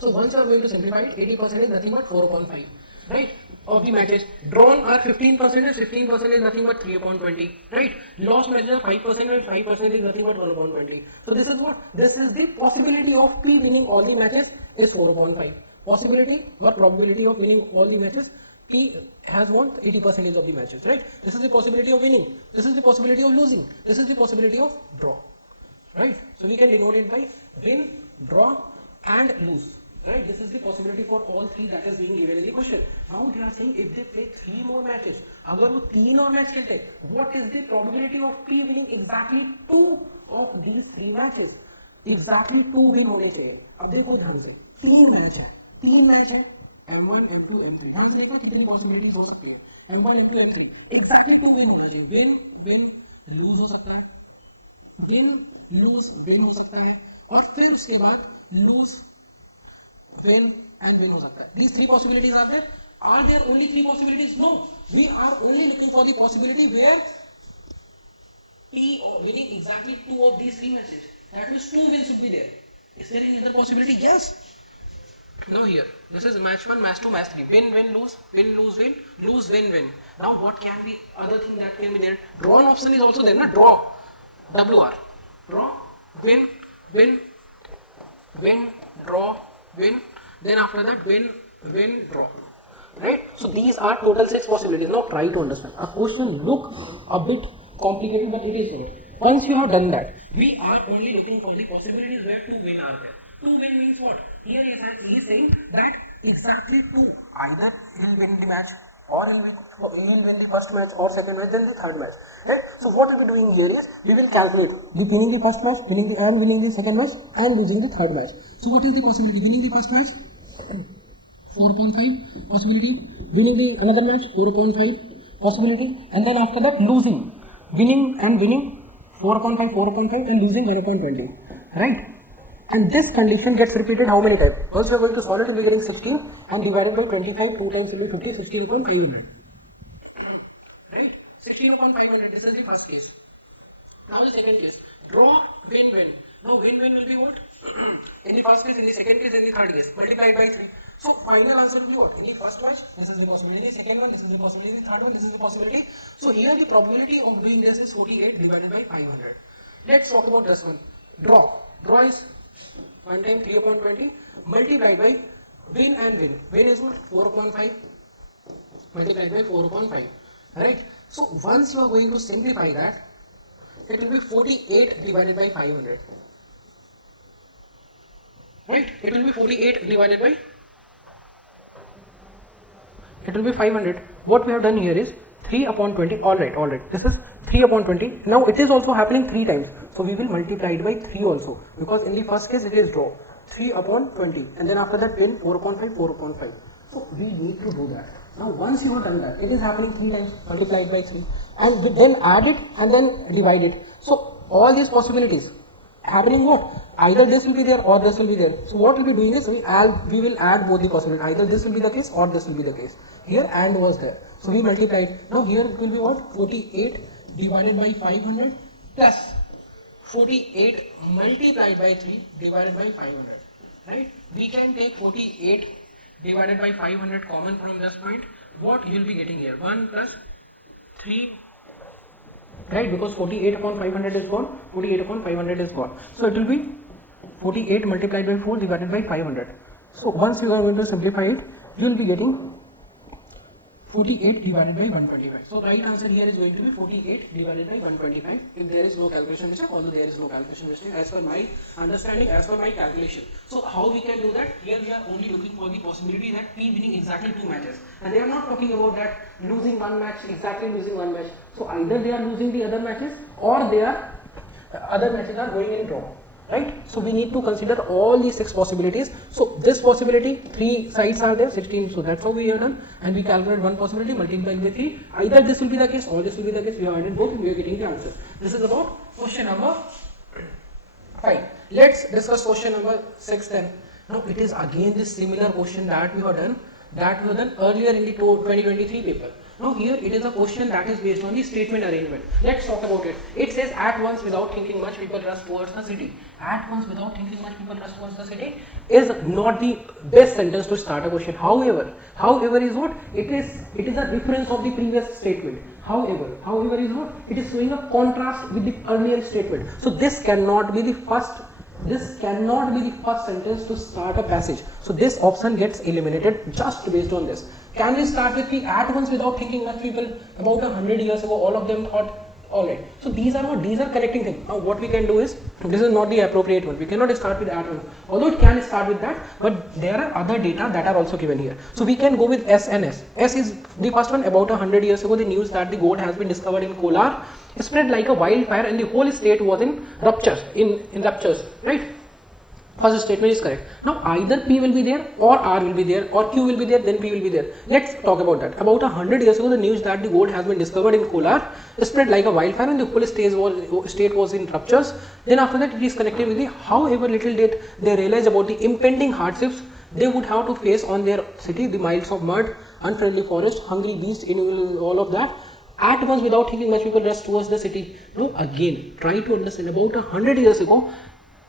So once you are going to simplify it, 80% is nothing but 4 upon 5, right? Of the matches drawn are 15%, 15% is nothing but 3 upon 20, right? Lost matches are 5% and 5% is nothing but 1 upon 20. So this is what? This is the possibility of P winning all the matches is 4 upon 5. Possibility, what probability of winning all the matches? P has won 80% of the matches, right? This is the possibility of winning. This is the possibility of losing. This is the possibility of draw, right? So we can denote it by win, draw and lose. Right, this is the possibility for all three that is being given in the question. Now they are saying if they play 3 more matches, अगर वो 3 और match खेलते, what is the probability of P winning exactly 2 of these 3 matches? Exactly 2 win होने चाहिए. अब देखो ध्यान से, 3 मैच है, M1, M2, M3. ध्यान से देखना कितनी possibilities हो सकती है. M1, M2, M3. Exactly 2 win होना चाहिए. Win, lose हो सकता है. Win, lose, win हो सकता है. और फिर उसके बाद lose, win and win हो सकता है. These 3 possibilities are there. Are there only 3 possibilities? No. We are only looking for the possibility where P winning exactly 2 of these 3 matches. That means 2 wins will be there. Is there any other possibility? Yes. No here. This is match 1, match 2, match 3. Win, win, lose, lose, win. Now what can be other thing that can be there? Draw option is also there. Na? Draw. WR. Draw, win, draw, win. Then after that win, draw, right? So these are total 6 possibilities. Now try to understand. A question look a bit complicated, but it is not. Once you have done that, we are only looking for the possibilities where 2 win are there. 2 win means what? Here he is saying that exactly 2. Either he will win the match, or he will win the first match, or second match, then the third match. Right? So what we will be doing here is we will calculate the winning the first match, winning the second match, and losing the third match. So what is the possibility? Winning the first match, 4 upon 5 possibility. Winning the another match, 4 upon 5 possibility. And then after that losing. Winning 4 upon 5, and losing 1 upon 20. Right? And this condition gets repeated how many times? Once we are going to solve it, we will be getting 16 and divided by 25, 2 times will be 50, 16 upon 500. Right? 16 upon 500, this is the first case. Now the second case, draw, win. Now win will be what? In the first case, in the second case, in the third case, multiplied by 3. So final answer will be what? In the first match, this is the possibility, in the second one, this is the possibility, in the third one, this is the possibility. So here the probability of doing this is 48 divided by 500. Let's talk about this one. Draw. Draw is 1 time 3 upon 20 multiplied by win and win. Win is what? 4 upon 5 multiplied by 4 upon 5. Right? So once you are going to simplify that, it will be 48 divided by 500. Right? It will be 48 divided by, it will be 500. What we have done here is 3 upon 20. Alright. This is 3 upon 20. Now it is also happening 3 times. So we will multiply it by 3 also, because in the first case it is draw. 3 upon 20, and then after that pin 4 upon 5, 4 upon 5. So we need to do that. Now once you have done that, it is happening 3 times, multiplied by 3, and we then add it and then divide it. So all these possibilities happening, what? Either this will be there or this will be there. So what we will be doing is we will add both the possibilities. Either this will be the case or this will be the case. Here and was there. So we multiplied. Now here it will be what? 48 divided by 500 plus 48 multiplied by 3 divided by 500. Right? We can take 48 divided by 500 common from this point. What you will be getting here? 1 plus 3. Right? Because 48 upon 500 is gone. 48 upon 500 is gone. So it will be 48 multiplied by 4 divided by 500. So once you are going to simplify it, you will be getting 48 divided by 125. So right answer here is going to be 48 divided by 125. If there is no calculation mistake, although there is no calculation mistake as per my understanding, as per my calculation. So how we can do that? Here we are only looking for the possibility that P winning exactly 2 matches. And they are not talking about that losing one match, exactly losing one match. So either they are losing the other matches or they are other matches are going in draw. Right? So we need to consider all these 6 possibilities. So this possibility, 3 sides are there, 16. So that's how we are done. And we calculate one possibility, multiply by 3. Either this will be the case or this will be the case. We have added both and we are getting the answer. This is about question number 5. Let's discuss question number 6 then. Now it is again this similar question that we have done earlier in the 2023 paper. Now here it is a question that is based on the statement arrangement. Let's talk about it. It says at once without thinking much people rush towards the city. At once without thinking much people rush towards the city is not the best sentence to start a question. However is what? It is a reference of the previous statement. However is what? It is showing a contrast with the earlier statement. So this cannot be the first sentence to start a passage. So this option gets eliminated just based on this. Can we start with the at once without thinking much people about 100 years ago, all of them thought, alright. So these are connecting things. Now what we can do is, this is not the appropriate one. We cannot start with at once. Although it can start with that, but there are other data that are also given here. So we can go with S and S. S is the first one. About 100 years ago, the news that the gold has been discovered in Kolar spread like a wildfire and the whole state was in ruptures, right? First statement is correct. Now either P will be there or R will be there or Q will be there, then P will be there. Let's talk about that. About 100 years ago, the news that the gold has been discovered in Kolar spread like a wildfire and the whole state was in ruptures. Then after that it is connected with the however little did they realize about the impending hardships they would have to face on their city, the miles of mud, unfriendly forest, hungry beasts, all of that. At once without thinking much people rush towards the city. Now again, try to understand about 100 years ago,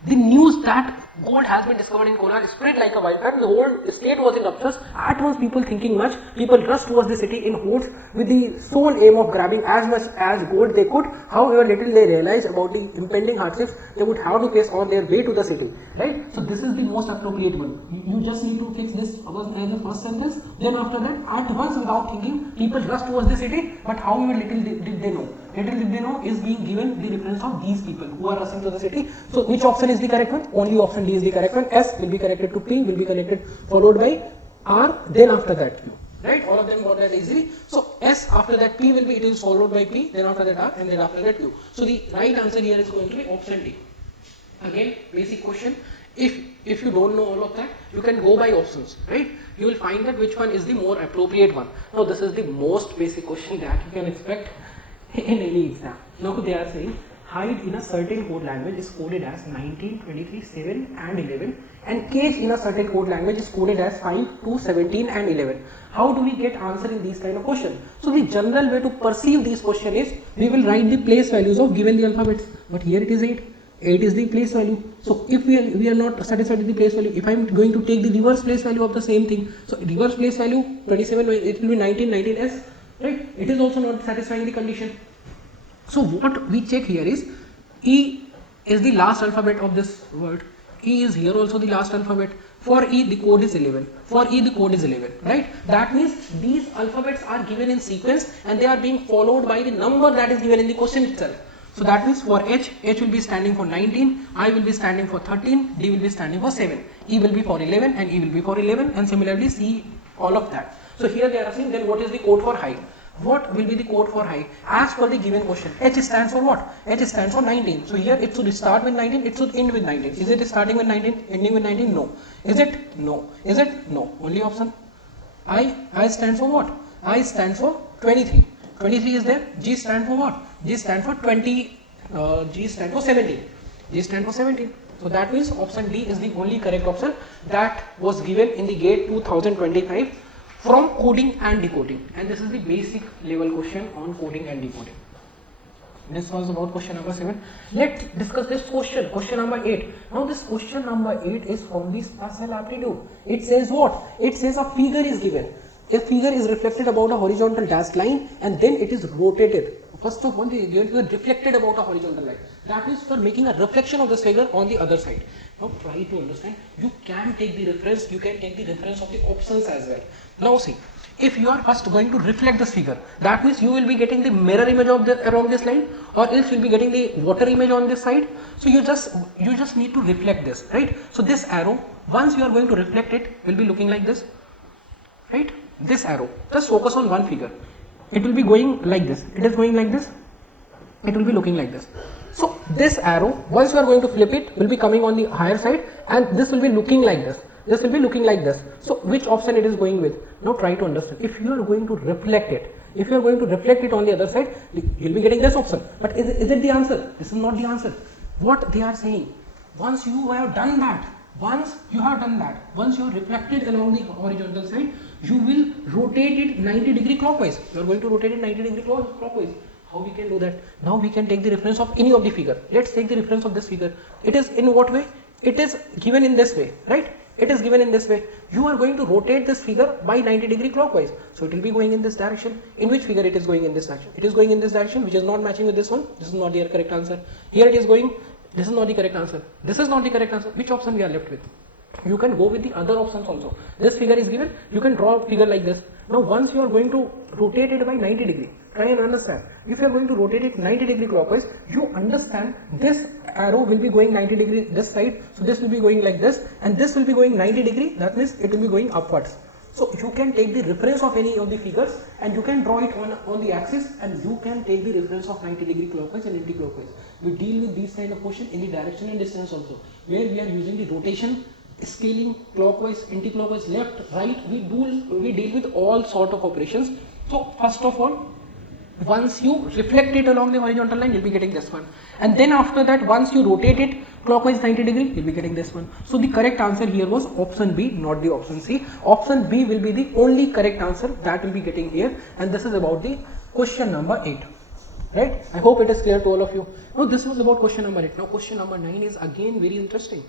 the news that gold has been discovered in Kolar spread like a wildfire. The whole state was in ruptures. At once, people thinking much, people rushed towards the city in hordes with the sole aim of grabbing as much as gold they could. However little they realized about the impending hardships they would have to face on their way to the city. Right? So this is the most appropriate one. You just need to fix this as the first sentence. Then after that, at once without thinking, people rushed towards the city. But however little did they know. Little did they know is being given the reference of these people who are rushing to the city. So which option is the correct one? Only option D is the correct one. S will be connected to P, will be connected followed by R, then after that Q. Right? All of them got that easily. So S after that P will be, it is followed by P, then after that R, and then after that Q. So the right answer here is going to be option D. Again, basic question. If you don't know all of that, you can go by options, right? You will find that which one is the more appropriate one. Now this is the most basic question that you can expect in any exam. Now they are saying height in a certain code language is coded as 19, 23, 7 and 11, and case in a certain code language is coded as 5, 2, 17 and 11. How do we get answer in these kind of questions? So the general way to perceive these questions is we will write the place values of given the alphabets, but here it is 8. 8 is the place value. So if we are not satisfied with the place value, if I am going to take the reverse place value of the same thing, so reverse place value 27, it will be 19, 19s, right? It is also not satisfying the condition. So what we check here is E is the last alphabet of this word. E is here also the last alphabet. For E the code is 11. For E the code is 11, right? That means these alphabets are given in sequence and they are being followed by the number that is given in the question itself. So that means for H will be standing for 19, I will be standing for 13, D will be standing for 7, E will be for 11 and E will be for 11, and similarly C, all of that. So here they are asking, then what is the code for height? What will be the code for height? As per the given question, H stands for what? H stands for 19. So here it should start with 19, it should end with 19. Is it starting with 19, ending with 19? No. Is it? No. Is it? No. Only option I stands for what? I stands for 23. 23 is there. G stands for what? G stands for 20. G stands for 17. G stands for 17. So that means option D is the only correct option that was given in the GATE 2025 from coding and decoding. And this is the basic level question on coding and decoding. This was about question number 7. Let's discuss this question number 8. Now this question number 8 is from the spatial aptitude. It says what? It says a figure is given. A figure is reflected about a horizontal dashed line and then it is rotated. First of all, they are reflected about a horizontal line. That means for making a reflection of this figure on the other side. Now try to understand. You can take the reference. You can take the reference of the options as well. Now see, if you are first going to reflect this figure, that means you will be getting the mirror image of around this line, or else you will be getting the water image on this side. So you just need to reflect this, right? So this arrow, once you are going to reflect it, will be looking like this, right? This arrow, just focus on one figure. It will be going like this. It is going like this. It will be looking like this. So this arrow, once you are going to flip it, will be coming on the higher side, and this will be looking like this. This will be looking like this. So which option it is going with? Now try to understand. If you are going to reflect it, if you are going to reflect it on the other side, you will be getting this option. But is it the answer? This is not the answer. What they are saying, once you have done that, once you are reflected along the horizontal side, you will rotate it 90 degree clockwise. You are going to rotate it 90 degree clockwise. How we can do that? Now we can take the reference of any of the figure. Let's take the reference of this figure. It is in what way? It is given in this way, right? It is given in this way. You are going to rotate this figure by 90 degree clockwise. So it will be going in this direction. In which figure it is going in this direction? It is going in this direction, which is not matching with this one. This is not the correct answer. Here it is going. This is not the correct answer. This is not the correct answer. Which option we are left with? You can go with the other options also. This figure is given. You can draw a figure like this. Now once you are going to rotate it by 90 degree, try and understand. If you are going to rotate it 90 degree clockwise, you understand this arrow will be going 90 degree this side. So this will be going like this, and this will be going 90 degree. That means it will be going upwards. So you can take the reference of any of the figures and you can draw it on the axis, and you can take the reference of 90 degree clockwise and anti-clockwise. We deal with these kind of question in the direction and distance also, where we are using the rotation, scaling, clockwise, anti-clockwise, left, right. We deal with all sort of operations. So first of all, once you reflect it along the horizontal line, you'll be getting this one, and then after that, once you rotate it clockwise 90 degree, you'll be getting this one. So the correct answer here was option B, not the option C. Option B will be the only correct answer that will be getting here, and this is about the question number 8. Right? I hope it is clear to all of you. Now this was about question number 8. Now question number 9 is again very interesting.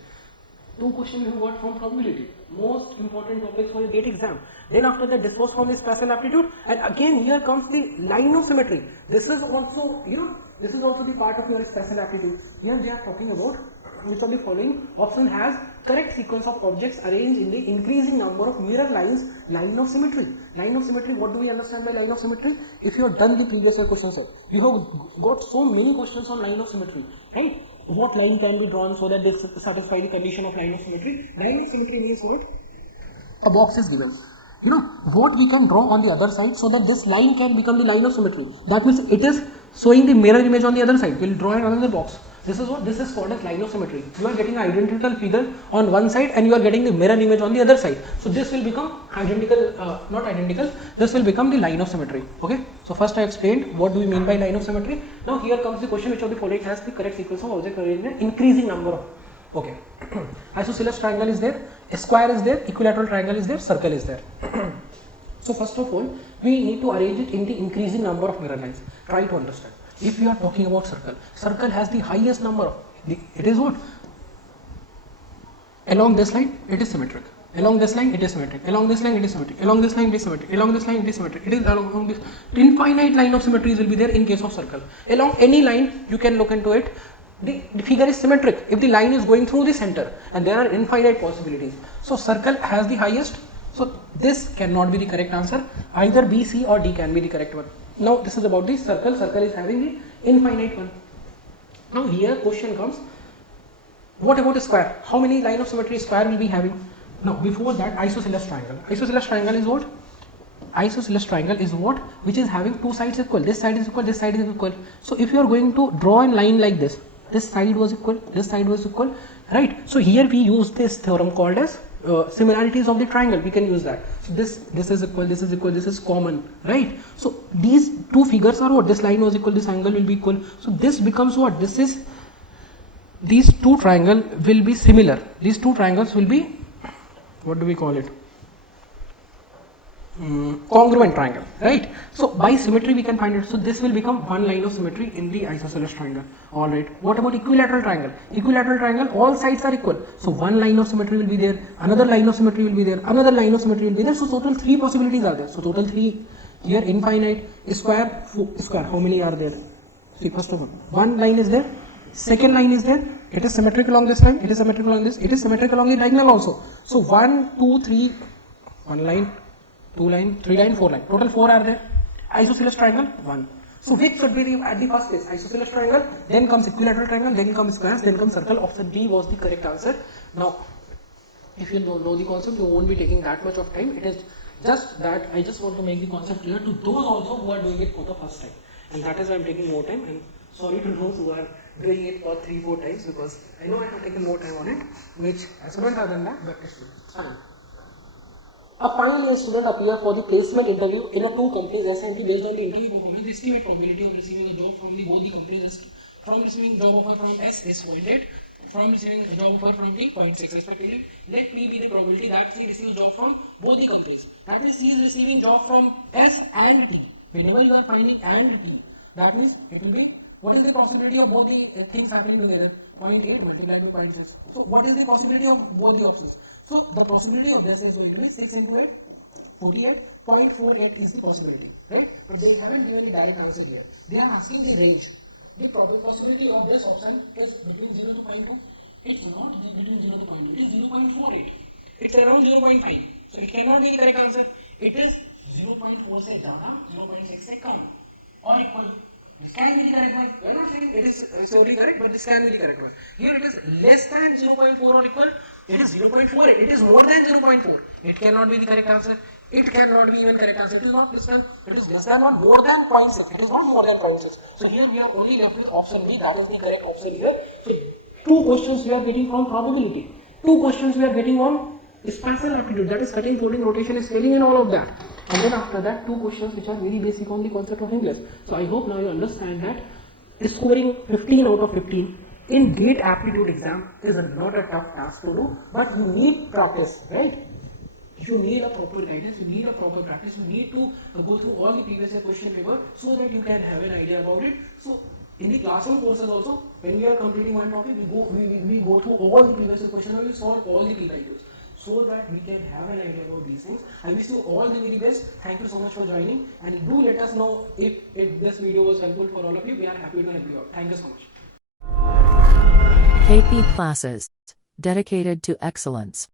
2 questions we got from probability, most important topics for a GATE exam. Then after that, this was from the spatial aptitude, and again here comes the line of symmetry. This is also, this is also the part of your spatial aptitude. Here they are talking about which of the following option has correct sequence of objects arranged in the increasing number of mirror lines. Line of symmetry. Line of symmetry. What do we understand by line of symmetry? If you have done the previous year questions, sir, you have got so many questions on line of symmetry, right? What line can be drawn so that this satisfy the condition of line of symmetry? Line of symmetry means what? A box is given. What we can draw on the other side so that this line can become the line of symmetry. That means it is showing the mirror image on the other side. We will draw another box. This is what this is called as line of symmetry. You are getting an identical figure on one side and you are getting the mirror image on the other side. So this will become identical, not identical, this will become the line of symmetry. Okay. So first I explained what do we mean by line of symmetry. Now here comes the question, which of the following has the correct sequence of objects arranged in increasing number of. Okay. Isosceles triangle is there, a square is there, equilateral triangle is there, circle is there. So first of all, we need to arrange it in the increasing number of mirror lines. Try to understand. If we are talking about circle, circle has the highest number of, it is what? Along this line, it is symmetric. Along this line, it is symmetric. Along this line, it is symmetric. Along this line, it is symmetric. Along this line, it is symmetric. It is along this. Infinite line of symmetries will be there in case of circle. Along any line, you can look into it. The figure is symmetric if the line is going through the center, and there are infinite possibilities. So circle has the highest. So this cannot be the correct answer. Either B, C or D can be the correct one. Now this is about the circle. Circle is having the infinite one. Now here question comes, what about a square? How many line of symmetry square will be having? Now before that, isosceles triangle. Isosceles triangle is what? Isosceles triangle is what? Which is having two sides equal. This side is equal, this side is equal. So if you are going to draw a line like this side was equal, this side was equal, right? So here we use this theorem called as similarities of the triangle. We can use that. So this is equal, this is equal, this is common, right? So these two figures are what? This line was equal, this angle will be equal. So this becomes what? This is, these two triangles will be similar. These two triangles will be, what do we call it? Congruent triangle, right? So by symmetry we can find it. So this will become one line of symmetry in the isosceles triangle. All right. What about equilateral triangle? Equilateral triangle, all sides are equal. So one line of symmetry will be there, another line of symmetry will be there, another line of symmetry will be there. So total 3 possibilities are there. So total 3 here, infinite, square, square. How many are there? See, first of all, one line is there, second line is there. It is symmetric along this line. It is symmetric along this. It is symmetric along the diagonal also. So 1, 2, 3, one line, 2 line, 3 line, 4 line. Total 4 are there. Isosceles triangle, 1. So which should be at the first place? Isosceles triangle, then comes equilateral triangle, then comes squares, then comes circle. Option B was the correct answer. Now, if you know the concept, you won't be taking that much of time. It is just that I just want to make the concept clear to those also who are doing it for the first time. And that is why I am taking more time. And sorry to those who are doing it for 3-4 times, because I know I have taken more time on it, which as students are done that, but it's fine. A final student appear for the placement interview in a 2 companies SMT based on the interview performance. The estimate probability of receiving a job from both the companies from receiving job offer from S is 0.8, from receiving a job offer from T 0.6 respectively. Let P be the probability that C receives job from both the companies. That means C is receiving job from S and T. Whenever you are finding and T, that means it will be, what is the possibility of both the things happening together? 0.8 multiplied by 0.6. So what is the possibility of both the options? So the possibility of this is going to be 6 into 8, 48, 0.48 is the possibility, right? But they haven't given the direct answer here. They are asking the range. The possibility of this option is between 0 to 0.2. It's not between 0 to 0.2. It is 0.48. It's around 0.5. So it cannot be the correct answer. It is 0.4 से ज़्यादा, 0.6 से कम or equal. This can be the correct one. We are not saying it is surely correct, but this can be the correct one. Here it is less than 0.4 or equal. It is 0.4. It is more than 0.4. It cannot be the correct answer. It cannot be even correct answer. It is not less than. It is less than or more than 0.6. It is not more than 0.6. So here we are only left with option B. That is the correct option here. So 2 questions we are getting from probability. 2 questions we are getting on spatial aptitude. That is cutting, folding, rotation, scaling, and all of that. And then after that, 2 questions which are very basic on the concept of English. So I hope now you understand that scoring 15 out of 15 in GATE aptitude exam is not a tough task to do, but you need practice, right? You need a proper guidance, you need a proper practice, you need to go through all the previous year question paper so that you can have an idea about it. So in the classroom courses also, when we are completing one topic, we go through all the previous year question and we solve all the PYQs, so that we can have an idea about these things. I wish you all the very best. Thank you so much for joining, and do let us know if this video was helpful for all of you. We are happy to help you out. Thank you so much. KP classes, dedicated to excellence.